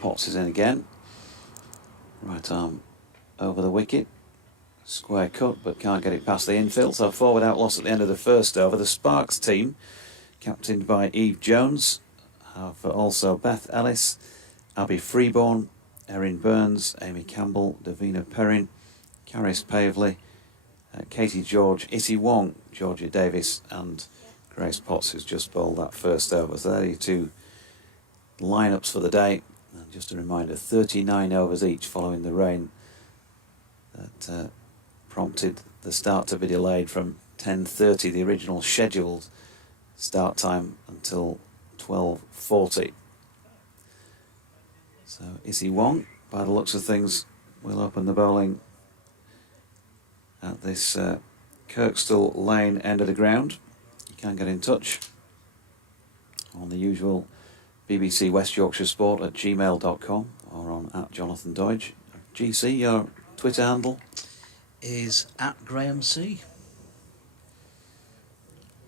Potts is in again. Right arm over the wicket. Square cut, but can't get it past the infield. So forward out loss at the end of the first over. The Sparks team, captained by Eve Jones, have also Beth Ellis, Abby Freeborn, Erin Burns, Amy Campbell, Davina Perrin, Caris Pavley, Katie George, Issy Wong, Georgia Davis and Grace Potts, who's just bowled that first over. So there are your two lineups for the day. And just a reminder, 39 overs each following the rain that prompted the start to be delayed from 10:30, the original scheduled start time, until 12:40. So Issy Wong, by the looks of things, will open the bowling at this Kirkstall Lane end of the ground. You can get in touch on the usual BBC West Yorkshire Sport at gmail.com or on @JonathanDodge. GC, your Twitter handle is @GrahamC.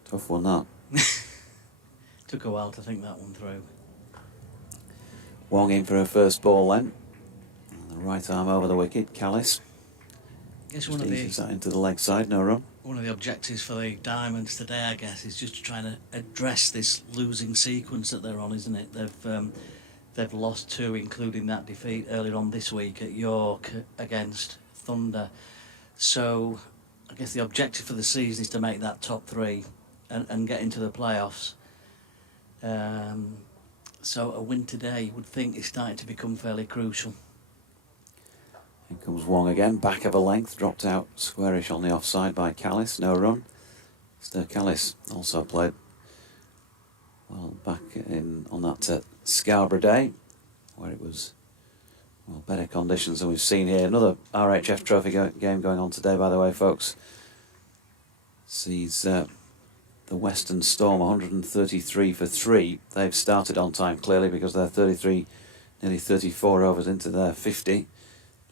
Tough one, that. Took a while to think that one through. Wong in for her first ball then. And the right arm over the wicket, Callis. Guess Just eases that into the leg side, no run. One of the objectives for the Diamonds today, I guess, is just trying to address this losing sequence that they're on, isn't it? They've lost two, including that defeat earlier on this week at York against Thunder. So I guess the objective for the season is to make that top three and get into the playoffs. So a win today, you would think, is starting to become fairly crucial. Here comes Wong again, back of a length, dropped out squarish on the offside by Callis, no run. Mr. Callis also played well back in on that Scarborough day, where it was better conditions than we've seen here. Another RHF Trophy game going on today, by the way, folks. Sees the Western Storm 133 for 3. They've started on time, clearly, because they're 33, nearly 34 overs into their 50,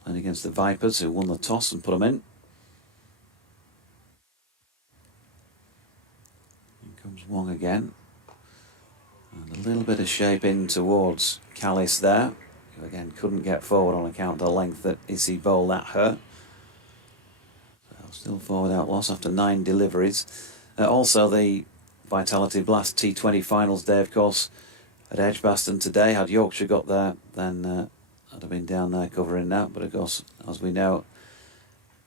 playing against the Vipers, who won the toss and put them in. Here comes Wong again. And a little bit of shape in towards Callis there, who again couldn't get forward on account of the length that Issy bowled at her. So still forward out loss after 9 deliveries. Also the Vitality Blast T20 finals day, of course, at Edgbaston today. Had Yorkshire got there, then I'd have been down there covering that. But of course, as we know,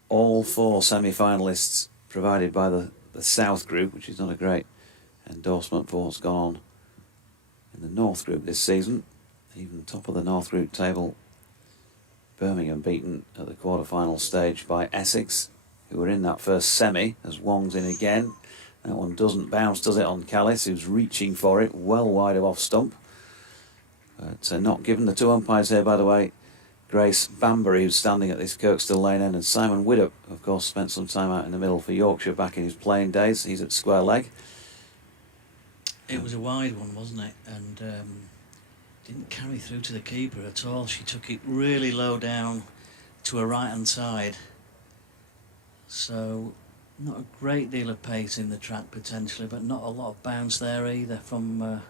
all 4 semi-finalists provided by the South Group, which is not a great endorsement for what's gone on in the North Group this season. Even top of the North Group table, Birmingham beaten at the quarter-final stage by Essex, who were in that first semi, as Wong's in again. That one doesn't bounce, does it, on Callis, who's reaching for it, well wide of off stump. But not given. The 2 umpires here, by the way, Grace Bambury, who's standing at this Kirkstall Lane end, and Simon Widdop, of course, spent some time out in the middle for Yorkshire back in his playing days. He's at square leg. It was a wide one, wasn't it? And didn't carry through to the keeper at all. She took it really low down to her right-hand side. So not a great deal of pace in the track potentially, but not a lot of bounce there either from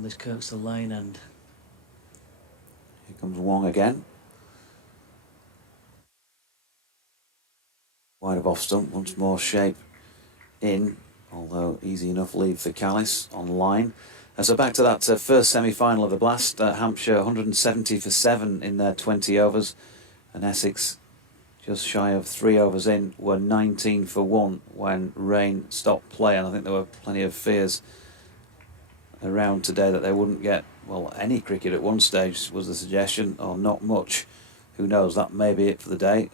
this Kirkstall Lane end. Here comes Wong again. Wide of off stump, once more shape in, although easy enough lead for Callis on line. So back to that first semi-final of the Blast. Hampshire 170 for 7 in their 20 overs, and Essex, just shy of 3 overs in, were 19 for 1 when rain stopped play. And I think there were plenty of fears around today that they wouldn't get, well, any cricket at one stage was the suggestion, or not much. Who knows, that may be it for the day.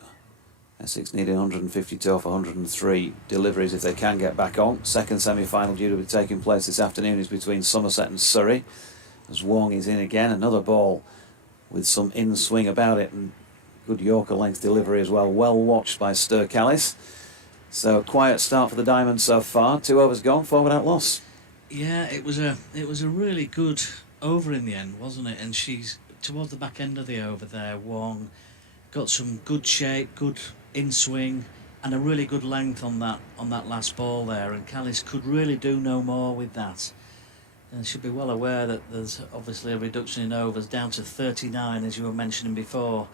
Essex needing 152 off 103 deliveries if they can get back on. Second semi-final due to be taking place this afternoon is between Somerset and Surrey, as Wong is in again. Another ball with some in-swing about it, and good Yorker length delivery as well. Well watched by Stur Callis. So a quiet start for the Diamonds so far. 2 overs gone, forward out loss. Yeah, it was a really good over in the end, wasn't it? And she's towards the back end of the over there. Wong got some good shape, good in swing, and a really good length on that last ball there. And Callis could really do no more with that. And should be well aware that there's obviously a reduction in overs down to 39, as you were mentioning before,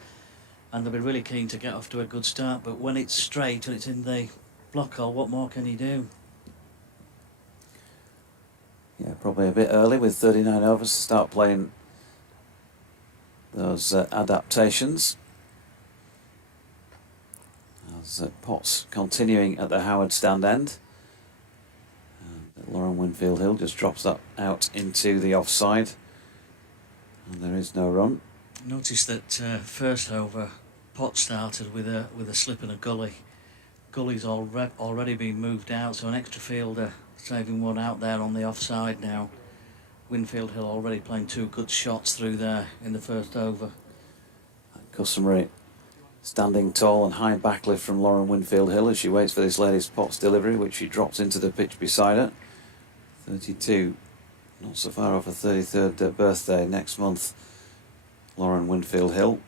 and they'll be really keen to get off to a good start. But when it's straight and it's in the block hole, what more can you do? Yeah, probably a bit early with 39 overs to start playing those adaptations. As Potts continuing at the Howard stand end. Lauren Winfield Hill just drops that out into the offside, and there is no run. Notice that first over, Potts started with a slip and a gully. Gully's already been moved out, so an extra fielder saving one out there on the offside now. Winfield Hill already playing 2 good shots through there in the first over. Customary standing tall and high backlift from Lauren Winfield Hill as she waits for this latest Potts delivery, which she drops into the pitch beside her. 32, not so far off her 33rd birthday next month. Lauren Winfield Hill,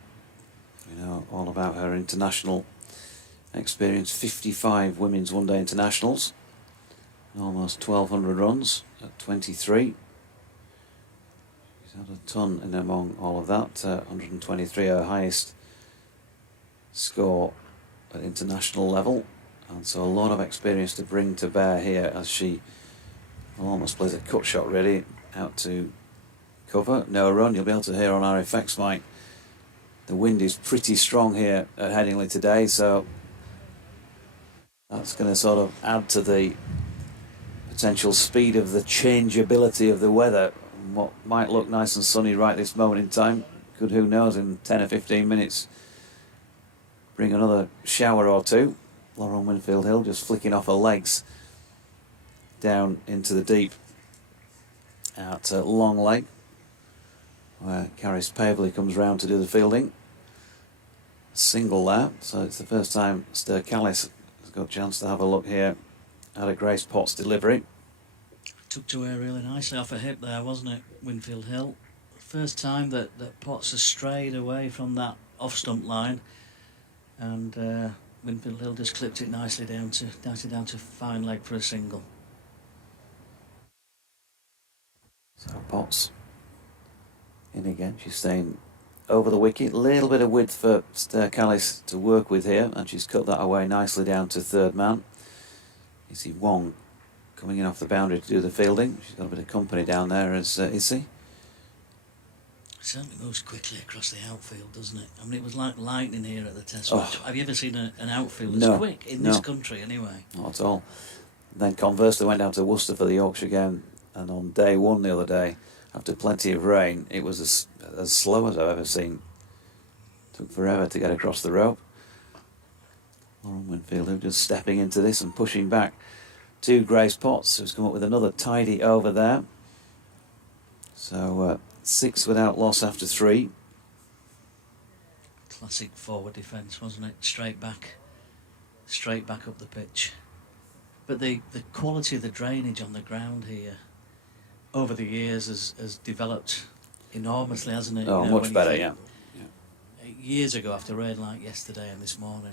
we know all about her international experience. 55 women's one-day internationals, almost 1,200 runs at 23. She's had a ton in among all of that. 123, her highest score at international level, and so a lot of experience to bring to bear here as she almost plays a cut shot really out to cover. No run. You'll be able to hear on our effects mic the wind is pretty strong here at Headingley today, so that's going to sort of add to the potential speed of the changeability of the weather. What might look nice and sunny right this moment in time could, who knows, in 10 or 15 minutes bring another shower or two. Lauren Winfield Hill just flicking off her legs down into the deep at Long Lake, where Caris Pavley comes round to do the fielding. Single there, so it's the first time Sturkallis has got a chance to have a look here at a Grace Potts delivery. Took to her really nicely off her hip there, wasn't it, Winfield Hill? First time that Potts has strayed away from that off-stump line, and Winfield Hill just clipped it nicely down to fine leg for a single. So Potts in again. She's staying over the wicket. Little bit of width for Sturkallis to work with here, and she's cut that away nicely down to third man. You see Wong coming in off the boundary to do the fielding. She's got a bit of company down there as Issy. Certainly moves quickly across the outfield, doesn't it? I mean, it was like lightning here at the Test match. Have you ever seen an outfield that's quick in this country anyway? Not at all. And then conversely went down to Worcester for the Yorkshire game, and on day one the other day, after plenty of rain, it was as slow as I've ever seen. Took forever to get across the rope. Lauren Winfield just stepping into this and pushing back to Grace Potts, who's come up with another tidy over there. So 6 without loss after 3. Classic forward defence, wasn't it? Straight back up the pitch. But the quality of the drainage on the ground here over the years has developed enormously, hasn't it? Oh, much better, yeah. Years ago, after rain like yesterday and this morning,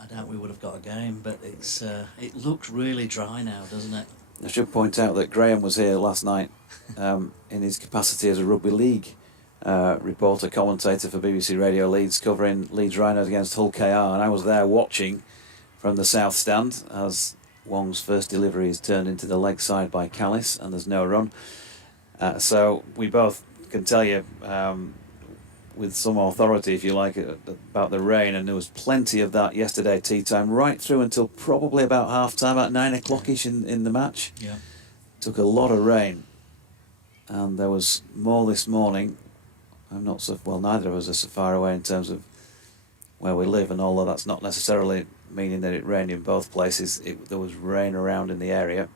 I doubt we would have got a game, but it looks really dry now, doesn't it? I should point out that Graham was here last night in his capacity as a rugby league reporter, commentator for BBC Radio Leeds, covering Leeds Rhinos against Hull KR, and I was there watching from the south stand as Wong's first delivery is turned into the leg side by Callis, and there's no run. So we both can tell you with some authority, if you like, about the rain, and there was plenty of that yesterday tea time, right through until probably about half time, about 9 o'clock-ish in the match. Yeah. Took a lot of rain, and there was more this morning. I'm not so well, neither of us are so far away in terms of where we live, and although that's not necessarily meaning that it rained in both places, there was rain around in the area,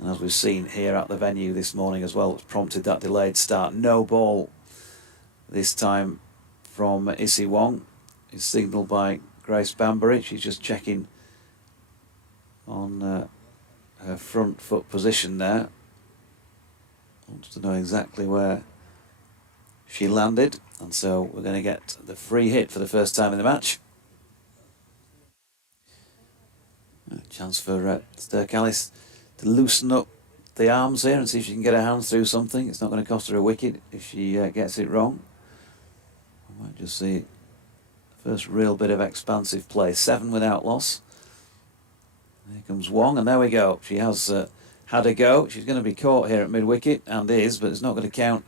and as we've seen here at the venue this morning as well, it's prompted that delayed start. No ball this time from Issy Wong. Is signalled by Grace Banbury. She's just checking on her front foot position there. Wants to know exactly where she landed, and so we're going to get the free hit for the first time in the match. A chance for Sturkallis to loosen up the arms here and see if she can get her hands through something. It's not going to cost her a wicket if she gets it wrong. I might just see first real bit of expansive play. 7 without loss. There comes Wong, and there we go. She has had a go. She's going to be caught here at mid-wicket, and is, but it's not going to count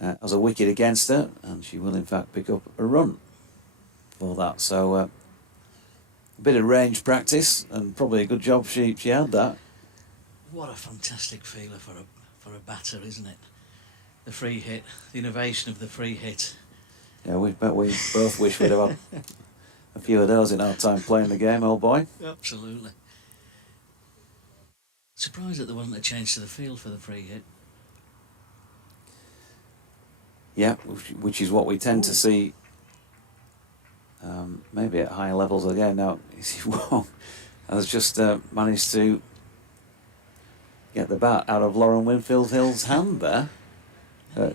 as a wicket against her, and she will in fact pick up a run for that. So a bit of range practice, and probably a good job she had that. What a fantastic feeler for a batter, isn't it? The free hit, the innovation of the free hit. Yeah, we both wish we'd have had a few of those in our time playing the game, old boy. Absolutely. Surprised that there wasn't a change to the field for the free hit. Yeah, which is what we tend to see maybe at higher levels again. Now, Wong has just managed to get the bat out of Lauren Winfield-Hill's hand there.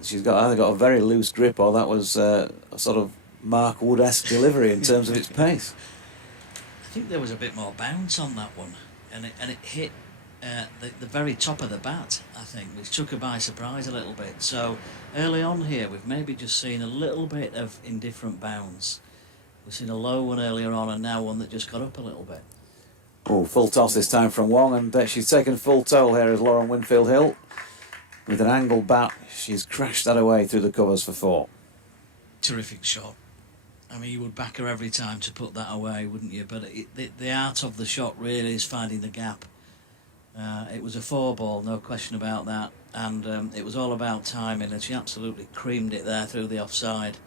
She's either got a very loose grip, or that was a sort of Mark Wood-esque delivery in terms of its pace. I think there was a bit more bounce on that one, and it hit the very top of the bat, I think, which took her by surprise a little bit. So early on here, we've maybe just seen a little bit of indifferent bounce. We've seen a low one earlier on, and now one that just got up a little bit. Oh, full toss this time from Wong, and she's taken full toll here as Lauren Winfield-Hill. With an angled bat, she's crashed that away through the covers for 4. Terrific shot. I mean, you would back her every time to put that away, wouldn't you? But the art of the shot really is finding the gap. It was a 4 ball, no question about that. And it was all about timing, and she absolutely creamed it there through the offside.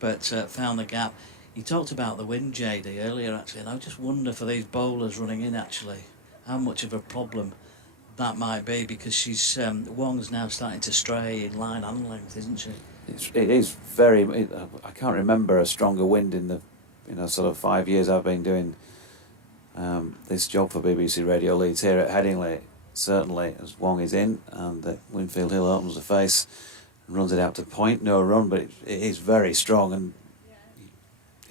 But found the gap. You talked about the wind, JD, earlier, actually, and I just wonder for these bowlers running in, actually, how much of a problem that might be, because Wong's now starting to stray in line and length, isn't she? It is very. I can't remember a stronger wind in the sort of 5 years I've been doing this job for BBC Radio Leeds here at Headingley. Certainly, as Wong is in, and Winfield-Hill opens the face and runs it out to point. No run, but it is very strong, and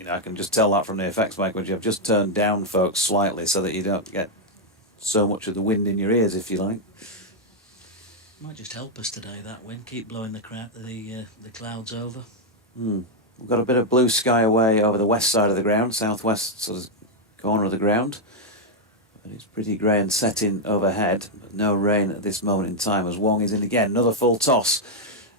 I can just tell that from the effects mic, which I've just turned down, folks, slightly, so that you don't get so much of the wind in your ears, if you like. Might just help us today, that wind. Keep blowing the clouds over. We've got a bit of blue sky away over the west side of the ground, southwest sort of corner of the ground. But it's pretty grey and setting overhead. But no rain at this moment in time as Wong is in again. Another full toss.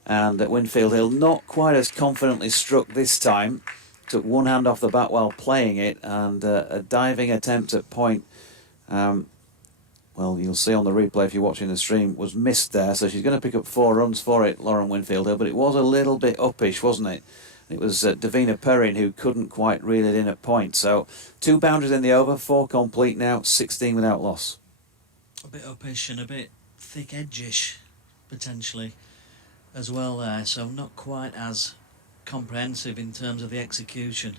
And Winfield-Hill not quite as confidently struck this time. Took one hand off the bat while playing it, and a diving attempt at point. Well, you'll see on the replay if you're watching the stream, was missed there. So she's going to pick up 4 runs for it, Lauren Winfield-Hill. But it was a little bit uppish, wasn't it? It was Davina Perrin who couldn't quite reel it in at point. So 2 boundaries in the over, 4 complete now, 16 without loss. A bit uppish and a bit thick edgish, potentially, as well there. So not quite as comprehensive in terms of the execution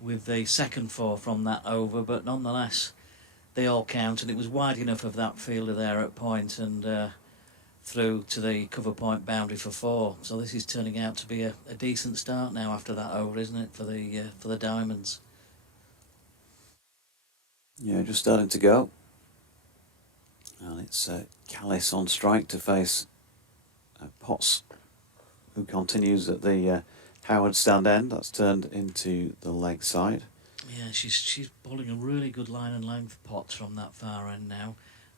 with the second 4 from that over, but nonetheless they all count, and it was wide enough of that fielder there at point and through to the cover point boundary for 4. So this is turning out to be a decent start now after that over, isn't it, for the Diamonds? Yeah, just starting to go, and it's Callis on strike to face Potts, who continues at the Howard stand end. That's turned into the leg side. Yeah, she's bowling a really good line and length, Potts, from that far end now.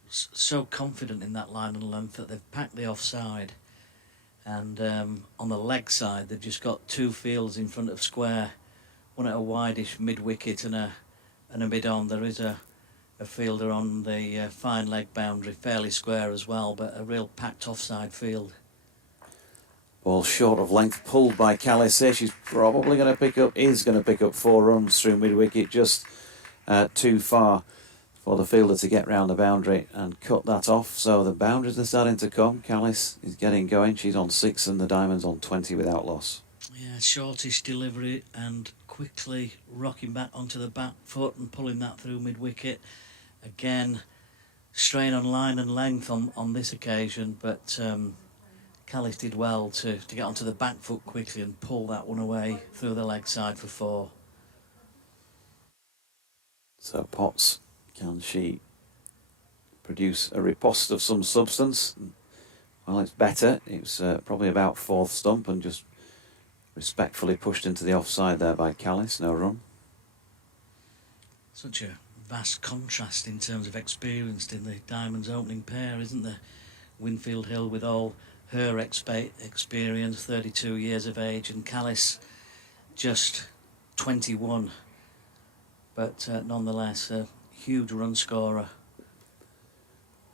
So confident in that line and length that they've packed the offside, and on the leg side they've just got 2 fields in front of square, one at a wideish mid wicket and a mid on. There is a fielder on the fine leg boundary, fairly square as well, but a real packed offside field. Ball short of length, pulled by Callis here. She's probably going to pick up 4 runs through mid-wicket, just too far for the fielder to get round the boundary and cut that off. So the boundaries are starting to come. Callis is getting going. She's on 6 and the Diamonds on 20 without loss. Yeah, shortish delivery and quickly rocking back onto the back foot and pulling that through mid-wicket. Again, strain on line and length on this occasion, but Callis did well to get onto the back foot quickly and pull that one away through the leg side for 4. So Potts, can she produce a riposte of some substance. Well, it's better. It's probably about fourth stump and just respectfully pushed into the offside there by Callis. No run. Such a vast contrast in terms of experience in the Diamonds opening pair, isn't there? Winfield Hill with all her experience, 32 years of age, and Callis just 21, but nonetheless a huge run scorer.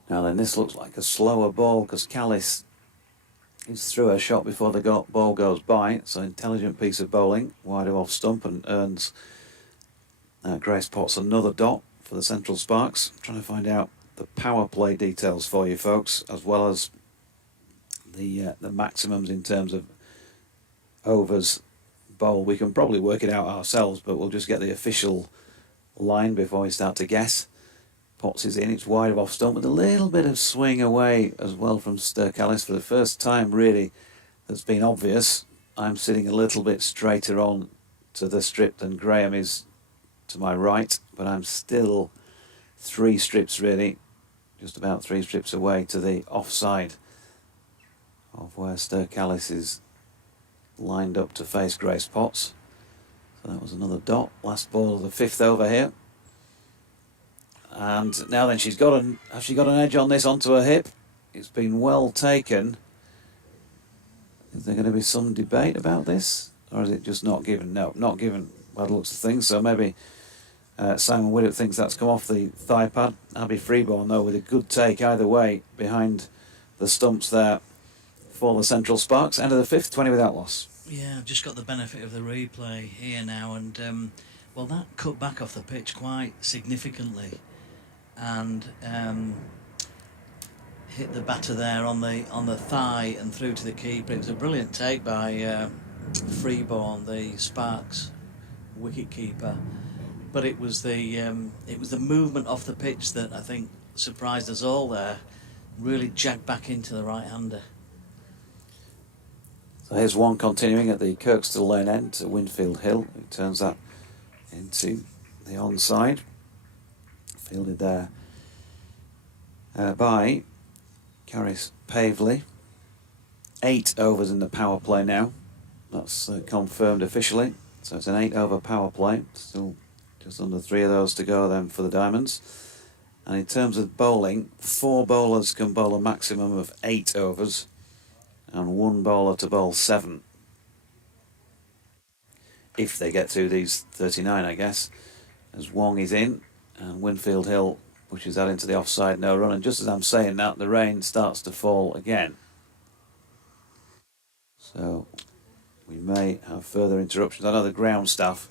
Now then, this looks like a slower ball because Callis is through her shot before the ball goes by. It's an intelligent piece of bowling, wide of off stump, and earns Grace Potts another dot for the Central Sparks. I'm trying to find out the power play details for you folks, as well as the maximums in terms of overs bowl. We can probably work it out ourselves, but we'll just get the official line before we start to guess. Potts is in, it's wide of off stump with a little bit of swing away as well from Callis. For the first time really that's been obvious, I'm sitting a little bit straighter on to the strip than Graham is to my right, but I'm still 3 strips really, just about 3 strips away to the offside of where Callis is lined up to face Grace Potts. So that was another dot. Last ball of the 5th over here. And now then, has she got an edge on this onto her hip? It's been well taken. Is there going to be some debate about this? Or is it just not given? No, not given by the looks of things. So maybe Simon Widdop thinks that's come off the thigh pad. Abby Freeborn, though, with a good take either way behind the stumps there for the Central Sparks. End of the 5th, 20 without loss. Yeah, I've just got the benefit of the replay here now, and well, that cut back off the pitch quite significantly, and hit the batter there on the thigh and through to the keeper. It was a brilliant take by Freeborn, the Sparks wicket keeper, but it was the movement off the pitch that I think surprised us all there. Really jagged back into the right-hander. So here's one continuing at the Kirkstall Lane end to Winfield Hill, who turns that into the onside. Fielded there by Caris Pavley. 8 overs in the power play now. That's confirmed officially. So it's an 8 over power play. Still just under 3 of those to go then for the Diamonds. And in terms of bowling, 4 bowlers can bowl a maximum of 8 overs. And 1 bowler to bowl 7. If they get through these 39, I guess. As Wong is in, and Winfield Hill pushes that into the offside, no run. And just as I'm saying that, the rain starts to fall again. So we may have further interruptions. I know the ground staff,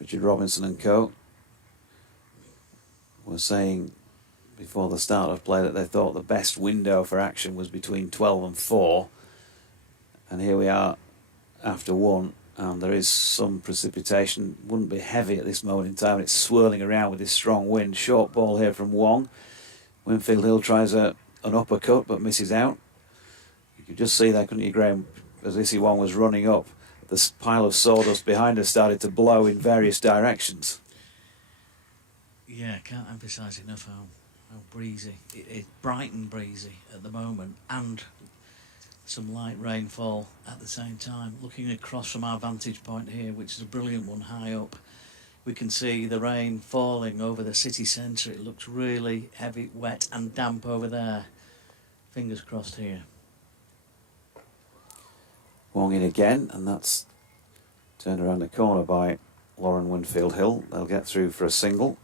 Richard Robinson and co, were saying before the start of play that they thought the best window for action was between 12 and 4. And here we are after 1, and there is some precipitation. Wouldn't be heavy at this moment in time. It's swirling around with this strong wind. Short ball here from Wong. Winfield Hill tries an uppercut but misses out. You could just see there, couldn't you, Graham, as Issy Wong was running up, this pile of sawdust behind her started to blow in various directions. Yeah, can't emphasise enough how breezy. It's bright and breezy at the moment, and some light rainfall at the same time. Looking across from our vantage point here, which is a brilliant one high up, we can see the rain falling over the city centre. It looks really heavy, wet and damp over there. Fingers crossed here. Wong in again, and that's turned around the corner by Lauren Winfield Hill. They'll get through for a single.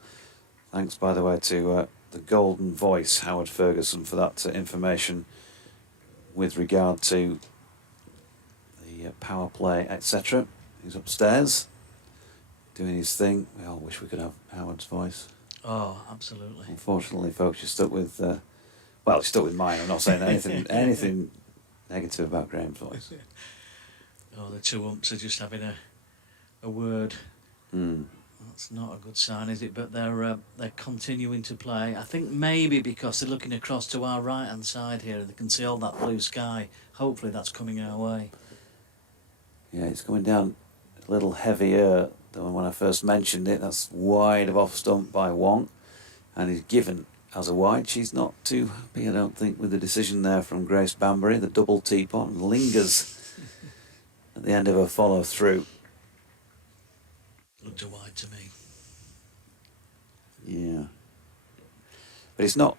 Thanks, by the way, to the golden voice, Howard Ferguson, for that information with regard to the power play, etc. He's upstairs doing his thing. We all wish we could have Howard's voice. Oh, absolutely. Unfortunately, folks, you're stuck with well, you're stuck with mine. I'm not saying anything negative about Graham's voice. Oh, the two umps are just having a word. That's not a good sign, is it? But they're continuing to play. I think maybe because they're looking across to our right-hand side here, they can see all that blue sky. Hopefully that's coming our way. Yeah, it's coming down a little heavier than when I first mentioned it. That's wide of off stump by Wong, and he's given as a wide. She's not too happy, I don't think, with the decision there from Grace Banbury. The double teapot and lingers at the end of her follow through. Looked a wide to me. Yeah, but it's not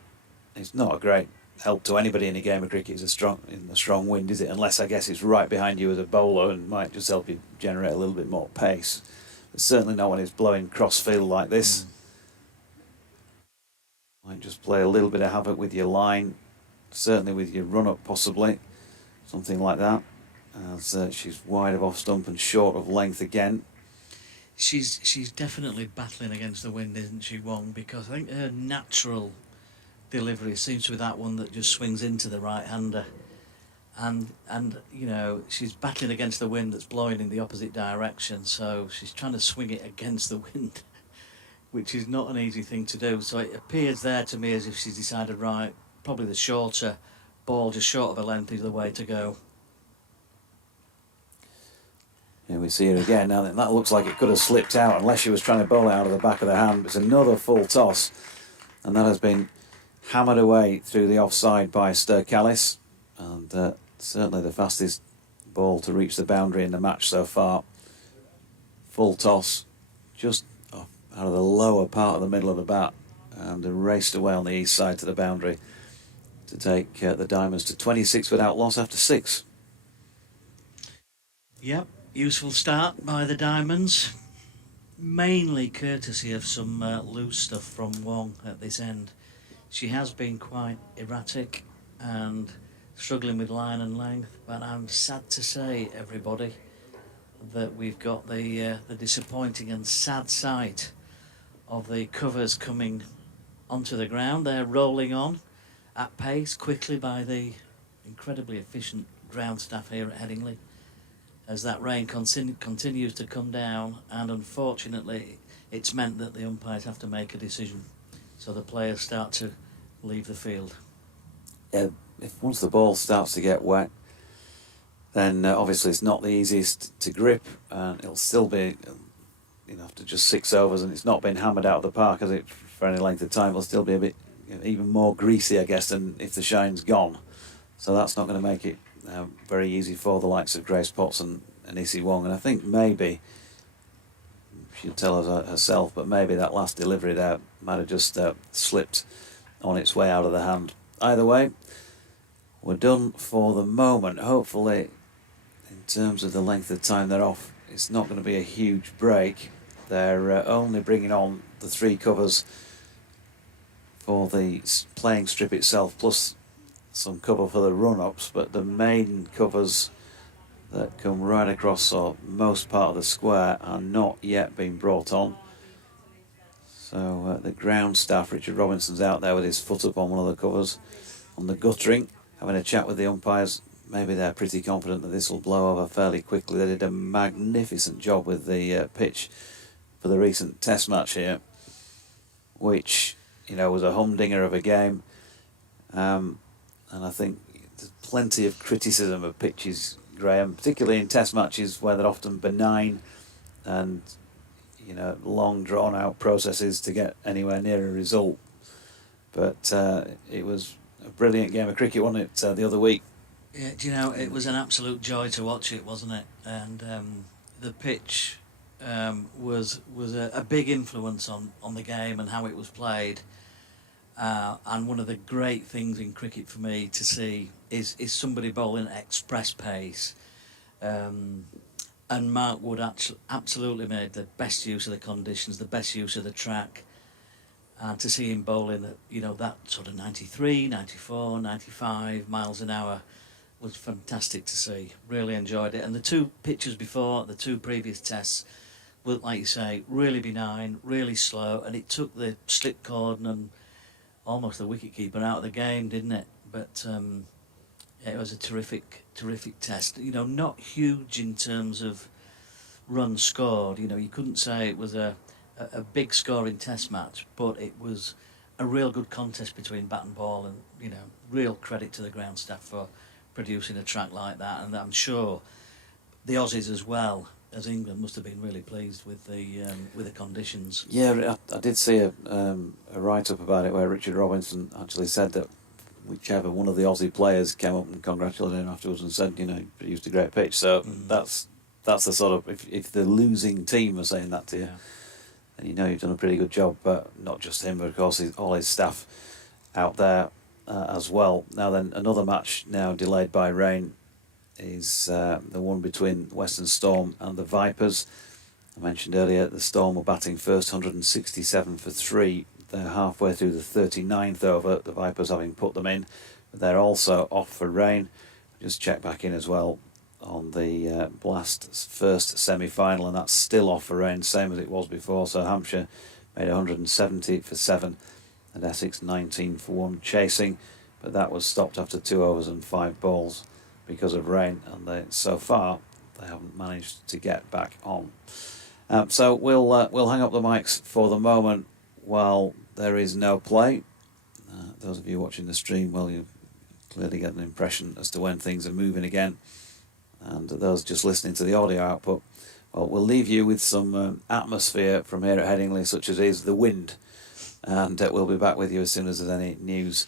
a great help to anybody in a game of cricket. It's in a strong wind, is it? Unless I guess it's right behind you as a bowler and might just help you generate a little bit more pace. But certainly not when it's blowing cross field like this. Might just play a little bit of havoc with your line, certainly with your run up possibly, something like that. As she's wide of off stump and short of length again. She's definitely battling against the wind, isn't she, Wong? Because I think her natural delivery seems to be that one that just swings into the right-hander. And you know, she's battling against the wind that's blowing in the opposite direction, so she's trying to swing it against the wind, which is not an easy thing to do. So it appears there to me as if she's decided, right, probably the shorter ball, just short of a length, is the way to go. Here we see her again. Now that looks like it could have slipped out unless she was trying to bowl it out of the back of the hand. It's another full toss, and that has been hammered away through the offside by Sturkallis, and certainly the fastest ball to reach the boundary in the match so far. Full toss, just out of the lower part of the middle of the bat, and raced away on the east side to the boundary to take the Diamonds to 26 without loss after 6. Yep. Useful start by the Diamonds, mainly courtesy of some loose stuff from Wong at this end. She has been quite erratic and struggling with line and length, but I'm sad to say, everybody, that we've got the disappointing and sad sight of the covers coming onto the ground. They're rolling on at pace quickly by the incredibly efficient ground staff here at Headingley, as that rain continues to come down, and unfortunately it's meant that the umpires have to make a decision, so the players start to leave the field. Yeah, if once the ball starts to get wet, then obviously it's not the easiest to grip, and it'll still be, after just 6 overs and it's not been hammered out of the park, has it, for any length of time, it'll still be a bit, even more greasy, I guess, than if the shine's gone. So that's not going to make it very easy for the likes of Grace Potts and Issy Wong. And I think maybe, she'll tell us herself, but maybe that last delivery there might have just slipped on its way out of the hand. Either way, we're done for the moment. Hopefully, in terms of the length of time they're off, it's not going to be a huge break. They're only bringing on the 3 covers for the playing strip itself, plus some cover for the run-ups, but the main covers that come right across or most part of the square are not yet being brought on. So the ground staff, Richard Robinson's out there with his foot up on one of the covers on the guttering, having a chat with the umpires. Maybe they're pretty confident that this will blow over fairly quickly. They did a magnificent job with the pitch for the recent test match here, which was a humdinger of a game. And I think there's plenty of criticism of pitches, Graham, particularly in test matches where they're often benign and, long drawn-out processes to get anywhere near a result. But it was a brilliant game of cricket, wasn't it, the other week? Yeah, it was an absolute joy to watch it, wasn't it? And the pitch was a big influence on the game and how it was played. And one of the great things in cricket for me to see is somebody bowling at express pace. And Mark Wood absolutely made the best use of the conditions, the best use of the track. And to see him bowling at, that sort of 93, 94, 95 miles an hour was fantastic to see. Really enjoyed it. And the 2 pitches before, the 2 previous tests, were, like you say, really benign, really slow. And it took the slip cord and almost the wicketkeeper out of the game, didn't it? But it was a terrific test. Not huge in terms of runs scored. You couldn't say it was a big scoring test match, but it was a real good contest between bat and ball, and real credit to the ground staff for producing a track like that. And I'm sure the Aussies as well as England must have been really pleased with the conditions. Yeah, I did see a write-up about it where Richard Robinson actually said that whichever one of the Aussie players came up and congratulated him afterwards and said, he produced a great pitch. So that's the sort of, if the losing team are saying that to you, then you've done a pretty good job. But not just him, but of course all his staff out there as well. Now then, another match now delayed by rain is the one between Western Storm and the Vipers. I mentioned earlier the Storm were batting first, 167 for 3. They're halfway through the 39th over, the Vipers having put them in. But they're also off for rain. Just check back in as well on the Blast first semi-final, and that's still off for rain, same as it was before. So Hampshire made 170 for 7 and Essex 19 for 1 chasing. But that was stopped after 2 overs and 5 balls because of rain. And so far, they haven't managed to get back on. So we'll hang up the mics for the moment while there is no play. Those of you watching the stream, well, you clearly get an impression as to when things are moving again. And those just listening to the audio output, well, we'll leave you with some atmosphere from here at Headingley, such as is the wind. And we'll be back with you as soon as there's any news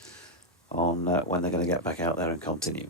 on when they're going to get back out there and continue.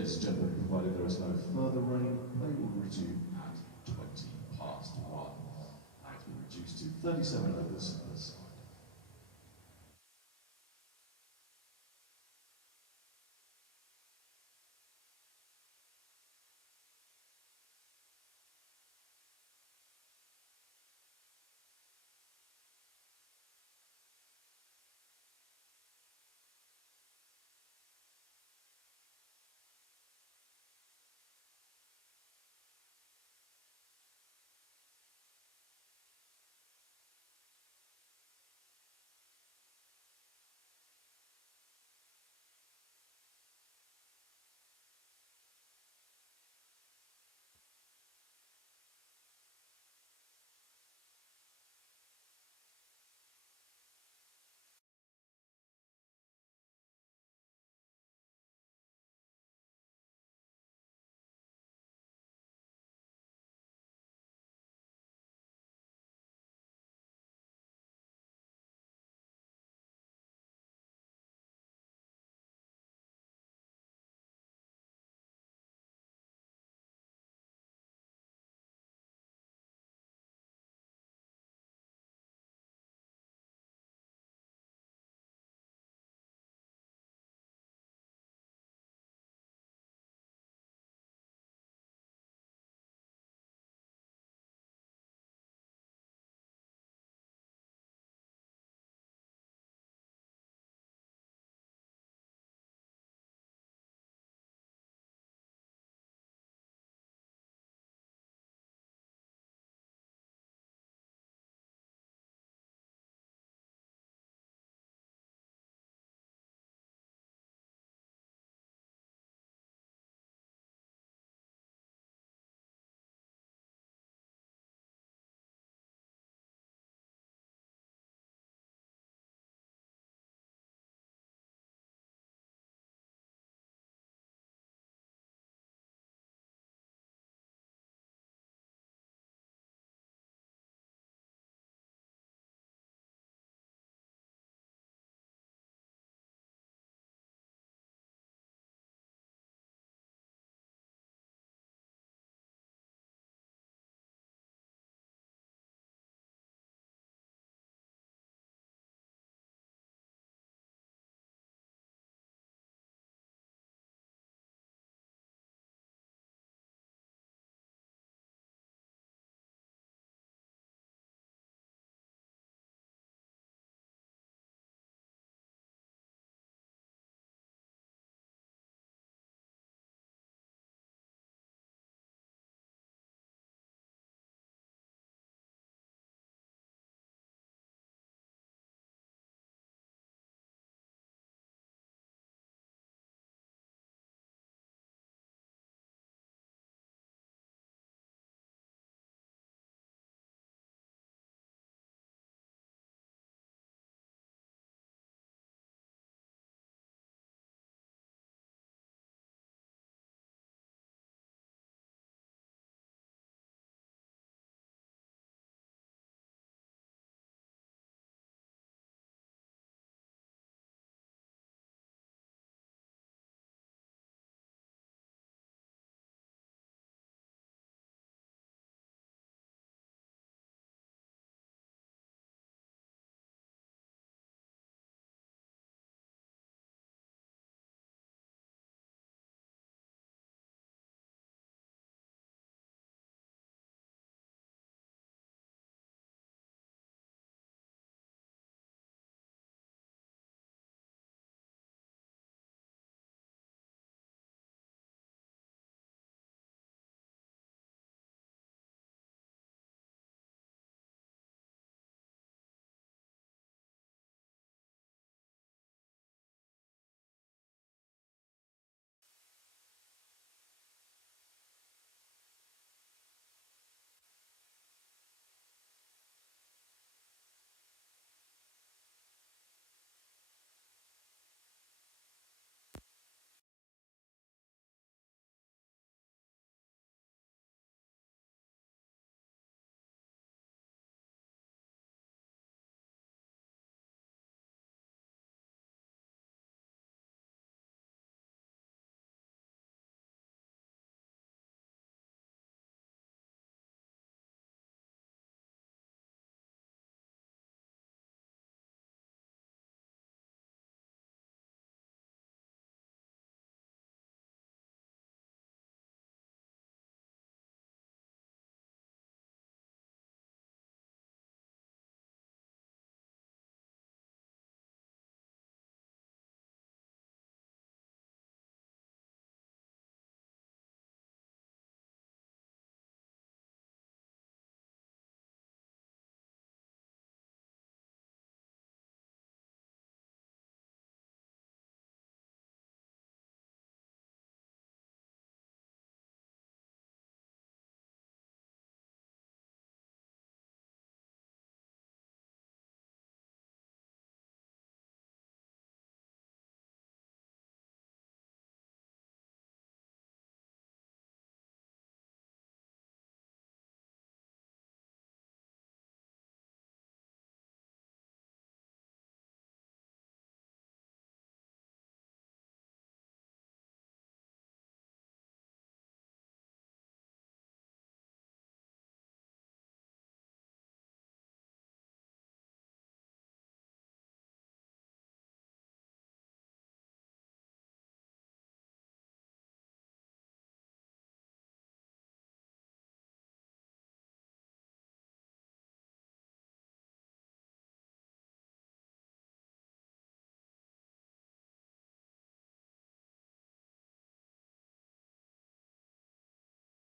ladies and gentlemen, provided there is no further rain, they will resume at 1:20 past. And it's been reduced to 37 overs per side.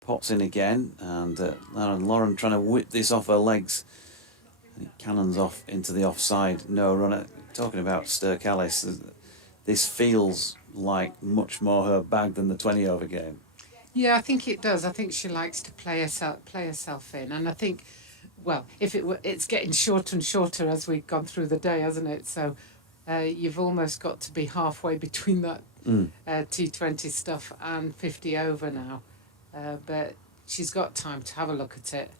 Potts in again, and Lauren trying to whip this off her legs. And it cannons off into the offside. No runner. Talking about Sturkallis, this feels like much more her bag than the 20-over game. Yeah, I think it does. I think she likes to play herself in, and I think, well, it's getting shorter and shorter as we've gone through the day, hasn't it? So you've almost got to be halfway between that T20 stuff and 50 over now. But she's got time to have a look at it.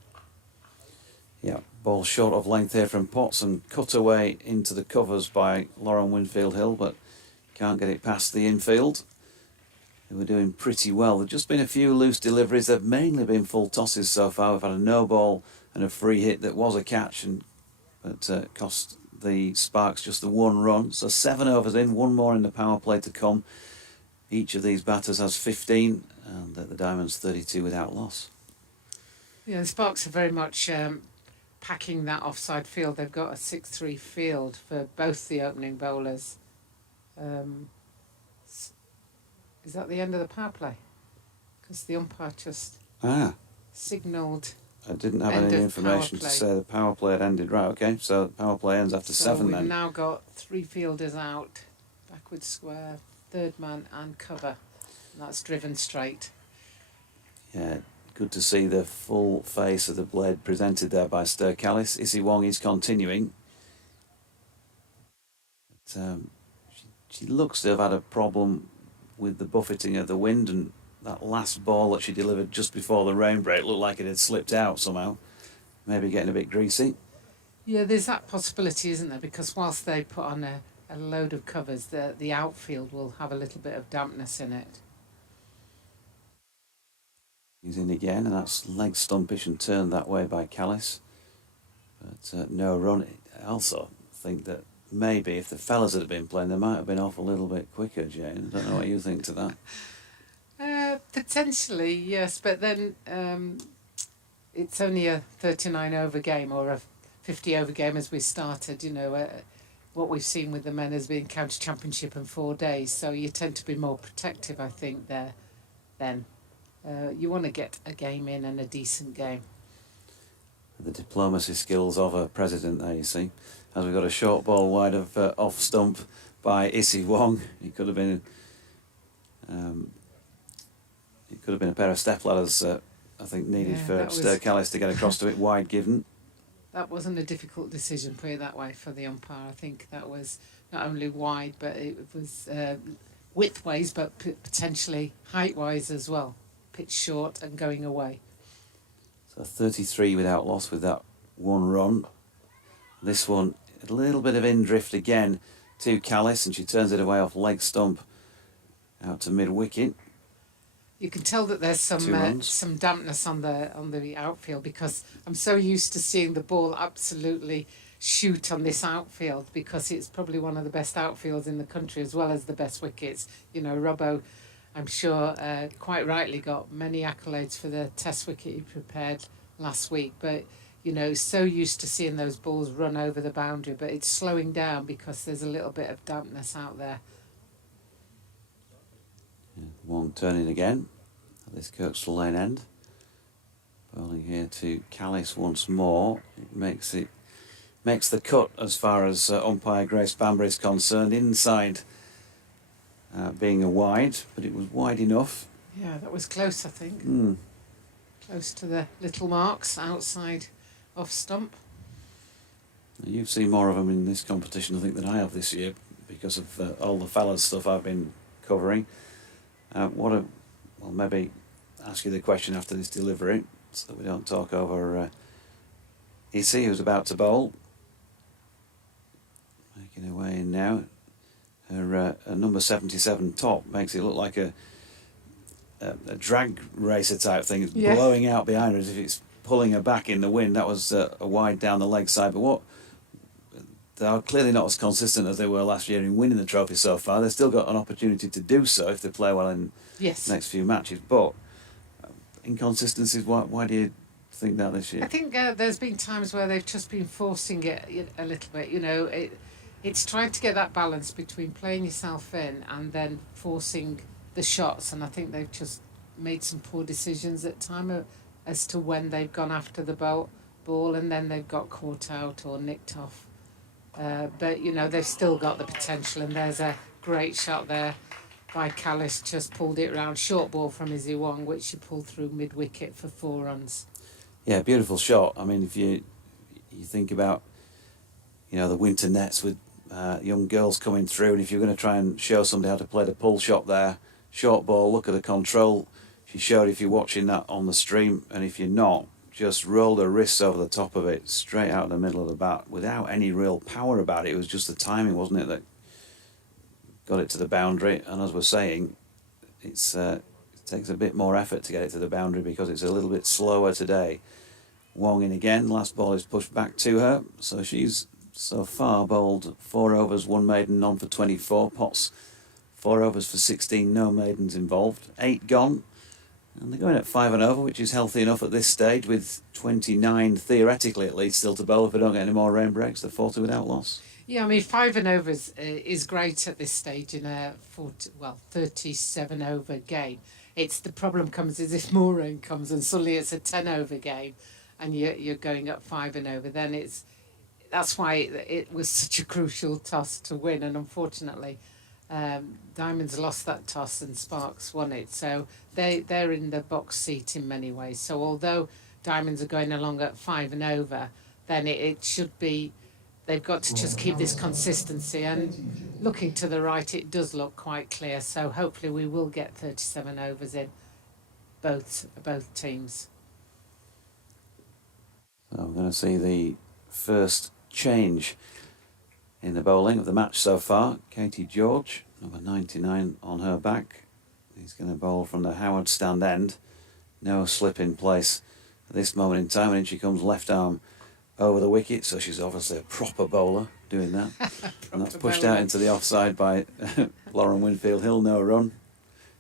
Yeah, ball short of length here from Potts and cut away into the covers by Lauren Winfield-Hill, but can't get it past the infield. They were doing pretty well. There've just been a few loose deliveries. They've mainly been full tosses so far. We've had a no ball and a free hit that was a catch, but cost the Sparks just the one run. So 7 overs in, one more in the power play to come. Each of these batters has 15, and the Diamonds 32 without loss. Yeah, the Sparks are very much packing that offside field. They've got a 6-3 field for both the opening bowlers. Is that the end of the power play? Because the umpire just signalled. I didn't have any information to say the power play had ended. Right, okay, so the power play ends after 7 then. We've now got 3 fielders out, backward square, third man and cover. And that's driven straight. Yeah, good to see the full face of the blade presented there by Sturkallis. Issy Wong is continuing. But, she looks to have had a problem with the buffeting of the wind, and that last ball that she delivered just before the rain break looked like it had slipped out somehow. Maybe getting a bit greasy. Yeah, there's that possibility, isn't there? Because whilst they put on a load of covers, the outfield will have a little bit of dampness in it. He's in again, and that's leg stumpish and turned that way by Callis. But no run. I also think that maybe if the fellas had been playing, they might have been off a little bit quicker, Jane. I don't know what you think to that. Potentially, yes, but then it's only a 39 over game or a 50 over game as we started. You know, what we've seen with the men has been county championship in 4 days, so you tend to be more protective, I think, there. Then you want to get a game in and a decent game. The diplomacy skills of a president there, you see. As we got a short ball wide of off stump by Issy Wong. It could have been a pair of step ladders, I think, needed for Sturkallis to get across to it, wide given. That wasn't a difficult decision, put it that way, for the umpire. I think that was not only wide, but it was width-wise, but potentially height-wise as well. Pitch short and going away. So 33 without loss with that one run. This one, a little bit of in-drift again to Callis, and she turns it away off leg stump out to mid-wicket. You can tell that there's some dampness on the outfield, because I'm so used to seeing the ball absolutely shoot on this outfield, because it's probably one of the best outfields in the country as well as the best wickets. You know, Robbo, I'm sure, quite rightly got many accolades for the test wicket he prepared last week, but you know, so used to seeing those balls run over the boundary, but it's slowing down because there's a little bit of dampness out there. Yeah, Wong turning again at this Kirkstall Lane end. Bowling here to Callis once more. It makes the cut as far as umpire Grace Bamber is concerned, inside being a wide, but it was wide enough. Yeah, that was close, I think. Close to the little marks outside off stump. You've seen more of them in this competition, I think, than I have this year, because of all the fellas stuff I've been covering. Well, maybe ask you the question after this delivery, so that we don't talk over Issy, who's about to bowl. Making her way in now. Her number 77 top makes it look like a drag racer type thing. It's blowing out behind her as if it's pulling her back in the wind. That was a wide down the leg side, but they are clearly not as consistent as they were last year in winning the trophy so far. They've still got an opportunity to do so if they play well in the next few matches, but inconsistencies, why do you think that this year? I think there's been times where they've just been forcing it a little bit. You know, it's trying to get that balance between playing yourself in and then forcing the shots, and I think they've just made some poor decisions at time as to when they've gone after the ball, and then they've got caught out or nicked off. But you know, they've still got the potential, and there's a great shot there by Callis, just pulled it round, short ball from Izzy Wong, which she pulled through mid wicket for 4 runs. Yeah, beautiful shot. I mean, if you think about, you know, the winter nets with young girls coming through, and if you're going to try and show somebody how to play the pull shot there, short ball, look at the control. She showed if you're watching that on the stream, and if you're not, just roll the wrists over the top of it, straight out the middle of the bat, without any real power about it. It was just the timing, wasn't it, that got it to the boundary. And as we're saying, it takes a bit more effort to get it to the boundary because it's a little bit slower today. Wong in again, last ball is pushed back to her, so she's so far bowled 4 overs, 1 maiden, none for 24 pots, 4 overs for 16, no maidens involved, 8 gone, and they're going at 5 and over, which is healthy enough at this stage, with 29 theoretically at least still to bowl if they don't get any more rain breaks. They're 40 without loss. Yeah, I mean 5 and over is great at this stage in a 37 over game. It's the problem comes is if more rain comes and suddenly it's a 10 over game, and you're going up 5 and over, then that's why it was such a crucial toss to win, and unfortunately Diamonds lost that toss and Sparks won it, so they're in the box seat in many ways. So although Diamonds are going along at 5 and over, then it should be, they've got to just keep this consistency, and looking to the right it does look quite clear, so hopefully we will get 37 overs in both teams. So we're going to see the first change in the bowling of the match so far. Katie George, number 99 on her back. He's going to bowl from the Howard stand end. No slip in place at this moment in time, and in she comes left arm over the wicket, so she's obviously a proper bowler doing that. And that's pushed out into the offside by Lauren Winfield Hill, no run.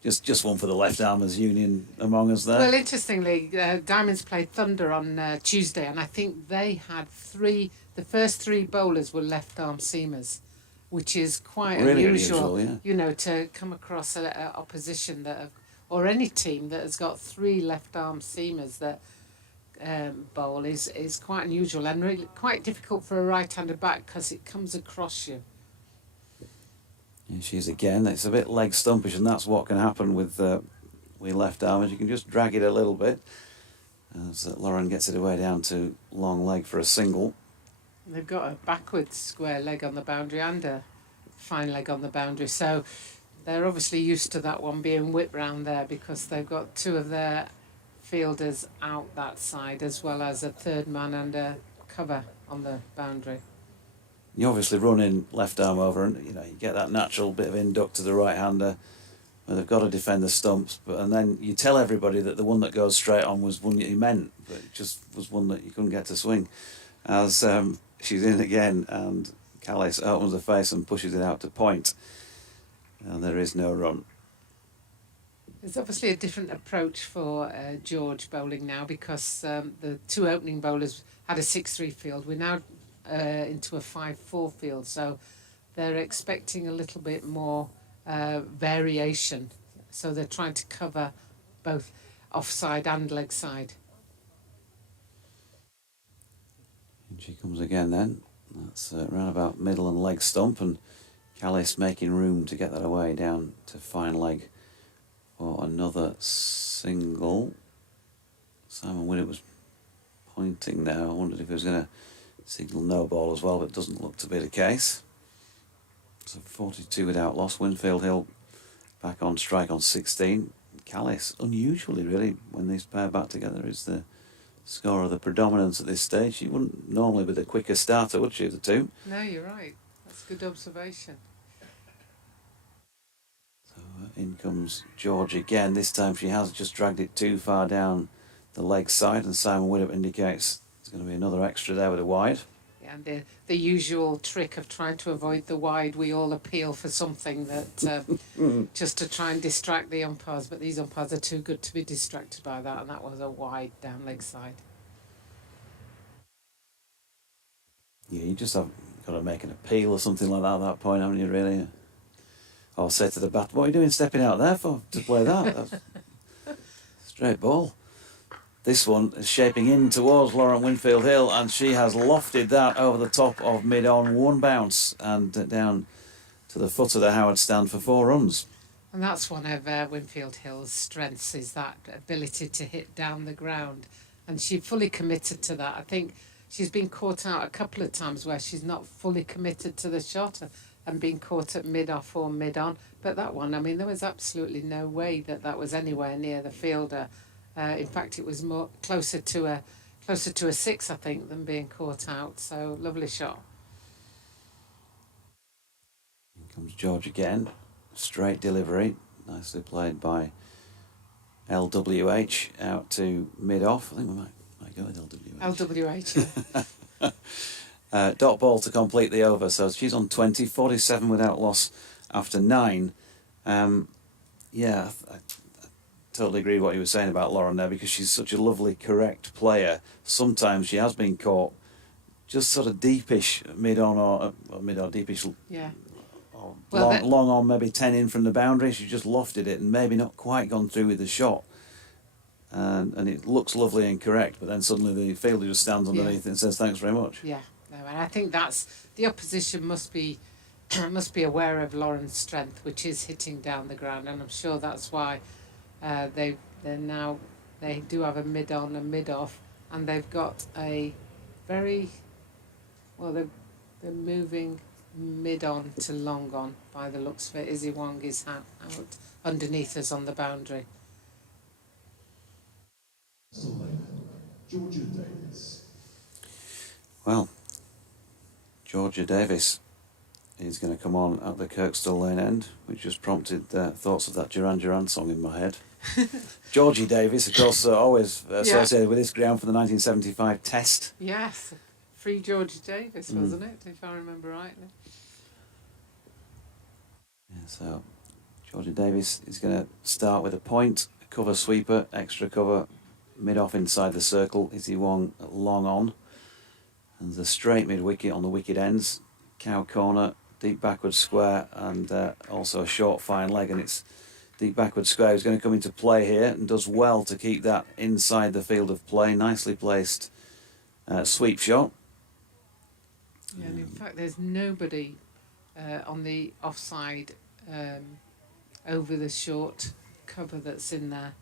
Just one for the left armers union among us there. Well, interestingly, Diamonds played Thunder on Tuesday, and I think they had the first 3 bowlers were left arm seamers, which is quite really unusual, yeah. You know, to come across an opposition or any team that has got 3 left arm seamers that bowl is quite unusual, and really quite difficult for a right-handed bat because it comes across you. And she's again, it's a bit leg stumpish, and that's what can happen with left armers. You can just drag it a little bit as Lauren gets it away down to long leg for a single. And they've got a backwards square leg on the boundary and a fine leg on the boundary, so they're obviously used to that one being whipped round there because they've got 2 of their fielders out that side as well as a third man and a cover on the boundary. You obviously run in left arm over, and you get that natural bit of induct to the right hander where they've got to defend the stumps, and then you tell everybody that the one that goes straight on was one that you meant, but it just was one that you couldn't get to swing. As she's in again, and Callis opens the face and pushes it out to point, and there is no run. There's obviously a different approach for George bowling now because the 2 opening bowlers had a 6-3 field. We're now into a 5-4 field, so they're expecting a little bit more variation, so they're trying to cover both offside and leg side. And she comes again then, that's round about middle and leg stump, and Callis making room to get that away down to fine leg for another single. Simon Winnett was pointing there, I wondered if he was going to signal no ball as well, but it doesn't look to be the case. So 42 without loss. Winfield Hill back on strike on 16. Callis, unusually really, when these pair back together, is the scorer of the predominance at this stage. She wouldn't normally be the quicker starter, would she, of the 2? No, you're right. That's a good observation. So in comes George again. This time she has just dragged it too far down the leg side, and Simon Winnett indicates there's going to be another extra there with a wide. Yeah, and the usual trick of trying to avoid the wide, we all appeal for something that just to try and distract the umpires, but these umpires are too good to be distracted by that, and that was a wide down leg side. Yeah, you just have got to make an appeal or something like that at that point, haven't you, really? Or say to the bat, what are you doing stepping out there for, to play that? Straight ball. This one is shaping in towards Lauren Winfield Hill, and she has lofted that over the top of mid-on, one bounce, and down to the foot of the Howard stand for 4 runs. And that's one of Winfield Hill's strengths, is that ability to hit down the ground. And she fully committed to that. I think she's been caught out a couple of times where she's not fully committed to the shot and been caught at mid-off or mid-on. But that one, I mean, there was absolutely no way that was anywhere near the fielder. In fact, it was more closer to a 6, I think, than being caught out. So lovely shot. Here comes George again. Straight delivery, nicely played by LWH out to mid-off. I think we might go with LWH. LWH. Dot ball to complete the over, so she's on 20, 47 without loss after 9. I totally agree with what you were saying about Lauren there, because she's such a lovely, correct player. Sometimes she has been caught just sort of deepish mid-on or mid-on deepish. Yeah. Or Well, long on, maybe 10 in from the boundary. She just lofted it and maybe not quite gone through with the shot. And it looks lovely and correct, but then suddenly the fielder just stands underneath it and says thanks very much. Yeah, no, and I think that's the opposition must be aware of Lauren's strength, which is hitting down the ground, and I'm sure that's why they do have a mid on and mid off, and they've got a very they're moving mid on to long on by the looks of it. Izzy Wong is out underneath us on the boundary. Georgia Davis. Well, Georgia Davis is going to come on at the Kirkstall Lane end, which just prompted thoughts of that Duran Duran song in my head. Georgie Davis, of course, always associated with this ground for the 1975 Test. Yes, free Georgia Davis, wasn't it, if I remember rightly? Yeah, so Georgia Davis is going to start with a point, a cover sweeper, extra cover, mid-off inside the circle, Izzy Wong long on. And the straight mid-wicket on the wicket ends, cow corner, deep backward square, and also a short fine leg, and it's deep backward square is going to come into play here and does well to keep that inside the field of play. Nicely placed sweep shot. Yeah, and in fact there's nobody on the offside over the short cover that's in there.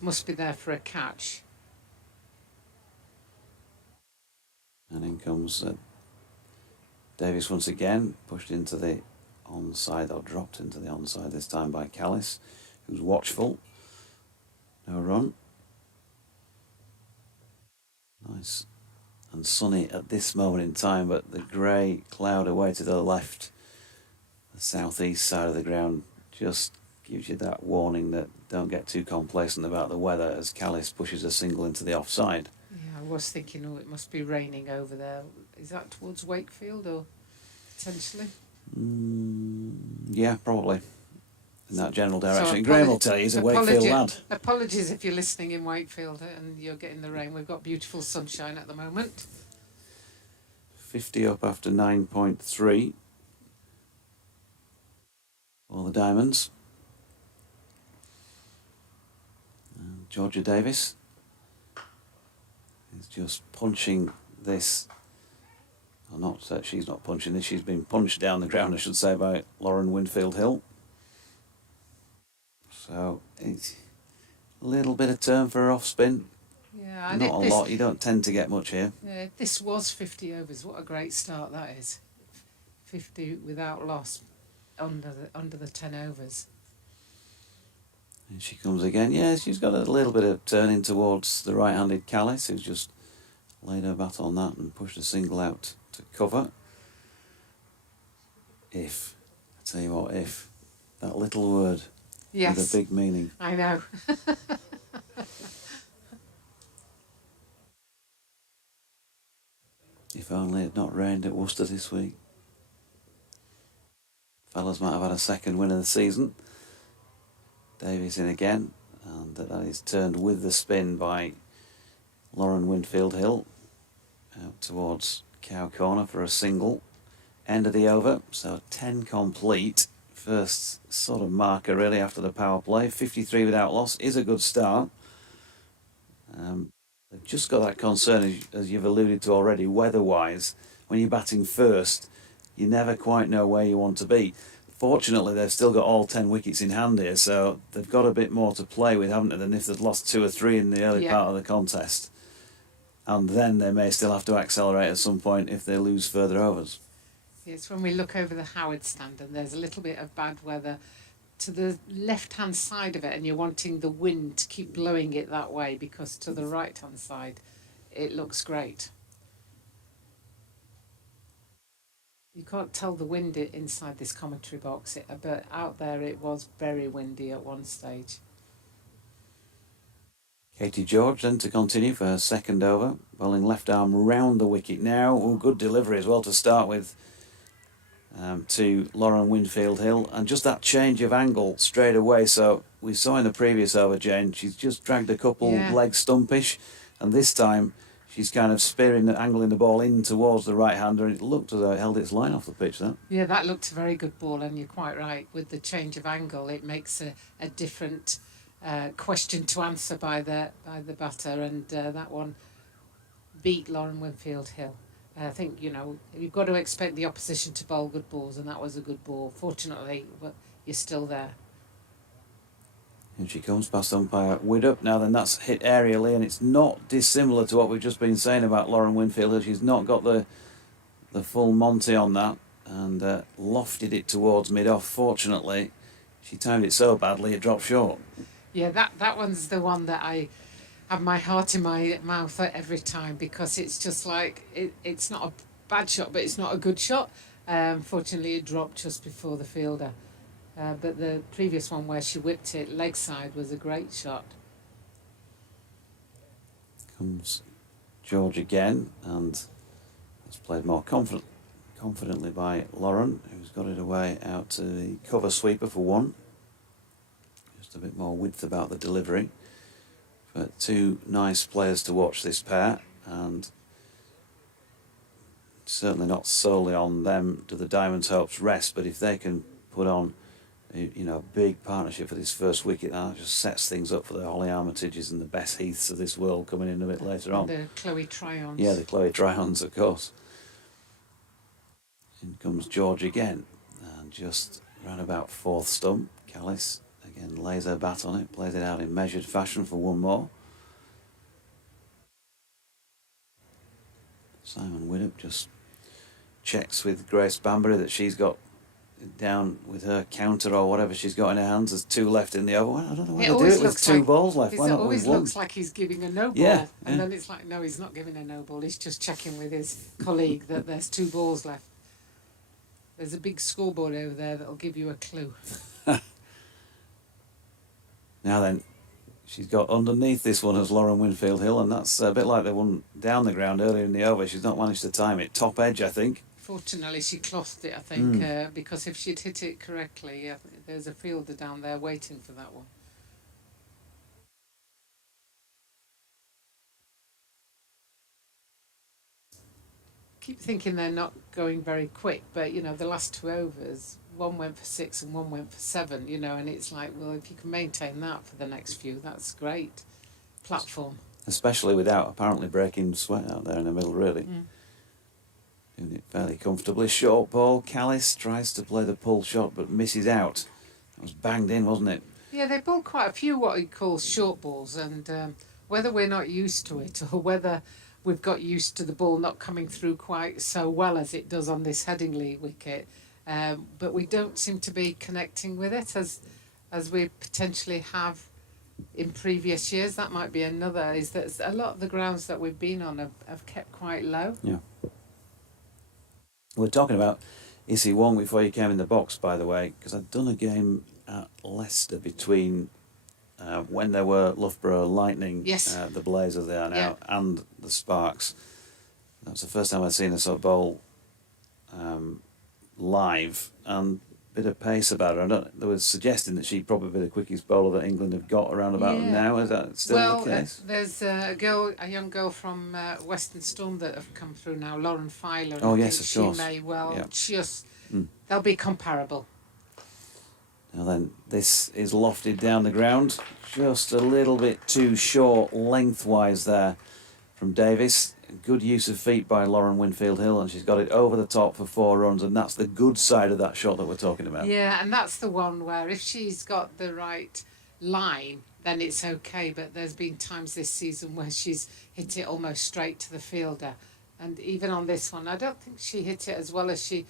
Must be there for a catch. And in comes Davis once again, pushed into the onside, or dropped into the onside this time by Callis, who's watchful. No run. Nice and sunny at this moment in time, but the grey cloud away to the left, the southeast side of the ground, just gives you that warning that don't get too complacent about the weather as Callis pushes a single into the offside. Yeah, I was thinking, it must be raining over there. Is that towards Wakefield or potentially? Yeah, probably. In that general direction. So Graham will tell you he's a Wakefield lad. Apologies if you're listening in Wakefield and you're getting the rain. We've got beautiful sunshine at the moment. 50 up after 9.3 for the Diamonds. And Georgia Davis is just punching this. Well, not she's not punching this, she's been punched down the ground, I should say, by Lauren Winfield Hill. So it's a little bit of turn for her off spin. Yeah, and not a lot. You don't tend to get much here. Yeah, this was 50 overs. What a great start that is. 50 without loss under the 10 overs. And she comes again. Yeah, she's got a little bit of turning towards the right-handed Callis, who's just laid her bat on that and pushed a single out to cover. If, I tell you what, if, that little word Yes. with a big meaning. I know. If only it had not rained at Worcester this week. Fellas might have had a second win of the season. Davies in again, and that is turned with the spin by Lauren Winfield Hill out towards Cow Corner for a single. End of the over, so 10 complete, first sort of marker really after the power play. 53 without loss is a good start. They've just got that concern, as you've alluded to already, weather-wise. When you're batting first, you never quite know where you want to be. Fortunately, they've still got all 10 wickets in hand here, so they've got a bit more to play with, haven't they, than if they'd lost 2 or 3 in the early part of the contest. And then they may still have to accelerate at some point if they lose further overs. Yes, when we look over the Howard stand and there's a little bit of bad weather to the left-hand side of it, and you're wanting the wind to keep blowing it that way, because to the right-hand side it looks great. You can't tell the wind inside this commentary box, but out there it was very windy at one stage. Katie George then to continue for her second over, bowling left arm round the wicket now. Oh, good delivery as well to start with, to Lauren Winfield Hill, and just that change of angle straight away. So we saw in the previous over, Jane, she's just dragged a couple legs stumpish, and this time she's kind of spearing the angling the ball in towards the right hander, and it looked as though it held its line off the pitch. That that looked a very good ball, and you're quite right, with the change of angle it makes a different question to answer by the batter, and that one beat Lauren Winfield Hill. I think, you've got to expect the opposition to bowl good balls, and that was a good ball. Fortunately, you're still there. And she comes past umpire Widdop. Now then, that's hit aerially, and it's not dissimilar to what we've just been saying about Lauren Winfield Hill. She's not got the full Monty on that, and lofted it towards mid-off. Fortunately, she timed it so badly it dropped short. Yeah, that one's the one that I have my heart in my mouth at every time, because it's just like, it's not a bad shot, but it's not a good shot. Fortunately, it dropped just before the fielder. But the previous one where she whipped it leg side was a great shot. Comes George again, and it's played more confidently by Lauren, who's got it away out to the cover sweeper for one. Just a bit more width about the delivery. But two nice players to watch, this pair, and certainly not solely on them do the Diamonds' hopes rest, but if they can put on a big partnership for this first wicket, that just sets things up for the Holly Armitages and the Bess Heaths of this world coming in a bit later on. The Chloe Tryons. Yeah, the Chloe Tryons, of course. In comes George again, and just round about fourth stump, Callis again lays her bat on it, plays it out in measured fashion for one more. Simon Widdop just checks with Grace Banbury that she's got down with her counter or whatever she's got in her hands. There's 2 left in the over. I don't know why they do it with 2 balls left. Why It not always with one? looks like he's giving a no ball, and then it's like, no, he's not giving a no ball. He's just checking with his colleague that there's 2 balls left. There's a big scoreboard over there that'll give you a clue. Now then, she's got underneath this one as Lauren Winfield Hill, and that's a bit like the one down the ground earlier in the over. She's not managed to time it. Top edge, I think. Fortunately, she clothed it, I think, because if she'd hit it correctly, there's a fielder down there waiting for that one. Keep thinking they're not going very quick, but the last 2 overs, one went for 6 and one went for 7, and it's like, well, if you can maintain that for the next few, that's great platform. Especially without apparently breaking sweat out there in the middle, really. Doing it fairly comfortably. Short ball, Callis tries to play the pull shot but misses out. That was banged in, wasn't it? Yeah, they bowled quite a few what he calls short balls, and whether we're not used to it or whether we've got used to the ball not coming through quite so well as it does on this Headingley wicket, but we don't seem to be connecting with it as we potentially have in previous years. That might be another, is that a lot of the grounds that we've been on have kept quite low. Yeah. We're talking about Issy Wong before you came in the box, by the way, because I'd done a game at Leicester between when there were Loughborough Lightning, the Blazers they are now, and the Sparks. That was the first time I'd seen her sort of bowl live, and a bit of pace about her. There was suggesting that she'd probably be the quickest bowler that England have got around about now. Is that still the case? There's a young girl from Western Storm that have come through now, Lauren Filer. Oh yes, of course. She may well they'll be comparable. Now then, this is lofted down the ground, just a little bit too short lengthwise there from Davis. Good use of feet by Lauren Winfield Hill, and she's got it over the top for 4 runs, and that's the good side of that shot that we're talking about. Yeah, and that's the one where if she's got the right line, then it's okay, but there's been times this season where she's hit it almost straight to the fielder. And even on this one, I don't think she hit it as well as she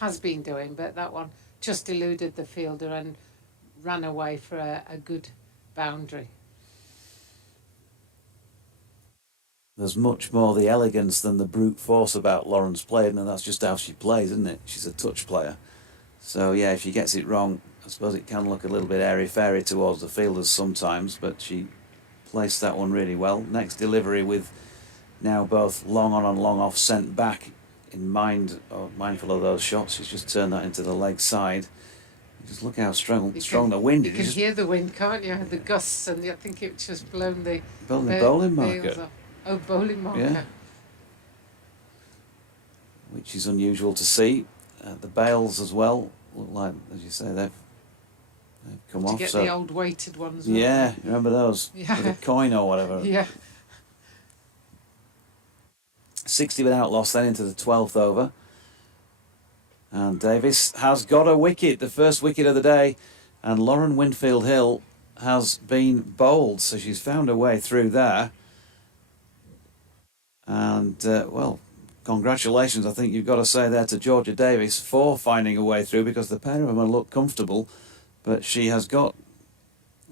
has been doing, but that one just eluded the fielder and ran away for a good boundary. There's much more the elegance than the brute force about Lauren's playing, and that's just how she plays, isn't it? She's a touch player. So, yeah, if she gets it wrong, I suppose it can look a little bit airy-fairy towards the fielders sometimes, but she placed that one really well. Next delivery with now both long on and long off sent back in mindful of those shots. She's just turned that into the leg side. Just look how strong the wind is. You can hear the wind, can't you? The gusts, and I think it just blown the bowling marker. off. Oh, bowling marker. Yeah. Which is unusual to see. The bails as well look like, as you say, they've come Did off. you get the old weighted ones? Yeah, remember those? Yeah. With a coin or whatever. Yeah. 60 without loss then into the 12th over. And Davis has got a wicket, the first wicket of the day. And Lauren Winfield Hill has been bowled, so she's found her way through there. And, well, congratulations, I think you've got to say there to Georgia Davis for finding a way through, because the pair of them look comfortable. But she has got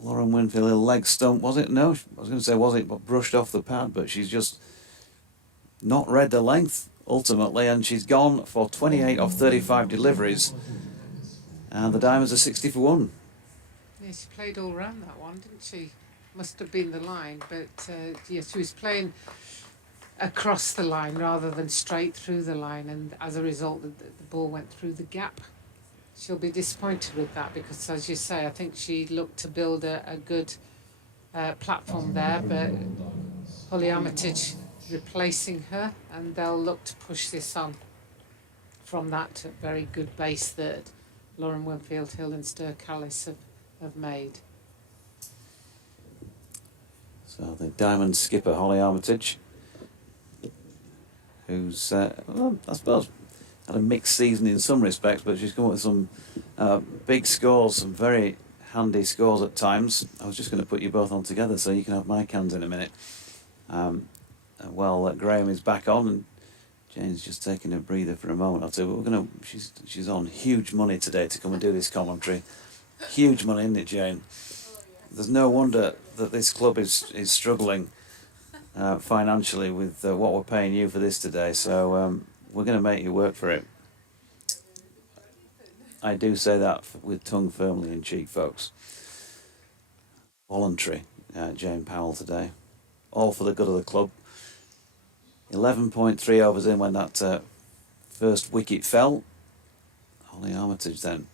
Lauren Winfield Hill leg stump, was it? No, I was going to say was it, but brushed off the pad, but she's just not read the length ultimately, and she's gone for 28 of 35 deliveries, and the Diamonds are 60 for 1. Yeah, she played all round that one, didn't she? Must have been the line, but yeah, she was playing across the line rather than straight through the line, and as a result the ball went through the gap. She'll be disappointed with that, because as you say, I think she looked to build a good platform there, but Holly Armitage replacing her, and they'll look to push this on from that very good base that Lauren Winfield Hill and Stir Callis have made. So the Diamond skipper Holly Armitage, who's well, I suppose had a mixed season in some respects, but she's come up with some big scores, some very handy scores at times. I was just going to put you both on together so you can have my cans in a minute. Well, Graham is back on, and Jane's just taking a breather for a moment or two. But we're going to. She's on huge money today to come and do this commentary. Huge money, isn't it, Jane? There's no wonder that this club is struggling financially with what we're paying you for this today. So we're going to make you work for it. I do say that with tongue firmly in cheek, folks. Voluntary, Jane Powell today. All for the good of the club. 11.3 overs in when that first wicket fell. Holly Armitage then.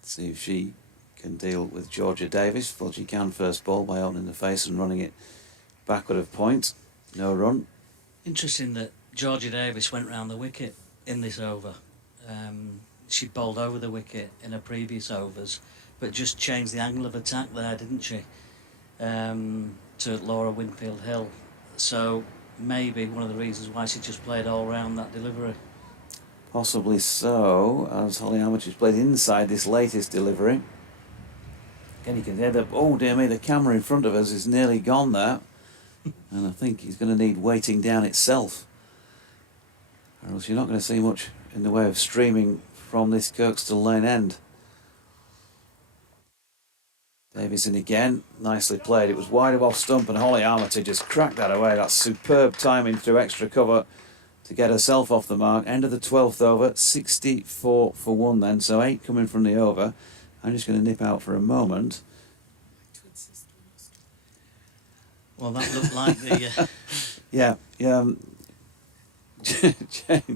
See if she can deal with Georgia Davis. Well, she can first ball by opening the face and running it backward of point. No run. Interesting that Georgia Davis went round the wicket in this over. She'd bowled over the wicket in her previous overs, but just changed the angle of attack there, didn't she? To Laura Winfield Hill. So maybe one of the reasons why she just played all round that delivery. Possibly so, as Holly Armitage played inside this latest delivery. Again, you can hear the, oh dear me, the camera in front of us is nearly gone there. And I think he's going to need weighting down itself, or else you're not going to see much in the way of streaming from this Kirkstall Lane end. Davis in again, nicely played. It was wide of off stump, and Holly Armitage just cracked that away. That's superb timing through extra cover to get herself off the mark. End of the 12th over, 64 for 1 then, so 8 coming from the over. I'm just going to nip out for a moment. Well, that looked like the... Yeah.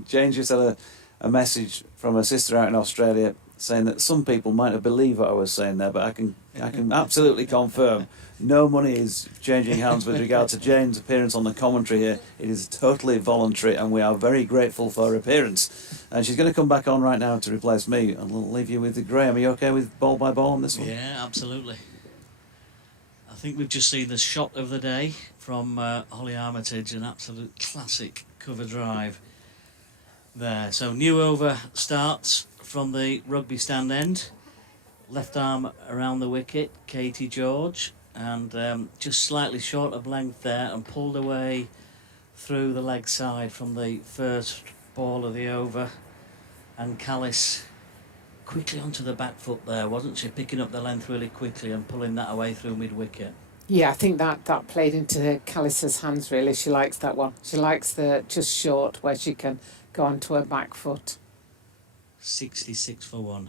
Jane just had a message from her sister out in Australia saying that some people might have believed what I was saying there, but I can absolutely confirm no money is changing hands with regard to Jane's appearance on the commentary here. It is totally voluntary, and we are very grateful for her appearance. And she's going to come back on right now to replace me, and we'll leave you with Graham. Are you okay with ball by ball on this one? Yeah, absolutely. I think we've just seen the shot of the day from Holly Armitage, an absolute classic cover drive there. So new over starts from the rugby stand end. Left arm around the wicket, Katie George, and just slightly short of length there, and pulled away through the leg side from the first ball of the over. And Callis quickly onto the back foot there, wasn't she? Picking up the length really quickly and pulling that away through mid-wicket. Yeah, I think that played into Callis's hands, really. She likes that one. She likes the just short where she can go onto her back foot. 66 for 1.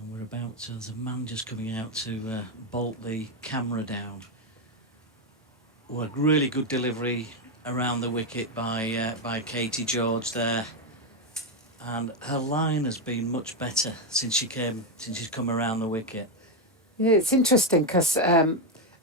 And we're about to, there's a man just coming out to bolt the camera down. Well, a really good delivery around the wicket by Katie George there. And her line has been much better since she's come around the wicket. Yeah, it's interesting because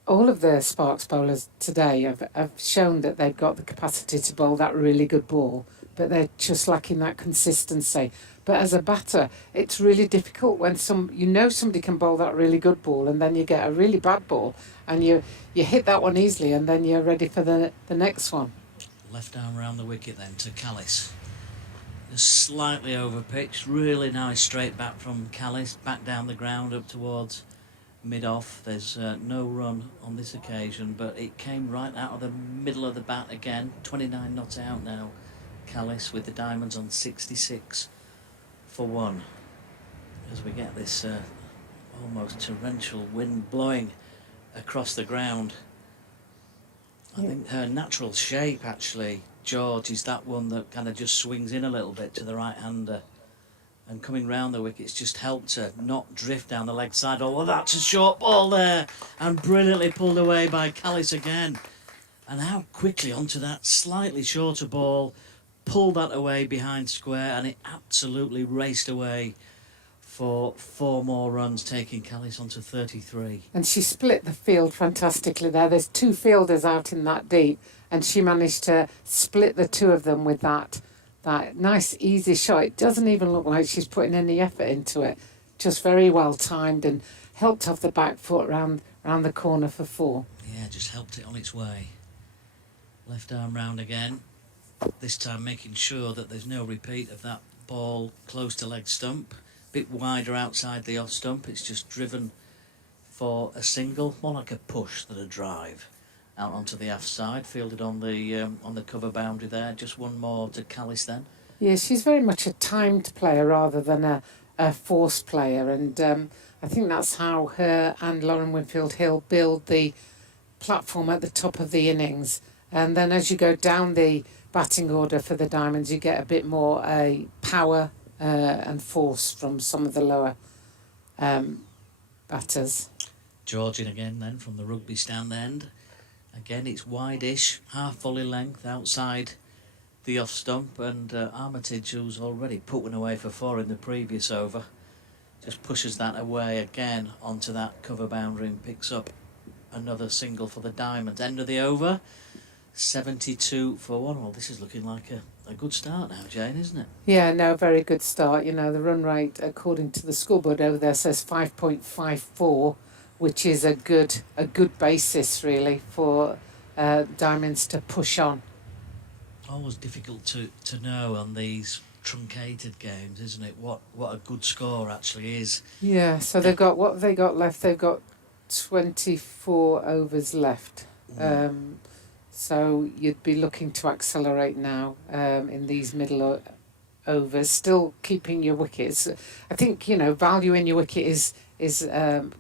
all of the Sparks bowlers today have shown that they've got the capacity to bowl that really good ball, but they're just lacking that consistency. But as a batter, it's really difficult when somebody can bowl that really good ball, and then you get a really bad ball, and you hit that one easily, and then you're ready for the next one. Left arm around the wicket then to Callis. Just slightly over pitched, really nice straight back from Callis, back down the ground up towards mid-off. There's no run on this occasion, but it came right out of the middle of the bat again. 29 not out now, Callis with the diamonds on 66 for 1. As we get this almost torrential wind blowing across the ground. I think her natural shape, actually, George, is that one that kind of just swings in a little bit to the right-hander. And coming round the wicket's just helped her not drift down the leg side. Oh, well, that's a short ball there. And brilliantly pulled away by Callis again. And how quickly onto that slightly shorter ball, pulled that away behind square, and it absolutely raced away for 4 more runs, taking Callis onto 33. And she split the field fantastically there. There's 2 fielders out in that deep, and she managed to split the 2 of them with that nice easy shot. It doesn't even look like she's putting any effort into it. Just very well timed and helped off the back foot round the corner for 4. Yeah, just helped it on its way. Left arm round again. This time making sure that there's no repeat of that ball close to leg stump. Bit wider outside the off stump. It's just driven for a single, more like a push than a drive. Out onto the aft side, fielded on the cover boundary there. Just 1 more to Callis then. Yeah, she's very much a timed player rather than a forced player, and I think that's how her and Lauren Winfield-Hill build the platform at the top of the innings. And then as you go down the batting order for the Diamonds, you get a bit more power and force from some of the lower batters. George in again then from the rugby stand end. Again, it's wide-ish, half volley length outside the off stump, and Armitage, who's already put one away for 4 in the previous over, just pushes that away again onto that cover boundary and picks up another single for the Diamonds. End of the over, 72 for 1. Well, this is looking like a good start now, Jane, isn't it? Yeah, no, very good start. You know, the run rate, according to the scoreboard over there, says 5.54. which is a good basis, really, for Diamonds to push on. Always difficult to know on these truncated games, isn't it? What a good score actually is. Yeah, so they've got, what have they got left? They've got 24 overs left. So you'd be looking to accelerate now in these middle overs, still keeping your wickets. I think, you know, value in your wicket is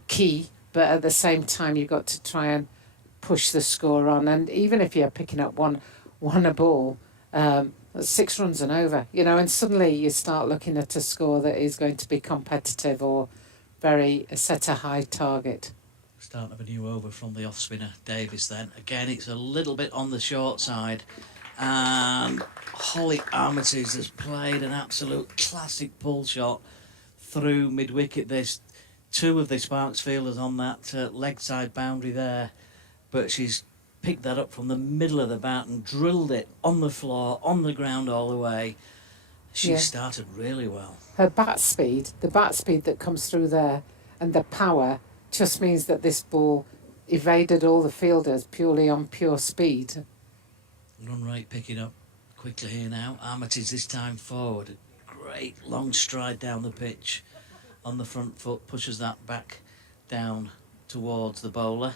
key. But at the same time, you've got to try and push the score on. And even if you're picking up one a ball, 6 runs and over, you know, and suddenly you start looking at a score that is going to be competitive or set a high target. Start of a new over from the off-spinner, Davis then. Again, it's a little bit on the short side. And Holly Armitage has played an absolute classic pull shot through mid-wicket. There's two of the Sparks fielders on that leg side boundary there, but she's picked that up from the middle of the bat and drilled it on the floor, on the ground all the way. She started really well. Her the bat speed that comes through there, and the power just means that this ball evaded all the fielders purely on pure speed. Run rate picking up quickly here now. Armitage this time forward. A great long stride down the pitch on the front foot, pushes that back down towards the bowler.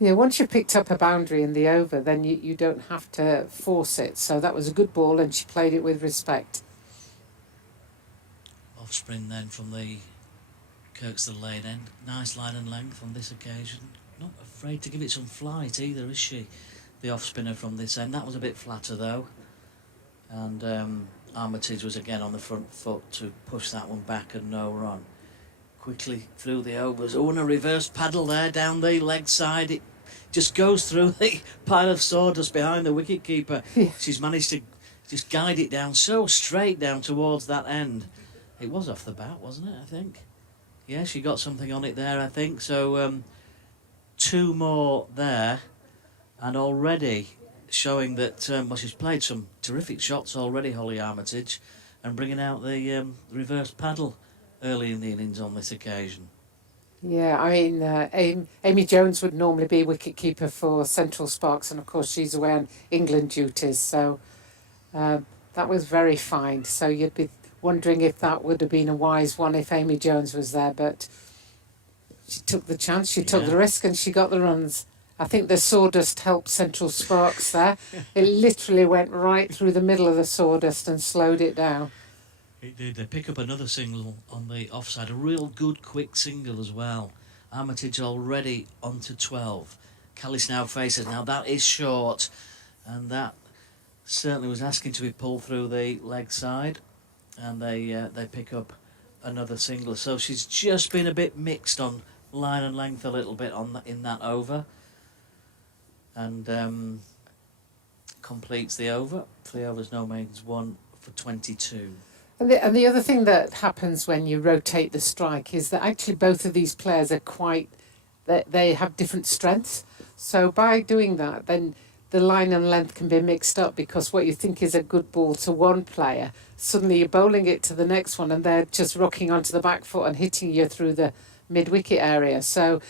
Yeah, once you've picked up a boundary in the over, then you don't have to force it. So that was a good ball, and she played it with respect. Off spin then from the Kirkstall lane end. Nice line and length on this occasion. Not afraid to give it some flight either, is she? The off spinner from this end. That was a bit flatter though. And Armitage was again on the front foot to push that one back and no run. Quickly through the overs. Oh, and a reverse paddle there down the leg side. It just goes through the pile of sawdust behind the wicketkeeper. Yeah. She's managed to just guide it down so straight down towards that end. It was off the bat, wasn't it, I think? Yeah, she got something on it there, I think. So two more there, and already showing that, well, she's played some terrific shots already, Holly Armitage, and bringing out the reverse paddle early in the innings on this occasion. Yeah, I mean, Amy Jones would normally be wicketkeeper for Central Sparks, and of course she's away on England duties, so that was very fine. So you'd be wondering if that would have been a wise one if Amy Jones was there, but she took the chance, she took the risk, and she got the runs. I think the sawdust helped Central Sparks there. It literally went right through the middle of the sawdust and slowed it down. It did. They pick up another single on the offside, a real good quick single as well. Armitage already onto 12. Callis now faces. Now that is short, and that certainly was asking to be pulled through the leg side, and they pick up another single. So she's just been a bit mixed on line and length a little bit in that over, and completes the over. 3 overs, no maidens, 1 for 22. And the other thing that happens when you rotate the strike is that actually both of these players are they have different strengths. So by doing that, then the line and length can be mixed up, because what you think is a good ball to one player, suddenly you're bowling it to the next one and they're just rocking onto the back foot and hitting you through the mid-wicket area. So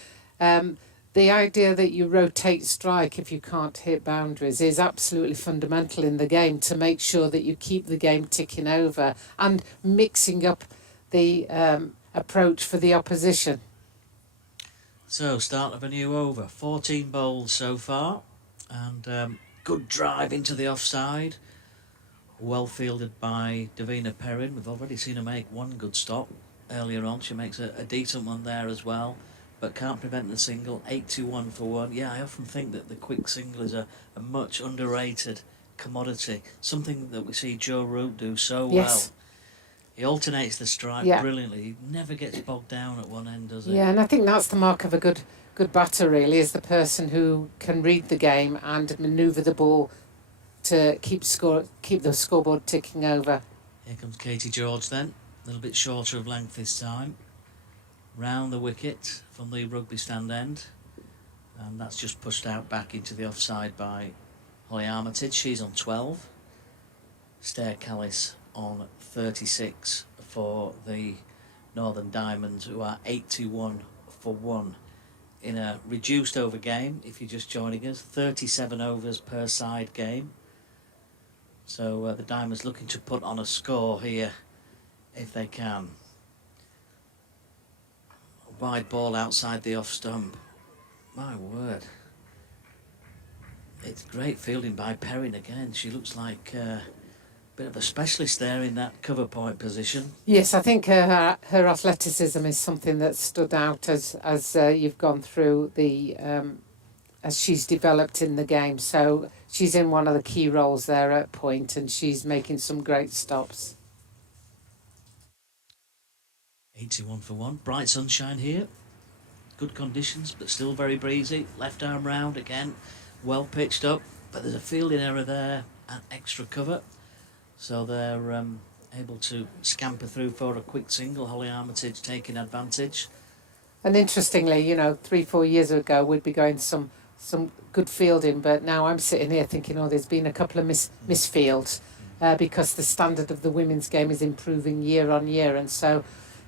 the idea that you rotate strike if you can't hit boundaries is absolutely fundamental in the game to make sure that you keep the game ticking over and mixing up the approach for the opposition. So, start of a new over. 14 bowls so far, and good drive into the offside. Well fielded by Davina Perrin. We've already seen her make one good stop earlier on. She makes a decent one there as well, but can't prevent the single. 81 for 1. Yeah, I often think that the quick single is a much underrated commodity. Something that we see Joe Root do so well. He alternates the strike brilliantly. He never gets bogged down at one end, does he? Yeah, and I think that's the mark of a good batter, really, is the person who can read the game and manoeuvre the ball to keep the scoreboard ticking over. Here comes Katie George then. A little bit shorter of length this time. Round the wicket from the rugby stand end. And that's just pushed out back into the offside by Holly Armitage. She's on 12. Stair Callis on 36 for the Northern Diamonds, who are 81 for 1 in a reduced over game. If you're just joining us, 37 overs per side game. So the Diamonds looking to put on a score here if they can. A wide ball outside the off stump. My word. It's great fielding by Perrin again. She looks like bit of a specialist there in that cover point position. Yes, I think her athleticism is something that stood out as you've gone through the as she's developed in the game. So she's in one of the key roles there at point, and she's making some great stops. 81 for 1. Bright sunshine here. Good conditions, but still very breezy. Left arm round again. Well pitched up, but there's a fielding error there and extra cover. So they're able to scamper through for a quick single. Holly Armitage taking advantage. And interestingly, 3-4 years ago we'd be going some good fielding, but now I'm sitting here thinking, oh, there's been a couple of misfields because the standard of the women's game is improving year on year, and so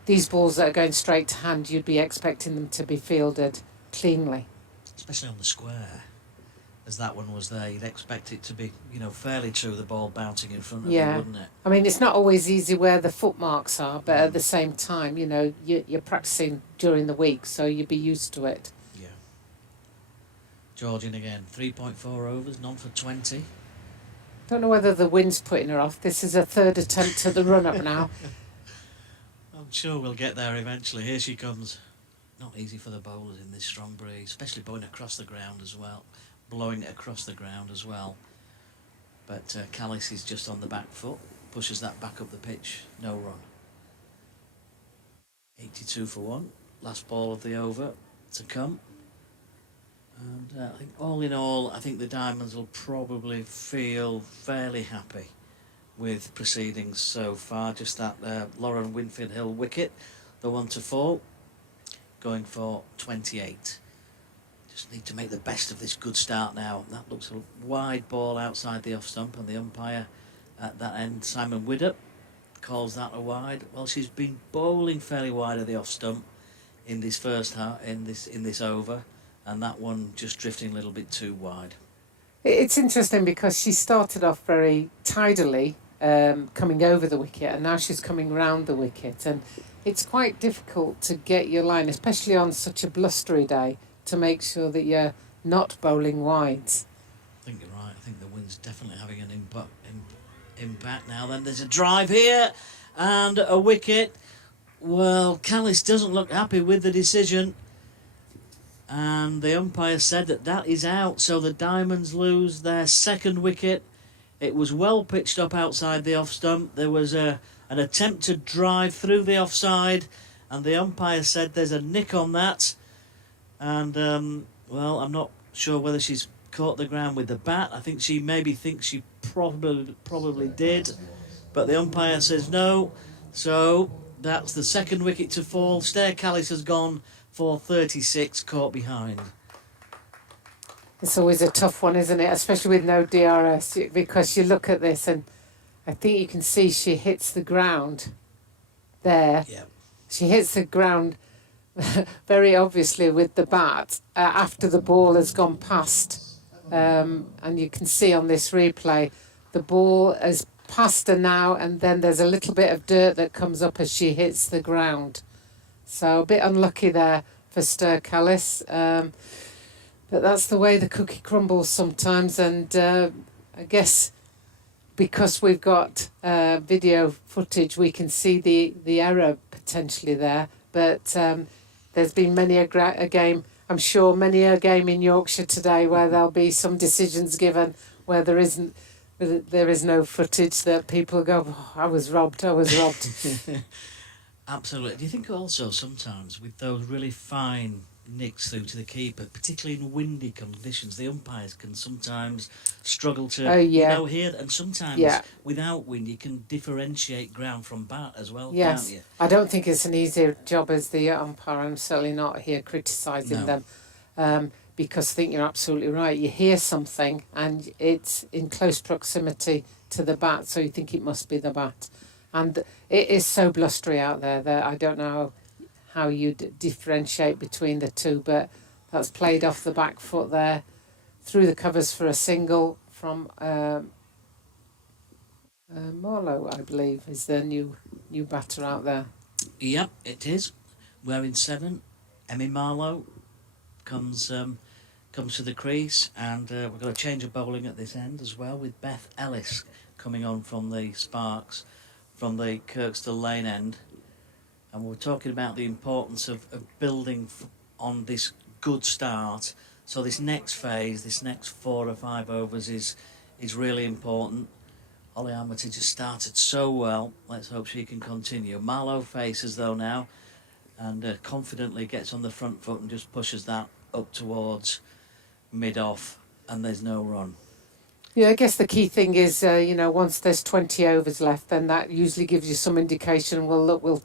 these balls that are going straight to hand, you'd be expecting them to be fielded cleanly. Especially on the square, as that one was there, you'd expect it to be, fairly true, the ball bouncing in front of you, wouldn't it? I mean, it's not always easy where the footmarks are, but at the same time, you're practicing during the week, so you'd be used to it. Yeah. Georgian again, 3.4 overs, none for 20. Don't know whether the wind's putting her off. This is a third attempt at the run-up now. I'm sure we'll get there eventually. Here she comes. Not easy for the bowlers in this strong breeze, especially blowing across the ground as well. But Callis is just on the back foot, pushes that back up the pitch, no run. 82 for 1, last ball of the over to come. And I think all in all, I think the Diamonds will probably feel fairly happy with proceedings so far. Just that Lauren Winfield Hill wicket, the one to fall, going for 28. Just need to make the best of this good start now. That looks a wide ball outside the off stump, and the umpire at that end, Simon Widdop, calls that a wide. Well, she's been bowling fairly wide of the off stump in this first half, in this over, and that one just drifting a little bit too wide. It's interesting because she started off very tidily, coming over the wicket, and now she's coming round the wicket, and it's quite difficult to get your line, especially on such a blustery day, to make sure that you're not bowling wides. I think you're right. I think the wind's definitely having an impact now. Then there's a drive here and a wicket. Well, Callis doesn't look happy with the decision, and the umpire said that is out, so the Diamonds lose their second wicket. It was well pitched up outside the off stump. There was an attempt to drive through the offside, and the umpire said there's a nick on that. And, well, I'm not sure whether she's caught the ground with the bat. I think she maybe thinks she probably did. But the umpire says no. So that's the second wicket to fall. Stair Callis has gone for 36, caught behind. It's always a tough one, isn't it? Especially with no DRS, because you look at this and I think you can see she hits the ground there. Yeah. She hits the ground very obviously with the bat after the ball has gone past, and you can see on this replay the ball has passed her now, and then there's a little bit of dirt that comes up as she hits the ground, so a bit unlucky there for Stair Callis, but that's the way the cookie crumbles sometimes. And I guess because we've got video footage, we can see the error potentially there, but there's been many a game, I'm sure, many a game in Yorkshire today where there'll be some decisions given where there is no footage, that people go, oh, I was robbed. Absolutely. Do you think also sometimes with those really fine nicks through to the keeper, particularly in windy conditions, the umpires can sometimes struggle to hear, and sometimes without wind you can differentiate ground from bat as well, yes. Can't you? I don't think it's an easy job as the umpire. I'm certainly not here criticising them, because I think you're absolutely right. You hear something and it's in close proximity to the bat, so you think it must be the bat. And it is so blustery out there that I don't know how you differentiate between the two, but that's played off the back foot there, through the covers for a single from Marlowe, I believe, is the new batter out there. Yep, it is. We're in 7. Emmy Marlowe comes to the crease, and we've got a change of bowling at this end as well, with Beth Ellis coming on from the Sparks, from the Kirkstall Lane end. And we're talking about the importance of building on this good start. So this next phase, this next 4 or 5 overs is really important. Holly Armitage has started so well. Let's hope she can continue. Marlowe faces though now, and confidently gets on the front foot and just pushes that up towards mid-off, and there's no run. Yeah, I guess the key thing is, once there's 20 overs left, then that usually gives you some indication. Well, look, we'll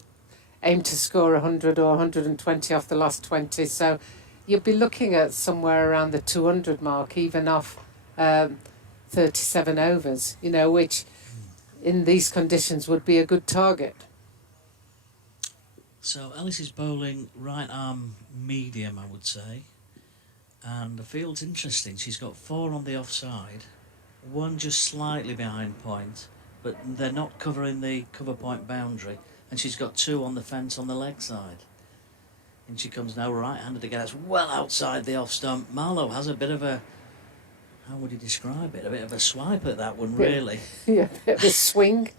aim to score 100 or 120 off the last 20. So you'll be looking at somewhere around the 200 mark, even off 37 overs, which in these conditions would be a good target. So Ellis is bowling right arm medium, I would say. And the field's interesting. She's got 4 on the offside, 1 just slightly behind point, but they're not covering the cover point boundary. And she's got 2 on the fence on the leg side. And she comes now right-handed again. It's well outside the off stump. Marlowe has a bit of a, how would you describe it? A bit of a swipe at that one, really. Yeah, a bit of a swing.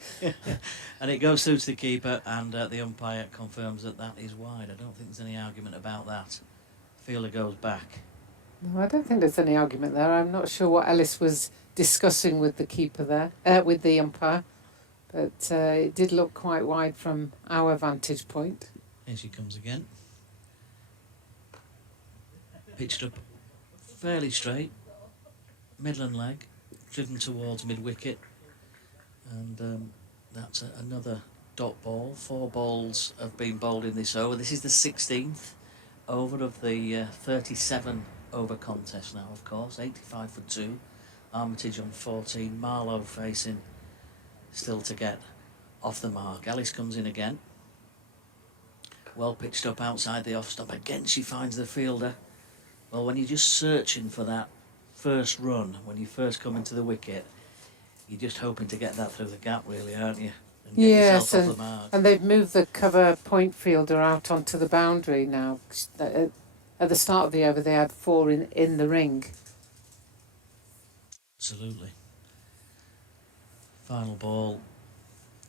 And it goes through to the keeper, and the umpire confirms that is wide. I don't think there's any argument about that. Fielder goes back. No, I don't think there's any argument there. I'm not sure what Ellis was discussing with the keeper there, with the umpire. But it did look quite wide from our vantage point. Here she comes again. Pitched up fairly straight. Midland leg, driven towards mid-wicket. And that's another dot ball. 4 balls have been bowled in this over. This is the 16th over of the 37 over contest now, of course. 85 for 2. Armitage on 14. Marlowe facing still to get off the mark. Ellis comes in again. Well pitched up outside the off stump. Again she finds the fielder. Well, when you're just searching for that first run, when you first come into the wicket, you're just hoping to get that through the gap, really, aren't you? And get Yes, yourself off the mark. and they've moved the cover point fielder out onto the boundary now. At the start of the over, they had 4 in the ring. Absolutely. Final ball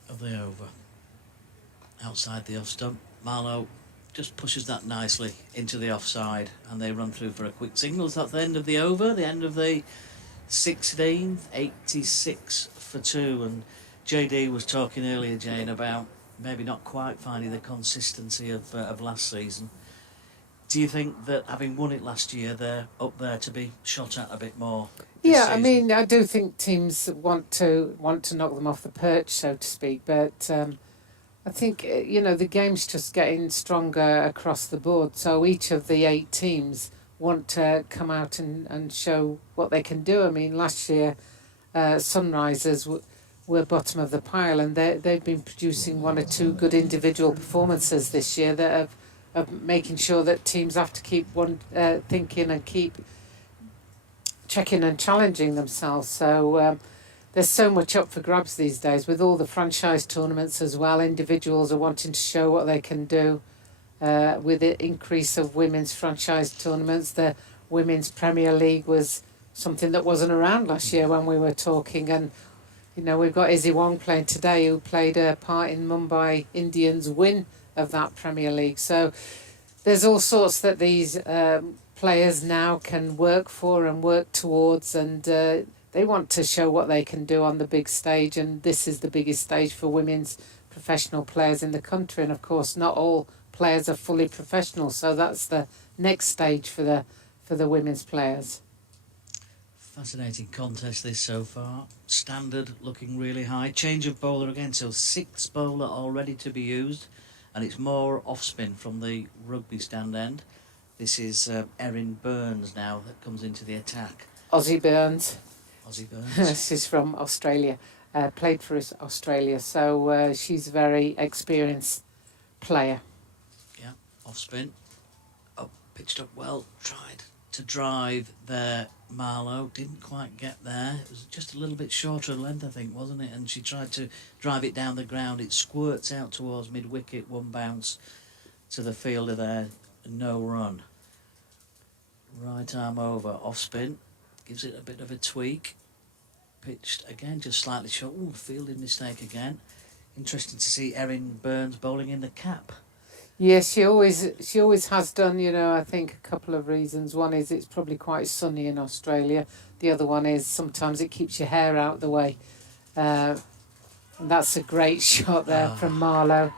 of the over. Outside the off stump. Marlowe just pushes that nicely into the offside, and they run through for a quick signal. So that's the end of the over, the end of the 16th, 86 for 2. And JD was talking earlier, Jane, about maybe not quite finding the consistency of last season. Do you think that having won it last year, they're up there to be shot at a bit more? Yeah, season? I mean, I do think teams want to knock them off the perch, so to speak. But I think the game's just getting stronger across the board. So each of the 8 teams want to come out and show what they can do. I mean, last year, Sunrisers were bottom of the pile, and they've been producing 1 or 2 good individual performances this year that have making sure that teams have to keep thinking and keep checking and challenging themselves. So there's so much up for grabs these days with all the franchise tournaments as well. Individuals are wanting to show what they can do. With the increase of women's franchise tournaments, the Women's Premier League was something that wasn't around last year when we were talking. And, we've got Izzy Wong playing today, who played a part in Mumbai Indians' win of that Premier League. So there's all sorts that these players now can work for and work towards, and they want to show what they can do on the big stage, and this is the biggest stage for women's professional players in the country. And of course not all players are fully professional, so that's the next stage for the women's players. Fascinating contest this so far. Standard looking really high. Change of bowler again, so 6th bowler all ready to be used, and it's more off spin from the rugby stand end. This is Erin Burns now that comes into the attack. Aussie Burns. She's from Australia, played for Australia, so she's a very experienced player. Yeah, off spin. Up, pitched up well, tried to drive there. Marlowe didn't quite get there. It was just a little bit shorter of length, I think, wasn't it? And she tried to drive it down the ground. It squirts out towards mid-wicket, 1 bounce to the fielder there, no run. Right arm over, off spin, gives it a bit of a tweak. Pitched again, just slightly short. Ooh, fielding mistake again. Interesting to see Erin Burns bowling in the cap. Yes, she always has done. I think a couple of reasons. One is it's probably quite sunny in Australia. The other one is sometimes it keeps your hair out the way. And that's a great shot there from Marlowe.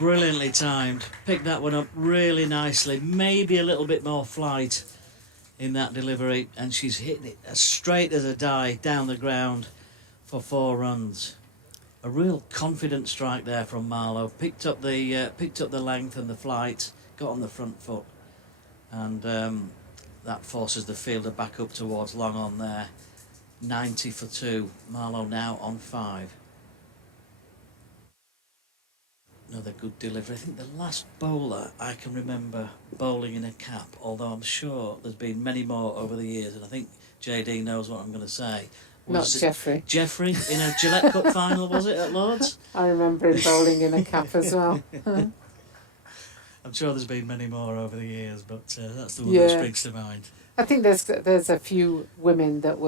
Brilliantly timed. Picked that one up really nicely. Maybe a little bit more flight in that delivery, and she's hit it as straight as a die down the ground for 4 runs. A real confident strike there from Marlowe. Picked up the length and the flight, got on the front foot, and that forces the fielder back up towards long on there. 90 for 2. Marlowe now on 5. Another good delivery. I think the last bowler I can remember bowling in a cap, although I'm sure there's been many more over the years, and I think JD knows what I'm going to say. Not Jeffrey. Jeffrey in a Gillette Cup final, was it, at Lord's? I remember him bowling in a cap as well. I'm sure there's been many more over the years, but that's the one that springs to mind. I think there's a few women that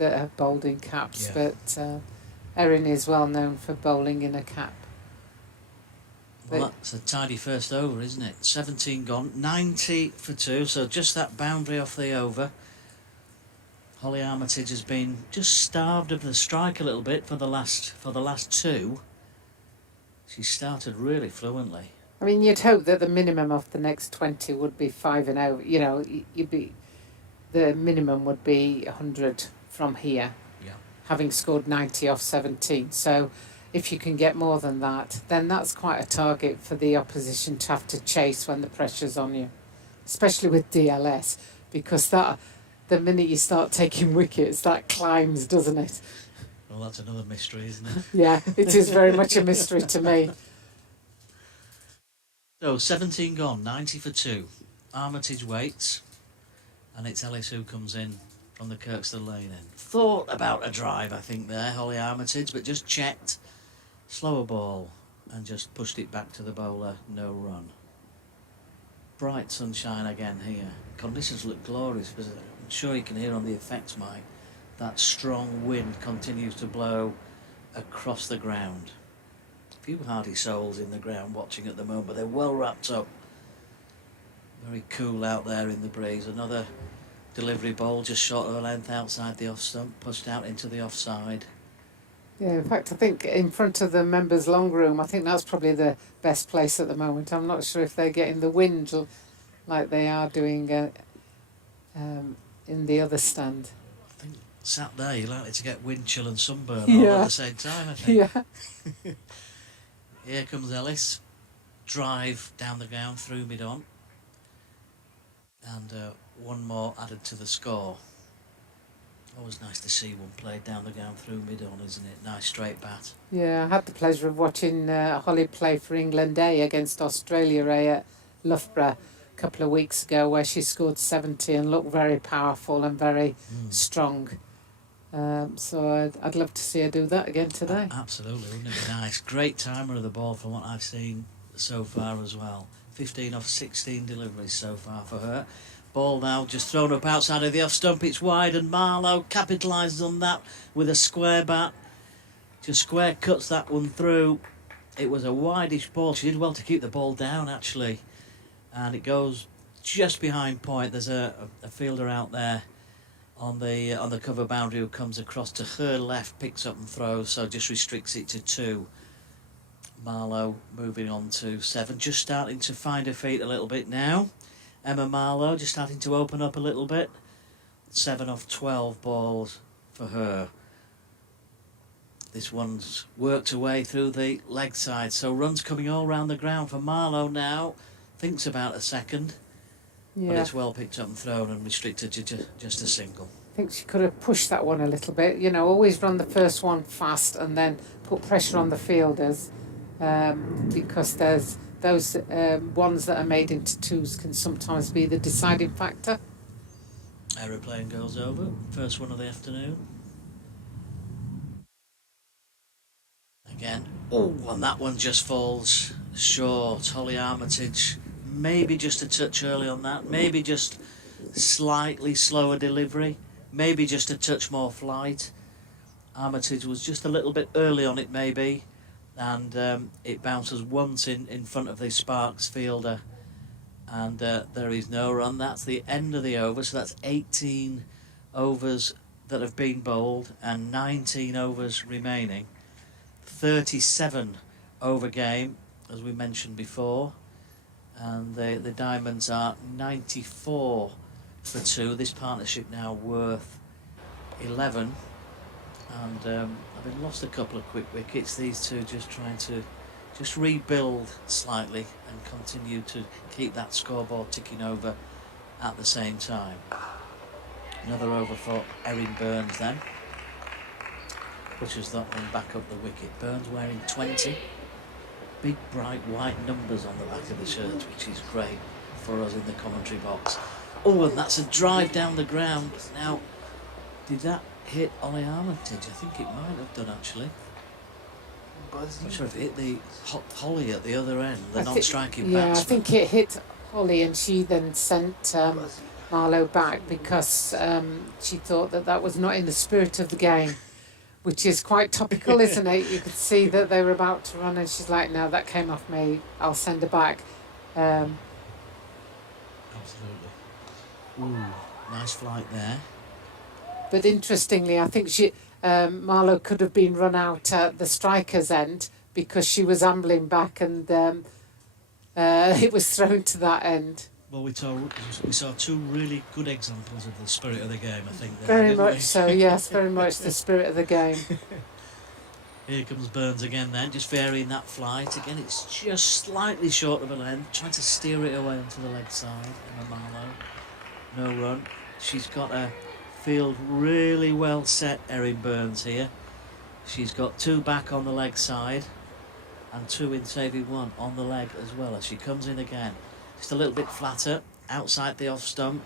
have bowled in caps, but Erin is well known for bowling in a cap. Well, that's a tidy first over, isn't it? 17 gone, 90 for 2, so just that boundary off the over. Holly Armitage has been just starved of the strike a little bit for the last 2. She started really fluently. I mean, you'd hope that the minimum of the next 20 would be 5 and over. You know, the minimum would be 100 from here, having scored 90 off 17. So if you can get more than that, then that's quite a target for the opposition to have to chase when the pressure's on you, especially with DLS, because the minute you start taking wickets, that climbs, doesn't it? Well, that's another mystery, isn't it? Yeah, it is very much a mystery to me. So 17 gone, 90 for 2. Armitage waits, and it's Ellis who comes in from the Kirkstall lane end. Thought about a drive, I think, there, Holly Armitage, but just checked. Slower ball, and just pushed it back to the bowler, no run. Bright sunshine again here. Conditions look glorious, but I'm sure you can hear on the effects mic that strong wind continues to blow across the ground. A few hardy souls in the ground watching at the moment, but they're well wrapped up. Very cool out there in the breeze. Another delivery ball just short of a length outside the off stump, pushed out into the offside. Yeah, in fact, I think in front of the members' long room, I think that's probably the best place at the moment. I'm not sure if they're getting the wind like they are doing in the other stand. I think sat there, you're likely to get wind chill and sunburn all at the same time, I think. Yeah. Here comes Ellis. Drive down the ground through mid-on. And one more added to the score. Always nice to see one played down the ground through mid-on, isn't it? Nice straight bat. Yeah, I had the pleasure of watching Holly play for England A against Australia A at Loughborough a couple of weeks ago, where she scored 70 and looked very powerful and very strong. So I'd love to see her do that again today. Absolutely, wouldn't it be nice? Great timer of the ball from what I've seen so far as well. 15 off 16 deliveries so far for her. Ball now just thrown up outside of the off stump. It's wide, and Marlowe capitalises on that with a square bat. Just square cuts that one through. It was a wideish ball. She did well to keep the ball down, actually. And it goes just behind point. There's a fielder out there on the cover boundary who comes across to her left, picks up and throws, so just restricts it to 2. Marlowe moving on to 7, just starting to find her feet a little bit now. Emma Marlowe just starting to open up a little bit. 7 off 12 balls for her. This one's worked her way through the leg side, so runs coming all round the ground for Marlowe now. Thinks about a second, but it's well picked up and thrown and restricted to just a single. I think she could have pushed that one a little bit. You know, always run the first one fast and then put pressure on the fielders, because there's those ones that are made into 2s can sometimes be the deciding factor. Aeroplane goes over, first one of the afternoon. Again, and that one just falls short. Holly Armitage, maybe just a touch early on that, maybe just slightly slower delivery, maybe just a touch more flight. Armitage was just a little bit early on it maybe, and it bounces once in front of the Sparks fielder, and there is no run. That's the end of the over, so that's 18 overs that have been bowled and 19 overs remaining. 37 over game, as we mentioned before, and the Diamonds are 94 for 2. This partnership now worth 11. And having lost a couple of quick wickets, these two just trying to just rebuild slightly and continue to keep that scoreboard ticking over at the same time. Another over for Erin Burns then. Pushes that one back up the wicket. Burns wearing 20. Big bright white numbers on the back of the shirt, which is great for us in the commentary box. Oh, and that's a drive down the ground. Now, did that hit Ollie Armitage? I think it might have done, actually. I'm not sure if it hit the Holly at the other end, the non-striking batsman. Yeah, I think it hit Holly, and she then sent Marlowe back because she thought that was not in the spirit of the game, which is quite topical, isn't it? You could see that they were about to run, and she's like, no, that came off me, I'll send her back. Absolutely. Ooh, nice flight there. But interestingly, I think Marlowe could have been run out at the striker's end because she was ambling back, and it was thrown to that end. Well, we saw 2 really good examples of the spirit of the game, I think. Very much so, yes, very much the spirit of the game. Here comes Burns again then, just varying that flight. Again, it's just slightly short of a length, trying to steer it away onto the leg side. Emma Marlowe, no run. She's got a field really well set, Erin Burns here. She's got 2 back on the leg side and 2 in saving 1 on the leg as well as she comes in again. Just a little bit flatter outside the off stump,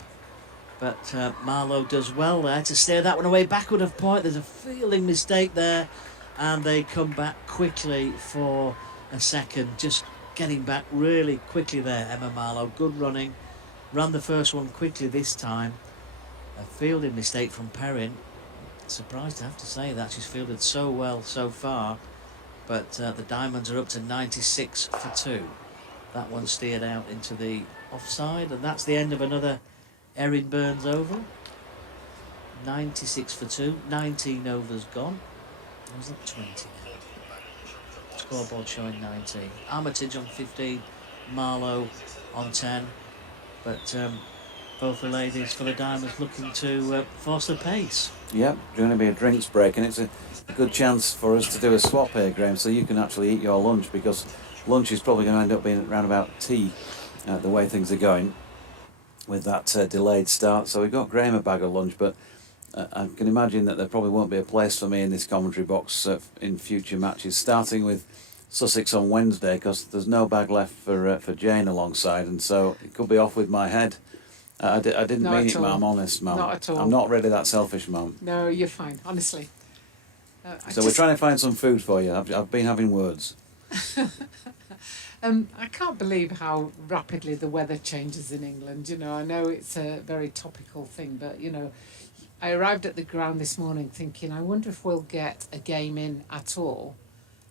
but Marlowe does well there to steer that one away backward of point. There's a fielding mistake there, and they come back quickly for a second, just getting back really quickly there. Emma Marlowe, good running, ran the first one quickly this time. A fielding mistake from Perrin. Surprised to have to say that, she's fielded so well so far, but the Diamonds are up to 96 for 2. That one steered out into the offside, and that's the end of another Erin Burns over. 96 for 2, 19 overs gone. Or was that 20 now? Scoreboard showing 19. Armitage on 15, Marlowe on 10, but both the ladies for the Diamonds looking to force the pace. Yep, going to be a drinks break, and it's a good chance for us to do a swap here, Graham, so you can actually eat your lunch, because lunch is probably going to end up being around about tea, the way things are going with that delayed start. So we've got Graham a bag of lunch, but I can imagine that there probably won't be a place for me in this commentary box in future matches, starting with Sussex on Wednesday, because there's no bag left for Jane alongside, and so it could be off with my head. I didn't Not mean at it, Mum, all. honest, Mum. Not at all. I'm not really that selfish, Mum. No, you're fine, honestly. So we're trying to find some food for you. I've been having words. I can't believe how rapidly the weather changes in England. You know, I know it's a very topical thing, but, you know, I arrived at the ground this morning thinking, I wonder if we'll get a game in at all.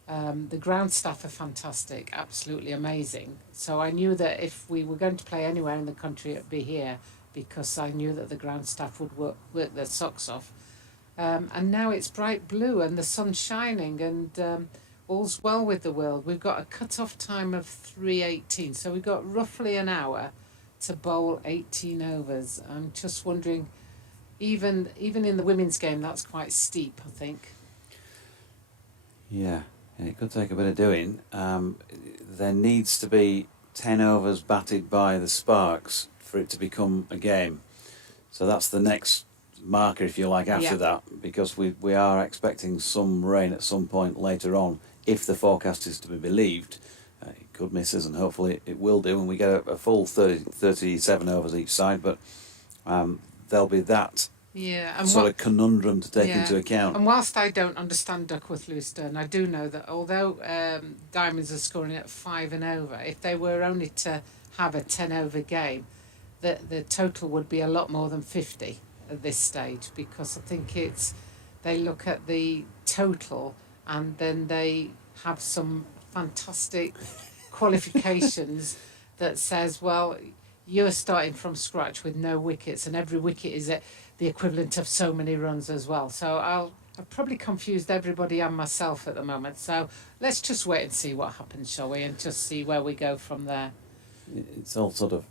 The ground staff are fantastic, absolutely amazing. So I knew that if we were going to play anywhere in the country, it'd be here, because I knew that the ground staff would work their socks off. And now it's bright blue and the sun's shining, and all's well with the world. We've got a cut-off time of 3:18, so we've got roughly an hour to bowl 18 overs. I'm just wondering, even in the women's game, that's quite steep, I think. Yeah, it could take a bit of doing. There needs to be 10 overs batted by the Sparks for it to become a game. So that's the next marker, if you like, after that, because we are expecting some rain at some point later on, if the forecast is to be believed. It could miss us, and hopefully it will do, and we get a full 37 overs each side, but there'll be that and sort of conundrum to take into account. And whilst I don't understand Duckworth Lewiston, I do know that although Diamonds are scoring at 5 and over, if they were only to have a 10 over game, the total would be a lot more than 50 at this stage, because I think they look at the total and then they have some fantastic qualifications that says, well, you're starting from scratch with no wickets, and every wicket is the equivalent of so many runs as well. So I've probably confused everybody and myself at the moment. So let's just wait and see what happens, shall we, and just see where we go from there. It's all sort of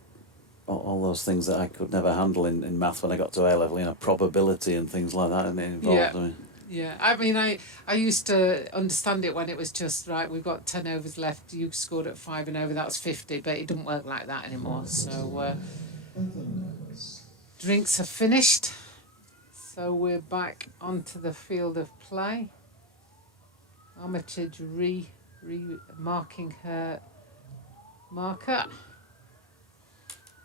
all those things that I could never handle in maths when I got to A level, you know, probability and things like that, and it involved. Yeah. I mean, Yeah, I mean, I used to understand it when it was just, right, we've got 10 overs left, you scored at 5 and over, that's 50, but it doesn't work like that anymore. So, drinks are finished, so we're back onto the field of play. Armitage marking her marker.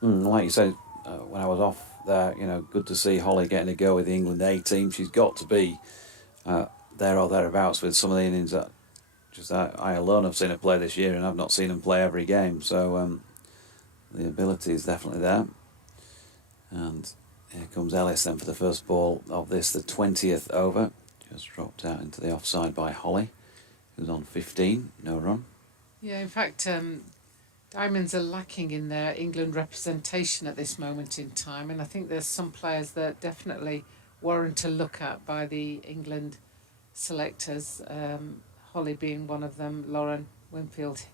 Like you said, when I was off there, you know, good to see Holly getting a go with the England A team. She's got to be there or thereabouts with some of the innings that just I alone have seen her play this year, and I've not seen them play every game. So the ability is definitely there. And here comes Ellis then for the first ball of this, the 20th over. Just dropped out into the offside by Holly, who's on 15, no run. Yeah, in fact, Diamonds are lacking in their England representation at this moment in time, and I think there's some players that definitely warrant a look at by the England selectors. Holly being one of them, Lauren Winfield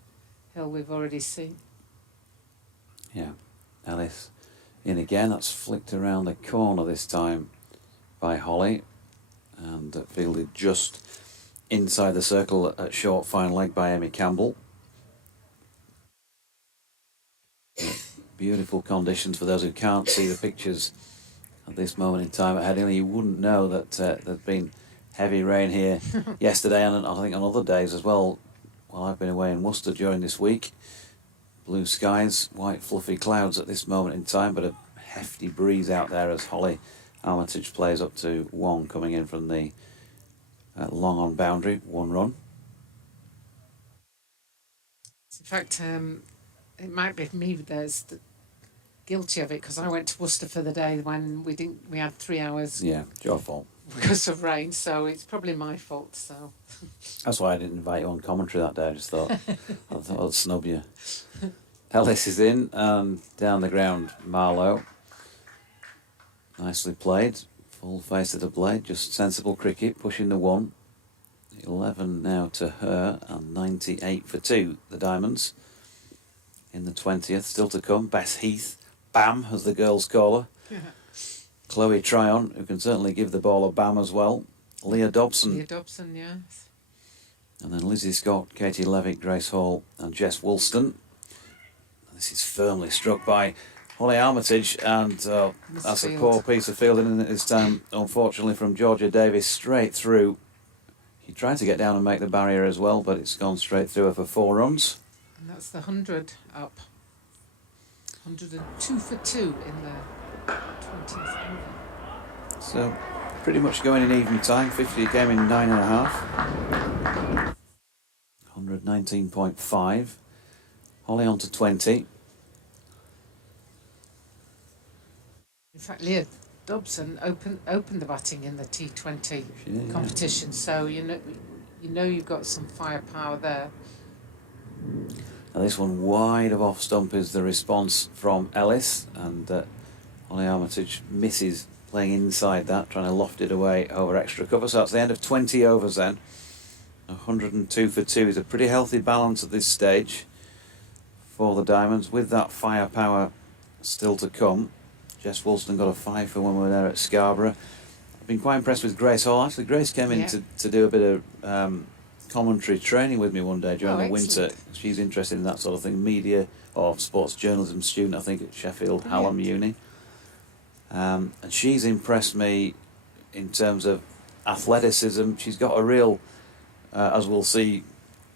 Hill we've already seen. Yeah, Ellis in again. That's flicked around the corner this time by Holly, and fielded just inside the circle at short fine leg by Amy Campbell. Beautiful conditions for those who can't see the pictures at this moment in time at Headingley. You wouldn't know that there's been heavy rain here yesterday, and I think on other days as well. While I've been away in Worcester during this week, blue skies, white fluffy clouds at this moment in time, but a hefty breeze out there as Holly Armitage plays up to one, coming in from the long on boundary, 1 run. In fact, it might be me that's guilty of it, because I went to Worcester for the day when we had 3 hours. Yeah, it's your fault. Because of rain, so it's probably my fault. So that's why I didn't invite you on commentary that day. I just thought I'd snub you. Ellis is in, and down the ground Marlowe. Nicely played, full face of the blade, just sensible cricket, pushing the 1. 11 now to her, and 98 for 2, the Diamonds. In the 20th, still to come, Bess Heath, Bam, as the girls call her. yeah. Chloe Tryon, who can certainly give the ball a bam as well. Leah Dobson. Leah Dobson, yes. And then Lizzie Scott, Katie Levitt, Grace Hall and Jess Woolston. This is firmly struck by Holly Armitage, and that's a poor piece of fielding this time, unfortunately, from Georgia Davis, straight through. She tried to get down and make the barrier as well, but it's gone straight through her for 4 runs. And that's the 100 up. 102 for 2 in the 20th over. So pretty much going in even time. 50 came in 9.5. 119.5. Holly on to 20. In fact, Leah Dobson opened the batting in the T20 competition, so you know you've got some firepower there. Now this one wide of off stump is the response from Ellis, and Holly Armitage misses playing inside that, trying to loft it away over extra cover. So that's the end of 20 overs then. 102 for 2 is a pretty healthy balance at this stage for the Diamonds, with that firepower still to come. Jess Woolston got a 5 for when we were there at Scarborough. I've been quite impressed with Grace Hall. Actually, Grace came in to do a bit of commentary training with me one day during the winter. She's interested in that sort of thing, media or sports journalism student, I think, at Sheffield Hallam Uni. And she's impressed me in terms of athleticism. She's got a real, as we'll see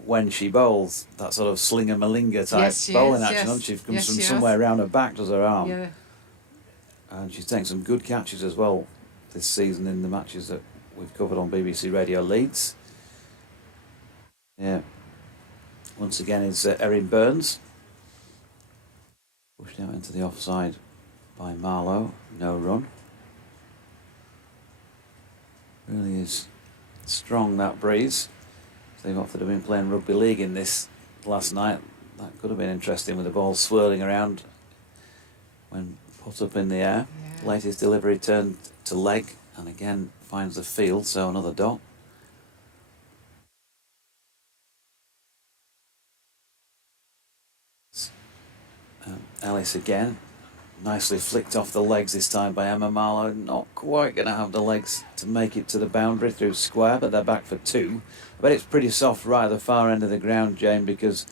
when she bowls, that sort of slinger-malinga type bowling action. Yes. She comes from somewhere around her back, does her arm. Yeah. And she's taken some good catches as well this season in the matches that we've covered on BBC Radio Leeds. Yeah. Once again is Erin Burns. Pushed out into the offside by Marlowe. No run. Really is strong, that breeze. They've often been playing rugby league in this last night. That could have been interesting with the ball swirling around when put up in the air. Yeah. Latest delivery turned to leg and again finds the field, so another dot. Alice again, Nicely flicked off the legs this time by Emma Marlowe. Not quite going to have the legs to make it to the boundary through square, but they're back for 2. But it's pretty soft right at the far end of the ground, Jane, because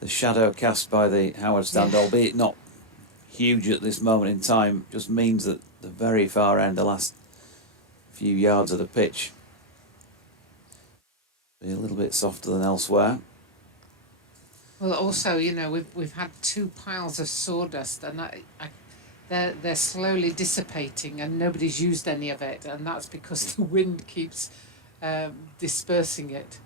the shadow cast by the Howard stand, albeit not huge at this moment in time, just means that the very far end, the last few yards of the pitch, be a little bit softer than elsewhere. Well, also, you know, we've had 2 piles of sawdust, and they're slowly dissipating, and nobody's used any of it, and that's because the wind keeps dispersing it.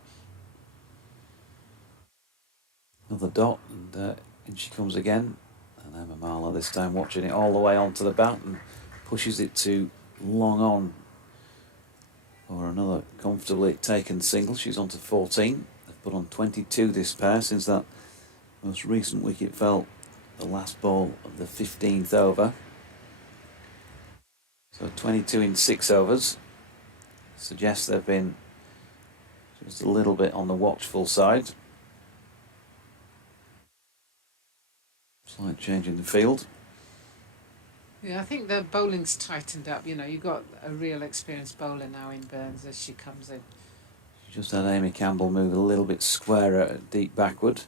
Another dot, and in she comes again. And Emma Marlowe this time watching it all the way onto the bat and pushes it to long on for another comfortably taken single. She's on to 14. They've put on 22 this pair since that most recent wicket fell the last ball of the 15th over. So 22 in 6 overs. Suggests they've been just a little bit on the watchful side. Slight change in the field. Yeah, I think the bowling's tightened up. You know, you've got a real experienced bowler now in Burns as she comes in. She just had Amy Campbell move a little bit squarer, deep backward.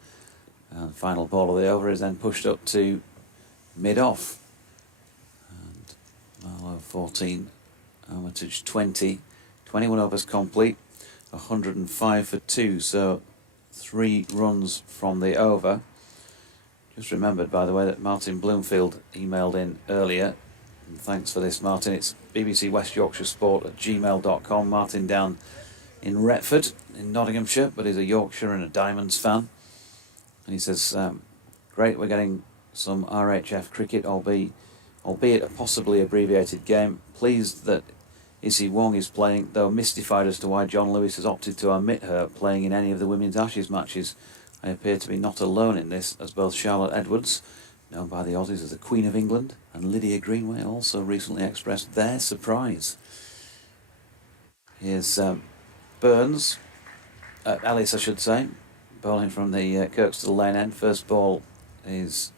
And the final ball of the over is then pushed up to mid-off. And Marlowe 14, Armitage 20. 21 overs complete, 105 for 2, so 3 runs from the over. Just remembered, by the way, that Martin Bloomfield emailed in earlier. And thanks for this, Martin. It's BBC West Yorkshire Sport at gmail.com. Martin down in Retford, in Nottinghamshire, but he's a Yorkshire and a Diamonds fan. And he says, great, we're getting some RHF cricket, albeit a possibly abbreviated game. Pleased that Issy Wong is playing, though mystified as to why John Lewis has opted to omit her playing in any of the Women's Ashes matches. I appear to be not alone in this, as both Charlotte Edwards, known by the Aussies as the Queen of England, and Lydia Greenway also recently expressed their surprise. Here's Burns, Ellis I should say, bowling from the Kirkstall lane end. First ball is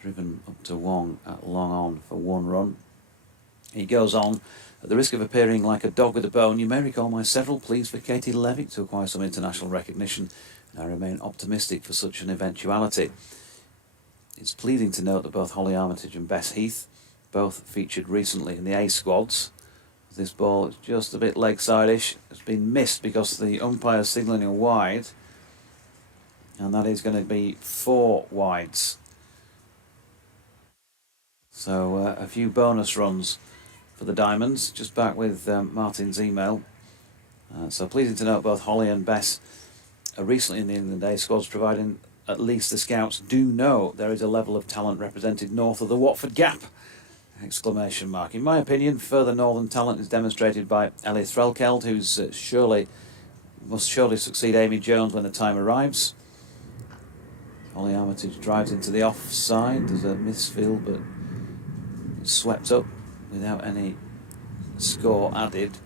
driven up to Wong at long on for 1 run. He goes on, at the risk of appearing like a dog with a bone, you may recall my several pleas for Katie Levick to acquire some international recognition, and I remain optimistic for such an eventuality. It's pleasing to note that both Holly Armitage and Bess Heath both featured recently in the A squads. This ball is just a bit leg side-ish. It's been missed because the umpire's signalling a wide, and that is going to be 4 wides. So a few bonus runs for the Diamonds. Just back with Martin's email. So pleasing to note both Holly and Bess are recently in the England A squads, providing at least the scouts do know there is a level of talent represented north of the Watford Gap! Exclamation mark. In my opinion, further northern talent is demonstrated by Ellie Threlkeld, who's must surely succeed Amy Jones when the time arrives. Holly Armitage drives into the offside. There's a misfield, but it's swept up without any score added.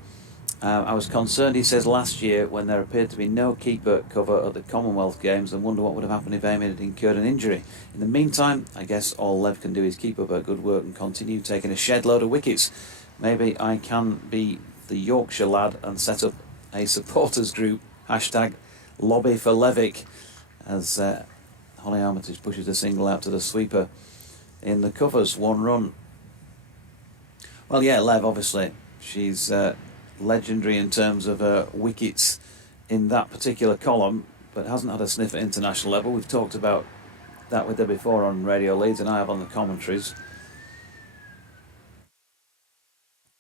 I was concerned, he says, last year when there appeared to be no keeper cover at the Commonwealth Games, and wonder what would have happened if Amy had incurred an injury. In the meantime, I guess all Lev can do is keep up her good work and continue taking a shed load of wickets. Maybe I can be the Yorkshire lad and set up a supporters group, #lobby for Levick, as Holly Armitage pushes a single out to the sweeper in the covers, 1 run. Well, yeah, Lev, obviously, she's legendary in terms of wickets in that particular column, but hasn't had a sniff at international level. We've talked about that with her before on Radio Leeds, and I have on the commentaries.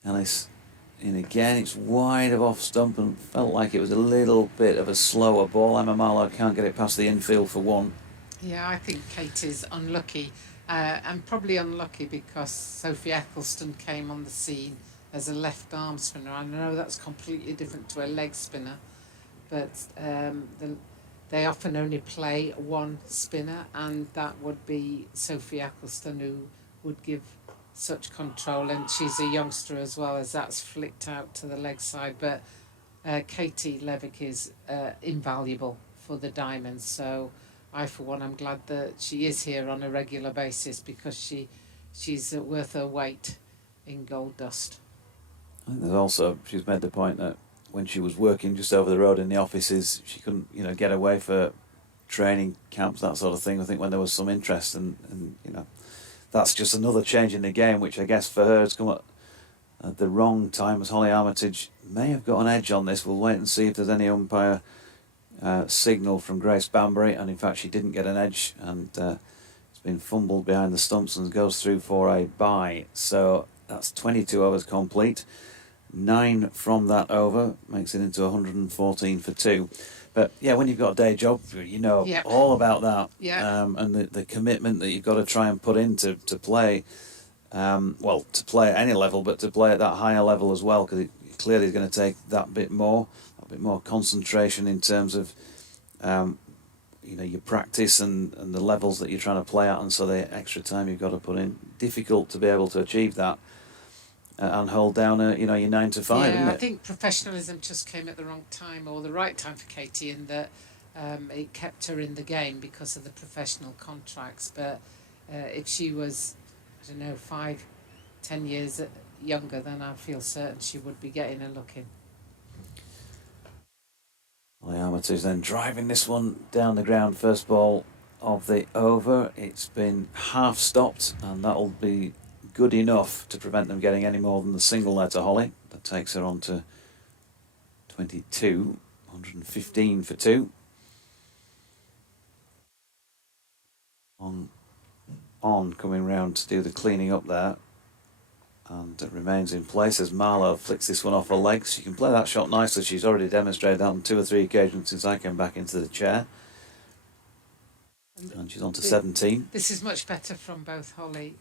Ellis in again. It's wide of off stump and felt like it was a little bit of a slower ball. Emma Marlowe can't get it past the infield for 1. Yeah, I think Kate is unlucky, and probably unlucky because Sophie Eccleston came on the scene as a left arm spinner. I know that's completely different to a leg spinner, but they often only play 1 spinner, and that would be Sophie Eccleston, who would give such control, and she's a youngster as well, as that's flicked out to the leg side. But Katie Levick is invaluable for the Diamonds, so I for one am glad that she is here on a regular basis, because she she's worth her weight in gold dust. I think there's also, she's made the point that when she was working just over the road in the offices, she couldn't, get away for training camps, that sort of thing. I think when there was some interest, and that's just another change in the game, which I guess for her has come at the wrong time, as Holly Armitage may have got an edge on this. We'll wait and see if there's any umpire signal from Grace Banbury, and in fact she didn't get an edge, and it's been fumbled behind the stumps and goes through for a bye. So that's 22 overs complete. 9 from that over makes it into 114 for 2. But yeah, when you've got a day job, all about that. Yeah. And the commitment that you've got to try and put in to play, to play at any level, but to play at that higher level as well, because it clearly is going to take that bit more concentration in terms of, your practice and the levels that you're trying to play at, and so the extra time you've got to put in. Difficult to be able to achieve that and hold down, your 9 to 5, isn't it? I think professionalism just came at the wrong time, or the right time for Katie, in that it kept her in the game because of the professional contracts. But if she was, 5-10 years younger, then I feel certain she would be getting a look in. Holly Armitage then driving this one down the ground, first ball of the over. It's been half stopped, and that'll be good enough to prevent them getting any more than the single there to Holly. That takes her on to 22, 115 for 2. On coming round to do the cleaning up there, and it remains in place as Marlowe flicks this one off her legs. She can play that shot nicely. She's already demonstrated that on 2 or 3 occasions since I came back into the chair. And she's on to 17. This is much better from both Holly,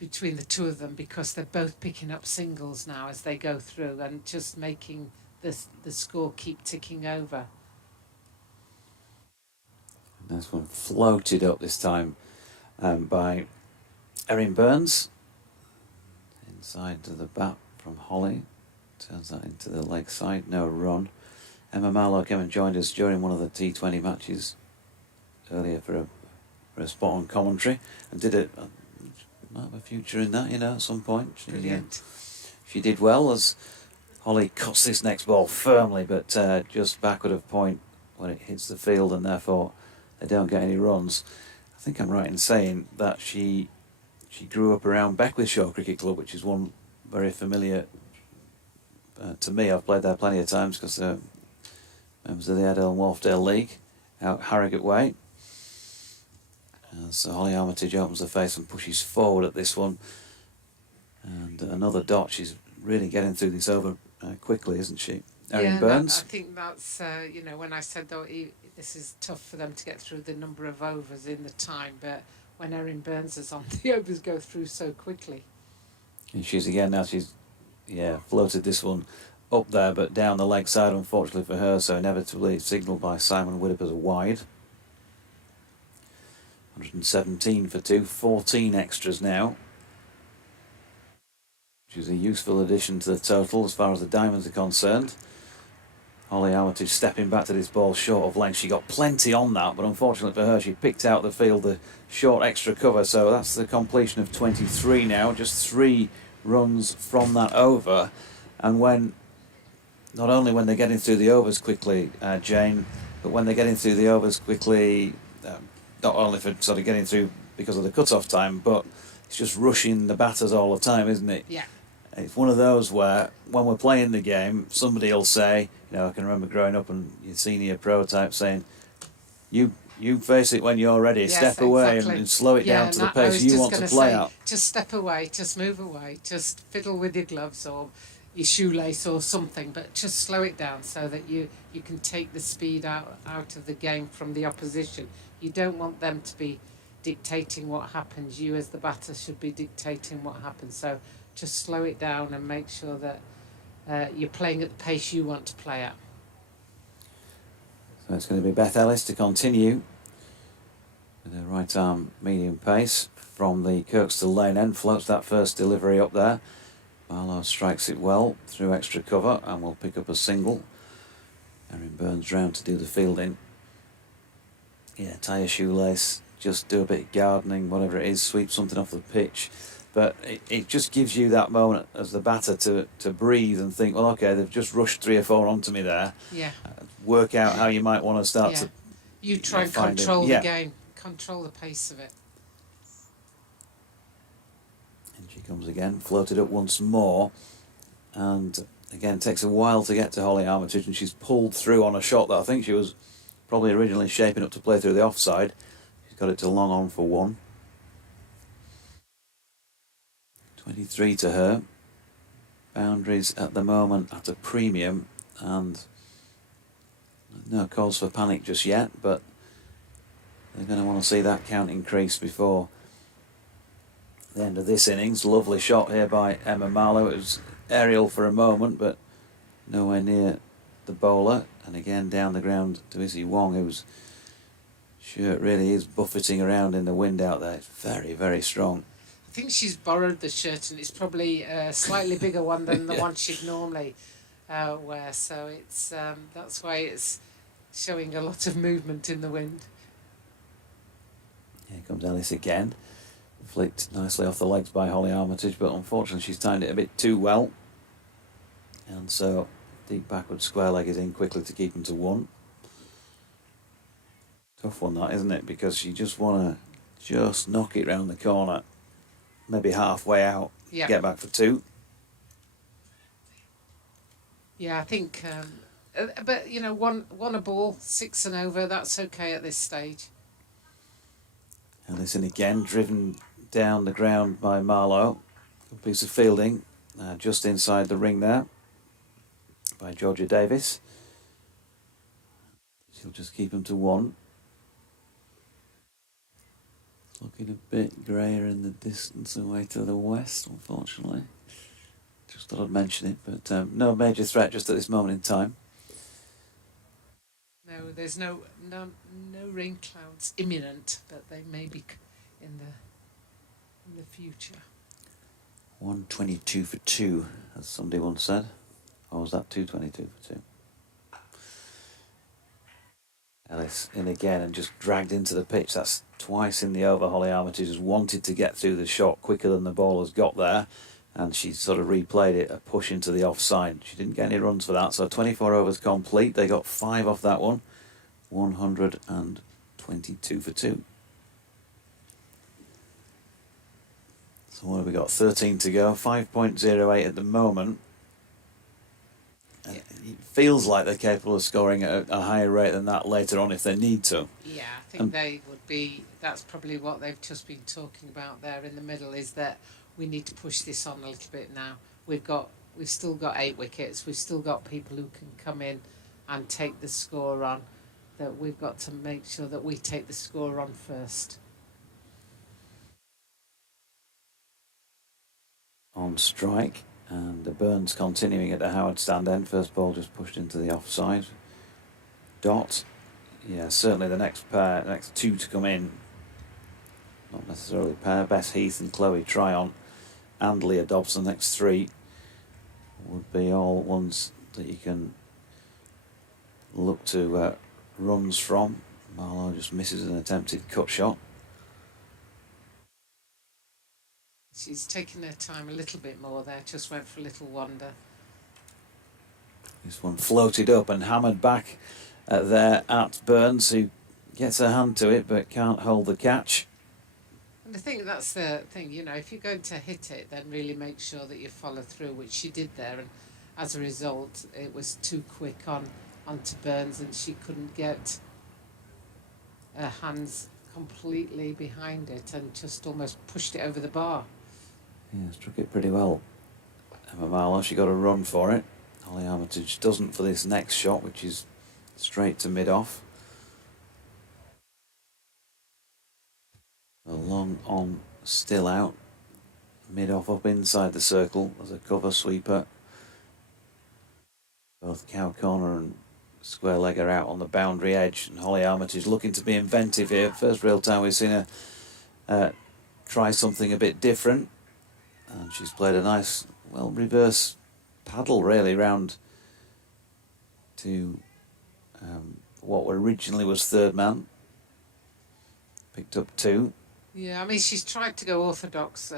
between the two of them, because they're both picking up singles now as they go through, and just making the score keep ticking over. And this one floated up this time by Erin Burns. Inside to the bat from Holly. Turns that into the leg side, no run. Emma Marlowe came and joined us during one of the T20 matches earlier for a spot on commentary, and did it. Might have a future in that, at some point. Brilliant. She did well as Holly cuts this next ball firmly, but just backward of point when it hits the field, and therefore they don't get any runs. I think I'm right in saying that she grew up around Beckwithshaw Cricket Club, which is one very familiar to me. I've played there plenty of times because they're members of the Airedale and Wharfdale League out Harrogate way. So Holly Armitage opens the face and pushes forward at this one. And another dot. She's really getting through this over quickly, isn't she? Erin Burns? I think that's, when I said, this is tough for them to get through the number of overs in the time, but when Erin Burns is on, the overs go through so quickly. And she's floated this one up there, but down the leg side, unfortunately for her, so inevitably signalled by Simon Widdop as a wide. 117 for 2, 14 extras now, which is a useful addition to the total as far as the diamonds are concerned. Holly Armitage stepping back to this ball short of length. She got plenty on that, but unfortunately for her, she picked out the field the short extra cover, so that's the completion of 23 now, just 3 runs from that over. And not only when they're getting through the overs quickly, Jane, but when they're getting through the overs quickly, not only for sort of getting through because of the cut-off time, but it's just rushing the batters all the time, isn't it? Yeah. It's one of those where, when we're playing the game, somebody will say, I can remember growing up and your senior pro type saying, you face it when you're ready, yes, step away exactly. and slow it down to the pace you want to play at. Just step away, just move away, just fiddle with your gloves or your shoelace or something, but just slow it down so that you can take the speed out of the game from the opposition. You don't want them to be dictating what happens. You as the batter should be dictating what happens. So just slow it down and make sure that you're playing at the pace you want to play at. So it's going to be Beth Ellis to continue with her right arm medium pace from the Kirkstall lane end. Floats that first delivery up there. Marlowe strikes it well through extra cover and will pick up a single. Erin Burns round to do the fielding. Yeah, tie a shoelace, just do a bit of gardening, whatever it is, sweep something off the pitch. But it just gives you that moment as the batter to breathe and think, well, okay, they've just rushed 3 or 4 onto me there. Yeah. Work out how you might want to start to. You try and find control it. the Yeah. game, control the pace of it. And she comes again, floated up once more, and again takes a while to get to Holly Armitage, and she's pulled through on a shot that I think she was probably originally shaping up to play through the offside. She's got it to long on for 1. 23 to her. Boundaries at the moment at a premium, and no cause for panic just yet, but they're going to want to see that count increase before the end of this innings. Lovely shot here by Emma Marlowe. It was aerial for a moment, but nowhere near the bowler. And again down the ground to Izzy Wong, whose shirt really is buffeting around in the wind out there. It's very, very strong. I think she's borrowed the shirt, and it's probably a slightly bigger one than the Yeah. one she'd normally wear. So it's that's why it's showing a lot of movement in the wind. Here comes Ellis again. Flicked nicely off the legs by Holly Armitage, but unfortunately she's timed it a bit too well. And so deep backward square leg is in quickly to keep him to 1. Tough one that, isn't it? Because you just want to just knock it round the corner, maybe halfway out, Yeah. get back for 2. Yeah, I think. But you know, one a ball, 6 and over. That's okay at this stage. Ellison again, driven down the ground by Marlowe. Good piece of fielding, just inside the ring there, by Georgia Davis. She'll just keep him to 1. It's looking a bit greyer in the distance away to the west, unfortunately. Just thought I'd mention it, but no major threat just at this moment in time. No, there's no rain clouds imminent, but they may be in the future. 122 for 2, as somebody once said. Or was that 222 for 2? Ellis in again and just dragged into the pitch. That's twice in the over. Holly Armitage has wanted to get through the shot quicker than the ball has got there, and she sort of replayed it, a push into the offside. She didn't get any runs for that, so 24 overs complete. They got 5 off that one. 122 for 2. So what have we got? 13 to go. 5.08 at the moment. It feels like they're capable of scoring at a higher rate than that later on if they need to. Yeah, I think they would be. That's probably what they've just been talking about there in the middle, is that we need to push this on a little bit now. We've still got 8 wickets. We've still got people who can come in and take the score on. That we've got to make sure that we take the score on first. On strike, and the Burns continuing at the Howard stand end. First ball just pushed into the offside. Dot, yeah, certainly the next 2 to come in. Not necessarily pair. Bess Heath and Chloe Tryon and Leah Dobson, the next 3 would be all ones that you can look to runs from. Marlowe just misses an attempted cut shot. She's taken her time a little bit more there, just went for a little wander. This one floated up and hammered back there at Burns, who gets her hand to it but can't hold the catch. And I think that's the thing, you know, if you're going to hit it, then really make sure that you follow through, which she did there, and as a result, it was too quick onto Burns, and she couldn't get her hands completely behind it and just almost pushed it over the bar. Yeah, struck it pretty well. Emma Marlowe, she got a run for it. Holly Armitage doesn't for this next shot, which is straight to mid-off. A long on, still out. Mid-off up inside the circle as a cover sweeper. Both Cow Corner and Square Leg are out on the boundary edge, and Holly Armitage looking to be inventive here. First real time we've seen her try something a bit different. And she's played a nice, well, reverse paddle really round to what originally was third man. picked up 2. Yeah, I mean, she's tried to go orthodox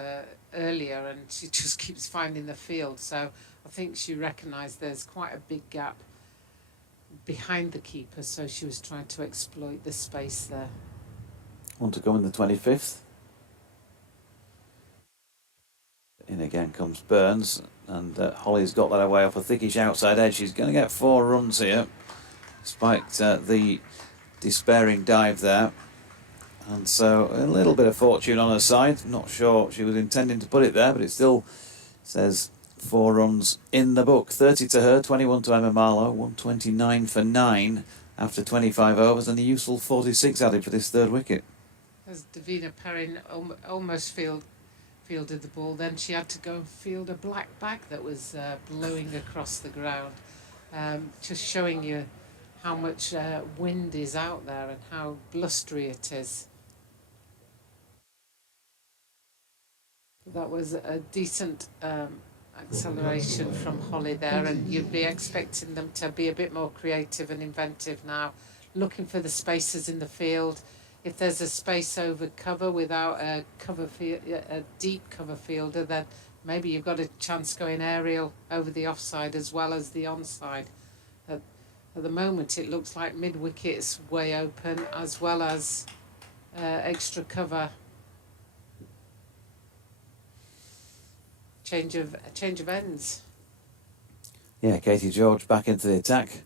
earlier and she just keeps finding the field. So I think she recognised there's quite a big gap behind the keeper, so she was trying to exploit the space there. One to go in the 25th. In again comes Burns, and Holly's got that away off a thickish outside edge. She's going to get 4 runs here, despite the despairing dive there. And so a little bit of fortune on her side. Not sure she was intending to put it there, but it still says 4 runs in the book. 30 to her, 21 to Emma Marlowe, 129 for 9 after 25 overs, and a useful 46 added for this 3rd wicket. As Davina Perrin almost fielded the ball, then she had to go and field a black bag that was blowing across the ground. Just showing you how much wind is out there and how blustery it is. That was a decent acceleration from Holly there, and you'd be expecting them to be a bit more creative and inventive now, looking for the spaces in the field. If there's a space over cover without a deep cover fielder, then maybe you've got a chance going aerial over the offside as well as the onside. At the moment, it looks like mid-wicket's way open as well as extra cover. Change of ends. Yeah, Katie George back into the attack.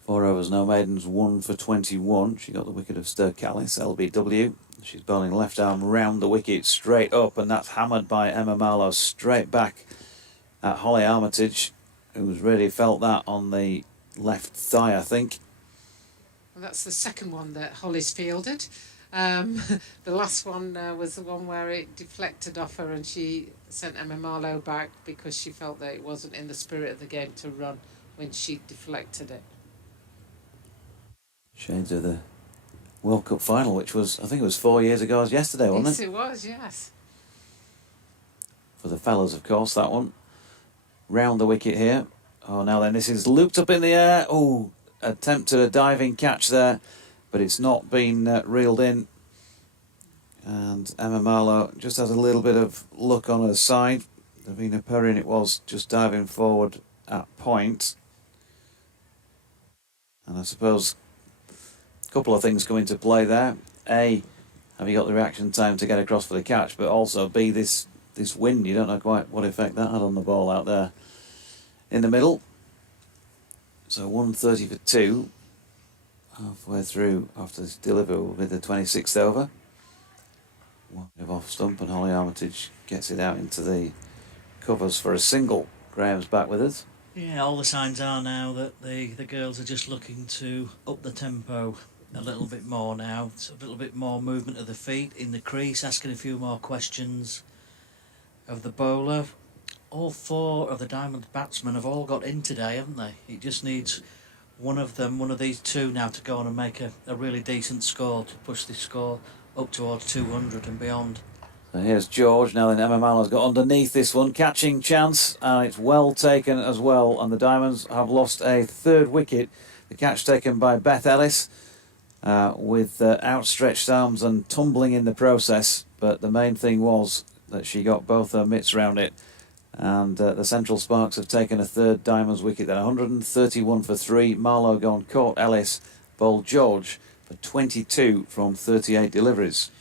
4 overs, no maidens, 1 for 21. She got the wicket of Stir Callis, LBW. She's bowling left arm round the wicket, straight up, and that's hammered by Emma Marlowe straight back at Holly Armitage, who's really felt that on the left thigh, I think. Well, that's the second one that Holly's fielded. The last one was the one where it deflected off her and she sent Emma Marlowe back because she felt that it wasn't in the spirit of the game to run when she deflected it. Shades of the World Cup final, which was, I think it was 4 years ago as yesterday, wasn't Yes, it? it was, yes. For the fellas, of course, that one. Round the wicket here. Oh, now then, this is looped up in the air. Oh, attempted a diving catch there, but it's not been reeled in. And Emma Marlowe just has a little bit of luck on her side. Davina Perrin, it was, just diving forward at point. And I suppose a couple of things come into play there. A, have you got the reaction time to get across for the catch? But also B, this wind, you don't know quite what effect that had on the ball out there in the middle. So 130 for 2. Halfway through after this delivery will be the 26th over. One off stump and Holly Armitage gets it out into the covers for a single. Graham's back with us. Yeah, all the signs are now that the girls are just looking to up the tempo a little bit more now. It's a little bit more movement of the feet in the crease, asking a few more questions of the bowler. All 4 of the Diamond batsmen have all got in today, haven't they? It just needs one of these 2 now to go on and make a really decent score to push this score up towards 200 and beyond. So here's George. Now then, Emma Marlowe's got underneath this one. Catching chance, and it's well taken as well. And the Diamonds have lost a 3rd wicket. The catch taken by Beth Ellis with outstretched arms and tumbling in the process. But the main thing was that she got both her mitts round it. And the Central Sparks have taken a 3rd Diamonds wicket. Then 131 for 3. Marlowe gone, caught Ellis, bowled George for 22 from 38 deliveries.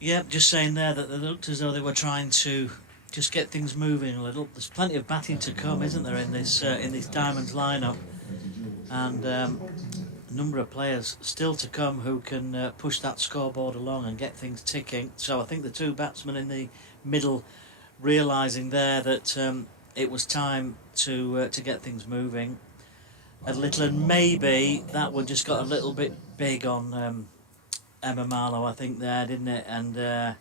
Yep, just saying there that they looked as though they were trying to just get things moving a little. There's plenty of batting to come, isn't there, in this Diamonds lineup, and a number of players still to come who can push that scoreboard along and get things ticking. So I think the 2 batsmen in the middle realising there that it was time to get things moving a little, and maybe that one just got a little bit big on Emma Marlowe, I think, there, didn't it? And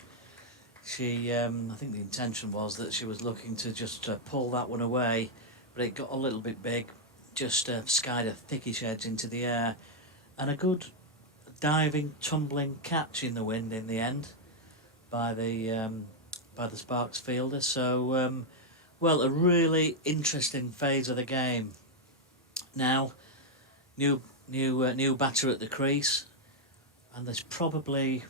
she, I think the intention was that she was looking to just pull that one away, but it got a little bit big, just skied a thickish edge into the air, and a good diving, tumbling catch in the wind in the end by the Sparks fielder. So, well, a really interesting phase of the game. Now, new batter at the crease, and there's probably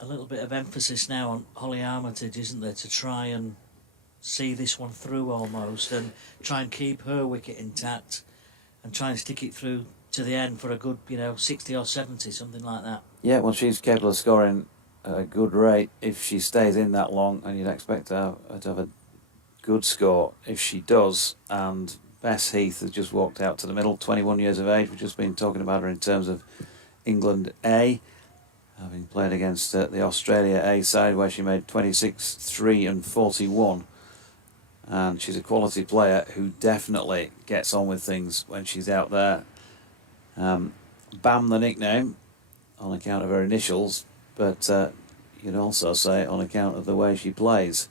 a little bit of emphasis now on Holly Armitage, isn't there, to try and see this one through almost and try and keep her wicket intact and try and stick it through to the end for a good, 60 or 70, something like that. Yeah, well, she's capable of scoring a good rate if she stays in that long, and you'd expect her to have a good score if she does. And Bess Heath has just walked out to the middle, 21 years of age. We've just been talking about her in terms of England A, having played against the Australia A side where she made 26, 3 and 41. And she's a quality player who definitely gets on with things when she's out there. Bam, the nickname, on account of her initials, but you'd also say on account of the way she plays.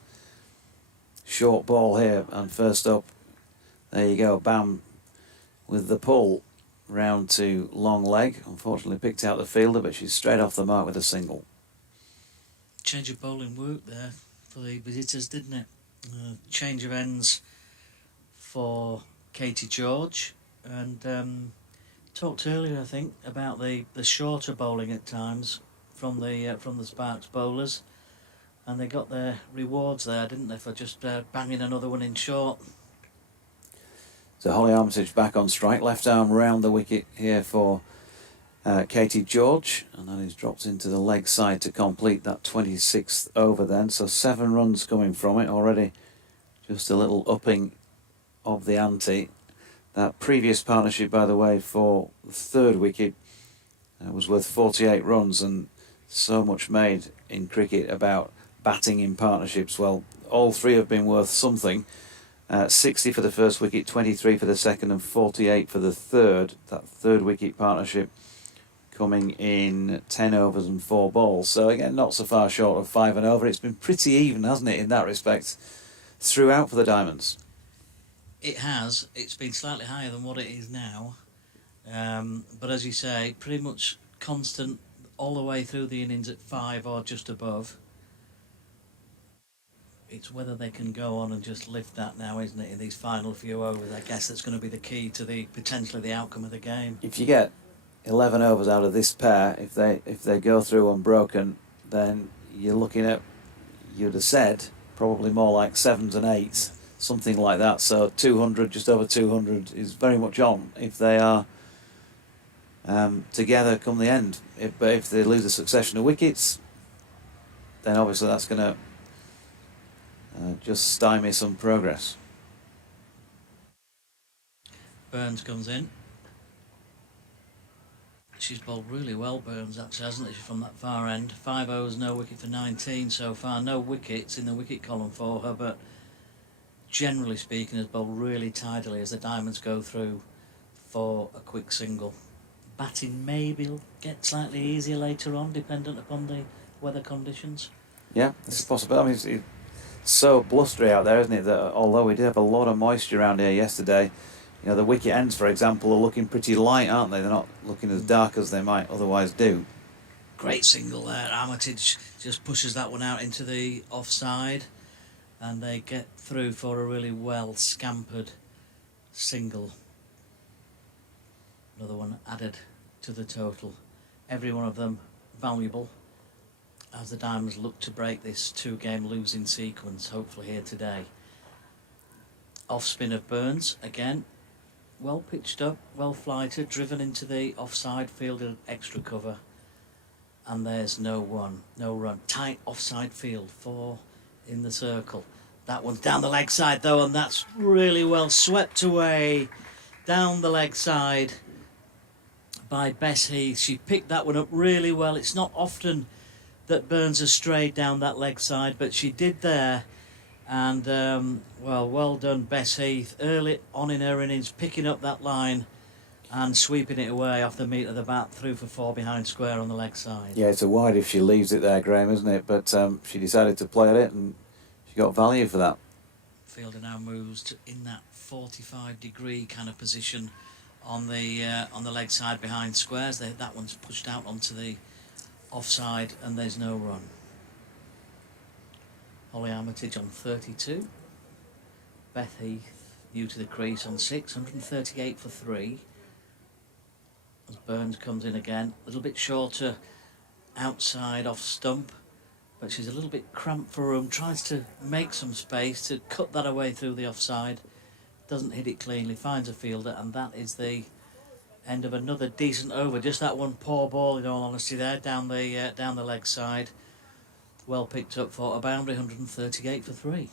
Short ball here, and first up, there you go, Bam with the pull round to long leg. Unfortunately picked out the fielder, but she's straight off the mark with a single. Change of bowling work there for the visitors, didn't it? Change of ends for Katie George, and talked earlier, I think, about the shorter bowling at times from the Sparks bowlers, and they got their rewards there, didn't they, for just banging another one in short. So Holly Armitage back on strike, left arm round the wicket here for Katie George, and that is dropped into the leg side to complete that 26th over then. So 7 runs coming from it already, just a little upping of the ante. That previous partnership, by the way, for the 3rd wicket was worth 48 runs, and so much made in cricket about batting in partnerships. Well, all 3 have been worth something. 60 for the 1st wicket, 23 for the 2nd and 48 for the 3rd. That 3rd wicket partnership coming in 10 overs and 4 balls. So again, not so far short of 5 and over. It's been pretty even, hasn't it, in that respect, throughout for the Diamonds. It has. It's been slightly higher than what it is now. But as you say, pretty much constant all the way through the innings at 5 or just above. It's whether they can go on and just lift that now, isn't it, in these final few overs. I guess that's going to be the key to potentially the outcome of the game. If you get 11 overs out of this pair, if they go through unbroken, then you're looking at, you'd have said, probably more like 7s and 8s, something like that. So 200, just over 200 is very much on if they are together come the end. But if they lose a succession of wickets, then obviously that's going to just stymie some progress. Burns comes in. She's bowled really well, Burns, actually, hasn't she, from that far end. 5 overs, no wicket for 19 so far. No wickets in the wicket column for her, but generally speaking has bowled really tidily as the Diamonds go through for a quick single. Batting maybe will get slightly easier later on, dependent upon the weather conditions. Yeah, it's a possibility. I mean, it's so blustery out there, isn't it, that although we did have a lot of moisture around here yesterday, the wicket ends, for example, are looking pretty light, aren't they? They're not looking as dark as they might otherwise do. Great single there. Armitage just pushes that one out into the offside, and they get through for a really well scampered single. Another one added to the total. Every one of them valuable as the Diamonds look to break this 2-game losing sequence, hopefully here today. Off spin of Burns again. Well pitched up, well flighted, driven into the offside, fielded extra cover, and there's no run. Tight offside field, 4 in the circle. That one's down the leg side though, and that's really well swept away down the leg side by Bess Heath. She picked that one up really well. It's not often that Burns has strayed down that leg side, but she did there. And, well done, Bess Heath, early on in her innings, picking up that line and sweeping it away off the meat of the bat through for 4 behind square on the leg side. Yeah, it's a wide if she leaves it there, Graham, isn't it? But she decided to play at it, and she got value for that. Fielder now moves to in that 45-degree kind of position on the leg side behind squares. That one's pushed out onto the offside, and there's no run. Holly Armitage on 32. Beth Heath new to the crease on 6, 138 for 3. As Burns comes in again, a little bit shorter outside off stump, but she's a little bit cramped for room, tries to make some space to cut that away through the offside, doesn't hit it cleanly, finds a fielder, and that is the end of another decent over. Just that one poor ball, in all honesty, there down the leg side. Well picked up for a boundary, 138 for 3.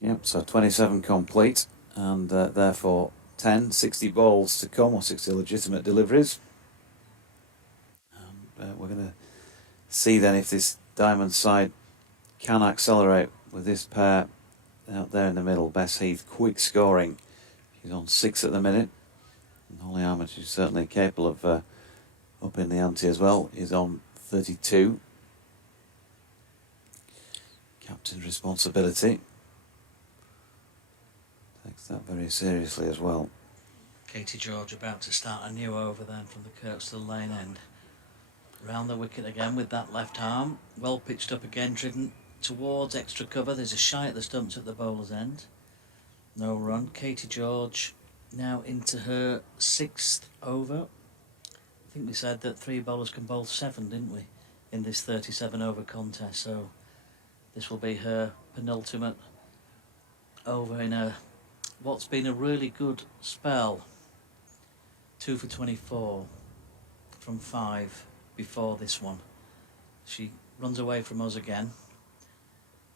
Yep, so 27 complete, and therefore 60 balls to come, or 60 legitimate deliveries. And we're going to see then if this Diamond side can accelerate with this pair out there in the middle. Bess Heath, quick scoring. She's on 6 at the minute. And Holly Armitage is certainly capable of upping the ante as well. Is on 32. Captain's responsibility. Takes that very seriously as well. Katie George about to start a new over then from the Kirkstall Lane end. Round the wicket again with that left arm. Well pitched up again, driven towards extra cover. There's a shy at the stumps at the bowler's end. No run. Katie George now into her 6th over. I think we said that 3 bowlers can bowl 7, didn't we, in this 37 over contest. So this will be her penultimate over in what's been a really good spell. 2 for 24 from 5 before this one. She runs away from us again,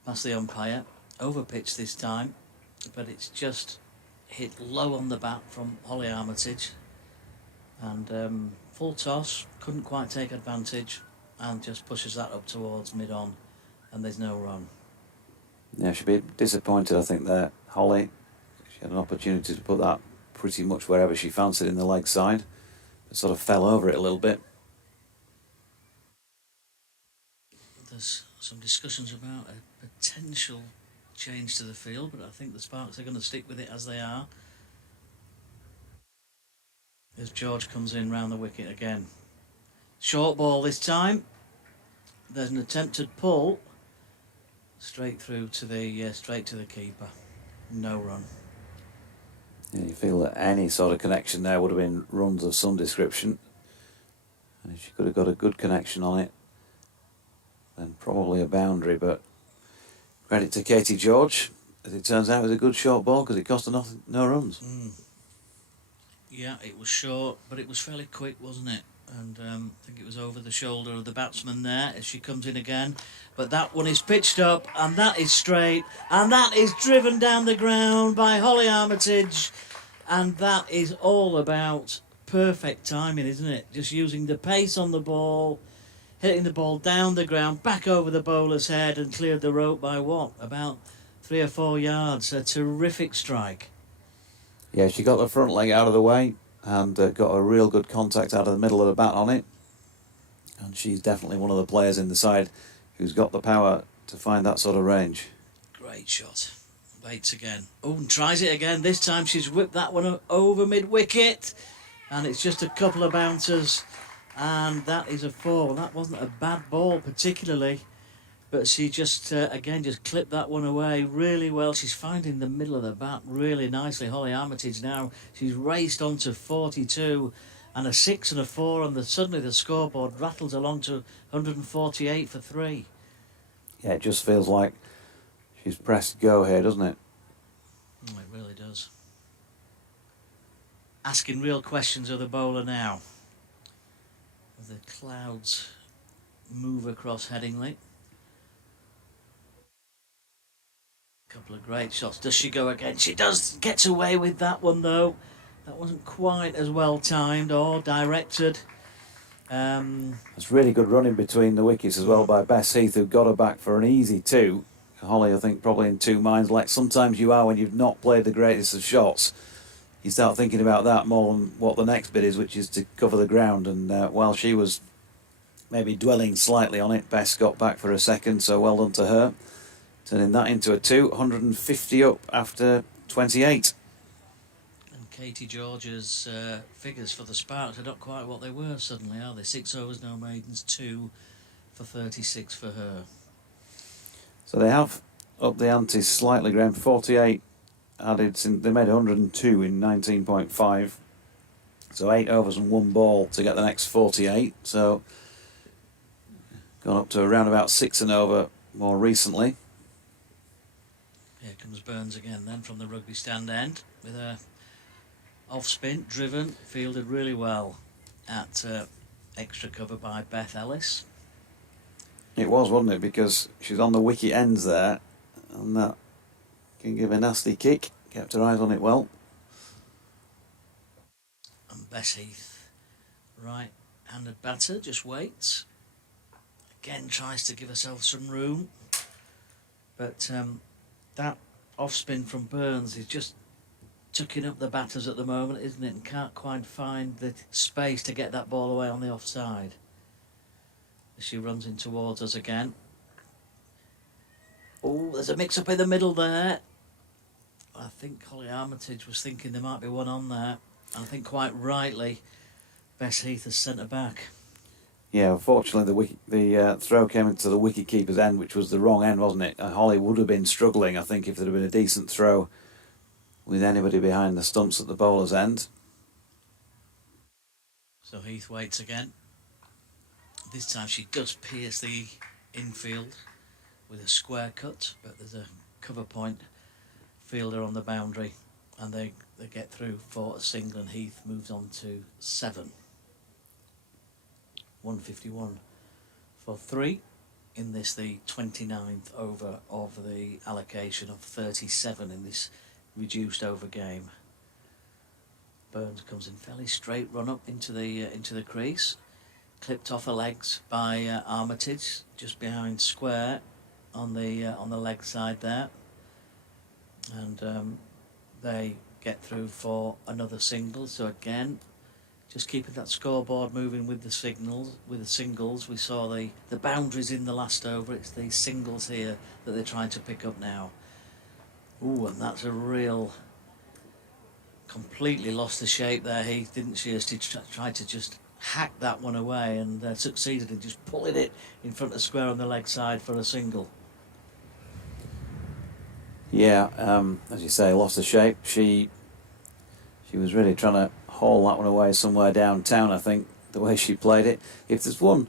past the umpire, over pitch this time, but it's just hit low on the bat from Holly Armitage, and full toss, couldn't quite take advantage, and just pushes that up towards mid-on, and there's no run. Yeah, she'd be disappointed, I think, there, Holly. She had an opportunity to put that pretty much wherever she fancied in the leg side, but sort of fell over it a little bit. There's some discussions about a potential change to the field, but I think the Sparks are going to stick with it as they are. As George comes in round the wicket again. Short ball this time. There's an attempted pull. Straight through to the keeper. No run. Yeah, you feel that any sort of connection there would have been runs of some description. And if she could have got a good connection on it, then probably a boundary, but credit to Katie George. As it turns out, it was a good short ball because it cost her no runs. Yeah, it was short, but it was fairly quick, wasn't it? And I think it was over the shoulder of the batsman there as she comes in again. But that one is pitched up, and that is straight, and that is driven down the ground by Holly Armitage. And that is all about perfect timing, isn't it? Just using the pace on the ball, hitting the ball down the ground, back over the bowler's head, and cleared the rope by what? About 3 or 4 yards. A terrific strike. Yeah, she got the front leg out of the way and got a real good contact out of the middle of the bat on it. And she's definitely one of the players in the side who's got the power to find that sort of range. Great shot. Bates again. Oh, and tries it again. This time she's whipped that one over mid-wicket. And it's just a couple of bouncers. And that is a 4. That wasn't a bad ball particularly. But she just, again, just clipped that one away really well. She's finding the middle of the bat really nicely. Holly Armitage now, she's raced on to 42. And a 6 and a 4, and suddenly the scoreboard rattles along to 148 for 3. Yeah, it just feels like she's pressed go here, doesn't it? Oh, it really does. Asking real questions of the bowler now. As the clouds move across Headingley. Couple of great shots. Does she go again? She does. Gets away with that one though. That wasn't quite as well timed or directed. It's really good running between the wickets as well by Bess Heath, who got her back for an easy 2. Holly, I think, probably in 2 minds, like sometimes you are when you've not played the greatest of shots. You start thinking about that more than what the next bit is, which is to cover the ground. And while she was maybe dwelling slightly on it, Bess got back for a second, so well done to her. Turning that into a 2, 150 up after 28. And Katie George's figures for the Sparks are not quite what they were suddenly, are they? 6 overs, no maidens, 2 for 36 for her. So they have upped the ante slightly, Graham. 48 added, they made 102 in 19.5. So 8 overs and 1 ball to get the next 48. So gone up to around about 6 and over more recently. Here comes Burns again then from the rugby stand end with a off spin, driven, fielded really well at extra cover by Beth Ellis. It was, wasn't it? Because she's on the wicket ends there, and that can give a nasty kick. Kept her eyes on it well. And Bess Heath, right-handed batter, just waits. Again tries to give herself some room, but that off spin from Burns is just tucking up the batters at the moment, isn't it? And can't quite find the space to get that ball away on the offside. As she runs in towards us again. Oh, there's a mix-up in the middle there. I think Holly Armitage was thinking there might be one on there. And I think quite rightly, Bess Heath has sent her back. Yeah, unfortunately the throw came into the wicket-keeper's end, which was the wrong end, wasn't it? Holly would have been struggling, I think, if there had been a decent throw with anybody behind the stumps at the bowler's end. So Heath waits again. This time she does pierce the infield with a square cut, but there's a cover point fielder on the boundary, and they get through for a single, and Heath moves on to 7. 151 for 3 in this, the 29th over of the allocation of 37 in this reduced over game. Burns comes in fairly straight run up into the crease, clipped off her legs by Armitage just behind square on the leg side there, and they get through for another single. So again, just keeping that scoreboard moving with the signals, with the singles. We saw the boundaries in the last over. It's the singles here that they're trying to pick up now. Ooh, and that's a real, completely lost the shape there, Heath, didn't she, as she tried to just hack that one away, and succeeded in just pulling it in front of square on the leg side for a single. Yeah, as you say, lost the shape. She was really trying to haul that one away somewhere downtown, I think, the way she played it. If there's one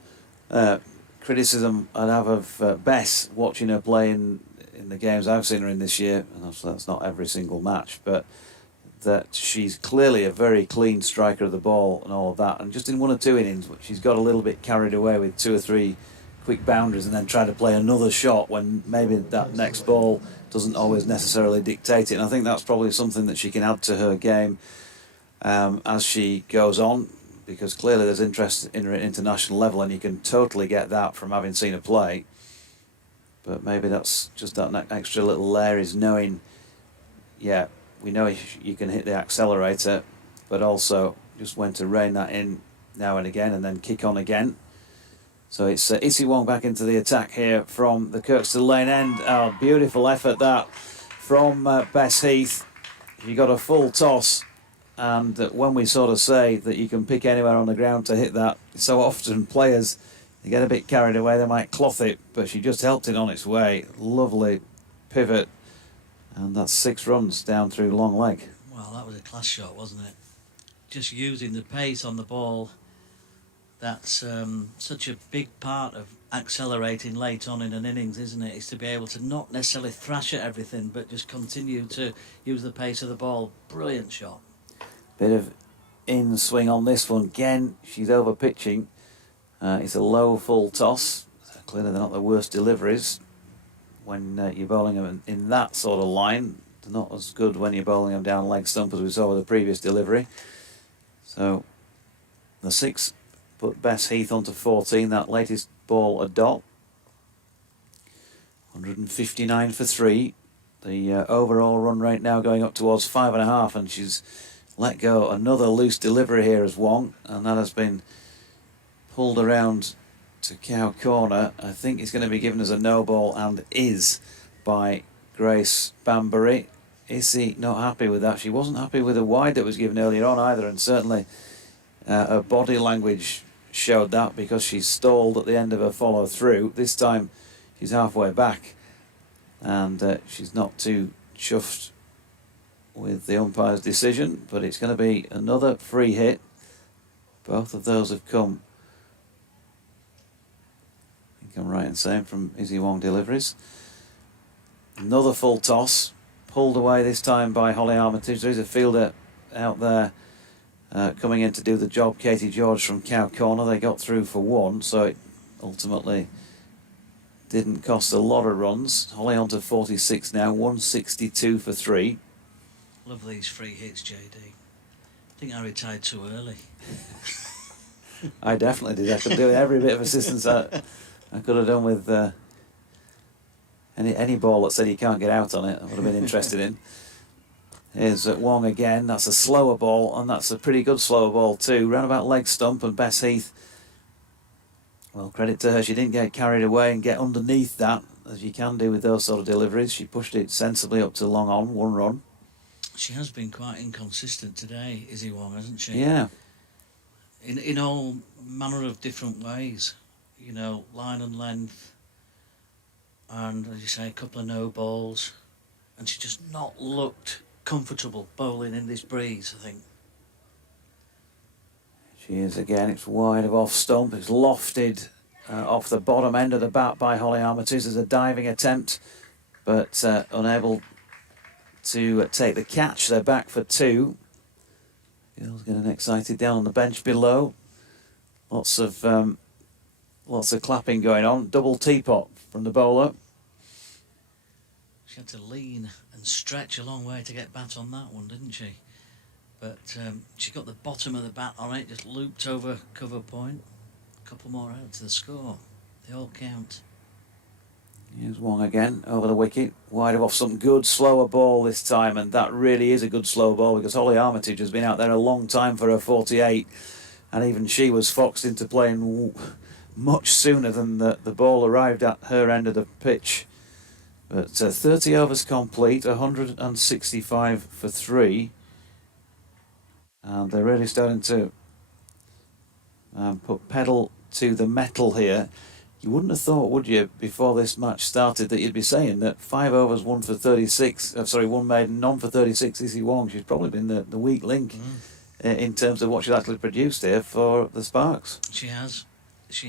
criticism I'd have of Bess watching her play in the games I've seen her in this year, and obviously that's not every single match, but that she's clearly a very clean striker of the ball and all of that, and just in 1 or 2 innings she's got a little bit carried away with 2 or 3 quick boundaries and then try to play another shot when maybe that next ball doesn't always necessarily dictate it. And I think that's probably something that she can add to her game as she goes on, because clearly there's interest in her at international level, and you can totally get that from having seen her play. But maybe that's just that extra little layer, is knowing, yeah, we know you can hit the accelerator, but also just when to rein that in now and again and then kick on again. So it's Issy Wong back into the attack here from the Kirkstall Lane end. Oh, beautiful effort that from Bess Heath. She got a full toss, and when we sort of say that you can pick anywhere on the ground to hit that, so often players, they get a bit carried away, they might cloth it, but she just helped it on its way. Lovely pivot, and that's 6 runs down through long leg. Well, that was a class shot, wasn't it? Just using the pace on the ball. That's such a big part of accelerating late on in an innings, isn't it? Is to be able to not necessarily thrash at everything, but just continue to use the pace of the ball. Brilliant shot. Bit of in swing on this one. Again, she's over pitching. It's a low full toss. So clearly they're not the worst deliveries when you're bowling them in that sort of line. They're not as good when you're bowling them down leg stump as we saw with the previous delivery. So the 6 put Bess Heath onto 14, that latest ball a dot. 159 for 3. The overall run rate now going up towards 5.5, and she's let go another loose delivery here as Wong, and that has been pulled around to cow corner. I think it's going to be given as a no ball, and is, by Grace Banbury. Is he not happy with that? She wasn't happy with the wide that was given earlier on either, and certainly her body language showed that, because she stalled at the end of her follow through. This time she's halfway back, and she's not too chuffed with the umpire's decision, but it's going to be another free hit. Both of those have come, I think I'm right in saying, from Izzy Wong deliveries. Another full toss, pulled away this time by Holly Armitage. There is a fielder out there coming in to do the job, Katie George from Cow Corner. They got through for one, so it ultimately didn't cost a lot of runs. Holly on to 46 now, 162 for 3. Love these free hits, JD. I think I retired too early. I definitely did. I could do every bit of assistance I could have done with any ball that said you can't get out on it. I would have been interested in. Here's Wong again. That's a slower ball, and that's a pretty good slower ball too. Round about leg stump, and Bess Heath, well, credit to her, she didn't get carried away and get underneath that, as you can do with those sort of deliveries. She pushed it sensibly up to long on, 1 run. She has been quite inconsistent today, Izzy Wong, hasn't she? Yeah. In all manner of different ways. You know, line and length, and as you say, a couple of no balls, and she just not looked comfortable bowling in this breeze, I think. She is again. It's wide of off stump. It's lofted off the bottom end of the bat by Holly Armitage. There's a diving attempt, but unable to take the catch. They're back for 2. Girls getting excited down on the bench below. Lots of clapping going on. Double teapot from the bowler. She had to lean and stretch a long way to get bat on that one, didn't she? But she got the bottom of the bat on it, just looped over cover point. A couple more out to the score. They all count. Here's Wong again, over the wicket. Wide of off, some good slower ball this time, and that really is a good slow ball because Holly Armitage has been out there a long time for her 48, and even she was foxed into playing much sooner than the ball arrived at her end of the pitch. But 30 overs complete, 165 for 3. And they're really starting to put pedal to the metal here. You wouldn't have thought, would you, before this match started, that you'd be saying that 5 overs, 1 for 36, one maiden, none for 36, Izzy Wong. She's probably been the weak link in terms of what she's actually produced here for the Sparks. She has. This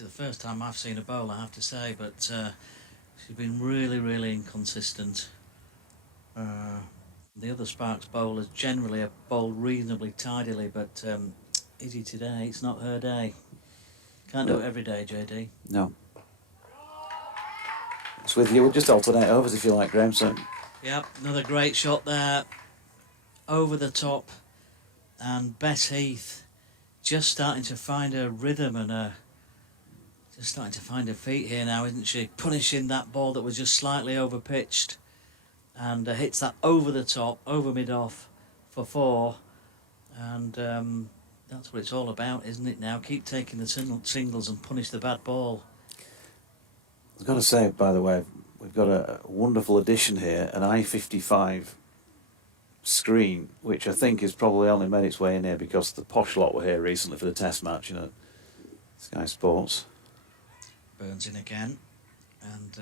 is the first time I've seen a bowl, I have to say, but she's been really, really inconsistent. The other Sparks bowlers generally have bowled reasonably tidily, but Izzy today, it's not her day. Can't do it every day, JD. No. It's with you. We'll just alternate overs if you like, Graham. So. Yep, another great shot there. Over the top. And Bess Heath just starting to find her rhythm and just starting to find her feet here now, isn't she? Punishing that ball that was just slightly over pitched. And hits that over the top, over mid-off for 4. And that's what it's all about, isn't it now? Keep taking the singles and punish the bad ball. I've got to say, by the way, we've got a wonderful addition here, an I-55 screen, which I think has probably only made its way in here because the posh lot were here recently for the test match, you know, Sky Sports. Burns in again, and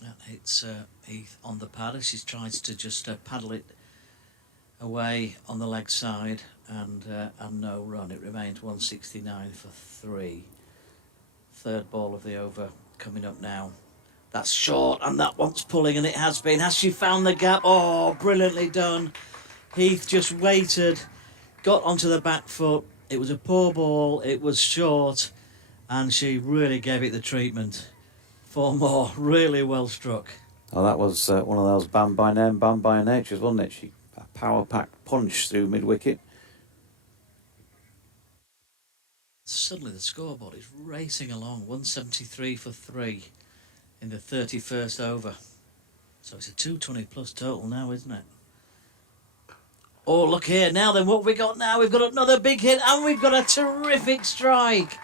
that hits Heath on the pad as she tries to just paddle it away on the leg side, and no run. It remains 169 for 3. Third ball of the over coming up now. That's short, and that one's pulling, and it has been. Has she found the gap? Oh, brilliantly done. Heath just waited, got onto the back foot. It was a poor ball, it was short, and she really gave it the treatment. 4 more, really well struck. Oh, that was one of those banned by name, banned by nature, wasn't it? She a power-packed punch through mid-wicket. Suddenly the scoreboard is racing along, 173 for 3 in the 31st over. So it's a 220 plus total now, isn't it? Oh, look here. Now then, what have we got now? We've got another big hit, and we've got a terrific strike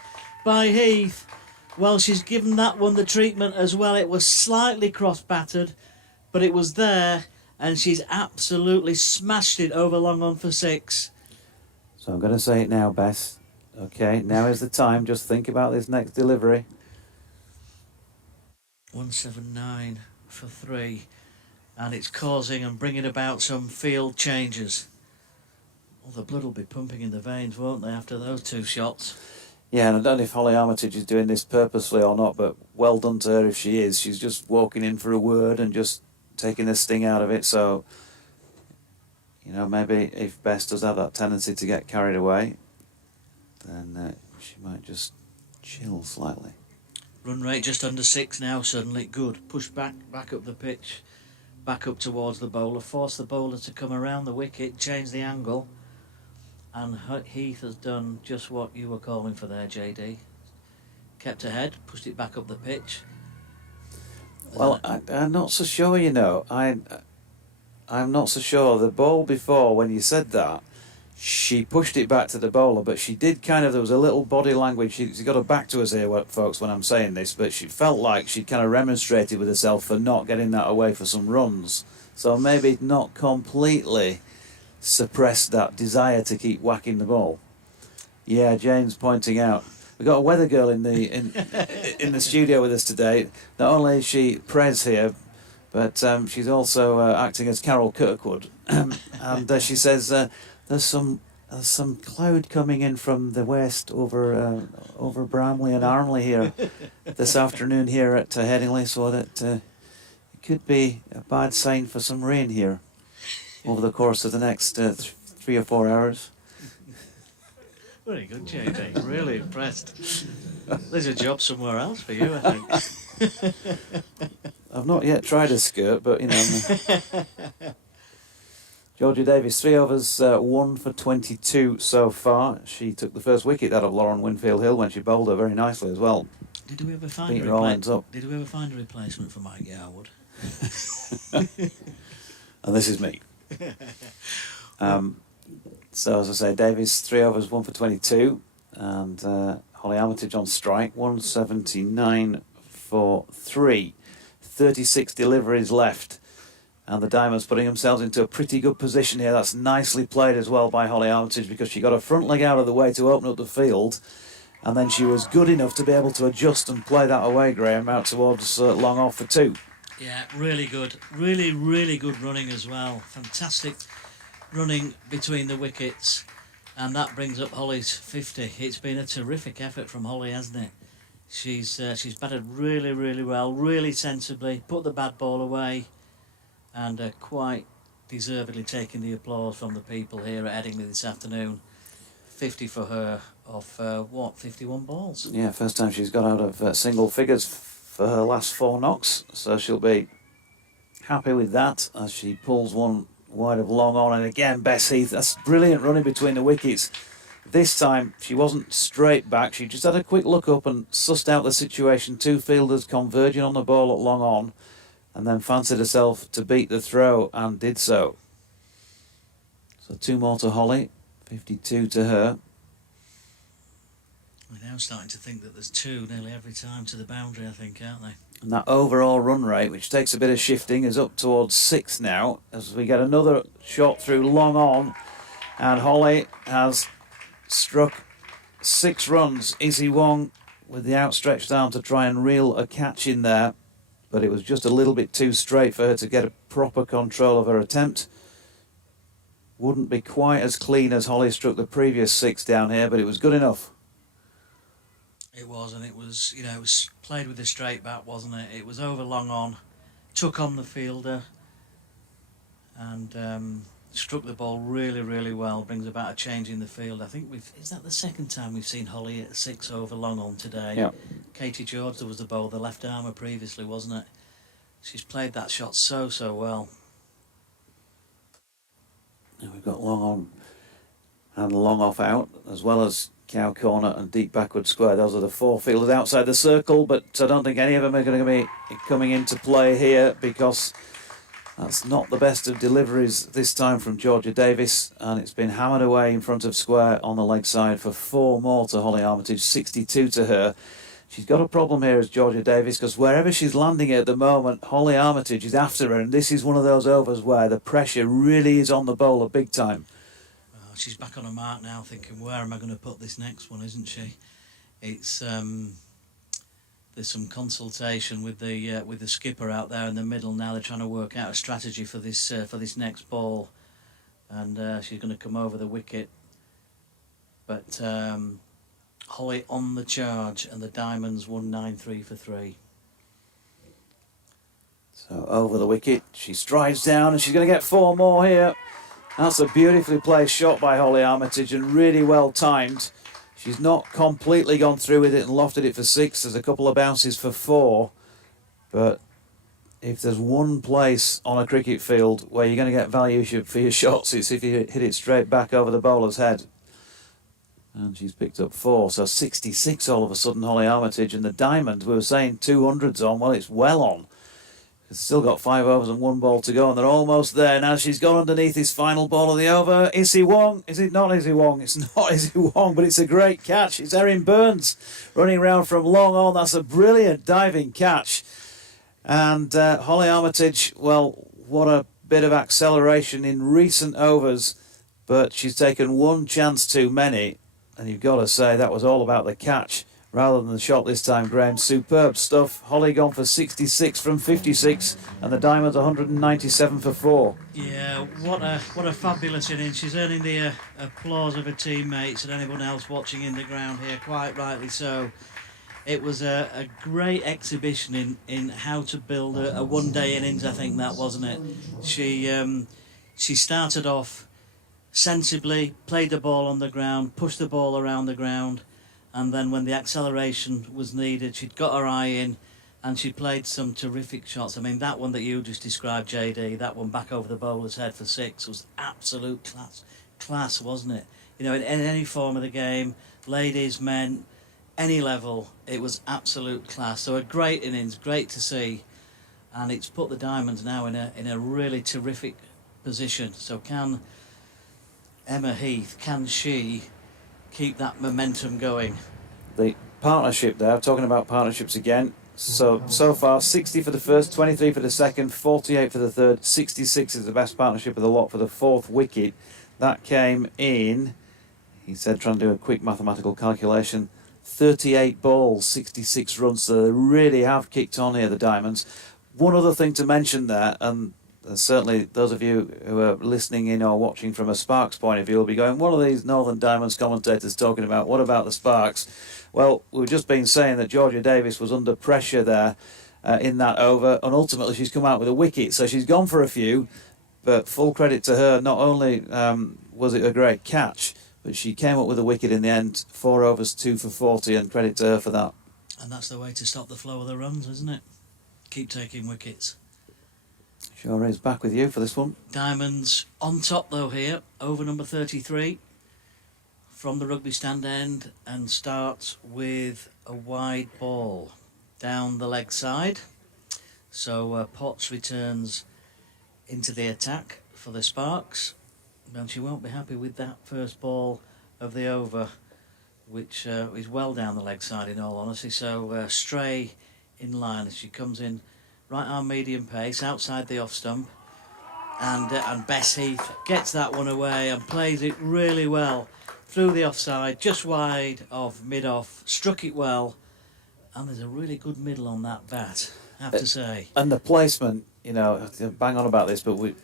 by Heath. Well, she's given that one the treatment as well. It was slightly cross-battered, but it was there, and she's absolutely smashed it over long on for 6. So I'm going to say it now, Bess. Okay, now is the time. Just think about this next delivery. 179 for 3, and it's causing and bringing about some field changes. Well, the blood will be pumping in the veins, won't they, after those 2 shots? Yeah, and I don't know if Holly Armitage is doing this purposely or not, but well done to her if she is. She's just walking in for a word and just taking the sting out of it. So, you know, maybe if Bess does have that tendency to get carried away, then she might just chill slightly. Run rate just under 6 now, suddenly. Good. Push back up the pitch, back up towards the bowler. Force the bowler to come around the wicket, change the angle. And Heath has done just what you were calling for there, JD. Kept ahead, pushed it back up the pitch. Well, I'm not so sure, you know. I'm not so sure. The ball before, when you said that, she pushed it back to the bowler, but she did there was a little body language. She's got her back to us here, folks, when I'm saying this, but she felt like she'd kind of remonstrated with herself for not getting that away for some runs. So maybe not completely suppressed that desire to keep whacking the ball. Yeah, Jane's pointing out we've got a weather girl in the studio with us today. Not only is she Prez here, but she's also acting as Carol Kirkwood, and she says there's some cloud coming in from the west over Bramley and Armley here this afternoon here at Headingley, so that it could be a bad sign for some rain here over the course of the next 3 or 4 hours. Very good, JD. Really impressed. There's a job somewhere else for you, I think. I've not yet tried a skirt, but you know. Georgia Davis, 3 overs, 1 for 22 so far. She took the first wicket out of Lauren Winfield Hill when she bowled her very nicely as well. Did we ever find a replacement for Mike Yarwood? And this is me. So as I say, Davis 3 overs 1 for 22, and Holly Armitage on strike 179 for 3, 36 deliveries left, and the Diamonds putting themselves into a pretty good position here. That's nicely played as well by Holly Armitage, because she got her front leg out of the way to open up the field, and then she was good enough to be able to adjust and play that away, Graham, out towards long off for 2. Yeah, really good. Really good running as well. Fantastic running between the wickets. And that brings up Holly's 50. It's been a terrific effort from Holly, hasn't it? She's batted really well, really sensibly, put the bad ball away, and quite deservedly taking the applause from the people here at Headingley this afternoon. 50 for her off, 51 balls? Yeah, first time she's got out of single figures for her last 4 knocks, so she'll be happy with that as she pulls one wide of long on. And again, Bess Heath, that's brilliant running between the wickets. This time she wasn't straight back, she just had a quick look up and sussed out the situation. 2 fielders converging on the ball at long on, and then fancied herself to beat the throw and did so. So 2 more to Holly, 52 to her. We're now starting to think that there's 2 nearly every time to the boundary, I think, aren't they? And that overall run rate, which takes a bit of shifting, is up towards 6 now, as we get another shot through long on, and Holly has struck 6 runs. Izzy Wong with the outstretched arm to try and reel a catch in there, but it was just a little bit too straight for her to get a proper control of her attempt. Wouldn't be quite as clean as Holly struck the previous 6 down here, but it was good enough. It was, and it was, you know, it was played with a straight bat, wasn't it? It was over long on, took on the fielder, and struck the ball really well. Brings about a change in the field. I think is that the second time we've seen Holly at 6 over long on today? Yeah. Katie George, there was the bowler, the left armer previously, wasn't it? She's played that shot so well. And we've got long on and long off out, as well as cow corner and deep backward square. Those are the 4 fielders outside the circle, but I don't think any of them are going to be coming into play here, because that's not the best of deliveries this time from Georgia Davis, and it's been hammered away in front of square on the leg side for 4 more to Holly Armitage, 62 to her. She's got a problem here as Georgia Davis, because wherever she's landing at the moment, Holly Armitage is after her, and this is one of those overs where the pressure really is on the bowler big time. She's back on her mark now, thinking, where am I going to put this next one, isn't she? It's there's some consultation with the skipper out there in the middle now. They're trying to work out a strategy for this next ball. and she's going to come over the wicket. But Holly on the charge, and the Diamonds won 9-3 for 3. So over the wicket, she strides down and she's going to get 4 more here. That's a beautifully placed shot by Holly Armitage and really well timed. She's not completely gone through with it and lofted it for 6. There's a couple of bounces for 4. But if there's one place on a cricket field where you're going to get value for your shots, it's if you hit it straight back over the bowler's head. And she's picked up 4. So 66 all of a sudden, Holly Armitage. And the Diamond, we were saying 200's on. Well, it's well on. It's still got 5 overs and 1 ball to go, and they're almost there. Now she's gone underneath his final ball of the over. Izzy Wong. Is it not Izzy Wong? It's not Izzy Wong, but it's a great catch. It's Erin Burns running round from long on. That's a brilliant diving catch. And Holly Armitage, well, what a bit of acceleration in recent overs, but she's taken 1 chance too many, and you've got to say that was all about the catch rather than the shot this time, Graham. Superb stuff. Holly gone for 66 from 56, and the Diamonds 197 for 4. Yeah, what a fabulous innings. She's earning the applause of her teammates and anyone else watching in the ground here, quite rightly so. It was a great exhibition in how to build a one-day innings, I think that, wasn't it? She started off sensibly, played the ball on the ground, pushed the ball around the ground, and then when the acceleration was needed, she'd got her eye in and she played some terrific shots. I mean, that one that you just described, JD, that one back over the bowler's head for 6 was absolute class, wasn't it? You know, in any form of the game, ladies, men, any level, it was absolute class. So a great innings, great to see, and it's put the Diamonds now in a really terrific position. So can Emma Heath, can she keep that momentum going? The partnership there, talking about partnerships again. So far, 60 for the first, 23 for the second, 48 for the third, 66 is the best partnership of the lot for the 4th wicket. That came in, he said, trying to do a quick mathematical calculation, 38 balls, 66 runs. So they really have kicked on here, the Diamonds. One other thing to mention there, and certainly those of you who are listening in or watching from a Sparks point of view will be going, what are these Northern Diamonds commentators talking about? What about the Sparks? Well, we've just been saying that Georgia Davis was under pressure there in that over, and ultimately she's come out with a wicket. So she's gone for a few, but full credit to her. Not only was it a great catch, but she came up with a wicket in the end. 4 overs, 2 for 40, and credit to her for that. And that's the way to stop the flow of the runs, isn't it? Keep taking wickets. Sure is. Back with you for this one. Diamonds on top though here, over number 33 from the rugby stand end, and starts with a wide ball down the leg side. So Potts returns into the attack for the Sparks, and she won't be happy with that first ball of the over, which is well down the leg side in all honesty. So Stray in line as she comes in right arm medium pace outside the off stump, and Bess Heath gets that one away and plays it really well through the offside, just wide of mid-off, struck it well, and there's a really good middle on that bat, I have to say. And the placement, you know, bang on about this, but we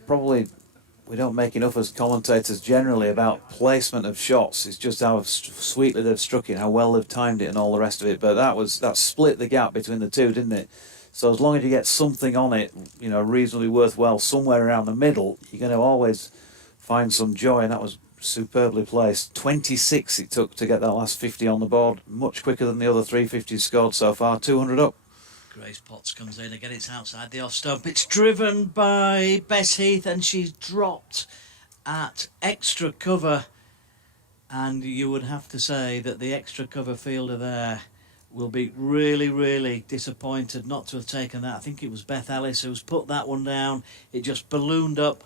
don't make enough as commentators generally about placement of shots. It's just how sweetly they've struck it, how well they've timed it and all the rest of it. But that split the gap between the two, didn't it? So as long as you get something on it, you know, reasonably worthwhile somewhere around the middle, you're going to always find some joy, and that was superbly placed. 26 it took to get that last 50 on the board, much quicker than the other 350s scored so far. 200 up. Grace Potts comes in again, it's outside the off stump. It's driven by Bess Heath, and she's dropped at extra cover, and you would have to say that the extra cover fielder there will be really, really disappointed not to have taken that. I think it was Beth Ellis who's put that one down. It just ballooned up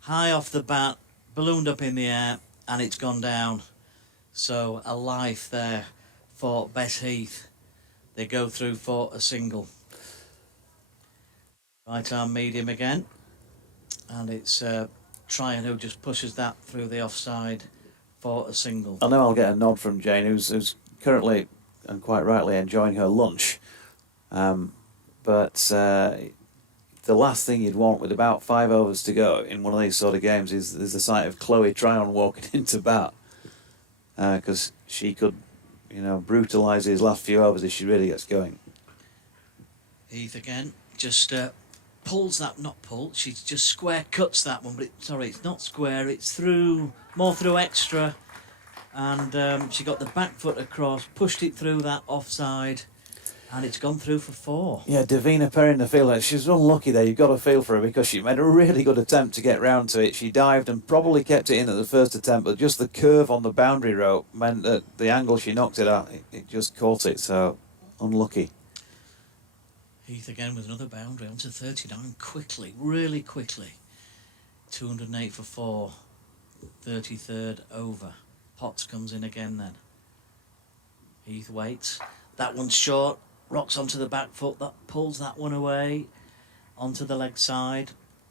high off the bat, ballooned up in the air, and it's gone down. So a life there for Bess Heath. They go through for a single. Right arm medium again, and it's Tryon who just pushes that through the offside for a single. I know I'll get a nod from Jane, who's currently, and quite rightly, enjoying her lunch. But the last thing you'd want with about 5 overs to go in one of these sort of games is the sight of Chloe Tryon walking into bat, because she could, brutalise his last few overs if she really gets going. Heath again, just pulls that, not pull, she just square cuts that one, but it's not square, it's more through extra, and she got the back foot across, pushed it through that offside, and it's gone through for 4. Yeah, Davina Perrin, the fielder, she's unlucky there. You've got to feel for her because she made a really good attempt to get round to it. She dived and probably kept it in at the first attempt, but just the curve on the boundary rope meant that the angle she knocked it at, it just caught it, so unlucky. Heath again with another boundary onto 39 quickly, really quickly. 208 for 4, 33rd over. Potts comes in again then. Heath waits. That one's short. Rocks onto the back foot, that pulls that one away onto the leg side.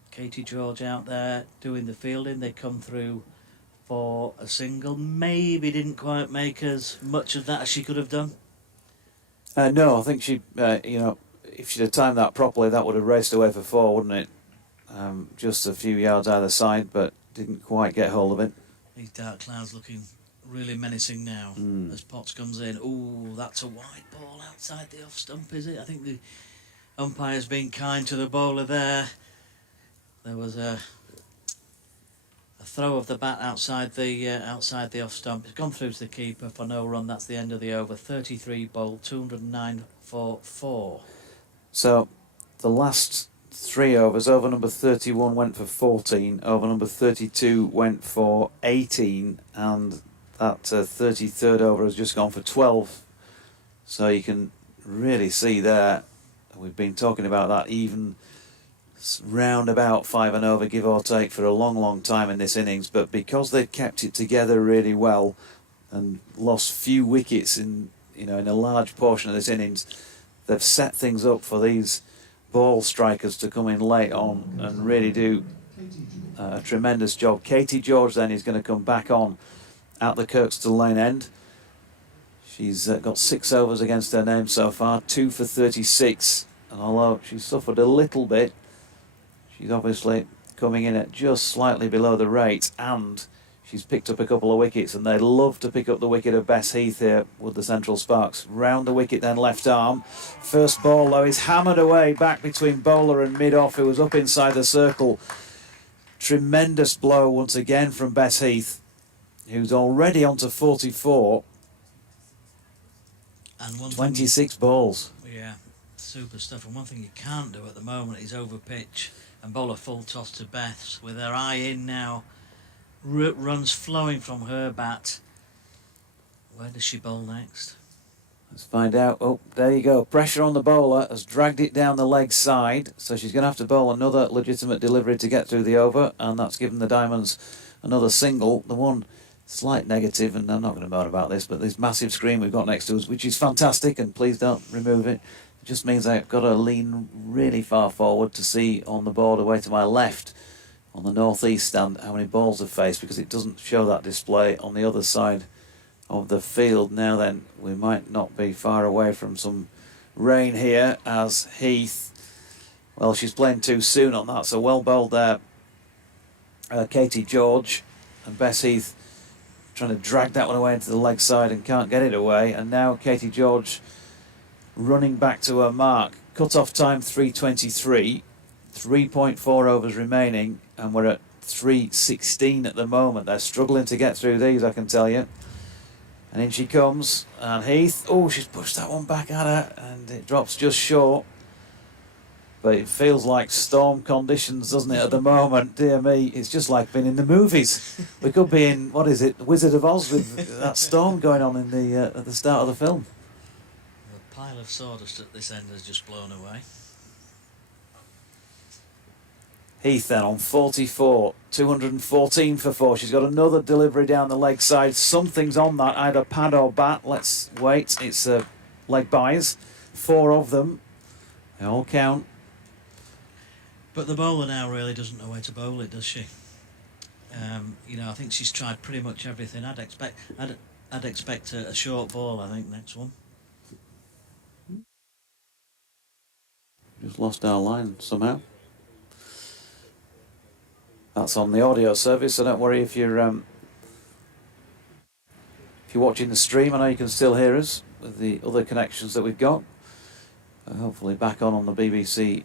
Katie George out there doing the fielding. They come through for a single. Maybe didn't quite make as much of that as she could have done. No, I think she, if she'd have timed that properly, that would have raced away for 4, wouldn't it? Just a few yards either side, but didn't quite get hold of it. These dark clouds looking really menacing now as Potts comes in. Ooh, that's a wide ball outside the off stump, is it? I think the umpire's been kind to the bowler there. There was a throw of the bat outside the off stump. It's gone through to the keeper for no run. That's the end of the over. 33 bowled, 209 for 4. So the last 3 overs, over number 31 went for 14, over number 32 went for 18, and that 33rd over has just gone for 12. So you can really see there, we've been talking about that even round about 5 and over, give or take, for a long time in this innings, but because they've kept it together really well and lost few wickets in a large portion of this innings, they've set things up for these ball strikers to come in late on and really do a tremendous job. Katie George then is going to come back on at the Kirkstall Lane end. She's got 6 overs against her name so far, 2 for 36, and although she's suffered a little bit, she's obviously coming in at just slightly below the rate, and she's picked up a couple of wickets, and they love to pick up the wicket of Bess Heath here with the Central Sparks. Round the wicket then, left arm. First ball though is hammered away back between bowler and mid-off, who was up inside the circle. Tremendous blow once again from Bess Heath, who's already on to 44. And 26 balls. Yeah, super stuff. And one thing you can't do at the moment is over pitch and bowl a full toss to Beth with her eye in now. Runs flowing from her bat. Where does she bowl next? Let's find out. Oh, there you go. Pressure on the bowler has dragged it down the leg side, so she's going to have to bowl another legitimate delivery to get through the over, and that's given the Diamonds another single. The one slight negative, and I'm not going to moan about this, but this massive screen we've got next to us, which is fantastic, and please don't remove it. It just means I've got to lean really far forward to see on the board away to my left on the northeast stand how many balls have faced, because it doesn't show that display on the other side of the field. Now then, we might not be far away from some rain here, as Heath, well, she's playing too soon on that, so well bowled there, Katie George, and Bess Heath trying to drag that one away into the leg side and can't get it away. And now Katie George running back to her mark. Cut-off time 3:23, 3.4 overs remaining, and we're at 3:16 at the moment. They're struggling to get through these, I can tell you. And in she comes, and Heath, oh, she's pushed that one back at her, and it drops just short. But it feels like storm conditions, doesn't it, at the moment? Dear me, it's just like being in the movies. We could be in, what is it, Wizard of Oz, with that storm going on in the at the start of the film. The pile of sawdust at this end has just blown away. Heath then on 44, 214 for 4. She's got another delivery down the leg side. Something's on that, either pad or bat. Let's wait. It's leg byes, 4 of them. They all count. But the bowler now really doesn't know where to bowl it, does she? I think she's tried pretty much everything. I'd expect a short ball, I think, next one. Just lost our line somehow. That's on the audio service, so don't worry if you're watching the stream. I know you can still hear us with the other connections that we've got. Hopefully back on the BBC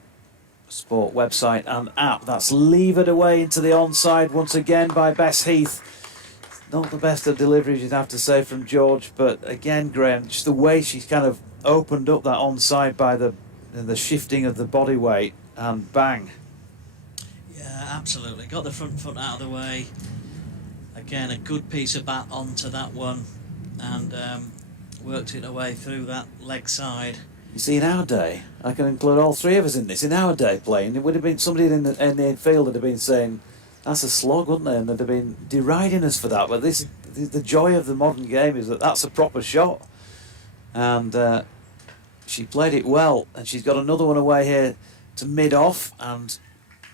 Sport website and app. That's levered away into the onside once again by Bess Heath. Not the best of deliveries, you'd have to say, from George, but again, Graham, just the way she's kind of opened up that onside by the shifting of the body weight, and bang. Yeah, absolutely. Got the front foot out of the way. Again, a good piece of bat onto that one, and worked it away through that leg side. You see, in our day, I can include all three of us in this. In our day playing, it would have been somebody in the field that had been saying, that's a slog, wouldn't they? And they'd have been deriding us for that. But the joy of the modern game is that that's a proper shot. And she played it well. And she's got another one away here to mid-off. And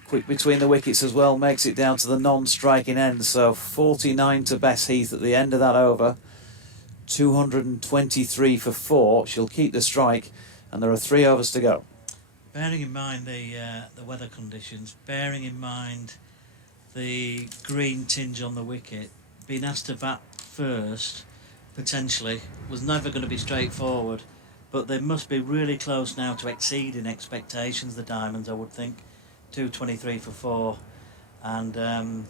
quick between the wickets as well, makes it down to the non-striking end. So 49 to Bess Heath at the end of that over. 223 for 4. She'll keep the strike. And there are 3 overs to go. Bearing in mind the weather conditions, bearing in mind the green tinge on the wicket, being asked to bat first, potentially, was never going to be straightforward. But they must be really close now to exceeding expectations, the Diamonds, I would think. 223 for 4. And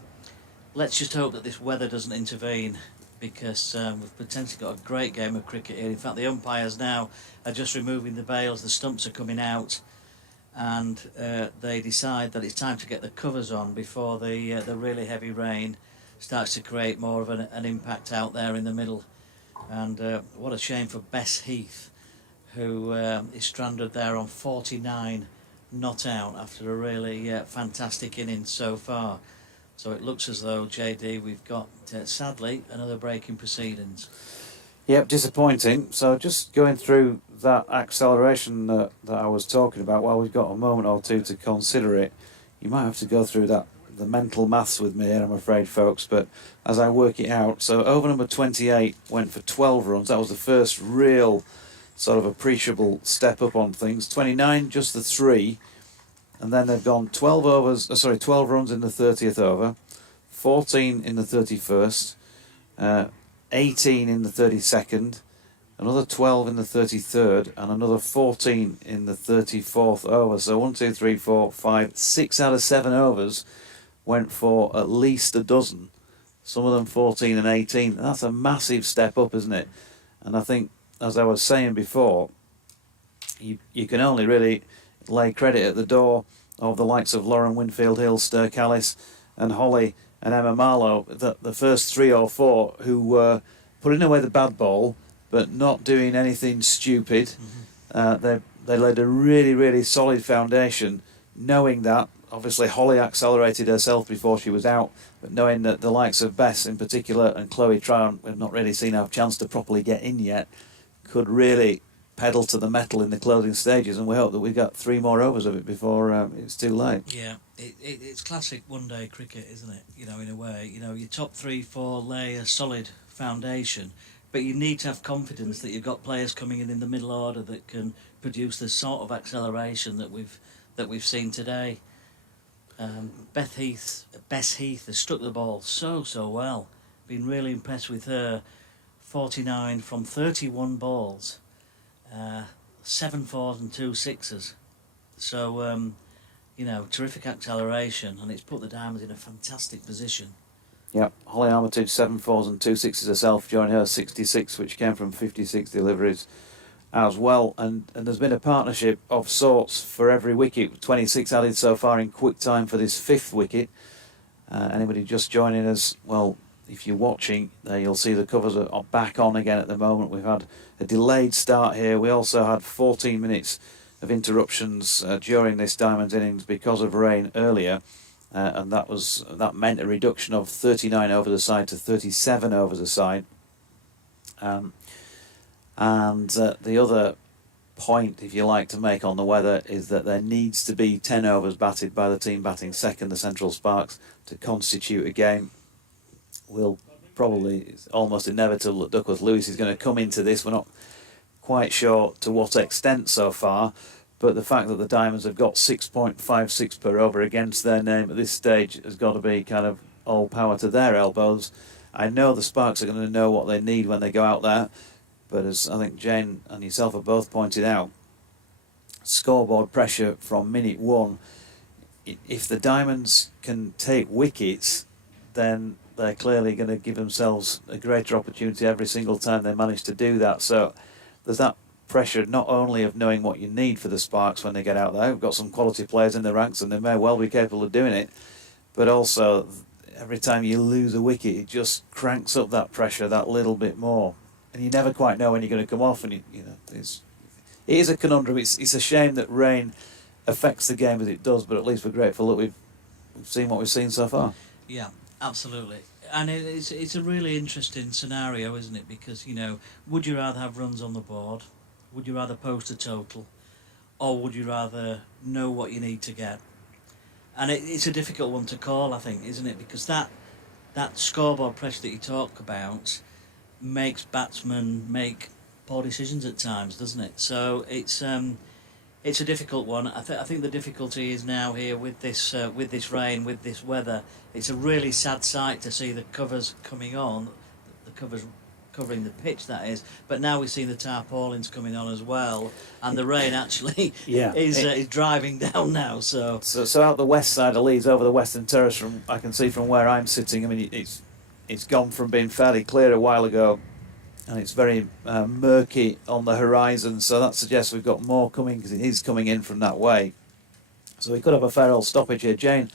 let's just hope that this weather doesn't intervene, because we've potentially got a great game of cricket here. In fact, the umpires now are just removing the bails, the stumps are coming out, and they decide that it's time to get the covers on before the really heavy rain starts to create more of an impact out there in the middle. And what a shame for Bess Heath, who is stranded there on 49 not out after a really fantastic innings so far. So it looks as though, JD, we've got, sadly, another break in proceedings. Yep, disappointing. So just going through that acceleration that I was talking about, while we've got a moment or two to consider it, you might have to go through the mental maths with me here, I'm afraid, folks. But as I work it out, so over number 28 went for 12 runs. That was the first real sort of appreciable step up on things. 29, just the 3. And then they've gone 12 runs in the 30th over, 14 in the 31st, 18 in the 32nd, another 12 in the 33rd, and another 14 in the 34th over. So 1, 2, 3, 4, 5, 6 out of 7 overs went for at least a dozen. Some of them 14 and 18. That's a massive step up, isn't it? And I think, as I was saying before, you can only really lay credit at the door of the likes of Lauren Winfield Hill, Stir Callis and Holly and Emma Marlowe, the first 3 or 4 who were putting away the bad ball but not doing anything stupid. Mm-hmm. They laid a really, really solid foundation, knowing that, obviously Holly accelerated herself before she was out, but knowing that the likes of Bess in particular and Chloe Tryon, we've not really seen our chance to properly get in yet, could really pedal to the metal in the closing stages, and we hope that we've got 3 more overs of it before it's too late. Yeah, it's classic one-day cricket, isn't it? You know, in a way, you know, your top 3, 4 lay a solid foundation, but you need to have confidence that you've got players coming in the middle order that can produce the sort of acceleration that we've seen today. Bess Heath has struck the ball so well. Been really impressed with her. 49 from 31 balls. 7 4s and 2 6s. So, you know, terrific acceleration, and it's put the Diamonds in a fantastic position. Yeah, Holly Armitage 7 4s and 2 6s herself, joining her 66, which came from 56 deliveries as well. And there's been a partnership of sorts for every wicket. 26 added so far in quick time for this 5th wicket. Anybody just joining us, well, if you're watching, you'll see the covers are back on again at the moment. We've had a delayed start here. We also had 14 minutes of interruptions during this Diamonds innings because of rain earlier, and that meant a reduction of 39 overs a side to 37 overs a side. And the other point, if you like, to make on the weather is that there needs to be 10 overs batted by the team batting second, the Central Sparks, to constitute a game. We'll probably, it's almost inevitable that Duckworth Lewis is going to come into this. We're not quite sure to what extent so far, But the fact that the Diamonds have got 6.56 per over against their name at this stage has got to be kind of all power to their elbows. I know the Sparks are going to know what they need when they go out there, but as I think Jane and yourself have both pointed out, scoreboard pressure from minute one. If the Diamonds can take wickets, then they're clearly going to give themselves a greater opportunity every single time they manage to do that. So there's that pressure not only of knowing what you need for the Sparks when they get out there. We've got some quality players in the ranks and they may well be capable of doing it, but also every time you lose a wicket, it just cranks up that pressure that little bit more, and you never quite know when you're going to come off. And it is a conundrum. It's a shame that rain affects the game as it does, but at least we're grateful that we've seen what we've seen so far. Yeah, absolutely. And it's a really interesting scenario, isn't it? Because, would you rather have runs on the board? Would you rather post a total? Or would you rather know what you need to get? And it's a difficult one to call, I think, isn't it? Because that scoreboard pressure that you talk about makes batsmen make poor decisions at times, doesn't it? So it's a difficult one. I think the difficulty is now here with this rain, with this weather. It's a really sad sight to see the covers coming on, the covers covering the pitch, that is. But now we've seen the tarpaulins coming on as well, and the rain actually is driving down now. So out the west side of Leeds, over the Western Terrace, I can see from where I'm sitting. I mean, it's gone from being fairly clear a while ago, and it's very murky on the horizon. So that suggests we've got more coming, because it is coming in from that way. So we could have a fair old stoppage here. Jane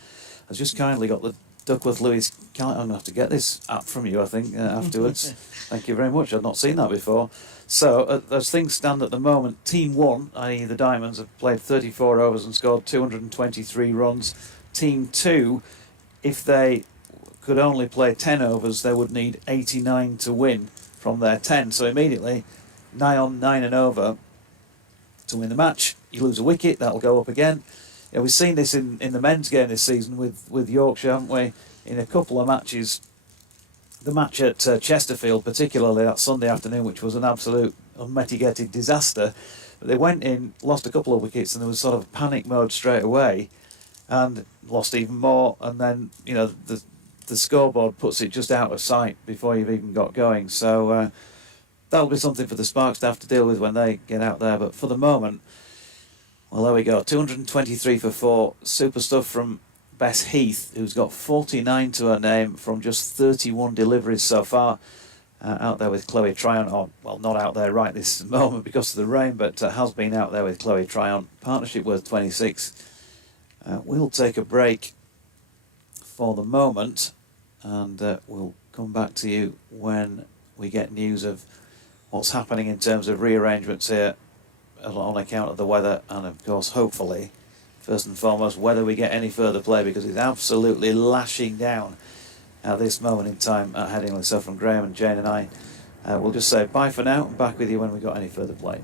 has just kindly got the Duckworth Lewis. I'm going to have to get this app from you, I think, afterwards. Thank you very much. I've not seen that before. So as things stand at the moment, Team 1, i.e. the Diamonds, have played 34 overs and scored 223 runs. Team 2, if they could only play 10 overs, they would need 89 to win from their 10. So immediately, 9 on 9 and over to win the match. You lose a wicket, that'll go up again. We've seen this in the men's game this season with Yorkshire, haven't we? In a couple of matches. The match at Chesterfield, particularly that Sunday afternoon, which was an absolute unmitigated disaster. But they went in, lost a couple of wickets, and there was sort of panic mode straight away, and lost even more. And then, the scoreboard puts it just out of sight before you've even got going. So that'll be something for the Sparks to have to deal with when they get out there. But for the moment, well, there we go. 223 for 4. Super stuff from Bess Heath, who's got 49 to her name from just 31 deliveries so far. Out there with Chloe Tryon. Well, not out there right this moment because of the rain, but has been out there with Chloe Tryon. Partnership worth 26. We'll take a break for the moment, and we'll come back to you when we get news of what's happening in terms of rearrangements here on account of the weather, and of course, hopefully, first and foremost, whether we get any further play, because it's absolutely lashing down at this moment in time at Headingley. So from Graham and Jane and I, we'll just say bye for now, and back with you when we've got any further play.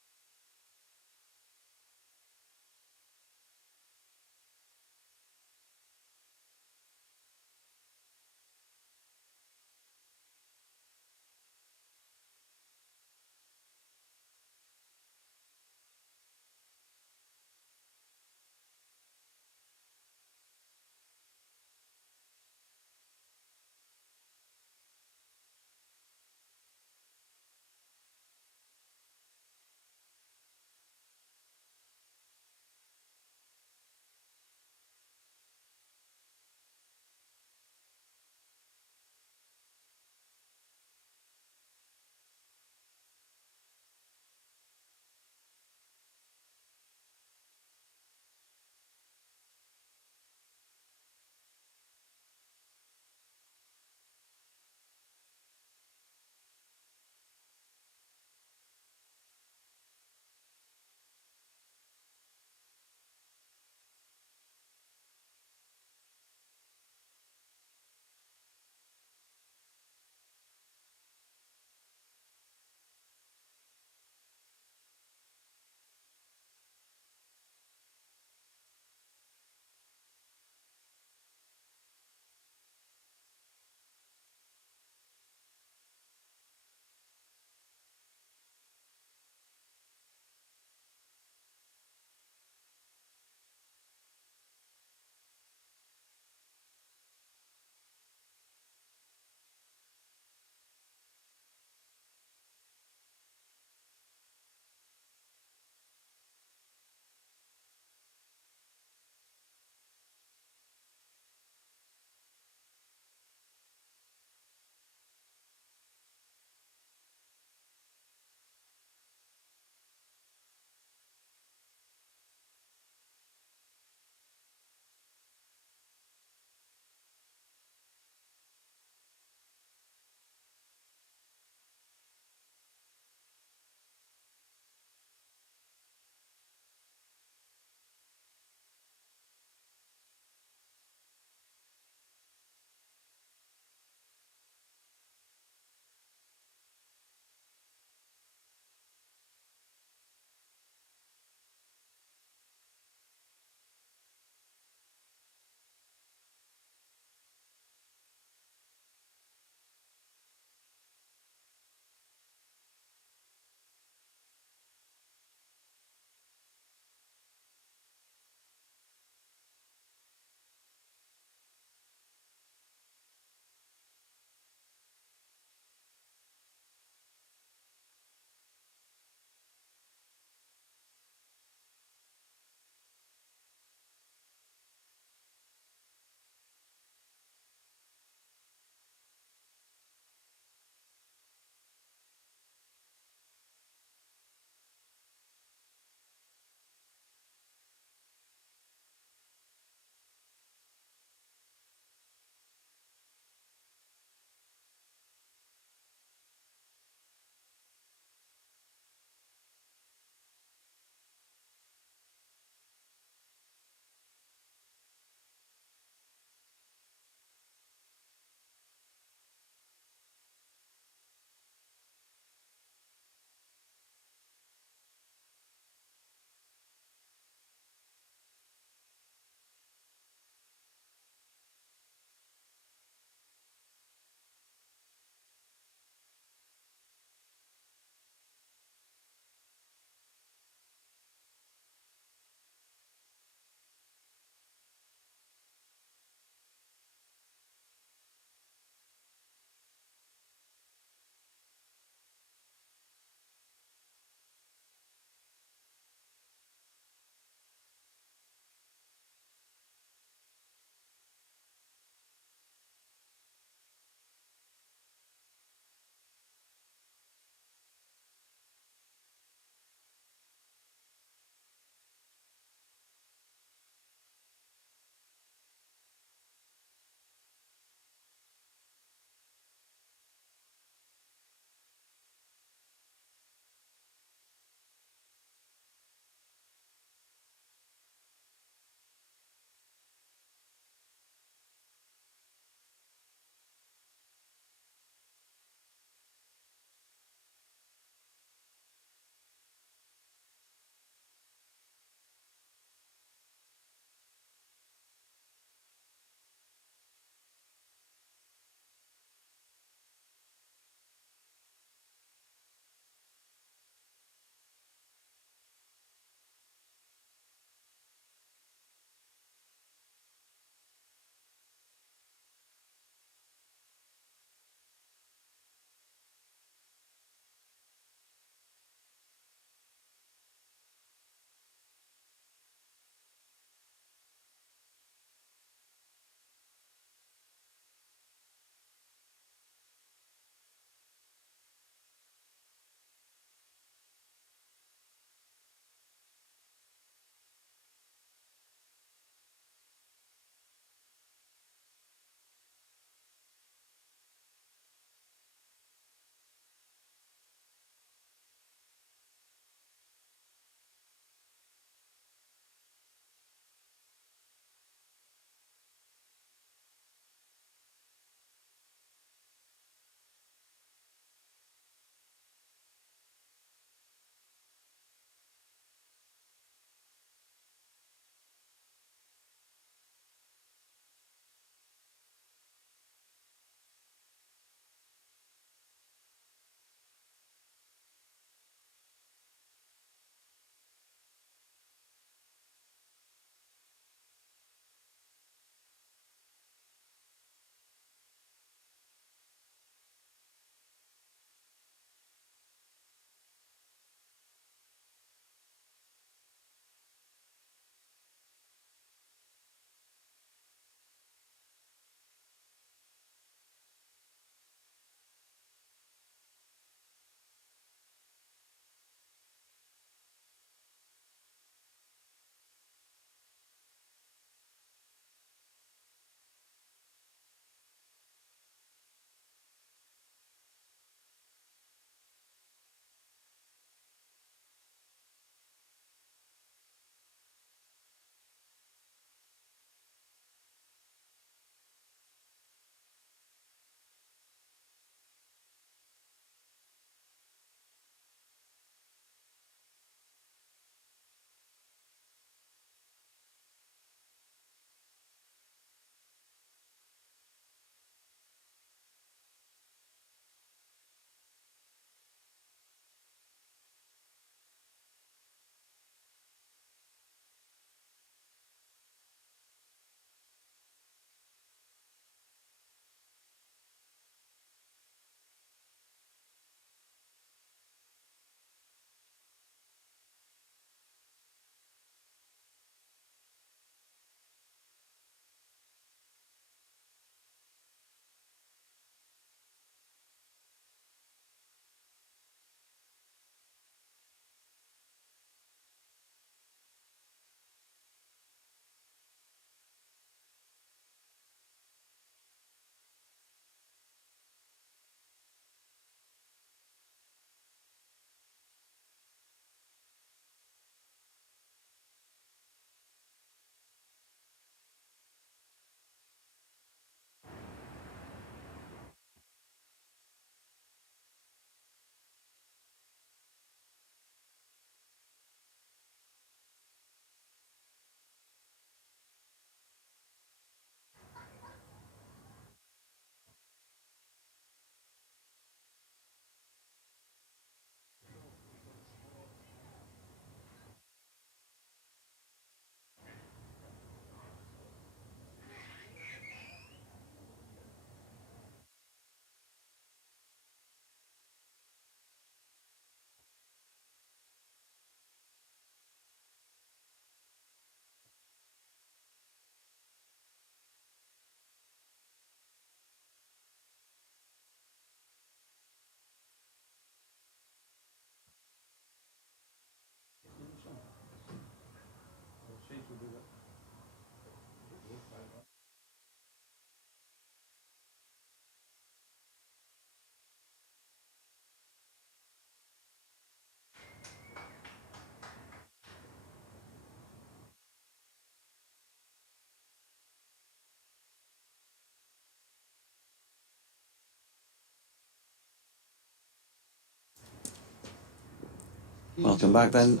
Welcome back then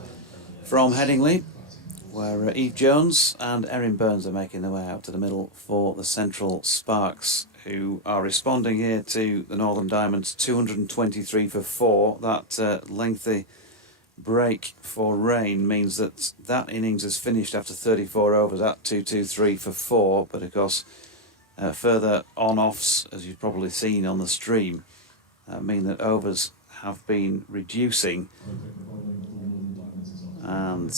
from Headingley, where Eve Jones and Erin Burns are making their way out to the middle for the Central Sparks, who are responding here to the Northern Diamonds 223 for 4. That lengthy break for rain means that that innings has finished after 34 overs at 223 for 4, but of course further on-offs, as you've probably seen on the stream, mean that overs have been reducing, and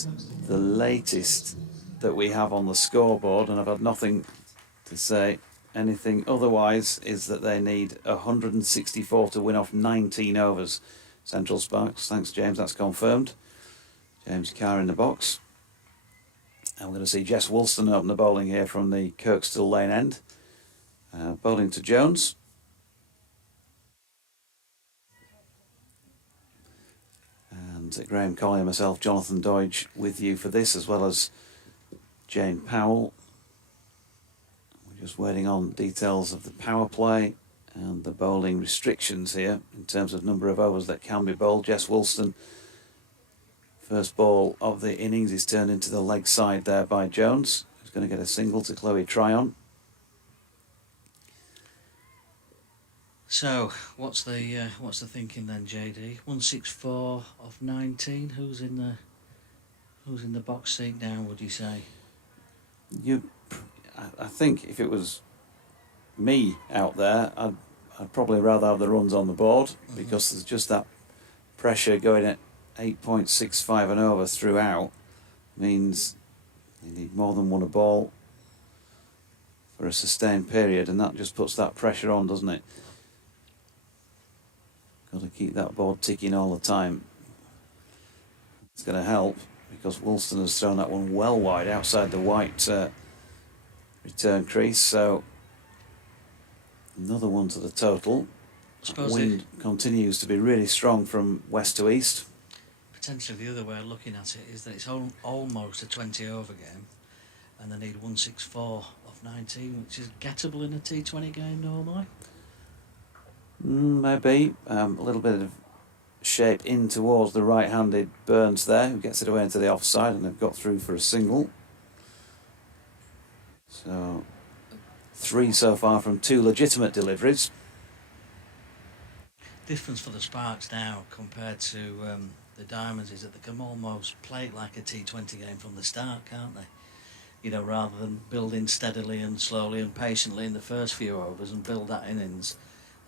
the latest that we have on the scoreboard, and I've had nothing to say anything otherwise, is that they need 164 to win off 19 overs. Central Sparks, thanks James, that's confirmed. James Carr in the box. And we're going to see Jess Woolston open the bowling here from the Kirkstall Lane end. Bowling to Jones. And Graham Colley and myself, Jonathan Doidge, with you for this, as well as Jane Powell. We're just waiting on details of the power play and the bowling restrictions here in terms of number of overs that can be bowled. Jess Woolston, first ball of the innings, is turned into the leg side there by Jones, who's going to get a single to Chloe Tryon. So, what's the thinking then, JD? 164 off 19. Who's in the box seat now? Would you say? I think if it was me out there, I'd probably rather have the runs on the board, because there's just that pressure going at 8.65 and over throughout means you need more than one a ball for a sustained period, and that just puts that pressure on, doesn't it? Got to keep that board ticking all the time. It's going to help, because Woolston has thrown that one well wide outside the white return crease, so another one to the total. Wind continues to be really strong from west to east. Potentially the other way of looking at it is that it's almost a 20 over game, and they need 164 off 19, which is gettable in a T20 game normally. Maybe a little bit of shape in towards the right-handed Burns there, who gets it away into the offside, and they've got through for a single. So 3 so far from 2 legitimate deliveries. Difference for the Sparks now compared to the Diamonds is that they can almost play it like a T20 game from the start, can't they? You know, rather than building steadily and slowly and patiently in the first few overs and build that innings.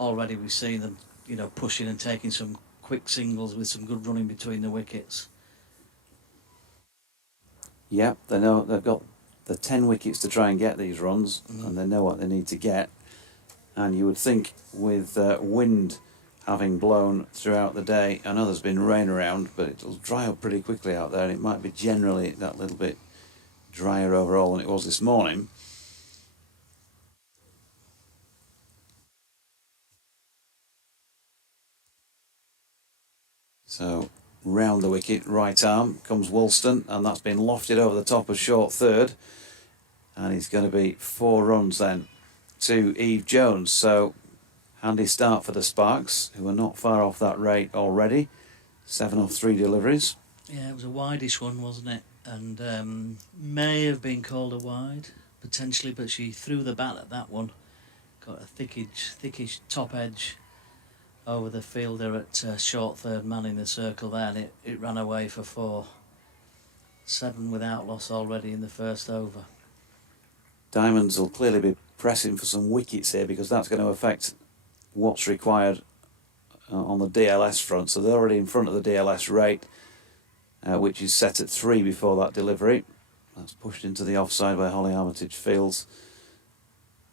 Already we've seen them, you know, pushing and taking some quick singles with some good running between the wickets. Yeah, they know they've got the 10 wickets to try and get these runs, and they know what they need to get. And you would think with wind having blown throughout the day, I know there's been rain around, but it'll dry up pretty quickly out there, and it might be generally that little bit drier overall than it was this morning. So round the wicket, right arm, comes Woolston, and that's been lofted over the top of short third, and he's going to be 4 runs then to Eve Jones. So handy start for the Sparks, who are not far off that rate already. 7 off 3 deliveries. Yeah, it was a wideish one, wasn't it? And may have been called a wide, potentially, but she threw the bat at that one. Got a thickish top edge over the fielder at short third man in the circle there, and it ran away for 4. 7 without loss already in the first over. Diamonds will clearly be pressing for some wickets here, because that's going to affect what's required on the DLS front. So they're already in front of the DLS rate, which is set at 3 before that delivery. That's pushed into the offside where Holly Armitage fields,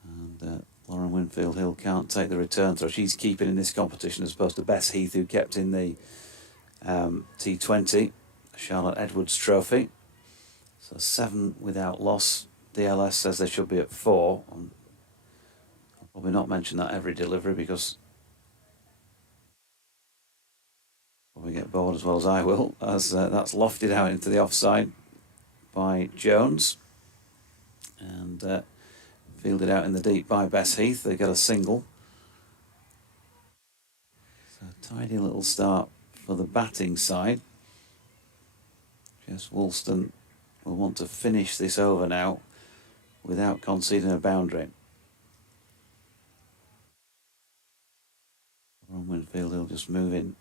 and Lauren Winfield-Hill can't take the return throw. She's keeping in this competition, as opposed to Bess Heath, who kept in the T20 Charlotte Edwards Trophy. So 7 without loss. DLS says they should be at 4. I'll probably not mention that every delivery, because I'll probably get bored as well as I will, as that's lofted out into the offside by Jones, and fielded out in the deep by Bess Heath. They get a single. So tidy little start for the batting side. Jess Woolston will want to finish this over now without conceding a boundary. Ron Winfield will just move in.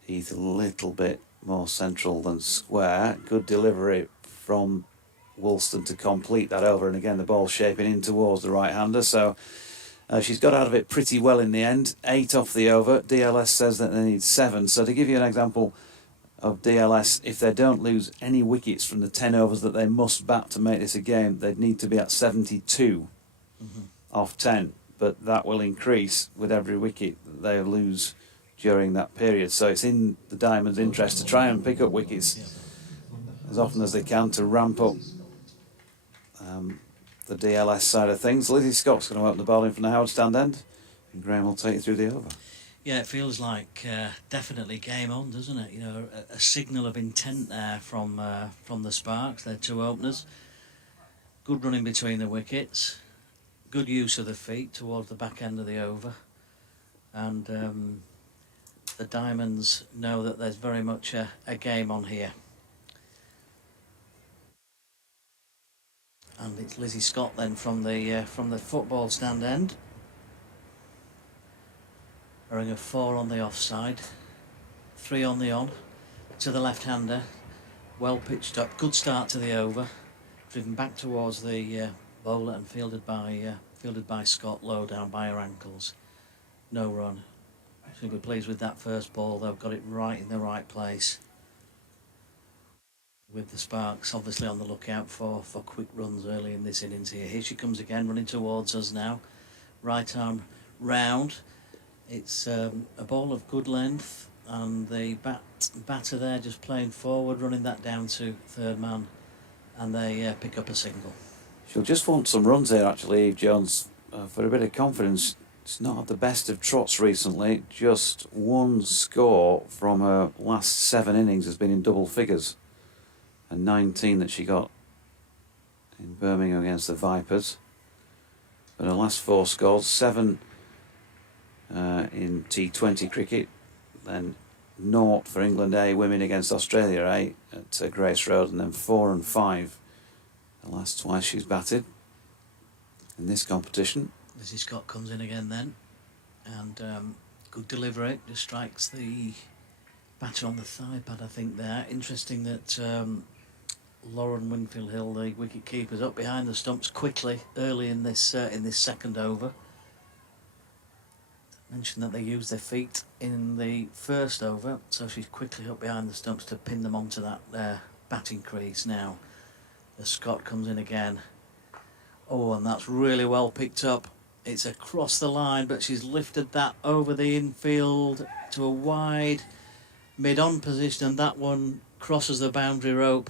Heath a little bit more central than square. Good delivery from Woolston to complete that over, and again the ball shaping in towards the right-hander, so she's got out of it pretty well in the end. 8 off the over. DLS says that they need 7, so to give you an example of DLS, if they don't lose any wickets from the 10 overs that they must bat to make this a game, they'd need to be at 72 off 10, but that will increase with every wicket that they lose during that period, so it's in the Diamonds' interest to try and pick up wickets as often as they can to ramp up the DLS side of things. Lizzie Scott's going to open the bowling from the Howard stand end, and Graham will take you through the over. Yeah, it feels like definitely game on, doesn't it? You know, a signal of intent there from the Sparks, their 2 openers. Good running between the wickets, good use of the feet towards the back end of the over, and the Diamonds know that there's very much a game on here. And it's Lizzie Scott then from the football stand end. Wearing a 4 on the offside, 3 on the on, to the left-hander, well pitched up, good start to the over, driven back towards the bowler and fielded by Scott low down by her ankles. No run. She'll be pleased with that first ball. They've got it right in the right place. With the Sparks obviously on the lookout for quick runs early in this innings here. Here she comes again, running towards us now. Right arm round. It's a ball of good length, and the batter there just playing forward, running that down to third man, and they pick up a single. She'll just want some runs here actually, Eve Jones, for a bit of confidence. She's not had the best of trots recently. Just 1 score from her last 7 innings has been in double figures. And 19 that she got in Birmingham against the Vipers. But her last 4 scores, 7 in T20 cricket, then 0 for England A women against Australia A at Grace Road, and then 4 and 5 the last twice she's batted in this competition. Lizzie Scott comes in again then, and good delivery, just strikes the batter on the thigh pad I think there. Interesting that Lauren Winfield Hill, the wicket keeper's up behind the stumps quickly early in this second over. Mentioned that they used their feet in the first over, so she's quickly up behind the stumps to pin them onto that batting crease now. The Scott comes in again. Oh, and that's really well picked up. It's across the line, but she's lifted that over the infield to a wide mid-on position, and that one crosses the boundary rope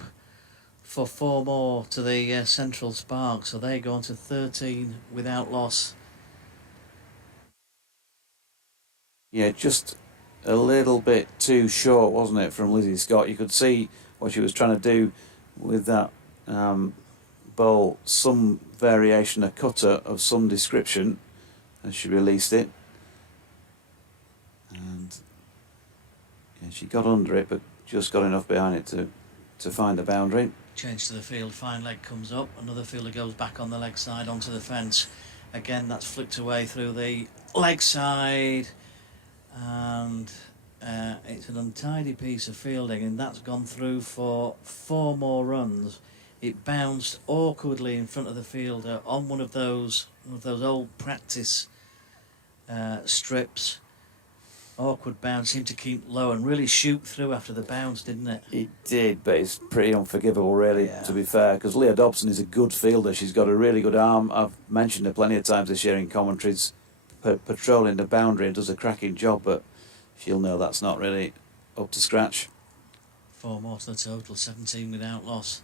for 4 more to the Central Spark, so they go on to 13 without loss. Yeah, just a little bit too short, wasn't it, from Lizzie Scott? You could see what she was trying to do with that bowl, some variation, a cutter of some description, as she released it. And yeah, she got under it, but just got enough behind it to find the boundary. Change to the field, fine leg comes up, another fielder goes back on the leg side onto the fence. Again, that's flicked away through the leg side, and it's an untidy piece of fielding, and that's gone through for 4 more runs. It bounced awkwardly in front of the fielder on one of those old practice strips. Awkward bounce, seemed to keep low and really shoot through after the bounce, didn't it? It did, but it's pretty unforgivable, really, to be fair, because Leah Dobson is a good fielder. She's got a really good arm. I've mentioned her plenty of times this year in commentaries, patrolling the boundary, and does a cracking job, but she'll know that's not really up to scratch. 4 more to the total, 17 without loss.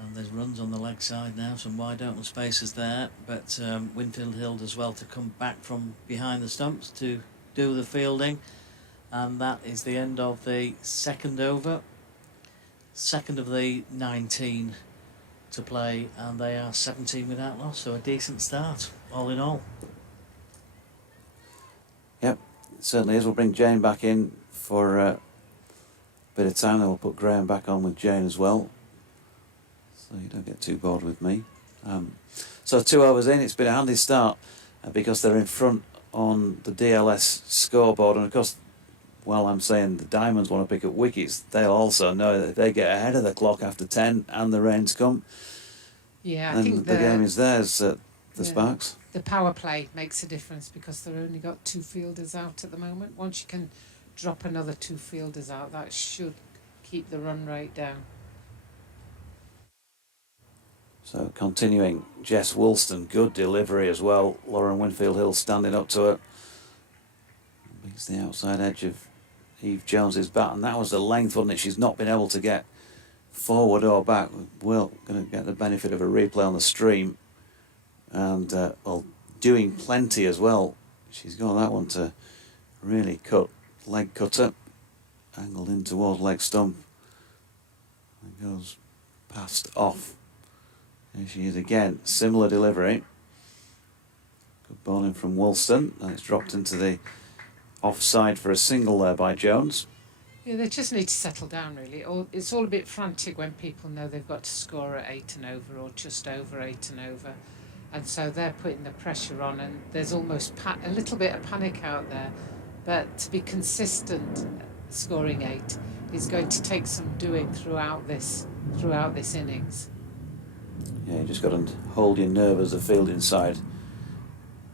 And there's runs on the leg side now, some wide open spaces there, but Winfield Hill as well to come back from behind the stumps to do the fielding, and that is the end of the second over. Second of the 19 to play, and they are 17 without loss, so a decent start all in all. Yep, it certainly is. We'll bring Jane back in for bit of time, then we'll put Graham back on with Jane as well, so you don't get too bored with me. So 2 overs in, it's been a handy start because they're in front on the DLS scoreboard, and of course, while I'm saying the Diamonds want to pick up wickets, they'll also know that if they get ahead of the clock after 10 and the rains come, yeah, I then think the game is theirs at the Sparks. The power play makes a difference because they've only got 2 fielders out at the moment. Once you can drop another 2 fielders out, that should keep the run rate down. So continuing, Jess Woolston, good delivery as well. Lauren Winfield-Hill standing up to her. Beats the outside edge of Eve Jones's bat, and that was the length, wasn't it? She's not been able to get forward or back. We're going to get the benefit of a replay on the stream, and well, doing plenty as well. She's got that one to really cut, leg cutter, angled in towards leg stump, and goes past off. Here she is again, similar delivery. Good bowling from Woolston, and it's dropped into the offside for a single there by Jones. Yeah, they just need to settle down really. It's all a bit frantic when people know they've got to score at 8 and over or just over 8 and over. And so they're putting the pressure on, and there's almost a little bit of panic out there. But to be consistent scoring 8 is going to take some doing throughout this innings. Yeah, you just got to hold your nerve as the field inside.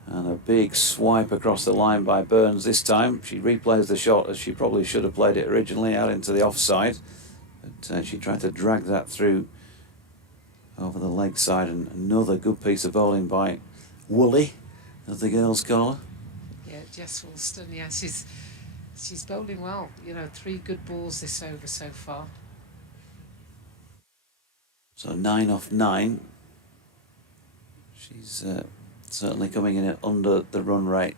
And a big swipe across the line by Burns this time. She replays the shot as she probably should have played it originally, out into the offside. But she tried to drag that through over the leg side, and another good piece of bowling by Wooly, as the girls call her. Yeah, Jess Woolston, yeah, she's bowling well. 3 good balls this over so far. So 9 off 9. She's certainly coming in at under the run rate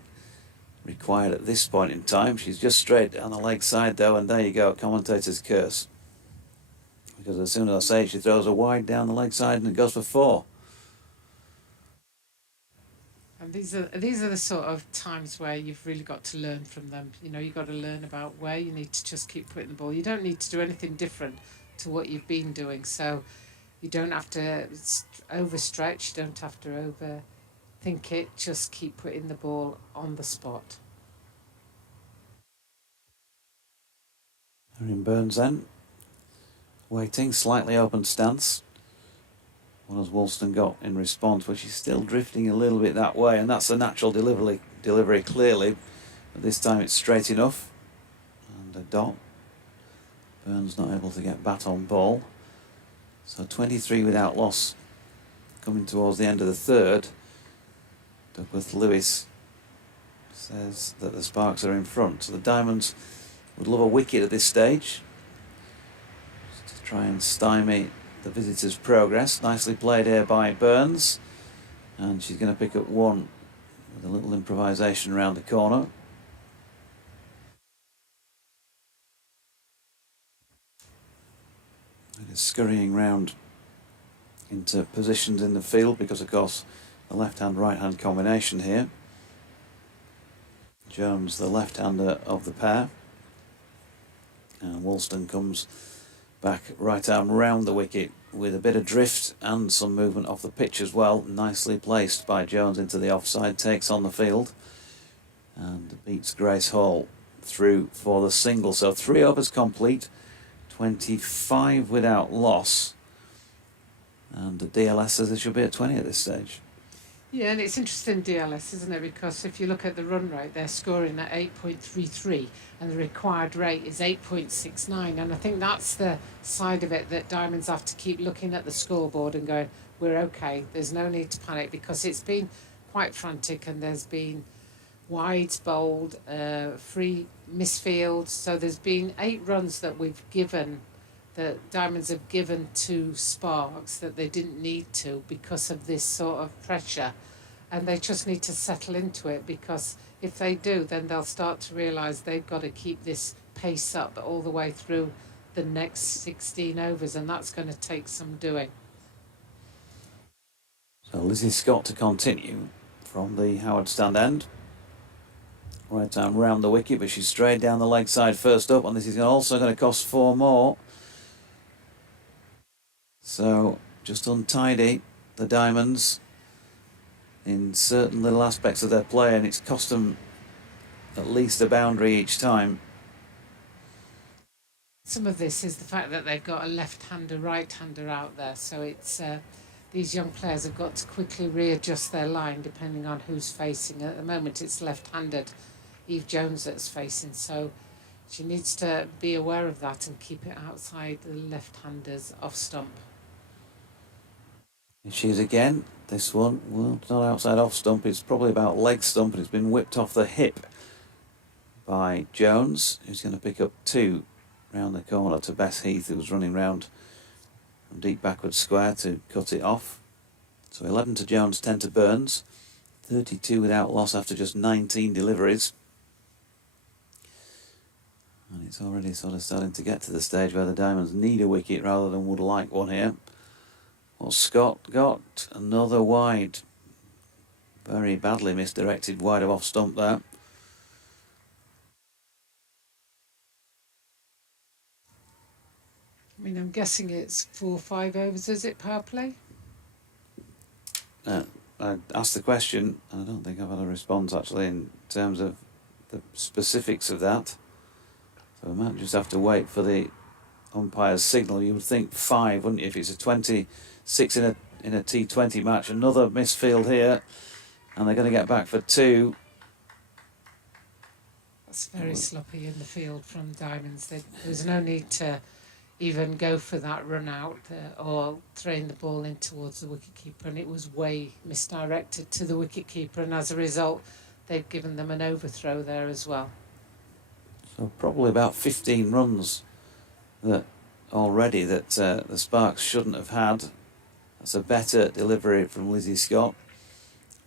required at this point in time. She's just straight down the leg side though, and there you go, commentator's curse. Because as soon as I say it, she throws a wide down the leg side and it goes for 4. And these are the sort of times where you've really got to learn from them. You've got to learn about where you need to just keep putting the ball. You don't need to do anything different to what you've been doing. So you don't have to overstretch, you don't have to overthink it, just keep putting the ball on the spot. Erin Burns then, waiting, slightly open stance. What has Woolston got in response? But she's still drifting a little bit that way, and that's a natural delivery clearly. But this time it's straight enough. And a dot. Burns not able to get bat on ball. So 23 without loss coming towards the end of the third. Douglas Lewis says that the Sparks are in front. So the Diamonds would love a wicket at this stage, just to try and stymie the visitors' progress. Nicely played here by Burns, and she's going to pick up 1 with a little improvisation around the corner. It is scurrying round into positions in the field because, of course, the left-hand, right-hand combination here. Jones, the left-hander of the pair. And Woolston comes back right arm round the wicket with a bit of drift and some movement off the pitch as well. Nicely placed by Jones into the offside, takes on the field and beats Grace Hall through for the single. So 3 overs complete, 25 without loss. And the DLS says they should be at 20 at this stage. Yeah, and it's interesting DLS, isn't it? Because if you look at the run rate, they're scoring at 8.33 and the required rate is 8.69. And I think that's the side of it that Diamonds have to keep looking at the scoreboard and going, we're okay, there's no need to panic, because it's been quite frantic and there's been wides bowled, 3 misfields. So there's been 8 runs that we've given, that Diamonds have given to Sparks that they didn't need to because of this sort of pressure, and they just need to settle into it, because if they do, then they'll start to realise they've got to keep this pace up all the way through the next 16 overs, and that's going to take some doing. So Lizzie Scott to continue from the Howard stand end. right time round the wicket, but she's straight down the leg side first up, and this is also going to cost 4 more. So just untidy, the Diamonds, in certain little aspects of their play, and it's cost them at least a boundary each time. Some of this is the fact that they've got a left-hander, right-hander out there, so it's these young players have got to quickly readjust their line depending on who's facing. At the moment it's left-handed Eve Jones that's facing, so she needs to be aware of that and keep it outside the left-handers off stump. And she's again, this one, well, it's not outside off stump, it's probably about leg stump, and it's been whipped off the hip by Jones, who's going to pick up 2 round the corner to Bess Heath, who was running round from deep backward square to cut it off. So 11 to Jones, 10 to Burns, 32 without loss after just 19 deliveries. And it's already sort of starting to get to the stage where the Diamonds need a wicket rather than would like one here. Well, Scott got another wide, very badly misdirected wide of off stump there. I mean, I'm guessing it's 4 or 5 overs, is it, power play? I asked the question, and I don't think I've had a response actually in terms of the specifics of that. So we might just have to wait for the umpire's signal. You would think 5, wouldn't you, if it's a 26 in a T20 match. Another misfield here, and they're going to get back for 2. That's very sloppy in the field from Diamonds. There's no need to even go for that run out or throwing the ball in towards the wicketkeeper, and it was way misdirected to the wicketkeeper, and as a result they've given them an overthrow there as well. So probably about 15 runs that already that the Sparks shouldn't have had. That's a better delivery from Lizzie Scott.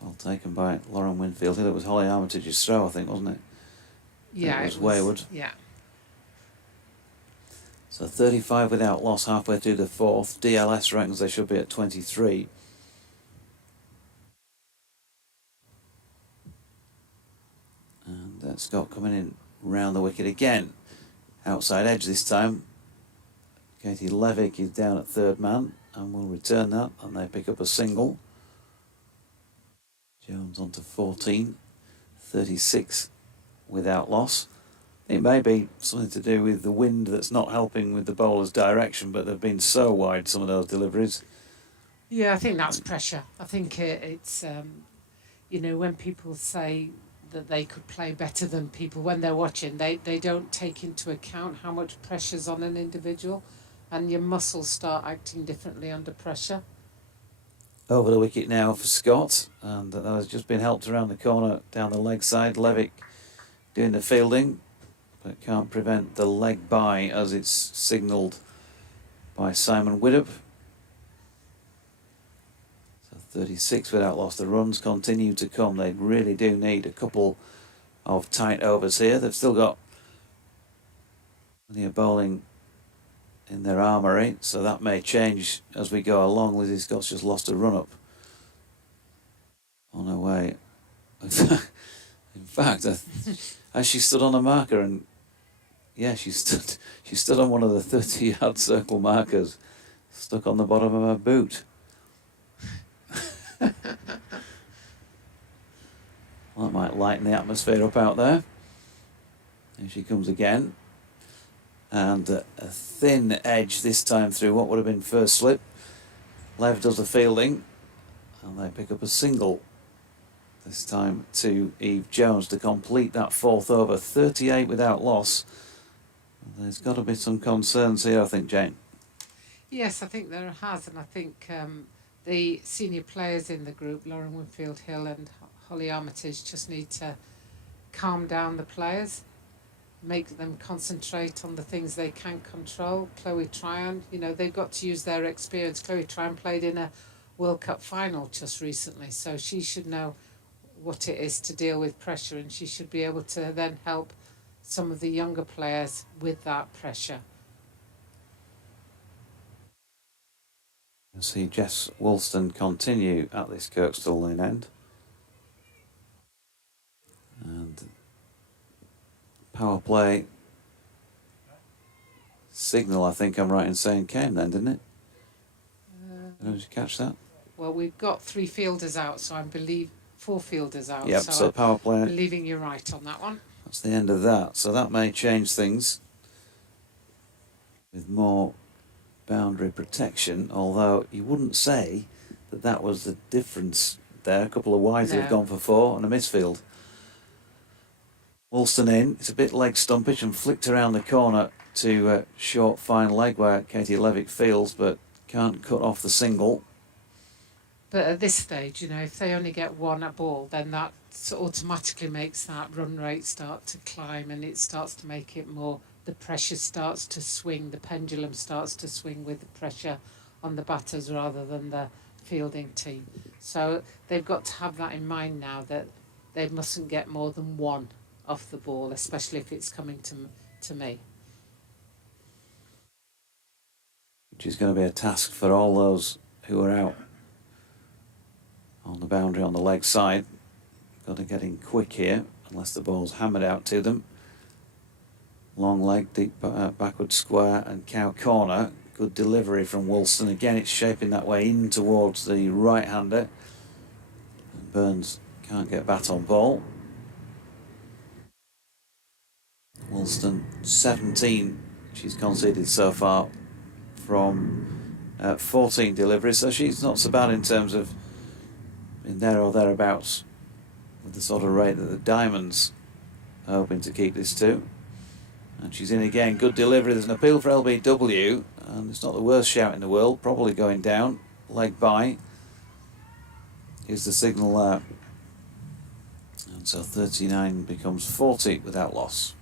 Well taken by Lauren Winfield. It was Holly Armitage's throw, I think, wasn't it? Yeah, it was wayward. Yeah. So 35 without loss halfway through the 4th. DLS reckons they should be at 23. And Scott coming in round the wicket again. Outside edge this time. Katie Levick is down at 3rd man and will return that, and they pick up a single. Jones on to 14. 36 without loss. It may be something to do with the wind that's not helping with the bowler's direction, but they've been so wide, some of those deliveries. Yeah, I think that's pressure. I think it's, you know, when people say that they could play better than people, when they're watching, they don't take into account how much pressure's on an individual, and your muscles start acting differently under pressure. Over the wicket now for Scott, and that has just been helped around the corner down the leg side. Levick doing the fielding, but can't prevent the leg by as it's signalled by Simon Widdop. So 36 without loss. The runs continue to come. They really do need a couple of tight overs here. They've still got plenty of bowling in their armoury, so that may change as we go along. Lizzie Scott's just lost a run-up on her way. In fact, as she stood on a marker, and yeah, she stood on one of the 30-yard circle markers, stuck on the bottom of her boot. Well, that might lighten the atmosphere up out there. Here she comes again. And a thin edge this time through what would have been first slip. Lev does the fielding, and they pick up a single. This time to Eve Jones to complete that 4th over. 38 without loss. There's got to be some concerns here, I think, Jane. Yes, I think there has, and I think the senior players in the group, Lauren Winfield Hill and Holly Armitage, just need to calm down the players, make them concentrate on the things they can control. Chloe Tryon, you know, they've got to use their experience. Chloe Tryon played in a World Cup final just recently, so she should know what it is to deal with pressure, and she should be able to then help some of the younger players with that pressure. You'll see Jess Woolston continue at this Kirkstall Lane end. And power play signal, I think I'm right in saying, came then, didn't it? Did you catch that? Well, we've got 3 fielders out, so I believe 4 fielders out. Yep, so power play. I'm believing you're right on that one. That's the end of that. So that may change things with more boundary protection, although you wouldn't say that that was the difference there. A couple of wides that have gone for 4 and a misfield. Woolston in. It's a bit leg stumpage and flicked around the corner to short fine leg where Katie Levick feels, but can't cut off the single. But at this stage, you know, if they only get 1 a ball, then that automatically makes that run rate start to climb, and it starts to make it more, the pressure starts to swing, the pendulum starts to swing with the pressure on the batters rather than the fielding team. So they've got to have that in mind now, that they mustn't get more than 1 off the ball, especially if it's coming to me. Which is going to be a task for all those who are out on the boundary on the leg side. Got to get in quick here, unless the ball's hammered out to them. Long leg, deep backward square and cow corner. Good delivery from Woolston. Again, it's shaping that way in towards the right-hander. And Burns can't get bat on ball. Woolston 17 she's conceded so far from 14 deliveries, so she's not so bad in terms of in there or thereabouts with the sort of rate that the Diamonds are hoping to keep this to. And she's in again, good delivery. There's an appeal for LBW, and it's not the worst shout in the world, probably going down, leg by is the signal there. And so 39 becomes 40 without loss.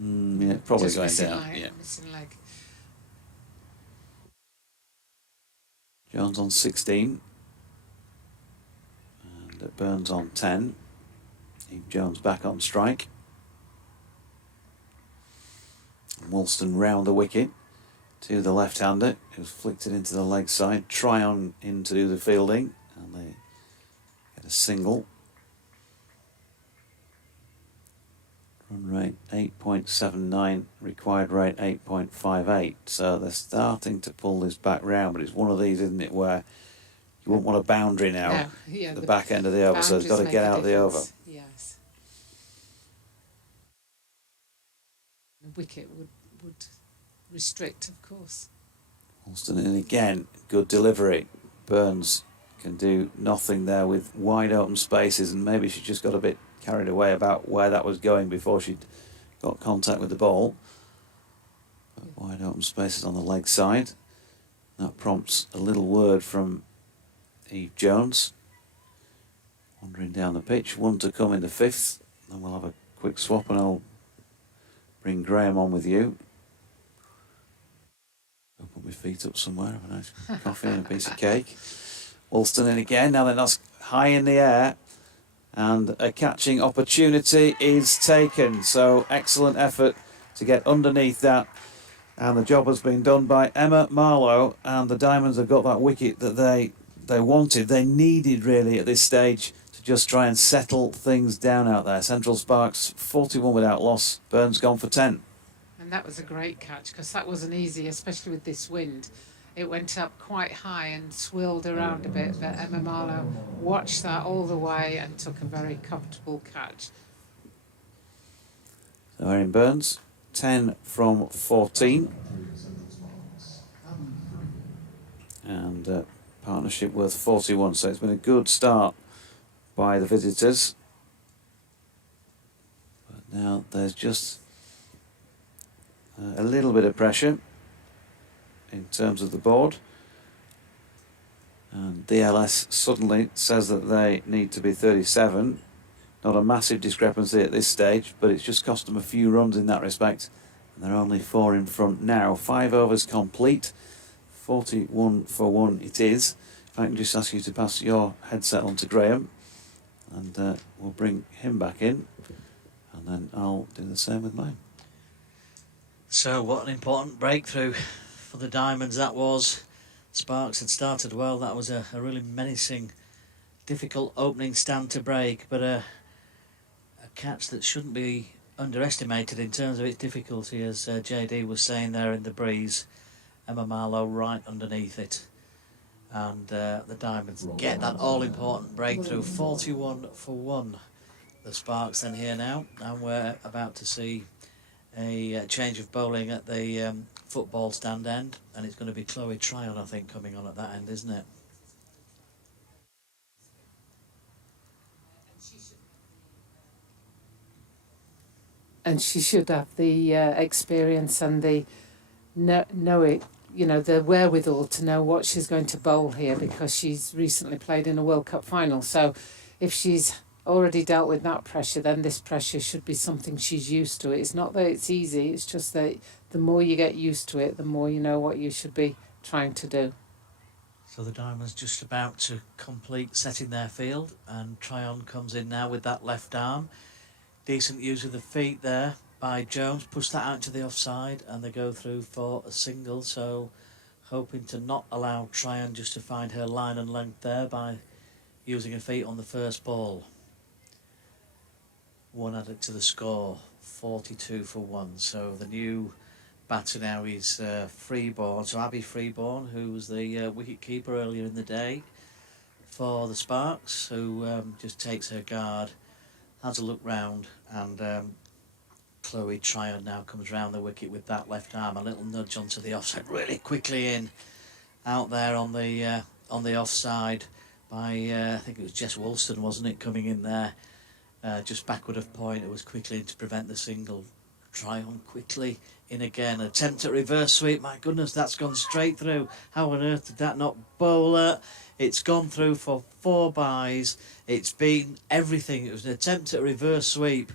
Yeah, probably Just going missing down. leg, Yeah. missing leg. Jones on 16. And Burns on 10. Eve Jones back on strike. And Woolston round the wicket to the left-hander, who's flicked it into the leg side. Tryon in to do the fielding, and they get a single. Run rate 8.79, required rate 8.58. So they're starting to pull this back round, but it's one of these, isn't it, where you wouldn't want a boundary now. No, yeah, the back end of the over, so it's got to get out of the over. Yes. The wicket would restrict, of course. Woolston in again, good delivery. Burns can do nothing there with wide open spaces, and maybe she just got a bit carried away about where that was going before she'd got contact with the ball. But wide open spaces on the leg side. That prompts a little word from Eve Jones. Wandering down the pitch, 1 to come in the 5th. Then we'll have a quick swap and I'll bring Graham on with you. I'll put my feet up somewhere, have a nice coffee and a piece of cake. Woolston in again, now then that's high in the air. And a catching opportunity is taken. So excellent effort to get underneath that. And the job has been done by Emma Marlowe. And the Diamonds have got that wicket that they wanted. They needed really at this stage to just try and settle things down out there. Central Sparks 41 without loss. Burns gone for 10. And that was a great catch, because that wasn't easy, especially with this wind. It went up quite high and swirled around a bit, but Emma Marlowe watched that all the way and took a very comfortable catch. So Erin Burns, 10 from 14. And partnership worth 41. So it's been a good start by the visitors. But now there's just a little bit of pressure in terms of the board, and DLS suddenly says that they need to be 37. Not a massive discrepancy at this stage, but it's just cost them a few runs in that respect, and they're only 4 in front now. 5 overs complete, 41 for 1 it is. If I can just ask you to pass your headset on to Graham, and we'll bring him back in, and then I'll do the same with mine. So what an important breakthrough for the Diamonds that was. Sparks had started well. That was a really menacing, difficult opening stand to break, but a catch that shouldn't be underestimated in terms of its difficulty, as JD was saying there in the breeze. Emma Marlowe right underneath it. And the Diamonds get that all-important breakthrough, 41 for 1. The Sparks then here now, and we're about to see a change of bowling at the football stand end, and it's going to be Chloe Tryon, I think, coming on at that end, isn't it? And she should have the experience and the know it, you know, the wherewithal to know what she's going to bowl here, because she's recently played in a World Cup final. So if she's already dealt with that pressure, then this pressure should be something she's used to. It's not that it's easy, it's just that the more you get used to it, the more you know what you should be trying to do. So the Diamonds just about to complete setting their field, and Tryon comes in now with that left arm. Decent use of the feet there by Jones, push that out to the offside, and they go through for a single. So hoping to not allow Tryon just to find her line and length there by using her feet on the first ball. One added to the score, 42 for 1. So the new batter now is Freeborn. So Abby Freeborn, who was the wicket keeper earlier in the day for the Sparks, who just takes her guard, has a look round, and Chloe Tryon now comes round the wicket with that left arm, a little nudge onto the offside, really quickly in, out there on the offside by I think it was Jess Woolston, wasn't it, coming in there, just backward of point. It was quickly in to prevent the single. Tryon quickly in again, attempt at reverse sweep. My goodness, that's gone straight through. How on earth did that not bowl her? It's gone through for 4 byes. It's been everything. It was an attempt at reverse sweep.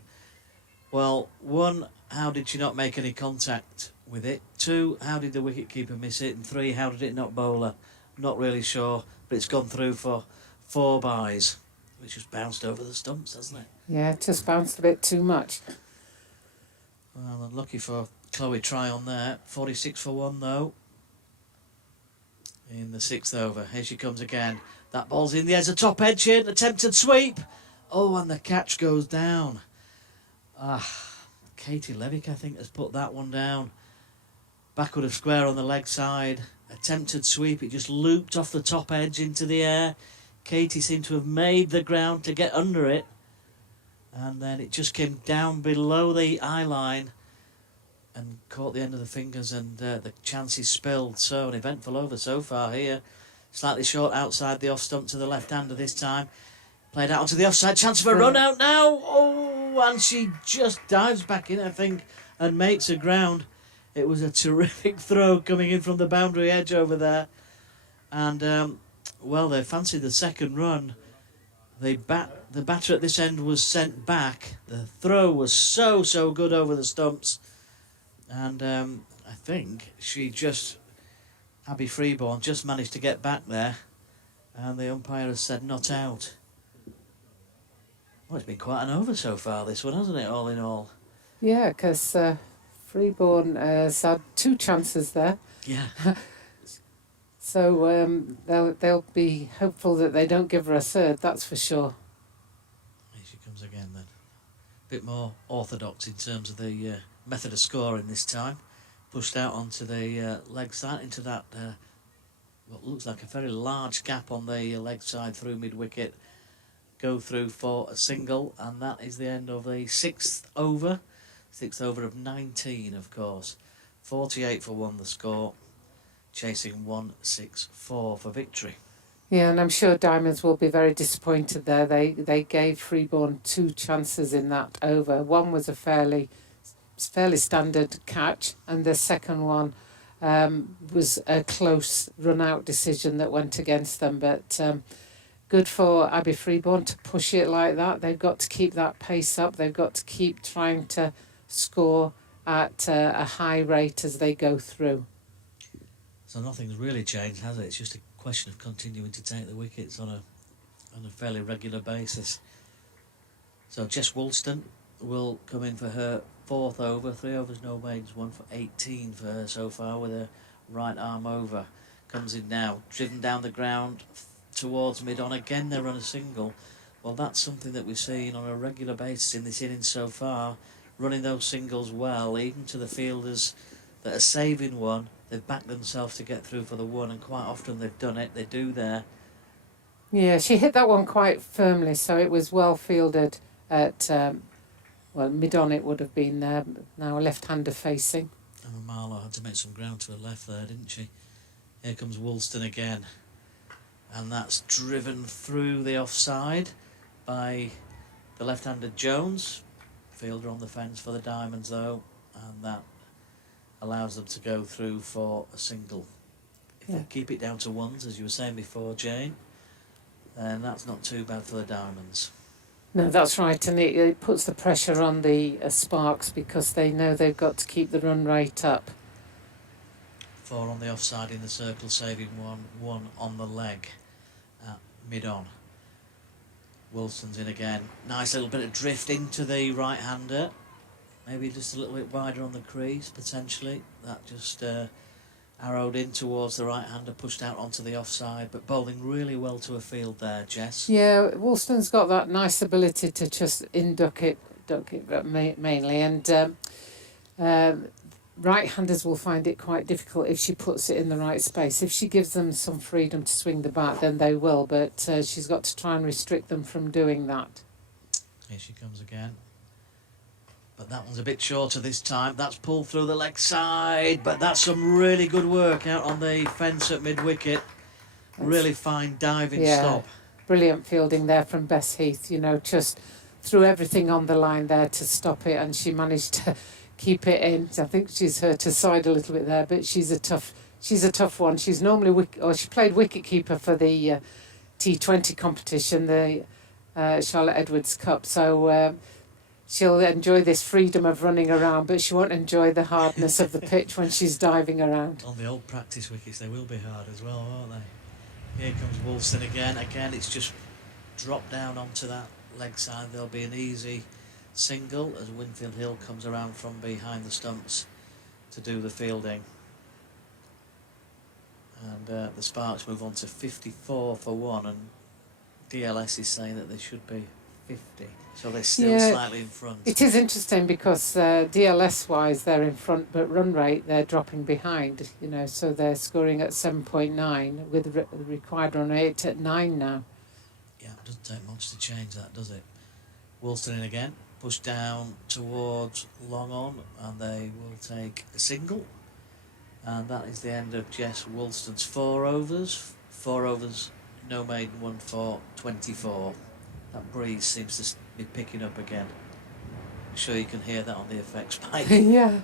Well, 1, how did she not make any contact with it? 2, how did the wicketkeeper miss it? And 3, how did it not bowl her? Not really sure, but it's gone through for 4 byes, which has bounced over the stumps, hasn't it? Yeah, it just bounced a bit too much. Well, unlucky for Chloe Tryon there. 46 for 1 though. In the 6th over. Here she comes again. That ball's in the edge of top edge here. Attempted sweep. Oh, and the catch goes down. Katie Levick, I think, has put that one down. Backward of square on the leg side. Attempted sweep. It just looped off the top edge into the air. Katie seemed to have made the ground to get under it. And then it just came down below the eye line and caught the end of the fingers, and the chances spilled. So an eventful over so far here. Slightly short outside the off stump to the left-hander this time. Played out onto the offside. Chance for a run out now. Oh, and she just dives back in, I think, and makes her ground. It was a terrific throw coming in from the boundary edge over there. And, well, they fancied the second run. The batter at this end was sent back. The throw was so good over the stumps. And I think Abby Freeborn just managed to get back there. And the umpire has said not out. Well, it's been quite an over so far, this one, hasn't it, all in all? Yeah, because Freeborn has had 2 chances there. Yeah. So they'll be hopeful that they don't give her a third, that's for sure. Here she comes again then. A bit more orthodox in terms of the method of scoring this time. Pushed out onto the leg side, into that what looks like a very large gap on the leg side through mid-wicket. Go through for a single, and that is the end of the 6th over. 6th over of 19, of course. 48 for 1 the score. Chasing 164 for victory. Yeah, and I'm sure Diamonds will be very disappointed there. They gave Freeborn 2 chances in that over. One was a fairly standard catch, and the second one was a close run-out decision that went against them. But good for Abby Freeborn to push it like that. They've got to keep that pace up. They've got to keep trying to score at a high rate as they go through. So nothing's really changed, has it? It's just a question of continuing to take the wickets on a fairly regular basis. So Jess Woolston will come in for her 4th over. 3 overs, no maidens, 1 for 18 for her so far with her right arm over. Comes in now, driven down the ground towards mid-on. Again, they run a single. Well, that's something that we've seen on a regular basis in this innings so far. running those singles well, even to the fielders that are saving one. They've backed themselves to get through for the one, and quite often they've done it. They do there. Yeah, she hit that one quite firmly, so it was well fielded at, mid-on it would have been now a left-hander facing. And Marlowe had to make some ground to her left there, didn't she? Here comes Woolston again. And that's driven through the offside by the left-handed Jones. Fielder on the fence for the Diamonds though, and that allows them to go through for a single. If they keep it down to ones, as you were saying before, Jane, then that's not too bad for the Diamonds. No, that's right, and it puts the pressure on the Sparks because they know they've got to keep the run rate up. 4 on the offside in the circle, saving 1 on the leg at mid-on. Wilson's in again. Nice little bit of drift into the right-hander. Maybe just a little bit wider on the crease, potentially. That just arrowed in towards the right-hander, pushed out onto the offside, but bowling really well to a field there, Jess. Yeah, Woolston's got that nice ability to just duck it mainly, and right-handers will find it quite difficult if she puts it in the right space. If she gives them some freedom to swing the bat, then they will, but she's got to try and restrict them from doing that. Here she comes again. But that one's a bit shorter this time. That's pulled through the leg side, but that's some really good work out on the fence at mid-wicket. Really fine diving stop. Brilliant fielding there from Bess Heath, just threw everything on the line there to stop it, and she managed to keep it in. I think she's hurt her side a little bit there, but she's a tough one. She's normally she played wicketkeeper for the T20 competition, the Charlotte Edwards Cup, so she'll enjoy this freedom of running around, but she won't enjoy the hardness of the pitch when she's diving around. On the old practice wickets, they will be hard as well, won't they? Here comes Woolston again. Again, it's just dropped down onto that leg side. There'll be an easy single as Winfield Hill comes around from behind the stumps to do the fielding. And the Sparks move on to 54 for 1, and DLS is saying that they should be 50, so they're still slightly in front. It is interesting because DLS wise they're in front, but run rate they're dropping behind, so they're scoring at 7.9 with the required run rate at 9 now. Yeah, it doesn't take much to change that, does it? Woolston in again, pushed down towards long on, and they will take a single, and that is the end of Jess Woolston's 4 overs. 4 overs, no maiden, 1 for 24. That breeze seems to be picking up again. I'm sure you can hear that on the effects mic. Yeah.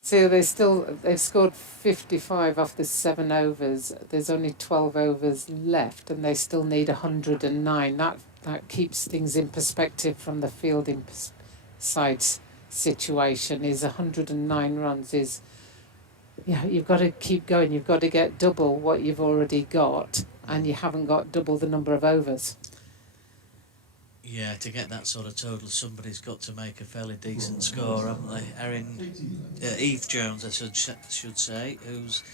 So they've scored 55 off the 7 overs. There's only 12 overs left, and they still need 109. That keeps things in perspective from the fielding side's situation. Is 109 runs is. Yeah, you've got to keep going. You've got to get double what you've already got, and you haven't got double the number of overs. Yeah, to get that sort of total, somebody's got to make a fairly decent score, haven't they? Eve Jones, I should say, who's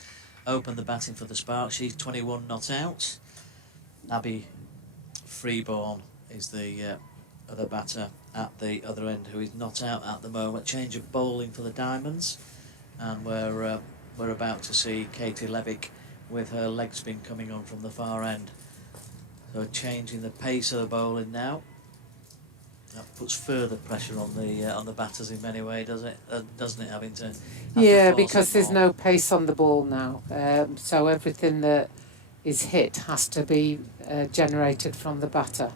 opened the batting for the Sparks. She's 21 not out. Abby Freeborn is the other batter at the other end, who is not out at the moment. Change of bowling for the Diamonds, and we're about to see Katie Levick with her leg spin coming on from the far end. So changing the pace of the bowling now. That puts further pressure on the batters in many ways, doesn't it? Having to because there's no pace on the ball now, so everything that is hit has to be generated from the batter.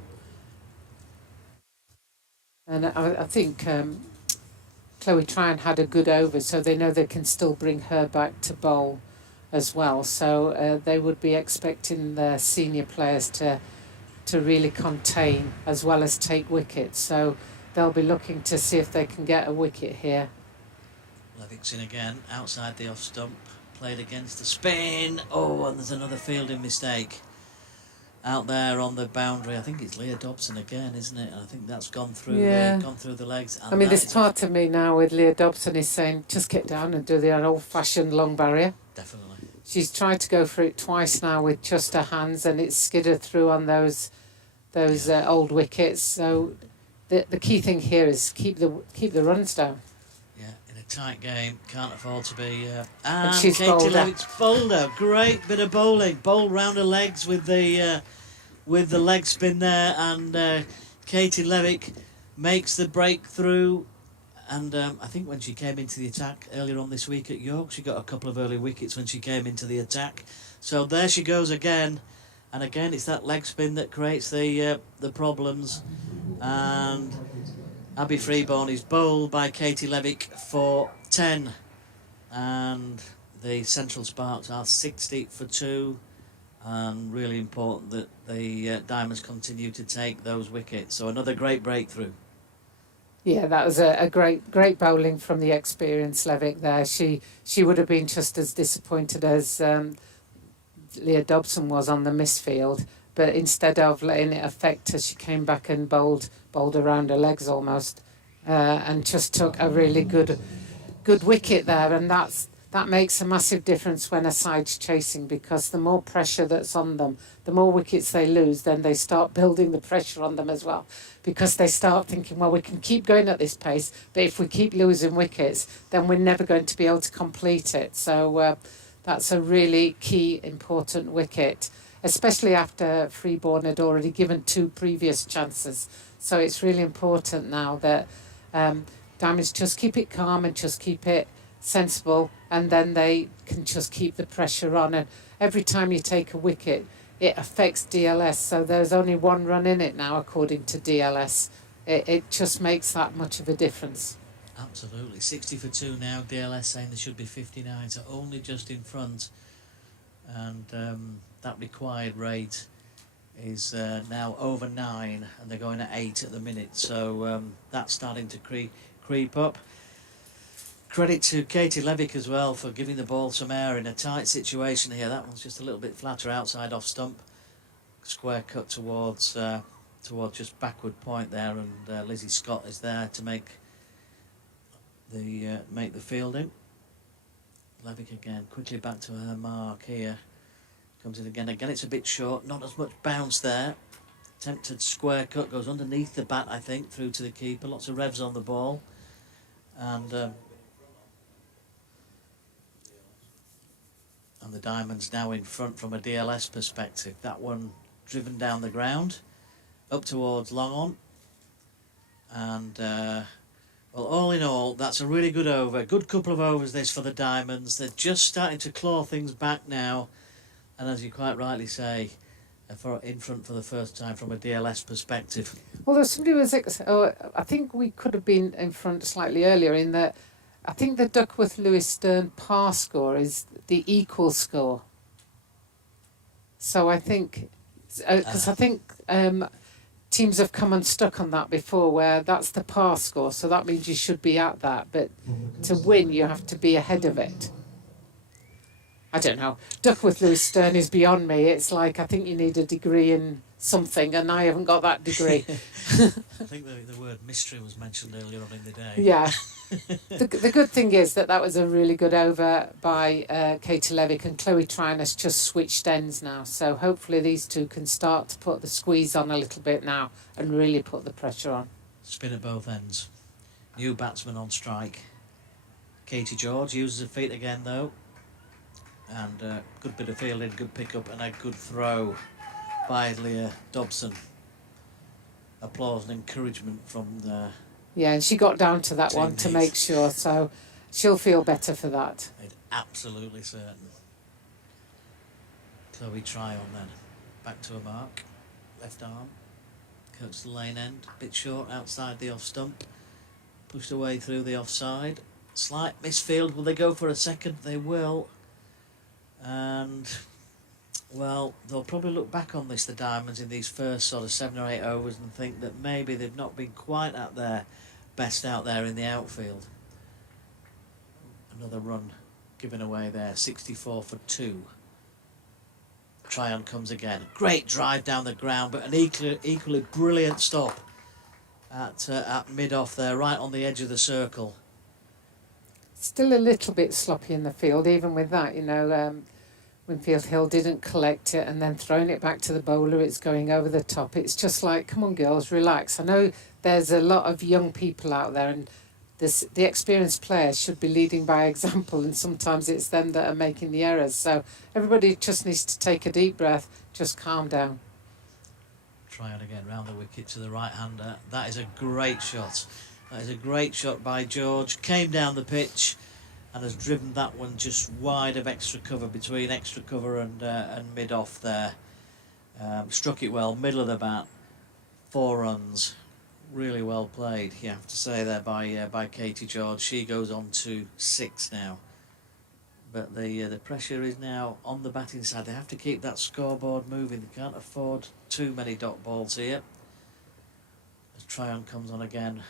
And I think Chloe Tryon had a good over, so they know they can still bring her back to bowl as well. So they would be expecting the senior players to really contain as well as take wickets. So they'll be looking to see if they can get a wicket here. Levick's in again, outside the off stump, played against the spin. Oh, and there's another fielding mistake. Out there on the boundary, I think it's Leah Dobson again, isn't it? And I think that's gone through the legs. And there's part of me now with Leah Dobson is saying, just get down and do the old-fashioned long barrier. Definitely. She's tried to go for it twice now with just her hands, and it's skidded through on those old wickets. So the key thing here is keep the runs down. Yeah, in a tight game, can't afford to be. And she's Katie bowled her. Levick's bowled her. Great bit of bowling. Bowled round her legs with the leg spin there, and Katie Levick makes the breakthrough. And I think when she came into the attack earlier on this week at York, she got a couple of early wickets when she came into the attack. So there she goes again. And again, it's that leg spin that creates the problems. And Abby Freeborn is bowled by Katie Levick for 10. And the Central Sparks are 60 for 2. And really important that the Diamonds continue to take those wickets. So another great breakthrough. Yeah, that was a great bowling from the experienced Levick there. She would have been just as disappointed as Leah Dobson was on the misfield, but instead of letting it affect her, she came back and bowled around her legs almost, and just took a really good wicket there, and that makes a massive difference when a side's chasing, because the more pressure that's on them, the more wickets they lose, then they start building the pressure on them as well, because they start thinking, well, we can keep going at this pace, but if we keep losing wickets, then we're never going to be able to complete it. So that's a really key, important wicket, especially after Freeborn had already given 2 previous chances. So it's really important now that Diamonds just keep it calm and just keep it sensible, and then they can just keep the pressure on. And every time you take a wicket, it affects DLS. So there's only 1 run in it now, according to DLS. It just makes that much of a difference. Absolutely. 60 for 2 now. DLS saying there should be 59, so only just in front. And that required rate is now over 9, and they're going at 8 at the minute. So that's starting to creep up. Credit to Katie Levick as well for giving the ball some air in a tight situation here. That one's just a little bit flatter outside off stump. Square cut towards just backward point there, and Lizzie Scott is there to make the fielding. Levick again, quickly back to her mark here. Comes in again. Again, it's a bit short. Not as much bounce there. Attempted square cut, goes underneath the bat, I think, through to the keeper. Lots of revs on the ball, and the Diamonds now in front from a DLS perspective. That one driven down the ground, up towards long on, and well, all in all, that's a really good over. Good couple of overs this for the Diamonds. They're just starting to claw things back now, and as you quite rightly say, in front for the first time from a DLS perspective. Although somebody was, I think we could have been in front slightly earlier in that. I think the Duckworth Lewis Stern par score is the equal score. So I think, because I think teams have come unstuck on that before, where that's the par score, so that means you should be at that, but to win you have to be ahead of it. I don't know. Duckworth Lewis Stern is beyond me. It's like, I think you need a degree in something, and I haven't got that degree. I think the word mystery was mentioned earlier on in the day. Yeah. The good thing is that was a really good over by Katie Levick, and Chloe Trine has just switched ends now. So hopefully these two can start to put the squeeze on a little bit now and really put the pressure on. Spin at both ends. New batsman on strike. Katie George uses her feet again though. And good bit of fielding, good pick-up and a good throw by Leah Dobson. Applause and encouragement from the... Yeah, and she got down to that one teammates to make sure, so she'll feel better for that. It's absolutely certain. Chloe Tryon then. Back to her mark. Left arm. Comes to the lane end. Bit short outside the off stump. Pushed away through the offside. Slight misfield. Will they go for a second? They will. And, well, they'll probably look back on this, the Diamonds, in these first sort of 7 or 8 overs and think that maybe they've not been quite at their best out there in the outfield. Another run given away there, 64 for 2. Tryon comes again. Great drive down the ground, but an equally brilliant stop at mid-off there, right on the edge of the circle. Still a little bit sloppy in the field, even with that, you know. Winfield Hill didn't collect it and then throwing it back to the bowler, it's going over the top. It's just like, come on girls, relax. I know there's a lot of young people out there and the experienced players should be leading by example, and sometimes it's them that are making the errors. So everybody just needs to take a deep breath, just calm down. Try it again, round the wicket to the right-hander. That is a great shot. That is a great shot by George. Came down the pitch and has driven that one just wide of extra cover, between extra cover and mid-off there. Struck it well, middle of the bat, 4 runs. Really well played, you have to say there by Katie George. She goes on to 6 now. But the pressure is now on the batting side. They have to keep that scoreboard moving. They can't afford too many dot balls here. As Tryon comes on again.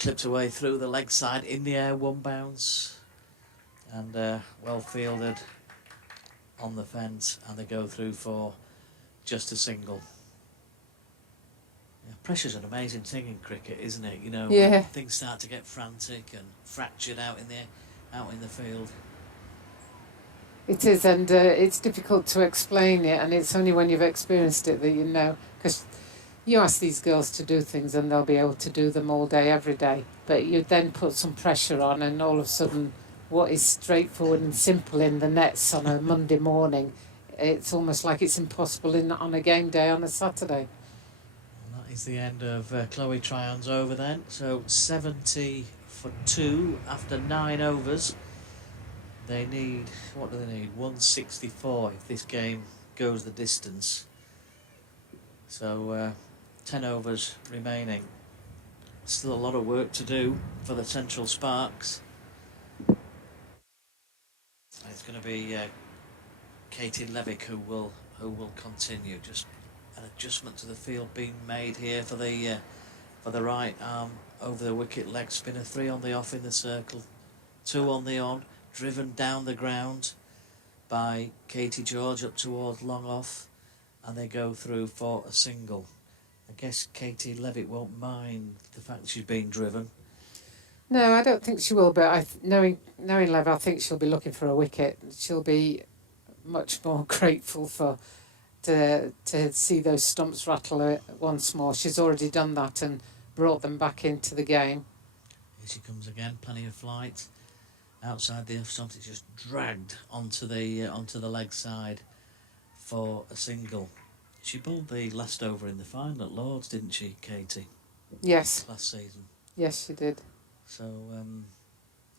Clipped away through the leg side, in the air, 1 bounce. And well fielded on the fence. And they go through for just a single. Yeah, pressure's an amazing thing in cricket, isn't it? You know, yeah. When things start to get frantic and fractured out in the field. It is, and it's difficult to explain it, and it's only when you've experienced it that you know. Because you ask these girls to do things and they'll be able to do them all day, every day. But you then put some pressure on, and all of a sudden, what is straightforward and simple in the nets on a Monday morning, it's almost like it's impossible on a game day on a Saturday. And that is the end of Chloe Tryon's over then. So 70 for 2 after 9 overs. They need, what do they need? 164 if this game goes the distance. So 10 overs remaining. Still a lot of work to do for the Central Sparks. It's going to be Katie Levick who will continue. Just an adjustment to the field being made here for the right arm over the wicket leg spinner. 3 on the off in the circle, 2 on the on, driven down the ground by Katie George up towards long off, and they go through for a single. I guess Katie Levitt won't mind the fact that she's being driven. No, I don't think she will, but knowing Lev, I think she'll be looking for a wicket. She'll be much more grateful to see those stumps rattle once more. She's already done that and brought them back into the game. Here she comes again, plenty of flight. Outside the off stump, it's just dragged onto the leg side for a single. She bowled the last over in the final at Lord's, didn't she, Katie? Yes. Last season. Yes, she did. So,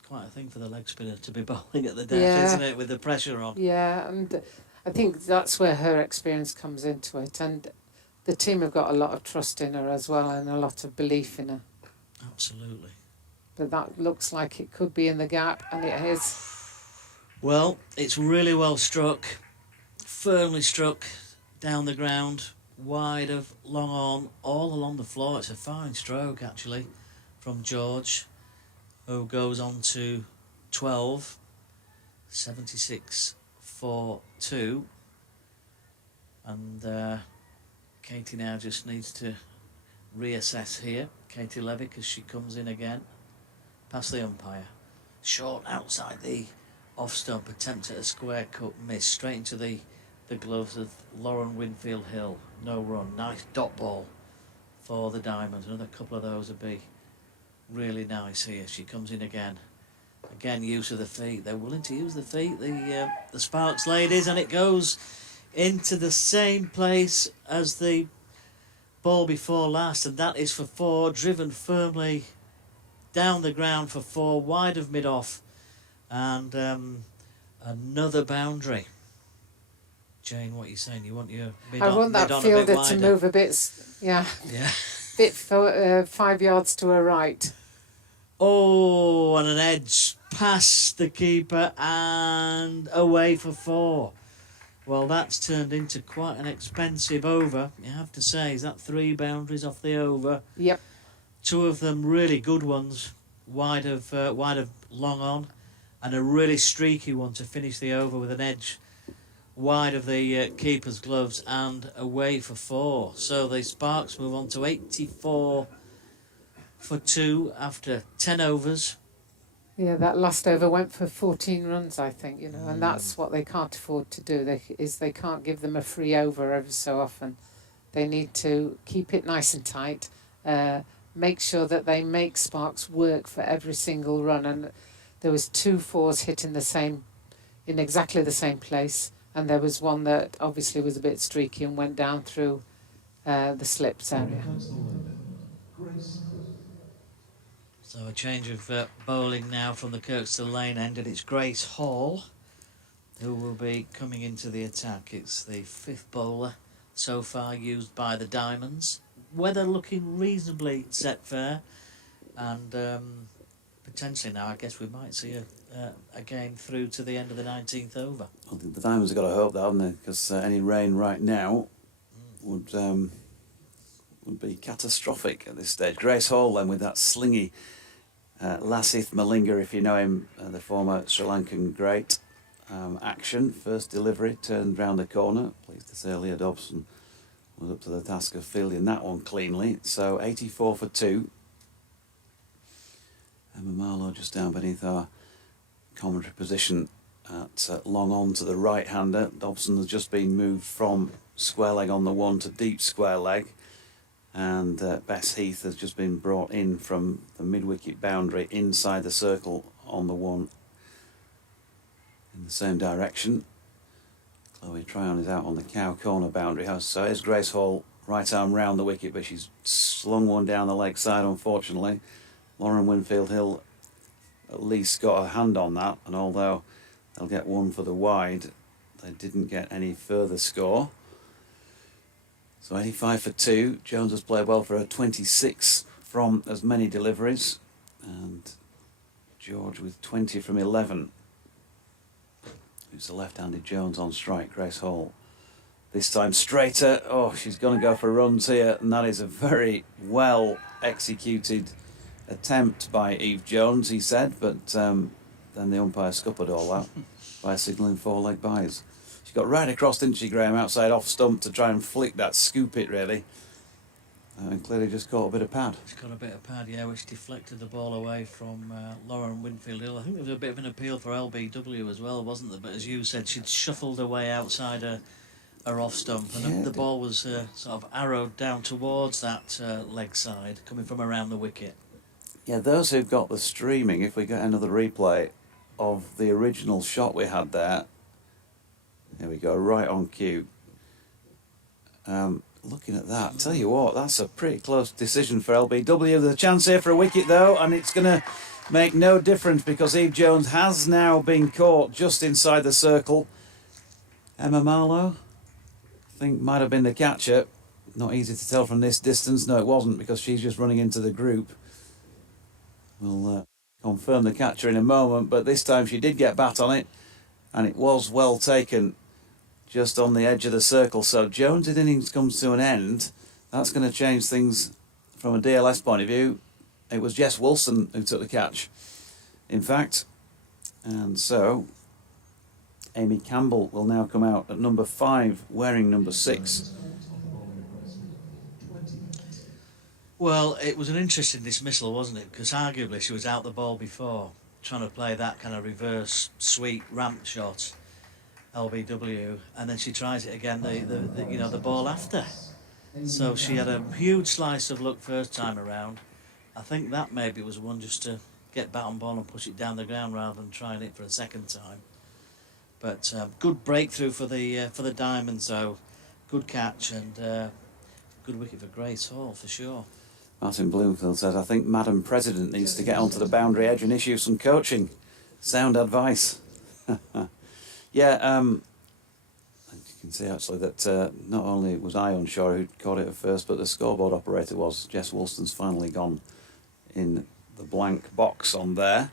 quite a thing for the leg spinner to be bowling at the death, isn't it, with the pressure on? Yeah, and I think that's where her experience comes into it. And the team have got a lot of trust in her as well, and a lot of belief in her. Absolutely. But that looks like it could be in the gap, and it is. Well, it's really well struck, firmly struck down the ground, wide of long on, all along the floor. It's a fine stroke, actually, from George, who goes on to 12, 76 for 2. And Katie now just needs to reassess here. Katie Levick, as she comes in again, past the umpire. Short outside the off stump, attempt at a square cut, miss, straight into the gloves of Lauren Winfield Hill. No run, nice dot ball for the Diamonds. Another couple of those would be really nice here. She comes in again. Again, use of the feet. They're willing to use the feet, the Sparks ladies, and it goes into the same place as the ball before last, and that is for 4, driven firmly down the ground for 4, wide of mid-off, and another boundary. Jane, what are you saying? You want your mid-on? I want that fielder to move a bit, yeah. Bit 5 yards to her right. Oh, and an edge past the keeper and away for 4. Well, that's turned into quite an expensive over, you have to say. Is that 3 boundaries off the over? Yep. 2 of them really good ones, wide of long on, and a really streaky one to finish the over with an edge wide of the keeper's gloves and away for 4. So the Sparks move on to 84 for 2 after 10 overs. Yeah, that last over went for 14 runs, I think, you know, and that's what they can't afford to do. They can't give them a free over every so often. They need to keep it nice and tight, make sure that they make Sparks work for every single run. And there was 2 4s hit in exactly the same place, and there was one that obviously was a bit streaky and went down through the slips area. So a change of bowling now from the Kirkstall Lane end, and it's Grace Hall who will be coming into the attack. It's the 5th bowler so far used by the Diamonds. Weather looking reasonably set fair, and potentially now I guess we might see a game through to the end of the 19th over. I think the Diamonds have got to hope that, haven't they? Because any rain right now would be catastrophic at this stage. Grace Hall then with that slingy Lasith Malinga, if you know him, the former Sri Lankan great. Action, first delivery, turned round the corner. Pleased to say Leah Dobson was up to the task of fielding that one cleanly. So 84 for 2. Emma Marlowe just down beneath our commentary position at long on to the right-hander. Dobson has just been moved from square leg on the 1 to deep square leg. And Bess Heath has just been brought in from the mid-wicket boundary inside the circle on the 1 in the same direction. Chloe Tryon is out on the cow corner boundary house. So here's Grace Hall, right arm round the wicket, but she's slung one down the leg side, unfortunately. Lauren Winfield-Hill at least got a hand on that, and although they'll get one for the wide, they didn't get any further score. So 85 for 2. Jones has played well for her 26 from as many deliveries, and George with 20 from 11. Who's the left-handed Jones on strike? Grace Hall. This time straighter. Oh, she's going to go for runs here, and that is a very well executed attempt by Eve Jones, he said, but then the umpire scuppered all that by signalling 4-leg byes. She got right across, didn't she, Graham, outside off stump to try and flick that, scoop it really, and clearly just caught a bit of pad. She's got a bit of pad, yeah, which deflected the ball away from Lauren Winfield-Hill. I think there was a bit of an appeal for LBW as well, wasn't there? But as you said, she'd shuffled away outside her off stump, and the ball was sort of arrowed down towards that leg side, coming from around the wicket. Yeah, those who've got the streaming, if we get another replay of the original shot we had there, here we go, right on cue. Looking at that, tell you what, that's a pretty close decision for LBW. There's a chance here for a wicket though, and it's going to make no difference because Eve Jones has now been caught just inside the circle. Emma Marlowe, I think, might have been the catcher. Not easy to tell from this distance. No, it wasn't, because she's just running into the group. We'll confirm the catcher in a moment, but this time she did get bat on it, and it was well taken just on the edge of the circle. So Jones' innings comes to an end. That's going to change things from a DLS point of view. It was Jess Wilson who took the catch, in fact. And so Amy Campbell will now come out at number 5, wearing number 6. Well, it was an interesting dismissal, wasn't it? Because arguably she was out the ball before, trying to play that kind of reverse sweep ramp shot, LBW, and then she tries it again, the ball after. So she had a huge slice of luck first time around. I think that maybe was one just to get bat on ball and push it down the ground rather than trying it for a second time. But good breakthrough for the Diamonds, though. Good catch and good wicket for Grace Hall for sure. Martin Bloomfield says, I think Madam President needs to get onto the boundary edge and issue some coaching. Sound advice. Yeah, you can see actually that not only was I unsure who caught it at first, but the scoreboard operator was. Jess Wilson's finally gone in the blank box on there.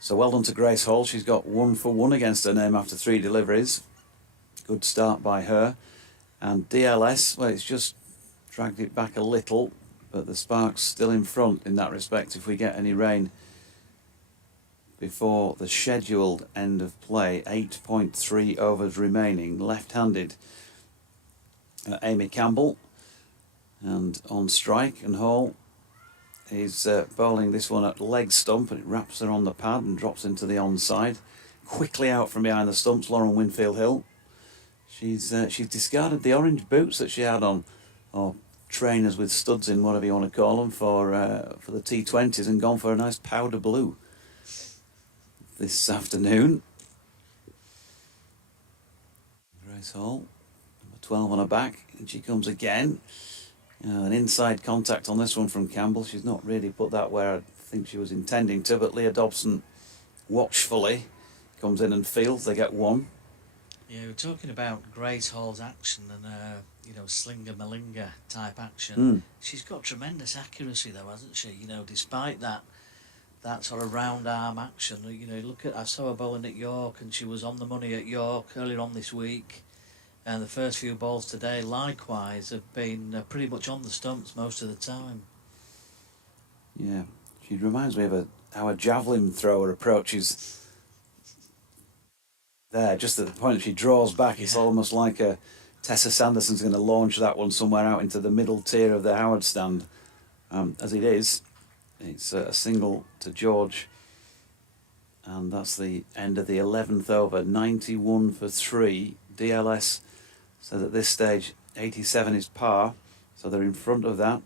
So well done to Grace Hall. She's got 1 for 1 against her name after 3 deliveries. Good start by her. And DLS, well, it's just dragged it back a little, but the Sparks still in front in that respect if we get any rain before the scheduled end of play. 8.3 overs remaining. Left-handed Amy Campbell, and on strike and Hall He's bowling this one at leg stump, and it wraps her on the pad and drops into the onside. Quickly out from behind the stumps, Lauren Winfield Hill. She's discarded the orange boots that she had on, or trainers with studs in, whatever you want to call them, for the T20s, and gone for a nice powder blue this afternoon. Grace Hall, number 12 on her back, and she comes again. An inside contact on this one from Campbell. She's not really put that where I think she was intending to, but Leah Dobson watchfully comes in and fields. They get one. Yeah, we're talking about Grace Hall's action and slinger malinga type action. She's got tremendous accuracy though, hasn't she? Despite that sort of round arm action. I saw her bowling at York, and she was on the money at York earlier on this week. And the first few balls today, likewise, have been pretty much on the stumps most of the time. Yeah, she reminds me of how a javelin thrower approaches there. Just at the point she draws back, it's almost like Tessa Sanderson's going to launch that one somewhere out into the middle tier of the Howard stand. As it is, it's a single to George. And that's the end of the 11th over, 91 for 3. DLS says at this stage 87 is par, so they're in front of that.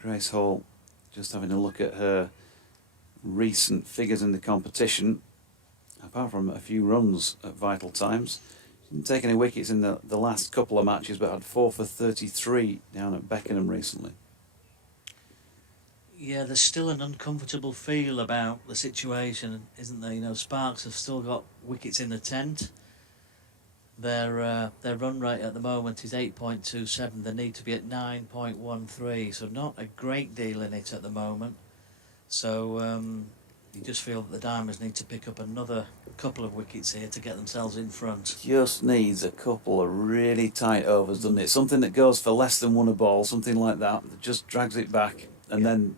Grace Hall just having a look at her recent figures in the competition. Apart from a few runs at vital times, she didn't take any wickets in the last couple of matches, but had 4 for 33 down at Beckenham recently. Yeah, there's still an uncomfortable feel about the situation, isn't there? Sparks have still got wickets in the tent. Their run rate at the moment is 8.27. They need to be at 9.13, so not a great deal in it at the moment. So you just feel that the Diamonds need to pick up another couple of wickets here to get themselves in front. Just needs a couple of really tight overs, doesn't it? Something that goes for less than one a ball, something like that just drags it back, and then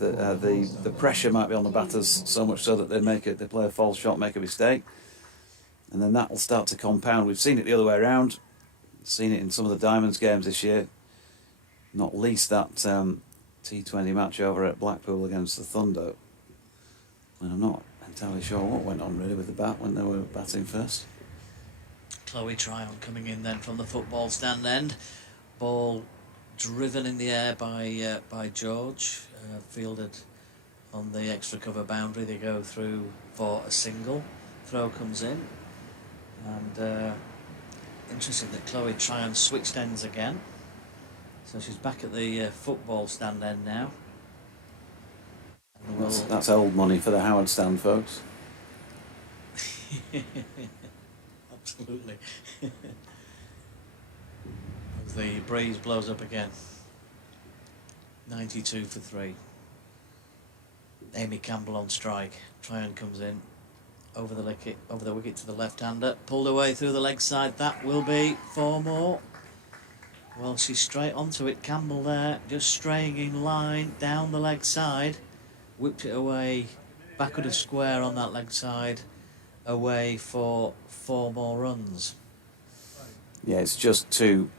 the pressure might be on the batters so much so that they play a false shot, make a mistake, and then that will start to compound. We've seen it the other way around. Seen it in some of the Diamonds games this year, not least that T20 match over at Blackpool against the Thunder. And I'm not entirely sure what went on really with the bat when they were batting first. Chloe Tryon coming in then from the football stand end. Ball driven in the air by George, fielded on the extra cover boundary. They go through for a single. Throw comes in, and interesting that Chloe Tryon switched ends again. So she's back at the football stand end now. That's old money for the Howard stand, folks. Absolutely. As the breeze blows up again. 92 for 3. Amy Campbell on strike. Tryon comes in over the wicket to the left-hander. Pulled away through the leg side. That will be 4 more. Well, she's straight onto it. Campbell there, just straying in line down the leg side. Whipped it away, backward of square on that leg side, away for 4 more runs. Yeah, it's just two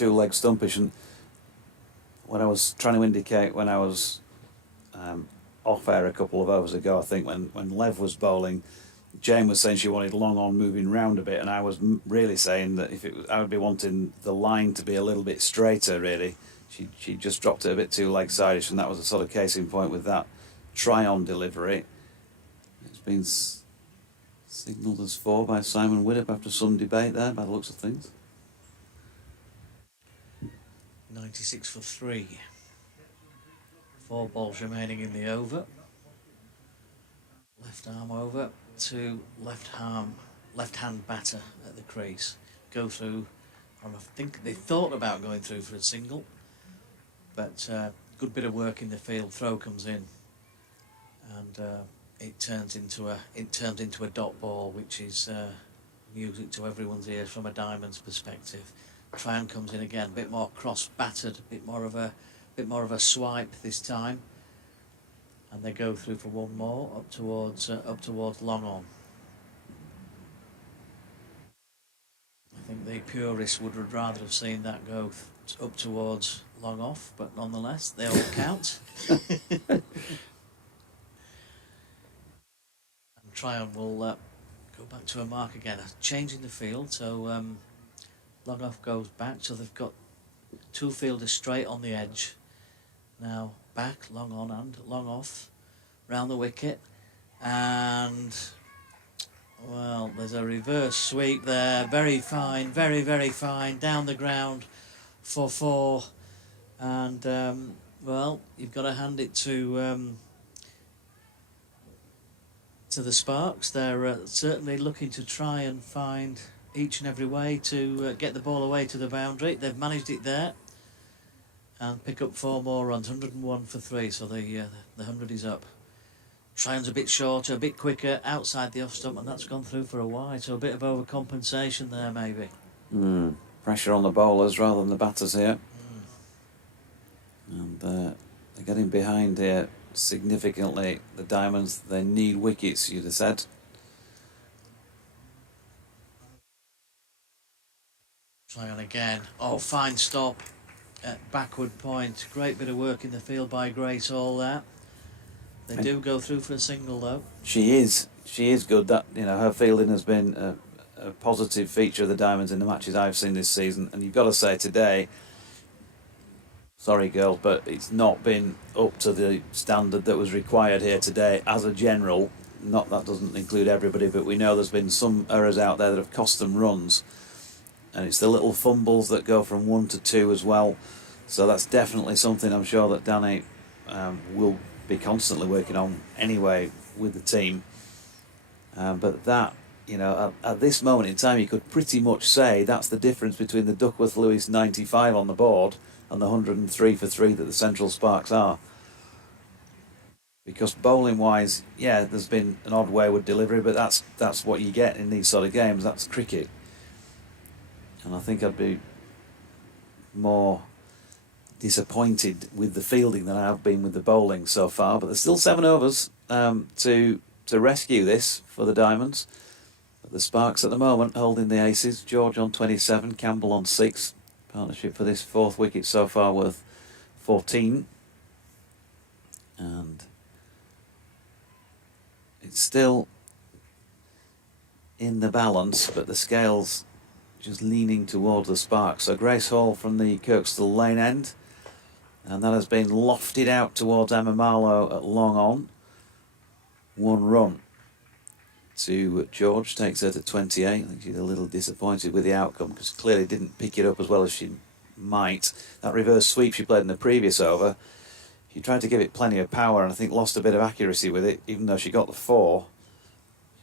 leg stumpish, and what I was trying to indicate when I was off air a couple of overs ago, I think when Lev was bowling, Jane was saying she wanted long on moving round a bit, and I was really saying that I would be wanting the line to be a little bit straighter. Really, she just dropped it a bit too leg sideish, and that was a sort of case in point with that Tryon delivery. It's been signalled as 4 by Simon Widdop after some debate there, by the looks of things. 96 for 3. 4 balls remaining in the over. Left arm over to left hand batter at the crease. Go through. I think they thought about going through for a single, but good bit of work in the field. Throw comes in, and it turns into a dot ball, which is music to everyone's ears from a Diamonds perspective. Tryon comes in again, a bit more cross battered, a bit more of a swipe this time, and they go through for 1 more up towards long on. I think the purists would rather have seen that go up towards long off, but nonetheless, they all count. And Tryon will go back to a mark again, changing the field, so long off goes back, so they've got 2 fielders straight on the edge. Now back, long on and long off, round the wicket, and well, there's a reverse sweep there, very fine, very, very fine, down the ground for 4, and well, you've got to hand it to the Sparks. They're certainly looking to try and find each and every way to get the ball away to the boundary. They've managed it there and pick up 4 more runs, 101 for 3, so the 100 is up. Tryon's a bit shorter, a bit quicker outside the off stump, and that's gone through for a wide, so a bit of overcompensation there maybe. Pressure on the bowlers rather than the batters here. And they're getting behind here significantly. The Diamonds, they need wickets, you'd have said. Tryon again. Oh, fine stop at backward point. Great bit of work in the field by Grace Hall there. They do go through for a single though. She is good. That, you know, her fielding has been a positive feature of the Diamonds in the matches I've seen this season, and you've got to say today, sorry girls, but it's not been up to the standard that was required here today as a general. Not that doesn't include everybody, but we know there's been some errors out there that have cost them runs, and it's the little fumbles that go from 1 to 2 as well. So that's definitely something I'm sure that Danny will be constantly working on anyway with the team. But that, you know, at this moment in time, you could pretty much say that's the difference between the Duckworth-Lewis 95 on the board and the 103 for 3 that the Central Sparks are. Because bowling-wise, yeah, there's been an odd wayward delivery, but that's what you get in these sort of games. That's cricket. And I think I'd be more disappointed with the fielding than I have been with the bowling so far. But there's still 7 overs to rescue this for the Diamonds. But the Sparks at the moment holding the aces. George on 27, Campbell on 6. Partnership for this 4th wicket so far worth 14. And it's still in the balance, but the scales just leaning towards the Sparks. So Grace Hall from the Kirkstall Lane end, and that has been lofted out towards Emma Marlowe at long on. 1 run to George, takes her to 28. I think she's a little disappointed with the outcome because clearly didn't pick it up as well as she might. That reverse sweep she played in the previous over, she tried to give it plenty of power and I think lost a bit of accuracy with it, even though she got the 4.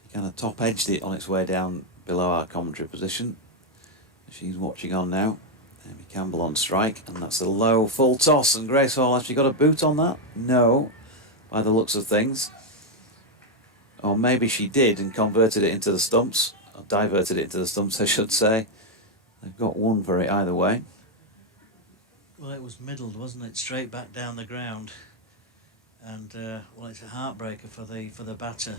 She kind of top edged it on its way down below our commentary position. She's watching on now. Amy Campbell on strike, and that's a low full toss, and Grace Hall actually got a boot on that? No, by the looks of things. Or maybe she did and converted it into the stumps, or diverted it into the stumps I should say. They've got 1 for it either way. Well, it was middled, wasn't it? Straight back down the ground. And well, it's a heartbreaker for the batter.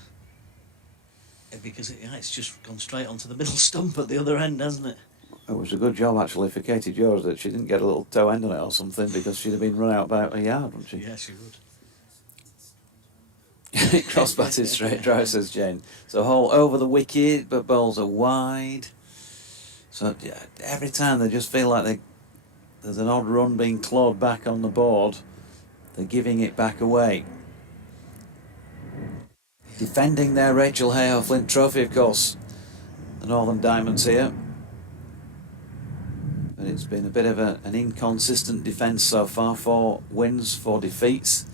Because it's just gone straight onto the middle stump at the other end, hasn't it? It was a good job actually for Katie George that she didn't get a little toe end on it or something, because she'd have been run out about a yard, wouldn't she? Yeah, she would. Cross-batted straight drive, says Jane. So Hall over the wicket, but bowls are wide. So yeah, every time they just feel like there's an odd run being clawed back on the board, they're giving it back away. Defending their Rachael Heyhoe Flint Trophy, of course, the Northern Diamonds here. But it's been a bit of an inconsistent defence so far. 4 wins, 4 defeats.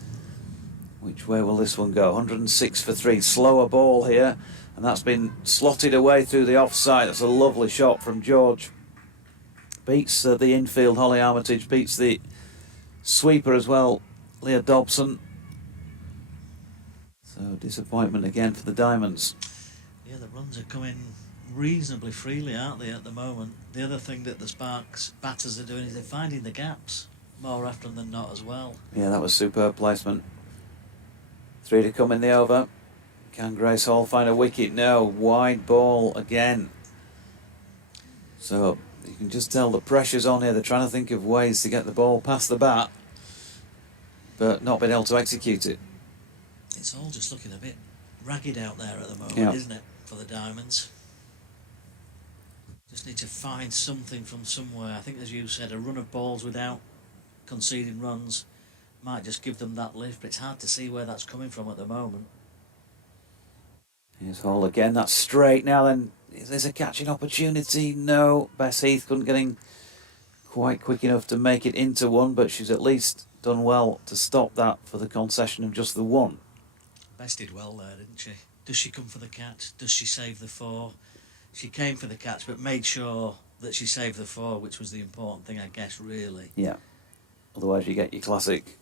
Which way will this one go? 106 for 3. Slower ball here, and that's been slotted away through the offside. That's a lovely shot from George. Beats the infield, Holly Armitage. Beats the sweeper as well, Leah Dobson. So disappointment again for the Diamonds. Yeah, the runs are coming reasonably freely, aren't they, at the moment? The other thing that the Sparks batters are doing is they're finding the gaps more often than not as well. Yeah, that was superb placement. 3 to come in the over. Can Grace Hall find a wicket? No. Wide ball again. So You can just tell the pressure's on here. They're trying to think of ways to get the ball past the bat, but not being able to execute it. It's all just looking a bit ragged out there at the moment, Yeah. isn't it, for the Diamonds? Just need to find something from somewhere. I think, as you said, a run of balls without conceding runs might just give them that lift, but it's hard to see where that's coming from at the moment. Here's Hall again. That's straight now. Then is this a catching opportunity? No. Bess Heath couldn't get in quite quick enough to make it into one, but she's at least done well to stop that for the concession of just the one. Bess did well there, didn't she? Does she come for the catch? Does she save the 4? She came for the catch, but made sure that she saved the 4, which was the important thing, I guess, really. Yeah. Otherwise you get your classic,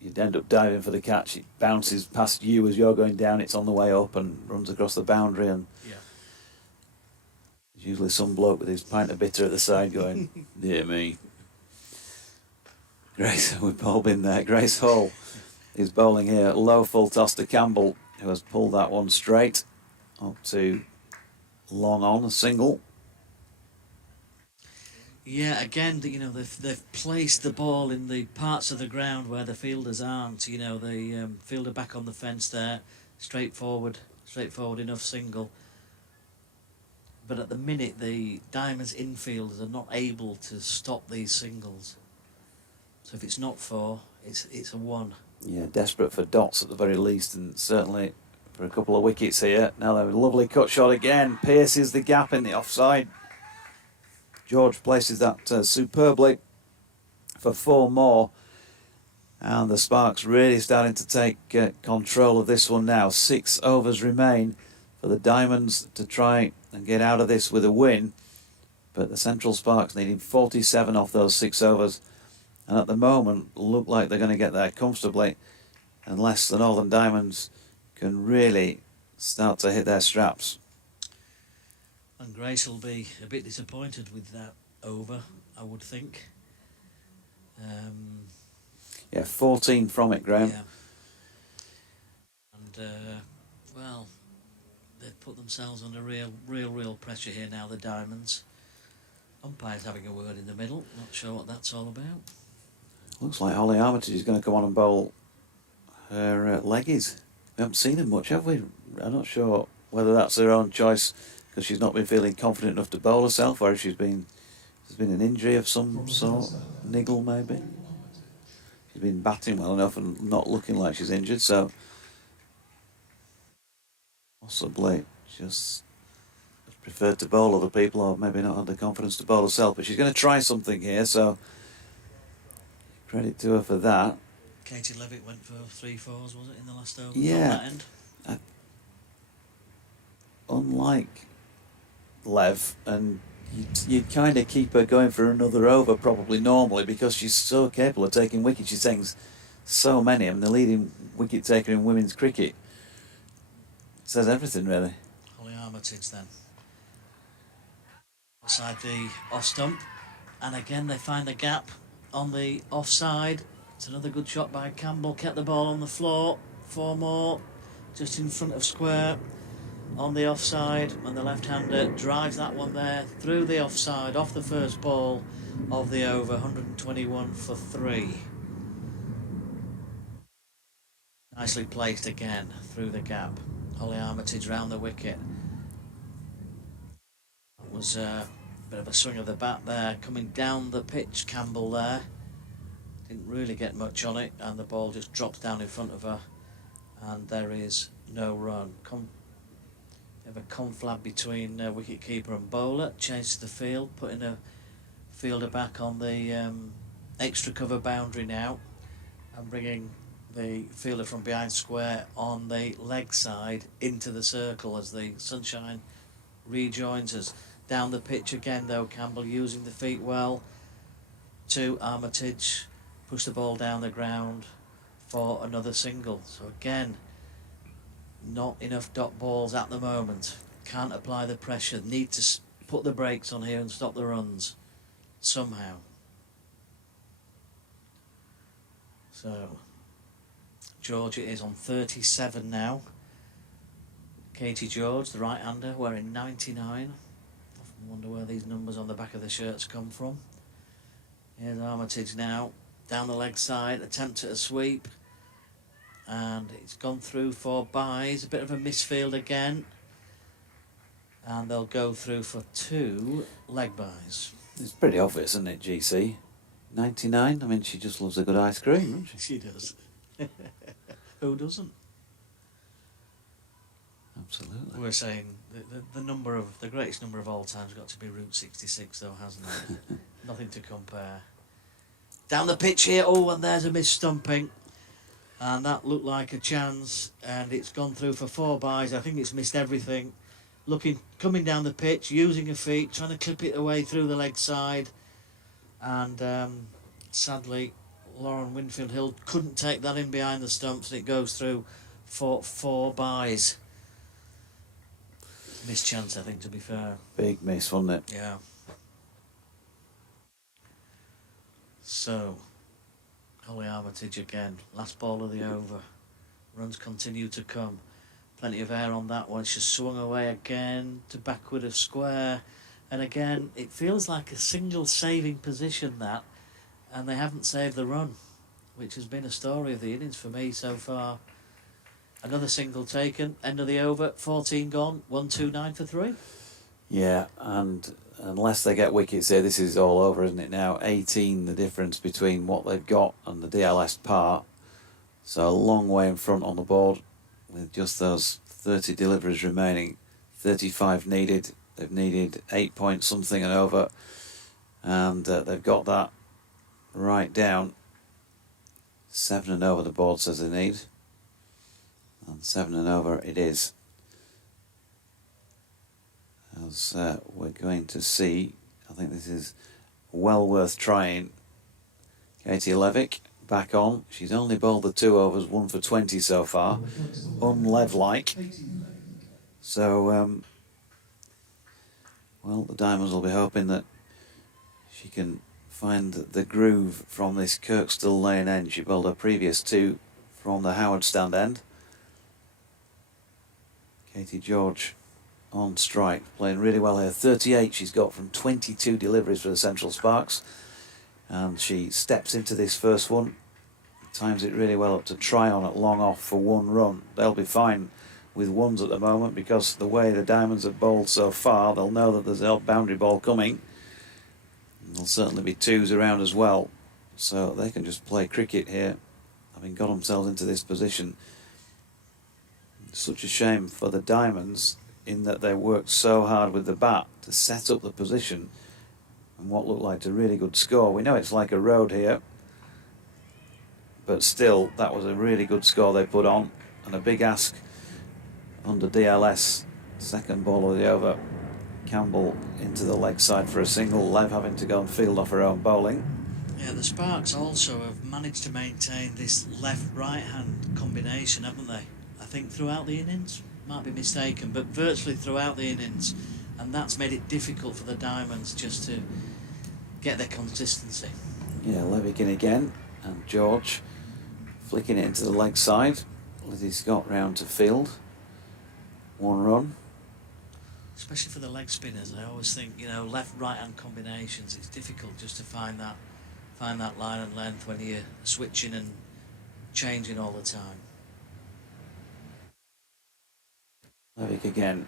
you'd end up diving for the catch, it bounces past you as you're going down, it's on the way up and runs across the boundary, and yeah. there's usually some bloke with his pint of bitter at the side going, dear me. Grace, we've all been there. Grace Hall is bowling here, low full toss to Campbell, who has pulled that one straight up to long on, a single. Yeah, again, you know, they've placed the ball in the parts of the ground where the fielders aren't. You know, the fielder back on the fence there, straightforward enough single. But at the minute, the Diamonds infielders are not able to stop these singles. So if it's not 4, it's a 1. Yeah, desperate for dots at the very least, and certainly for a couple of wickets here. Now they're a lovely cut shot again, pierces the gap in the offside. George places that superbly for 4 more, and the Sparks really starting to take control of this one now. 6 overs remain for the Diamonds to try and get out of this with a win, but the Central Sparks needing 47 off those 6 overs, and at the moment look like they're going to get there comfortably unless the Northern Diamonds can really start to hit their straps. And Grace will be a bit disappointed with that over, I would think. Yeah, 14 from it, Graham. Yeah. And, well, they've put themselves under real pressure here now, the Diamonds. Umpire's having a word in the middle, not sure what that's all about. Looks like Holly Armitage is going to come on and bowl her leggies. We haven't seen her much, have we? I'm not sure whether that's her own choice because she's not been feeling confident enough to bowl herself, or if there's been an injury of some sort, niggle maybe. She's been batting well enough and not looking like she's injured, so possibly just preferred to bowl other people, or maybe not had the confidence to bowl herself. But she's going to try something here, so credit to her for that. Katie Levitt went for 3-4s, was it, in the last over? Yeah. On that end? Unlike Lev, and you'd kind of keep her going for another over probably normally because she's so capable of taking wickets. She's taking so many. I mean, the leading wicket taker in women's cricket. It says everything, really. Holly Armitage then. Beside the off stump, and again they find the gap on the offside. It's another good shot by Campbell, kept the ball on the floor. 4 more, just in front of square on the offside, and the left-hander drives that one there through the offside, off the first ball of the over, 121 for 3. Nicely placed again through the gap. Holly Armitage round the wicket. It was a bit of a swing of the bat there, coming down the pitch, Campbell there. Didn't really get much on it, and the ball just drops down in front of her, and there is no run. Have a conflab between wicket-keeper and bowler, change to the field, putting a fielder back on the extra cover boundary now, and bringing the fielder from behind square on the leg side into the circle as the Sunshine rejoins us. Down the pitch again though, Campbell using the feet well to Armitage, push the ball down the ground for another single. So again, not enough dot balls at the moment. Can't apply the pressure. Need to put the brakes on here and stop the runs somehow. So George it is on 37 now. Katie George, the right-hander, wearing 99 off I wonder where these numbers on the back of the shirts come from. Here's Armitage now, down the leg side, attempt at a sweep. And it's gone through for byes, a bit of a misfield again. And they'll go through for 2 leg byes. It's pretty obvious, isn't it, GC? 99? I mean, she just loves a good ice cream, doesn't she? She does. Who doesn't? Absolutely. We're saying the greatest number of all time's got to be Route 66, though, hasn't it? Nothing to compare. Down the pitch here, oh, and there's a mis-stumping. And that looked like a chance, and it's gone through for 4 byes. I think it's missed everything. Coming down the pitch, using her feet, trying to clip it away through the leg side. And sadly, Lauren Winfield-Hill couldn't take that in behind the stumps, and it goes through for 4 byes. Missed chance, I think, to be fair. Big miss, wasn't it? Yeah. So, Holly Armitage again. Last ball of the over. Runs continue to come. Plenty of air on that one. She's swung away again to backward of square. And again, it feels like a single saving position, that. And they haven't saved the run, which has been a story of the innings for me so far. Another single taken, end of the over, 14 gone, 1-2-9 for 3. Yeah, and unless they get wickets here, this is all over, isn't it now? 18 the difference between what they've got and the DLS par. So a long way in front on the board with just those 30 deliveries remaining. 35 needed. They've needed 8 points something and over. And they've got that right down. 7 and over the board says they need. And 7 and over it is. As we're going to see, I think this is well worth trying. Katie Levick back on. She's only bowled the 2 overs, 1 for 20 so far. Unlev-like. So, well, the Diamonds will be hoping that she can find the groove from this Kirkstall Lane end. She bowled her previous 2 from the Howard Stand end. Katie George on strike, playing really well here. 38 she's got from 22 deliveries for the Central Sparks. And she steps into this first one, times it really well up to try on at long off for 1 run. They'll be fine with 1s at the moment because the way the Diamonds have bowled so far, they'll know that there's a boundary ball coming. There'll certainly be 2s around as well. So they can just play cricket here, having got themselves into this position. Such a shame for the Diamonds in that they worked so hard with the bat to set up the position and what looked like a really good score. We know it's like a road here, but still that was a really good score they put on, and a big ask under DLS. Second ball of the over, Campbell into the leg side for a single, Lev having to go and field off her own bowling. Yeah, the Sparks also have managed to maintain this left-right hand combination, haven't they? I think throughout the innings, might be mistaken, but virtually throughout the innings, and that's made it difficult for the Diamonds just to get their consistency. Yeah, Levick in again, and George flicking it into the leg side. Lizzie Scott round to field. 1 run. Especially for the leg spinners, I always think, you know, left-right hand combinations, it's difficult just to find that line and length when you're switching and changing all the time. Levick again,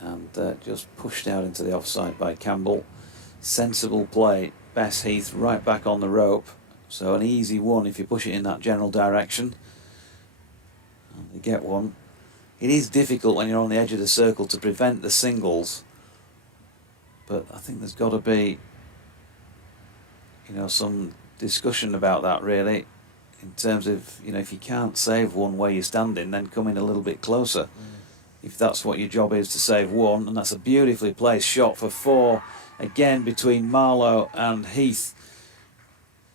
and just pushed out into the offside by Campbell. Sensible play. Bess Heath right back on the rope, so an easy 1 if you push it in that general direction. And they get 1. It is difficult when you're on the edge of the circle to prevent the singles, but I think there's got to be, you know, some discussion about that really, in terms of, you know, if you can't save 1 where you're standing, then come in a little bit closer. If that's what your job is, to save 1, and that's a beautifully placed shot for 4 again between Marlowe and Heath,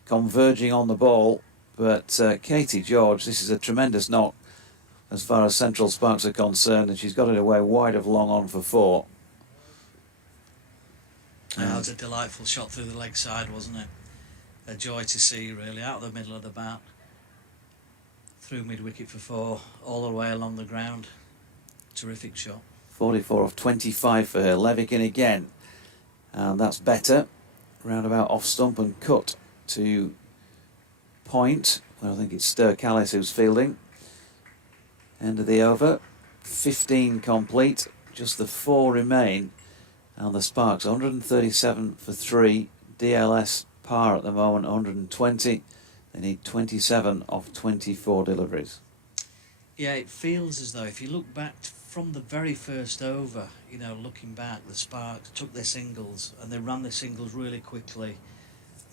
converging on the ball. But Katie George, this is a tremendous knock as far as Central Sparks are concerned, and she's got it away wide of long on for 4. That was a delightful shot through the leg side, wasn't it? A joy to see, really, out of the middle of the bat, through mid-wicket for 4, all the way along the ground. Terrific shot. 44 of 25 for her. Levick in again. And that's better. Roundabout off stump and cut to point. Well, I think it's Callis who's fielding. End of the over. 15 complete. Just the 4 remain. And the Sparks 137 for 3. DLS par at the moment, 120. They need 27 of 24 deliveries. Yeah, it feels as though if you look back from the very first over, you know, looking back, the Sparks took their singles and they ran their singles really quickly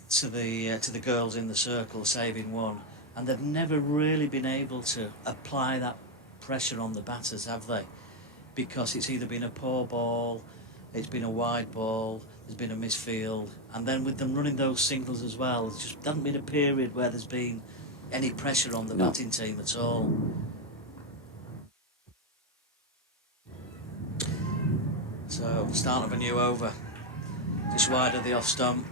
to the girls in the circle, saving one, and they've never really been able to apply that pressure on the batters, have they? Because it's either been a poor ball, it's been a wide ball, there's been a misfield, and then with them running those singles as well, there just hasn't been a period where there's been any pressure on the batting team at all. So, start of a new over. Just wide of the off stump.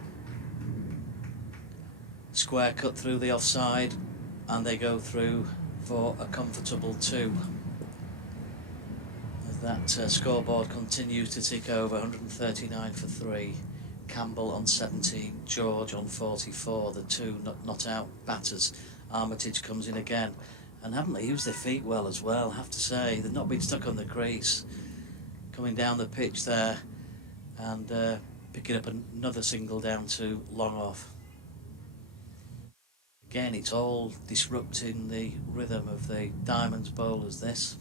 Square cut through the offside, and they go through for a comfortable 2. As that scoreboard continues to tick over, 139 for 3. Campbell on 17, George on 44, the 2 not out batters. Armitage comes in again, and haven't they used their feet well as well, I have to say. They've not been stuck on the crease. Coming down the pitch there and picking up another single down to long off. Again, it's all disrupting the rhythm of the Diamonds bowlers, this.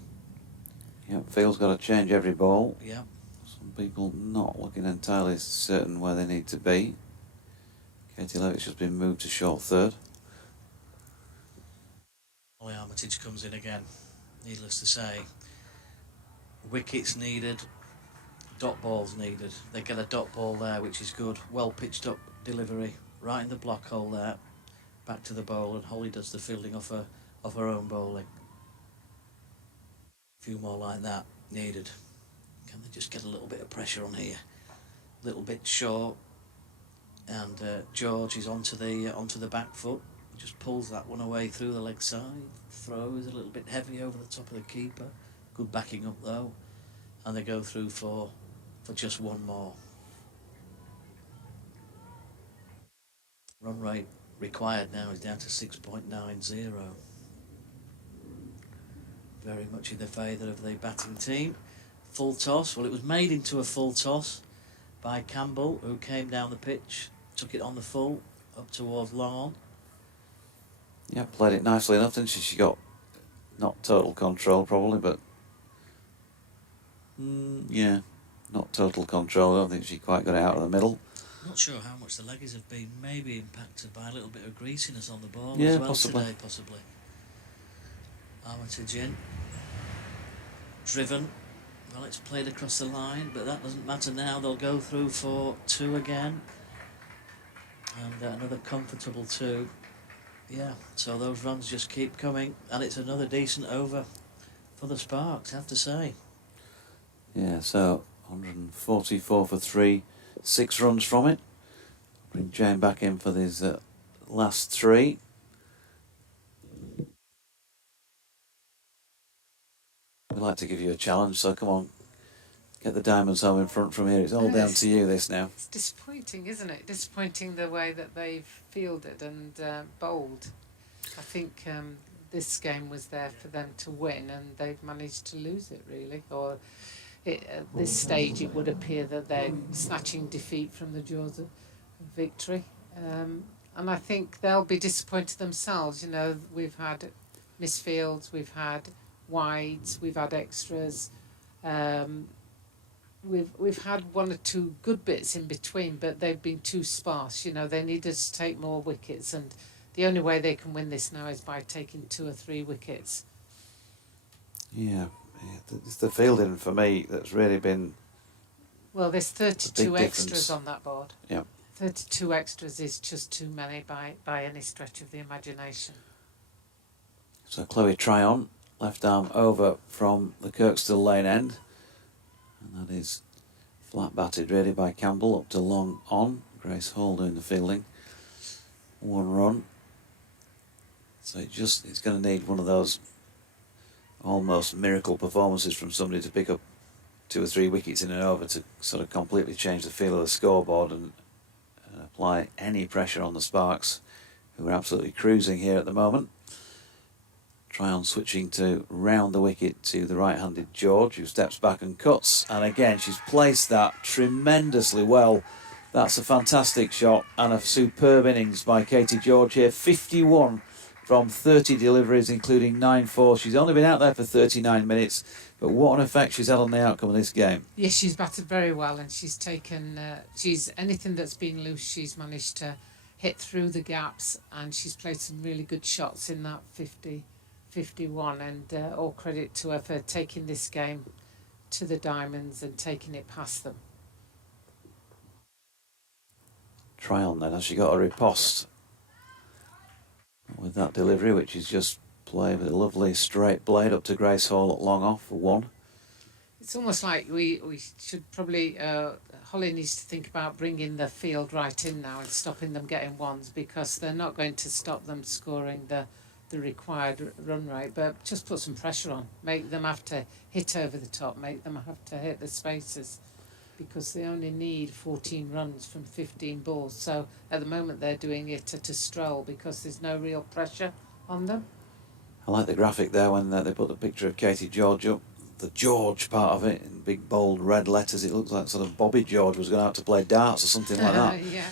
Yep, field's got to change every ball. Yep. Some people not looking entirely certain where they need to be. Katie Levitt's just been moved to short third. Ollie Armitage comes in again, needless to say. Wickets needed, dot balls needed. They get a dot ball there, which is good. Well pitched up delivery, right in the block hole there. Back to the bowl, and Holly does the fielding off her own bowling. A few more like that needed. Can they just get a little bit of pressure on here? A little bit short, and George is onto the back foot. Just pulls that one away through the leg side. Throws a little bit heavy over the top of the keeper. Good backing up though, and they go through for just one more. Run rate required now is down to 6.90. Very much in the favour of the batting team. Full toss. Well, it was made into a full toss by Campbell, who came down the pitch, took it on the full up towards long on. Yeah, played it nicely enough, didn't she? She got not total control probably, but yeah, not total control. I don't think she quite got it out of the middle. Not sure how much the leggies have been maybe impacted by a little bit of greasiness on the ball Yeah, as well possibly. today, possibly. Armitage in. Driven. Well, it's played across the line, but that doesn't matter now. They'll go through for 2 again. And another comfortable 2. Yeah, so those runs just keep coming, and it's another decent over for the Sparks, I have to say. Yeah, so 144 for 3, 6 runs from it. Bring Jane back in for these last 3. We'd like to give you a challenge, so come on, get the Diamonds home in front from here. It's all down to you this now. It's disappointing, isn't it? Disappointing the way that they've fielded and bowled. I think this game was there for them to win, and they've managed to lose it, really. Or at this stage, it would appear that they're snatching defeat from the jaws of victory. And I think they'll be disappointed themselves. You know, we've had misfields, we've had wides, we've had extras. We've had 1 or 2 good bits in between, but they've been too sparse. You know, they needed to take more wickets, and the only way they can win this now is by taking 2 or 3 wickets. Yeah, it's the fielding for me that's really been. Well, there's 32 extras difference on that board. Yeah. 32 extras is just too many by any stretch of the imagination. So Chloe Tryon, left arm over from the Kirkstall lane end. And that is flat batted really by Campbell up to long on. Grace Hall doing the fielding. 1 run. So it's going to need one of those almost miracle performances from somebody to pick up 2 or 3 wickets in an over to sort of completely change the feel of the scoreboard and apply any pressure on the Sparks, who are absolutely cruising here at the moment. Tryon switching to round the wicket to the right-handed George, who steps back and cuts. And again, she's placed that tremendously well. That's a fantastic shot and a superb innings by Katie George here. 51 from 30 deliveries, including 9 4. She's only been out there for 39 minutes, but what an effect she's had on the outcome of this game. Yes, she's batted very well, and she's taken, anything that's been loose, she's managed to hit through the gaps, and she's played some really good shots in that 51, and all credit to her for taking this game to the diamonds and taking it past them. Tryon then, has she got a riposte with that delivery, which is just played with a lovely straight blade up to Grace Hall at long off for 1. It's almost like we should probably, Holly needs to think about bringing the field right in now and stopping them getting ones, because they're not going to stop them scoring the required run rate, but just put some pressure on, make them have to hit over the top, make them have to hit the spaces, because they only need 14 runs from 15 balls. So at the moment they're doing it at a stroll because there's no real pressure on them. I like the graphic there when they put the picture of Katie George up, the George part of it in big bold red letters. It looks like sort of Bobby George was going out to play darts or something like that. Yeah.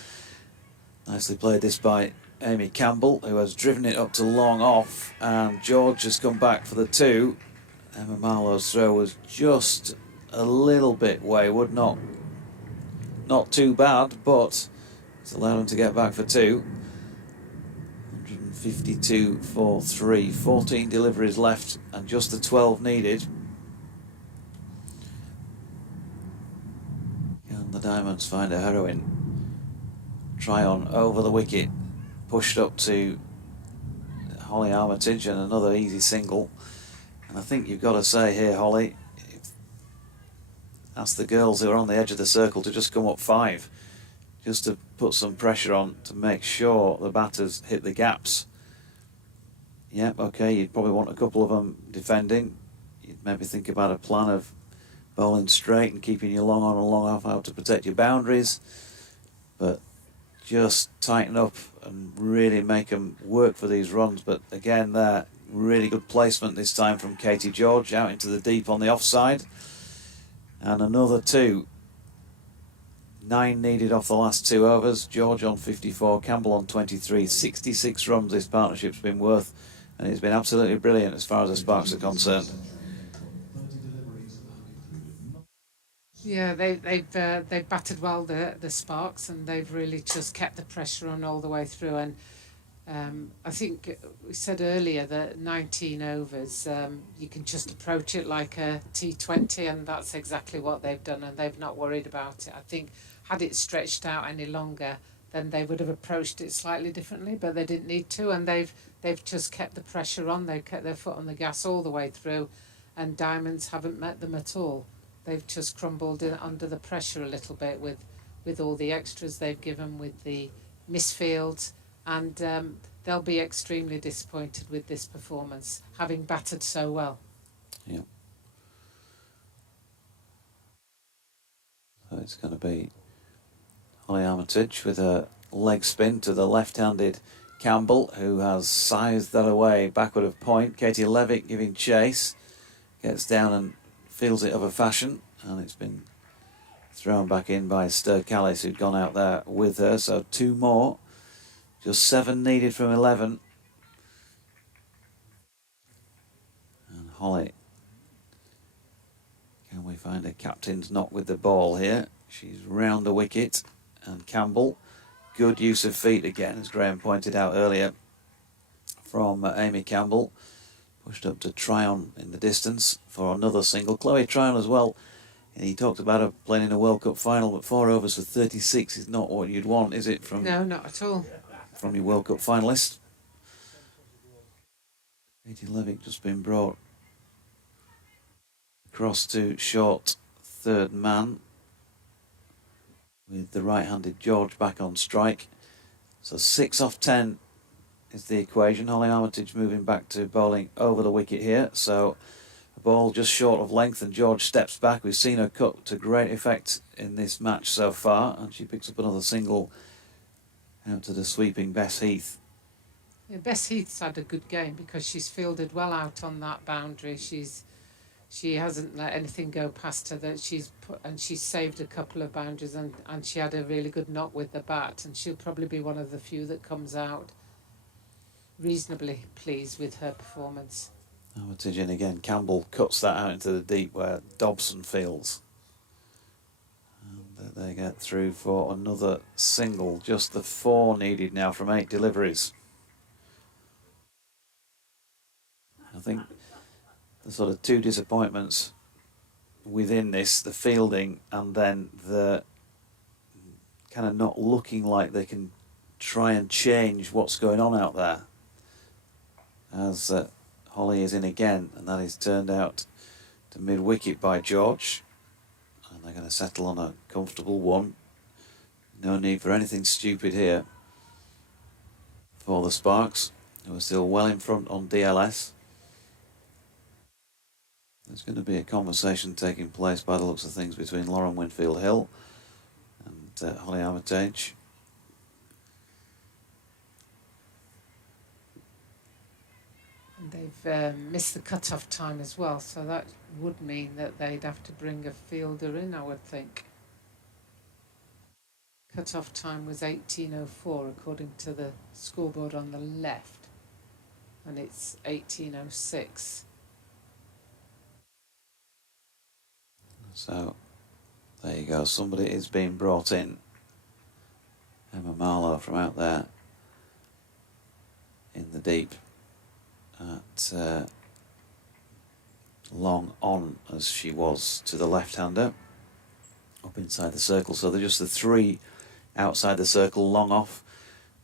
Nicely played this by Amy Campbell, who has driven it up to long off, and George has come back for the 2. Emma Marlowe's throw was just a little bit wayward, not too bad, but it's allowed him to get back for 2. 152 for 3, 14 deliveries left and just the 12 needed. Can the Diamonds find a heroine? Tryon over the wicket, pushed up to Holly Armitage, and another easy single. And I think you've got to say here, Holly, ask the girls who are on the edge of the circle to just come up 5, just to put some pressure on to make sure the batters hit the gaps. Yep, okay, you'd probably want a couple of them defending. You'd maybe think about a plan of bowling straight and keeping your long on and long off out to protect your boundaries. But just tighten up and really make them work for these runs. But again, there, really good placement this time from Katie George out into the deep on the offside. And another 2. 9 needed off the last 2 overs. George on 54, Campbell on 23. 66 runs this partnership's been worth, and it's been absolutely brilliant as far as the Sparks are concerned. Yeah, they've batted well, the Sparks, and they've really just kept the pressure on all the way through. And I think we said earlier that 19 overs, you can just approach it like a T20, and that's exactly what they've done, and they've not worried about it. I think had it stretched out any longer, then they would have approached it slightly differently, but they didn't need to, and they've just kept the pressure on. They've kept their foot on the gas all the way through, and Diamonds haven't met them at all. They've just crumbled in under the pressure a little bit with all the extras they've given, with the misfields, and they'll be extremely disappointed with this performance, having battered so well. Yeah. So it's going to be Holly Armitage with a leg spin to the left-handed Campbell, who has sized that away backward of point. Katie Levitt giving chase, gets down and feels it of a fashion, and it's been thrown back in by Stur Callis, who'd gone out there with her. So 2 more, just 7 needed from 11. And Holly, can we find a captain's knock with the ball here? She's round the wicket, and Campbell, good use of feet again, as Graham pointed out earlier, from Amy Campbell. Pushed up to Tryon in the distance for another single. Chloe Tryon as well. And he talked about her playing in a World Cup final, but 4 overs for 36 is not what you'd want, is it? No, not at all. From your World Cup finalist. Katie Levitt just been brought across to short third man, with the right-handed George back on strike. So 6 off 10 is the equation. Holly Armitage moving back to bowling over the wicket here. So The ball just short of length, and George steps back. We've seen her cut to great effect in this match so far, and she picks up another single out to the sweeping Bess Heath. Yeah, Bess Heath's had a good game because she's fielded well out on that boundary. She hasn't let anything go past her. That she's saved a couple of boundaries, and she had a really good knock with the bat, and she'll probably be one of the few that comes out reasonably pleased with her performance. Armitage in again. Campbell cuts that out into the deep where Dobson fields. And they get through for another single. Just the 4 needed now from 8 deliveries. I think the sort of 2 disappointments within this, the fielding and then the kind of not looking like they can try and change what's going on out there. As Holly is in again, and that is turned out to mid-wicket by George. And they're going to settle on a comfortable 1. No need for anything stupid here for the Sparks, who are still well in front on DLS. There's going to be a conversation taking place by the looks of things between Lauren Winfield-Hill and Holly Armitage. And they've missed the cut-off time as well, so that would mean that they'd have to bring a fielder in, I would think. Cut-off time was 18:04 according to the scoreboard on the left, and it's 18:06. So, there you go. Somebody is being brought in. Emma Marlowe from out there in the deep at long on as she was to the left-hander up inside the circle. So they're just the 3 outside the circle, long off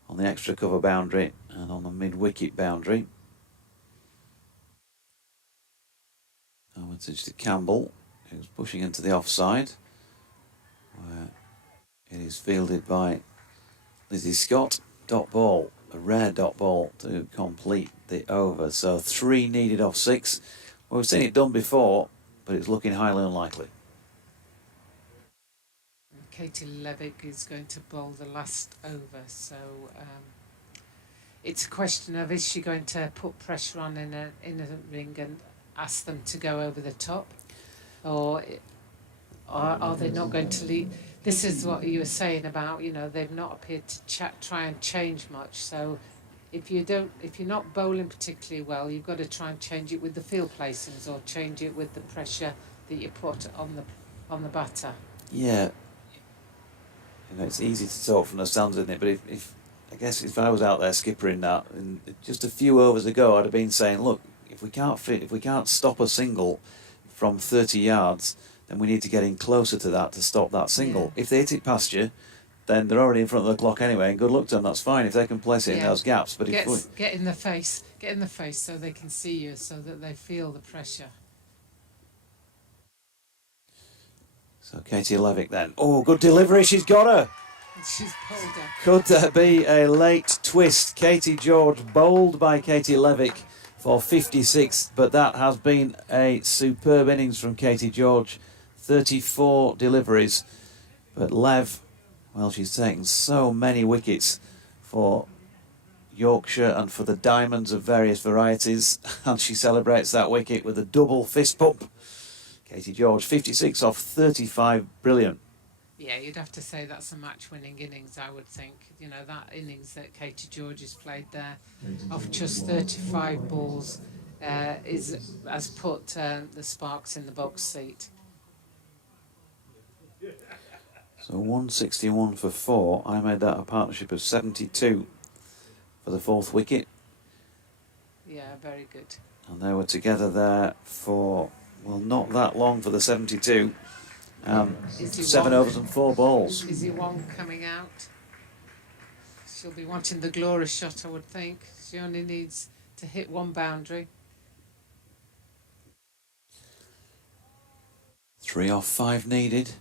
on the extra cover boundary and on the mid-wicket boundary. Armitage to Campbell, who's pushing into the offside, where it is fielded by Lizzie Scott. Dot ball, a rare dot ball to complete the over. So 3 needed off 6. Well, we've seen it done before, but it's looking highly unlikely. Katie Levick is going to bowl the last over, so it's a question of, is she going to put pressure on in a ring and ask them to go over the top, or are they not going to lead? This is what you were saying about, they've not appeared to try and change much. So if you're not bowling particularly well, you've got to try and change it with the field placings or change it with the pressure that you put on the batter. Yeah, it's easy to talk from the stands, isn't it? But if I guess if I was out there skippering that, and just a few overs ago, I'd have been saying, look, if we can't stop a single from 30 yards, then we need to get in closer to that to stop that single. Yeah. If they hit it past you, then they're already in front of the clock anyway, and good luck to them. That's fine if they can place it in those gaps. But get in the face, so they can see you, so that they feel the pressure. So Katie Levick then. Oh, good delivery. She's got her. She's pulled her. Could there be a late twist? Katie George bowled by Katie Levick for 56, but that has been a superb innings from Katie George. 34 deliveries. But Lev, well, she's taken so many wickets for Yorkshire and for the Diamonds of various varieties, and she celebrates that wicket with a double fist pump. Katie George, 56 off 35, brilliant. Yeah, you'd have to say that's a match-winning innings, I would think. That innings that Katie George has played there, off just 35 balls, has put the Sparks in the box seat. So 161 for 4. I made that a partnership of 72 for the 4th wicket. Yeah, very good. And they were together there for, well, not that long for the 72. 7 overs and 4 balls. Is he one coming out? She'll be wanting the glory shot, I would think. She only needs to hit 1 boundary. 3 off 5 needed.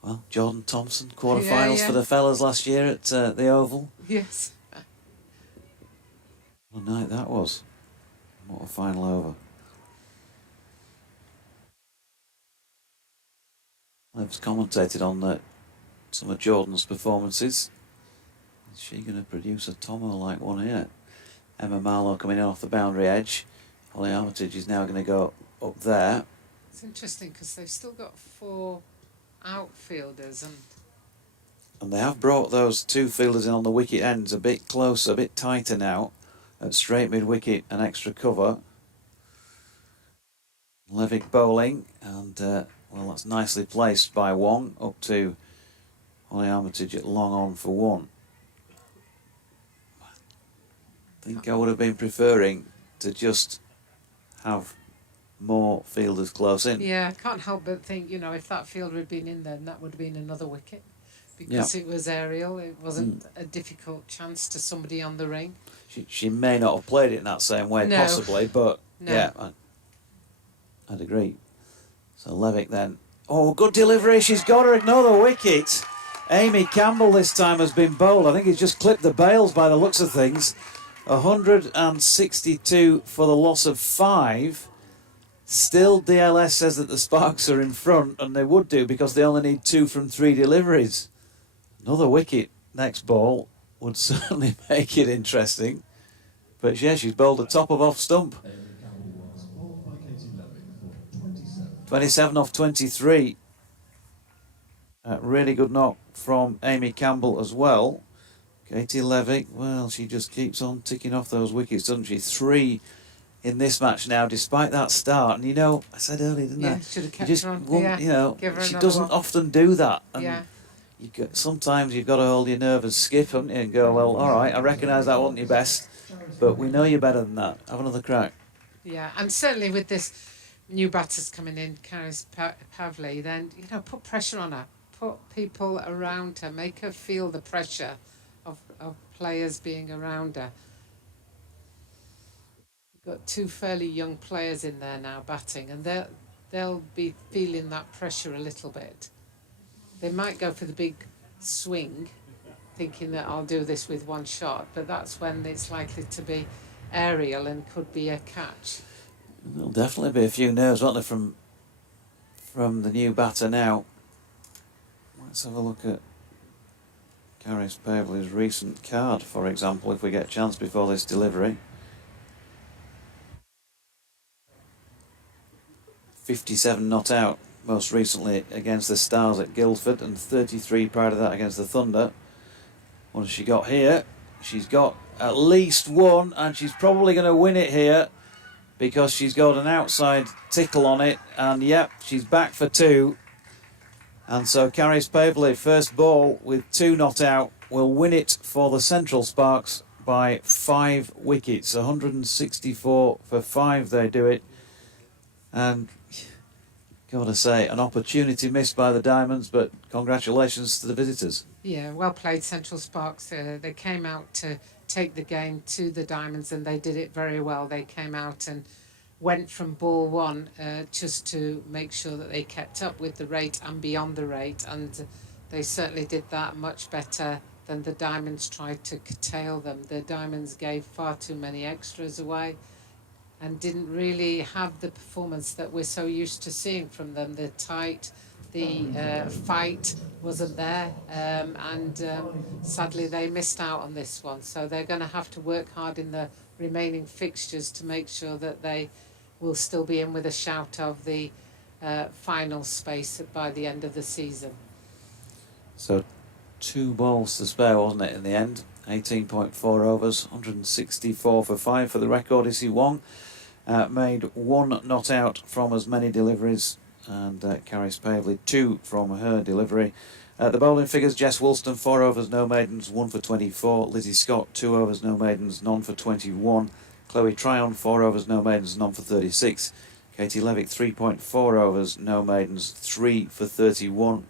Well, Jordan Thompson, quarterfinals for the fellas last year at the Oval. Yes. What a night that was. What a final over. Liv's commentated on some of Jordan's performances. Is she going to produce a Tomo-like one here? Emma Marlowe coming in off the boundary edge. Holly Armitage is now going to go up there. It's interesting because they've still got 4 outfielders, And they have brought those 2 fielders in on the wicket ends a bit closer, a bit tighter now. At straight mid-wicket and extra cover. Levick bowling, and well, that's nicely placed by Wong, up to Holly Armitage at long on for 1. I think I would have been preferring to just have more fielders close in. yeah, I can't help but think, you know, if that fielder had been in there, that would have been another wicket. Because it was aerial, it wasn't a difficult chance to somebody on the ring. She may not have played it in that same way, No. possibly, but No. yeah, I'd agree. So Levick then. Oh, good delivery. She's got her another wicket. Amy Campbell this time has been bowled. I think he's just clipped the bails by the looks of things. 162 for the loss of 5. Still, DLS says that the Sparks are in front, and they would do because they only need 2 from 3 deliveries. Another wicket next ball would certainly make it interesting. But yeah, she's bowled the top of off stump. 27 off 23. Really good knock from Amy Campbell as well. Katie Levick, well, she just keeps on ticking off those wickets, doesn't she? 3 in this match now, despite that start. And you know, I said earlier, didn't I? Should have kept You just her on. want, you know, give her she another doesn't one. often do that. And Yeah. sometimes you've got to hold your nerve and skip, haven't you, and go, well, all right, I recognise that wasn't your best, but we know you're better than that. Have another crack. Yeah, and certainly with this new batters coming in, Karis Pavley, then, you know, put pressure on her. Put people around her. Make her feel the pressure of players being around her. We've got 2 fairly young players in there now batting, and they'll be feeling that pressure a little bit. They might go for the big swing, thinking that I'll do this with 1 shot, but that's when it's likely to be aerial and could be a catch. There'll definitely be a few nerves, won't there, from the new batter now. Let's have a look at Karis Pavley's recent card, for example, if we get a chance before this delivery. 57 not out, most recently against the Stars at Guildford, and 33 prior to that against the Thunder. What has she got here? She's got at least 1, and she's probably going to win it here because she's got an outside tickle on it, and yep, she's back for 2. And so Karis Pavley, first ball with 2 not out, will win it for the Central Sparks by 5 wickets. 164 for 5 they do it. And gotta say, an opportunity missed by the Diamonds, but congratulations to the visitors. Yeah, well played, Central Sparks. They came out to take the game to the Diamonds, and they did it very well. They came out and went from ball 1 just to make sure that they kept up with the rate and beyond the rate, and they certainly did that much better than the Diamonds tried to curtail them. The Diamonds gave far too many extras away and didn't really have the performance that we're so used to seeing from them. The tight, the fight wasn't there, and sadly they missed out on this one. So they're going to have to work hard in the remaining fixtures to make sure that they will still be in with a shout of the final space by the end of the season. So 2 balls to spare, wasn't it, in the end? 18.4 overs, 164 for 5 for the record. Issy Wong made 1 not out from as many deliveries, and Karis Pavley 2 from her delivery. The bowling figures: Jess Woolston 4 overs, no maidens, 1 for 24. Lizzie Scott 2 overs, no maidens, none for 21. Chloe Tryon 4 overs, no maidens, none for 36. Katie Levick 3.4 overs, no maidens, 3 for 31.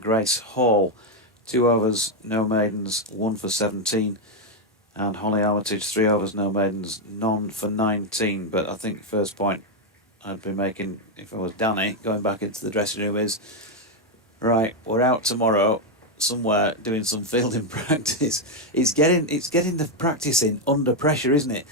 Grace Hall 2 overs, no maidens, 1 for 17. And Holly Armitage 3 overs, no maidens, none for 19. But I think first point I'd be making if I was Danny going back into the dressing room is, right, we're out tomorrow somewhere doing some fielding practice. It's getting the practice in under pressure, isn't it?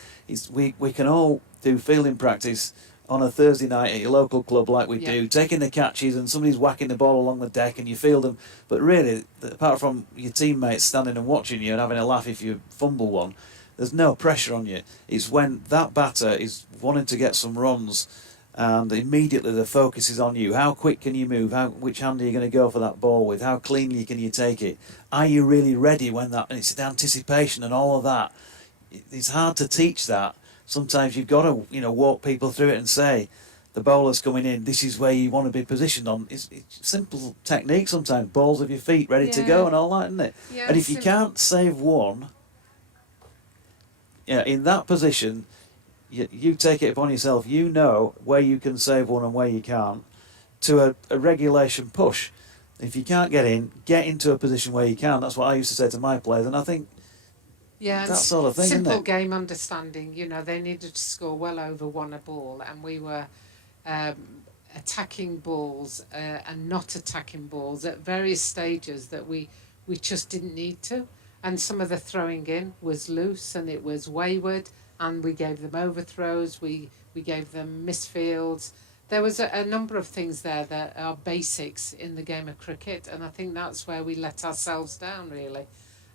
We can all do fielding practice on a Thursday night at your local club like we Yeah. do, taking the catches and somebody's whacking the ball along the deck and you field them. But really, apart from your teammates standing and watching you and having a laugh if you fumble one, there's no pressure on you. It's when that batter is wanting to get some runs and immediately the focus is on you. How quick can you move? Which hand are you going to go for that ball with? How cleanly can you take it? Are you really ready when that... And it's the anticipation and all of that. It's hard to teach that. Sometimes you've got to, walk people through it and say, the bowler's coming in, this is where you want to be positioned on. It's simple technique sometimes, balls of your feet ready to go and all that, isn't it? Yeah, and if you can't save one, in that position, you take it upon yourself, you know where you can save one and where you can't, to a regulation push. If you can't get into a position where you can. That's what I used to say to my players, and I think that sort of thing, simple isn't it? game understanding. They needed to score well over one a ball, and we were attacking balls and not attacking balls at various stages that we just didn't need to. And some of the throwing in was loose and it was wayward, and we gave them overthrows, we gave them misfields. There was a number of things there that are basics in the game of cricket, and I think that's where we let ourselves down, really.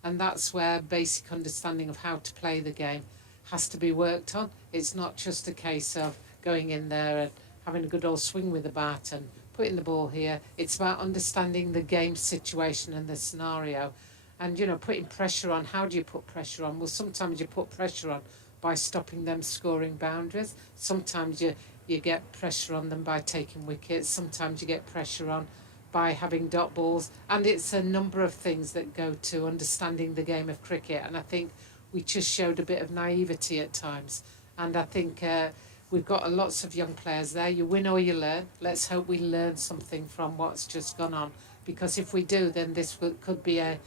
And that's where basic understanding of how to play the game has to be worked on. It's not just a case of going in there and having a good old swing with the bat and putting the ball here. It's about understanding the game situation and the scenario and, putting pressure on. How do you put pressure on? Well, sometimes you put pressure on by stopping them scoring boundaries. Sometimes you get pressure on them by taking wickets. Sometimes you get pressure on by having dot balls, and it's a number of things that go to understanding the game of cricket. And I think we just showed a bit of naivety at times, and I think we've got lots of young players there. You win or you learn. Let's hope we learn something from what's just gone on, because if we do, then this could be a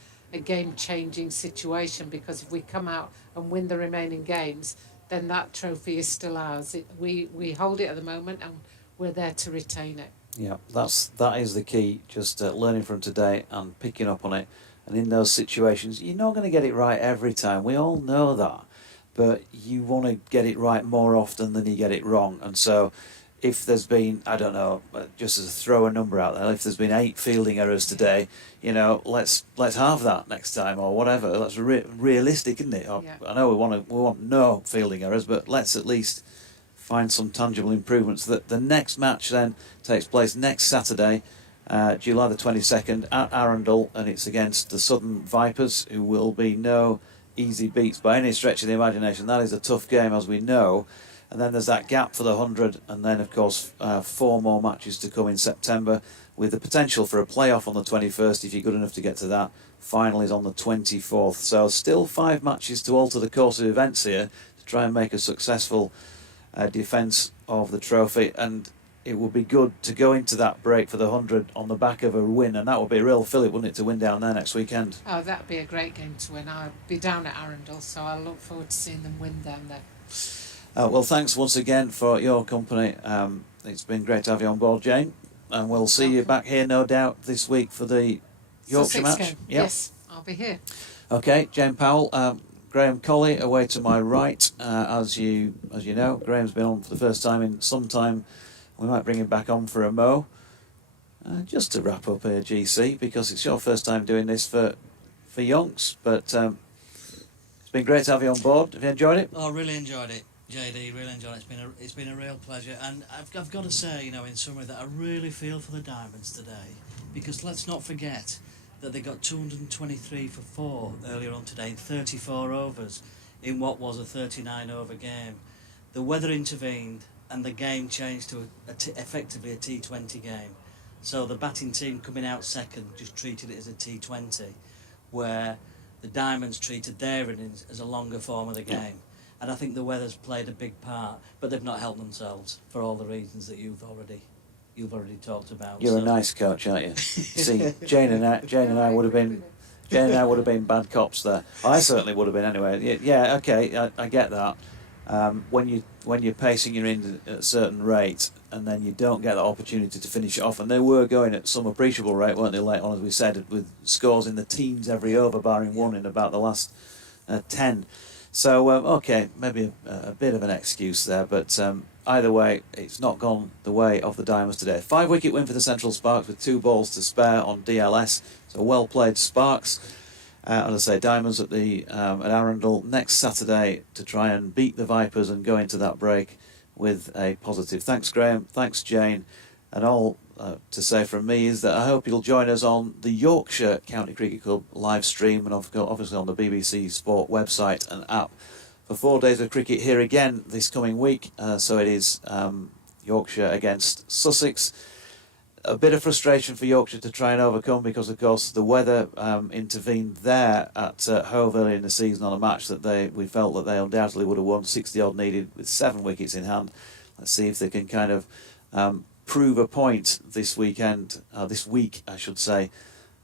game-changing situation, because if we come out and win the remaining games, then that trophy is still ours. We hold it at the moment, and we're there to retain it. Yeah, that is the key, just learning from today and picking up on it. And in those situations, you're not going to get it right every time. We all know that. But you want to get it right more often than you get it wrong. And so if there's been, I don't know, just as a throw a number out there, if there's been 8 fielding errors today, let's halve that next time or whatever. That's realistic, isn't it? Yeah. I know we want no fielding errors, but let's at least find some tangible improvements. That the next match then takes place next Saturday, July the 22nd at Arundel, and it's against the Southern Vipers, who will be no easy beats by any stretch of the imagination. That is a tough game, as we know. And then there's that gap for the 100, and then of course 4 more matches to come in September, with the potential for a playoff on the 21st if you're good enough to get to that. Final is on the 24th. So still 5 matches to alter the course of events here to try and make a successful defence of the trophy. And it would be good to go into that break for the 100 on the back of a win, and that would be a real fillip, wouldn't it, to win down there next weekend? Oh, that'd be a great game to win. I'll be down at Arundel, so I look forward to seeing them win down there. Well, thanks once again for your company. It's been great to have you on board, Jane, and we'll see you back here, no doubt, this week for the Yorkshire match. Game. Yep. Yes, I'll be here. Okay, Jane Powell, Graham Colley away to my right. As you know, Graham's been on for the first time in some time. We might bring him back on for a mo. Just to wrap up here, GC, because it's your first time doing this for Yonks, but it's been great to have you on board. Have you enjoyed it? Oh, really enjoyed it, JD. Really enjoyed it. It's been a real pleasure, and I've got to say, in summary, that I really feel for the Diamonds today, because let's not forget that they got 223 for 4 earlier on today in 34 overs in what was a 39-over game. The weather intervened, and the game changed to effectively a T20 game. So the batting team coming out second just treated it as a T20, where the Diamonds treated their innings as a longer form of the game. And I think the weather's played a big part, but they've not helped themselves for all the reasons that you've already talked about. You're a nice coach, aren't you? See, Jane and I would have been bad cops there. I certainly would have been anyway. Yeah, okay, I get that. When you're pacing your in at a certain rate, and then you don't get that opportunity to finish it off, and they were going at some appreciable rate, weren't they, late on, as we said, with scores in the teens every over, barring one in about the last 10. So, okay, maybe a bit of an excuse there, but either way, it's not gone the way of the Diamonds today. 5-wicket win for the Central Sparks with 2 balls to spare on DLS. So well played, Sparks. As I say, Diamonds at Arundel next Saturday to try and beat the Vipers and go into that break with a positive. Thanks, Graham. Thanks, Jane. And all to say from me is that I hope you'll join us on the Yorkshire County Cricket Club live stream and obviously on the BBC Sport website and app for 4 days of cricket here again this coming week. So it is Yorkshire against Sussex. A bit of frustration for Yorkshire to try and overcome because, of course, the weather intervened there at Hove early in the season on a match that we felt that they undoubtedly would have won, 60-odd needed with 7 wickets in hand. Let's see if they can kind of prove a point this weekend, this week, I should say,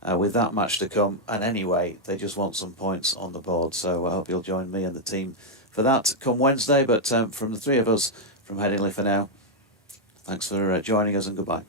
with that match to come. And anyway, they just want some points on the board. So I hope you'll join me and the team for that come Wednesday. But from the 3 of us from Headingley for now, thanks for joining us and goodbye.